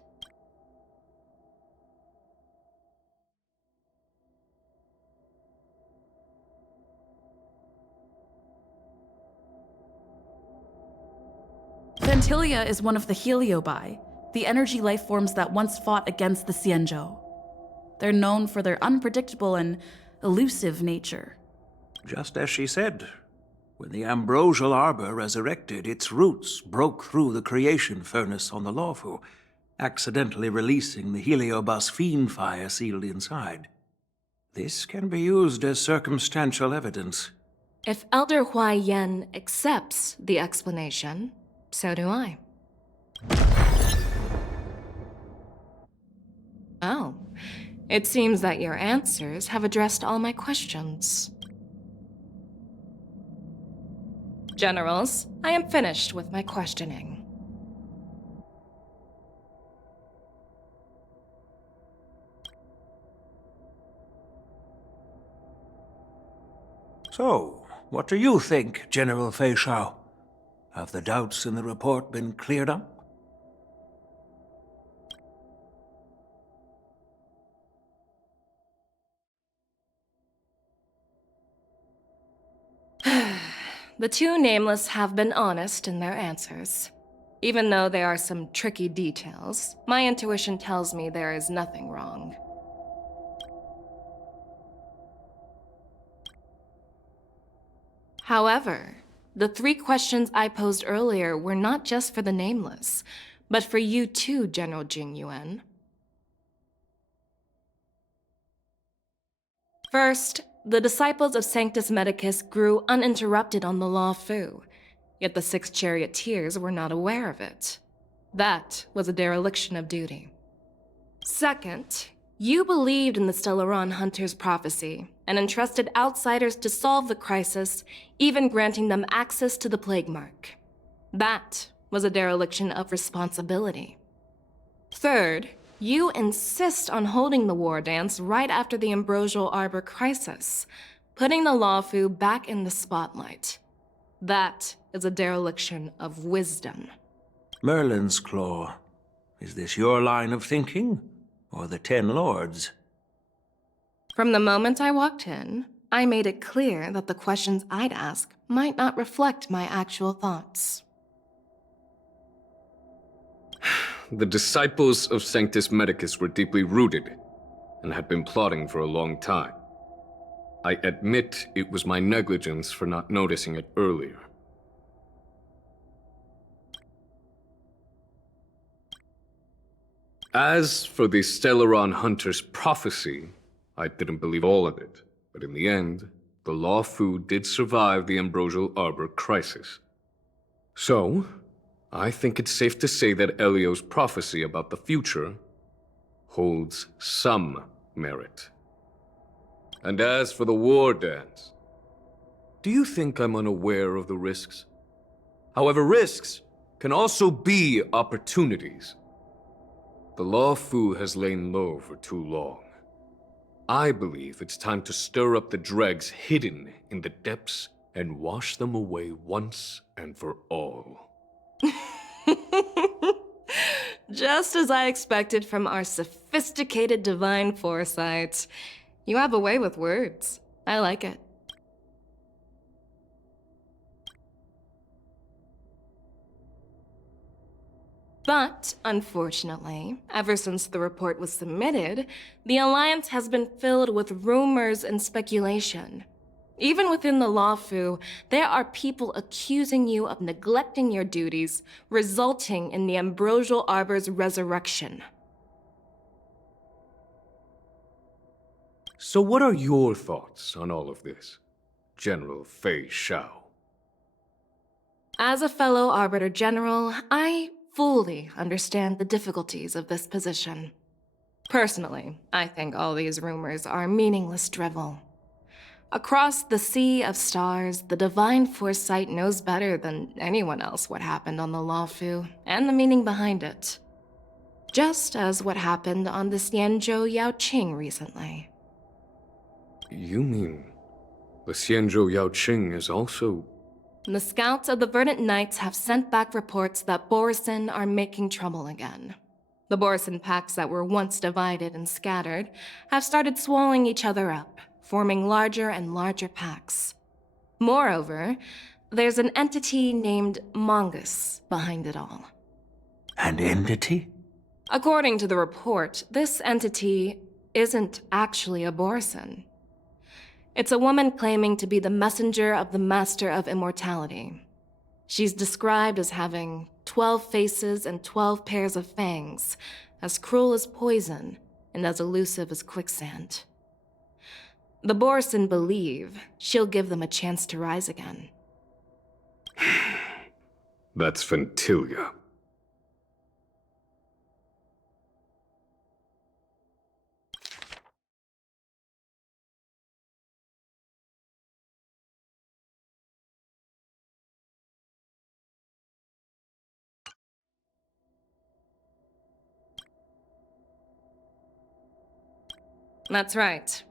Fantilia is one of the Heliobi, the energy life forms that once fought against the Xianzhou. They're known for their unpredictable and elusive nature. Just as she said, when the ambrosial arbor resurrected, its roots broke through the creation furnace on the Lawfu, accidentally releasing the Heliobus fiend fire sealed inside. This can be used as circumstantial evidence. If Elder Huai Yen accepts the explanation, so do I. Oh, it seems that your answers have addressed all my questions. Generals, I am finished with my questioning. So, what do you think, General Fei Shao? Have the doubts in the report been cleared up? The two nameless have been honest in their answers. Even though there are some tricky details, my intuition tells me there is nothing wrong. However, the three questions I posed earlier were not just for the nameless, but for you too, General Jing Yuan. First, the disciples of Sanctus Medicus grew uninterrupted on the Law Fu, yet the six charioteers were not aware of it. That was a dereliction of duty. Second, you believed in the Stellaron Hunter's prophecy and entrusted outsiders to solve the crisis, even granting them access to the plague mark. That was a dereliction of responsibility. Third, you insist on holding the war dance right after the Ambrosial Arbor crisis, putting the Lawfu back in the spotlight. That is a dereliction of wisdom. Merlin's Claw. Is this your line of thinking, or the Ten Lords? From the moment I walked in, I made it clear that the questions I'd ask might not reflect my actual thoughts. The disciples of Sanctus Medicus were deeply rooted and had been plotting for a long time. I admit it was my negligence for not noticing it earlier. As for the Stellaron Hunter's prophecy, I didn't believe all of it, but in the end, the Lawfu did survive the Ambrosial Arbor crisis. So, I think it's safe to say that Elio's prophecy about the future holds some merit. And as for the war dance, do you think I'm unaware of the risks? However, risks can also be opportunities. The Lawfu has lain low for too long. I believe it's time to stir up the dregs hidden in the depths and wash them away once and for all. Just as I expected from our sophisticated divine foresight. You have a way with words. I like it. But, unfortunately, ever since the report was submitted, the Alliance has been filled with rumors and speculation. Even within the Lawfu, there are people accusing you of neglecting your duties, resulting in the Ambrosial Arbor's resurrection. So what are your thoughts on all of this, General Fei Shao? As a fellow Arbiter General, I fully understand the difficulties of this position. Personally, I think all these rumors are meaningless drivel. Across the sea of stars, the Divine Foresight knows better than anyone else what happened on the Lawfu and the meaning behind it. Just as what happened on the Xianzhou Yaoqing recently. You mean the Xianzhou Yaoqing is also... The scouts of the Verdant Knights have sent back reports that Borisin are making trouble again. The Borisin packs that were once divided and scattered have started swallowing each other up, forming larger and larger packs. Moreover, there's an entity named Mongoose behind it all. An entity? According to the report, this entity isn't actually a Borisin. It's a woman claiming to be the messenger of the Master of Immortality. She's described as having 12 faces and 12 pairs of fangs, as cruel as poison and as elusive as quicksand. The Borisin believe she'll give them a chance to rise again. That's Ventilia. That's right.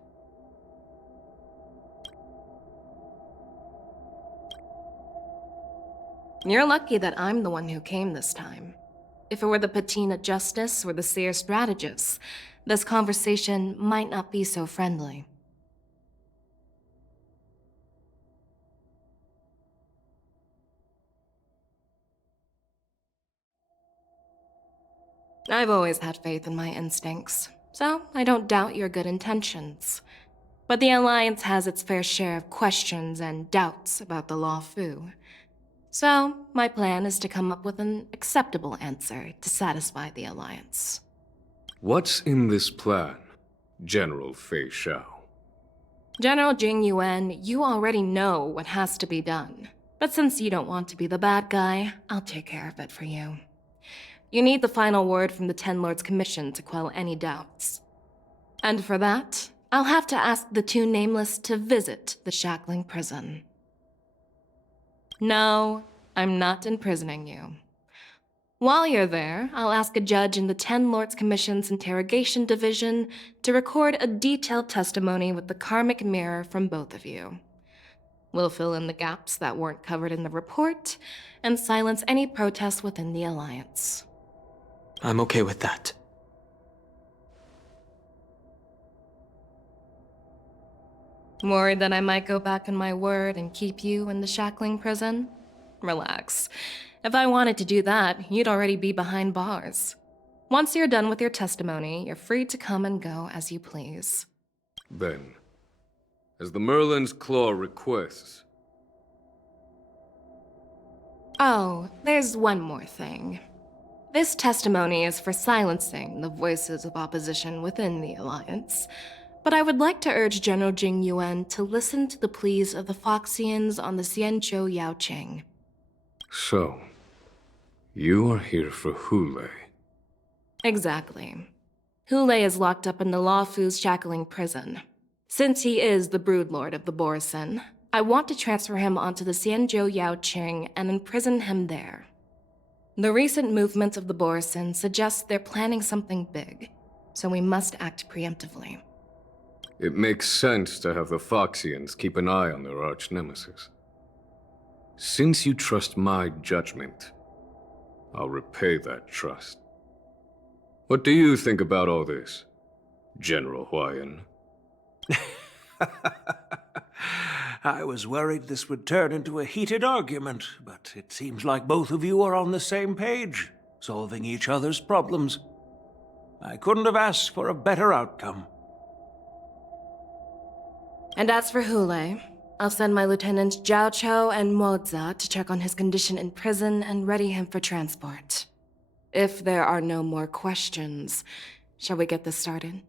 You're lucky that I'm the one who came this time. If it were the Patina Justice or the Seer Strategist, this conversation might not be so friendly. I've always had faith in my instincts, so I don't doubt your good intentions. But the Alliance has its fair share of questions and doubts about the Lawfu. So, my plan is to come up with an acceptable answer to satisfy the Alliance. What's in this plan, General Fei Shao? General Jing Yuan, you already know what has to be done. But since you don't want to be the bad guy, I'll take care of it for you. You need the final word from the Ten Lords Commission to quell any doubts. And for that, I'll have to ask the two Nameless to visit the Shackling Prison. No, I'm not imprisoning you. While you're there, I'll ask a judge in the Ten Lords Commission's Interrogation Division to record a detailed testimony with the karmic mirror from both of you. We'll fill in the gaps that weren't covered in the report, and silence any protests within the Alliance. I'm okay with that. Worried that I might go back on my word and keep you in the Shackling Prison? Relax. If I wanted to do that, you'd already be behind bars. Once you're done with your testimony, you're free to come and go as you please. Then, as the Merlin's Claw requests... Oh, there's one more thing. This testimony is for silencing the voices of opposition within the Alliance, but I would like to urge General Jing Yuan to listen to the pleas of the Foxians on the Xianzhou Yaoqing. So, you are here for Hule. Exactly. Hule is locked up in the Lawfu's Shackling Prison. Since he is the broodlord of the Borisin, I want to transfer him onto the Xianzhou Yaoqing and imprison him there. The recent movements of the Borisin suggest they're planning something big, so we must act preemptively. It makes sense to have the Foxians keep an eye on their arch-nemesis. Since you trust my judgment, I'll repay that trust. What do you think about all this, General Huayan? I was worried this would turn into a heated argument, but it seems like both of you are on the same page. solving each other's problems. I couldn't have asked for a better outcome. And as for Hule, I'll send my lieutenants Jiao Cho and Moza to check on his condition in prison and ready him for transport. If there are no more questions, shall we get this started?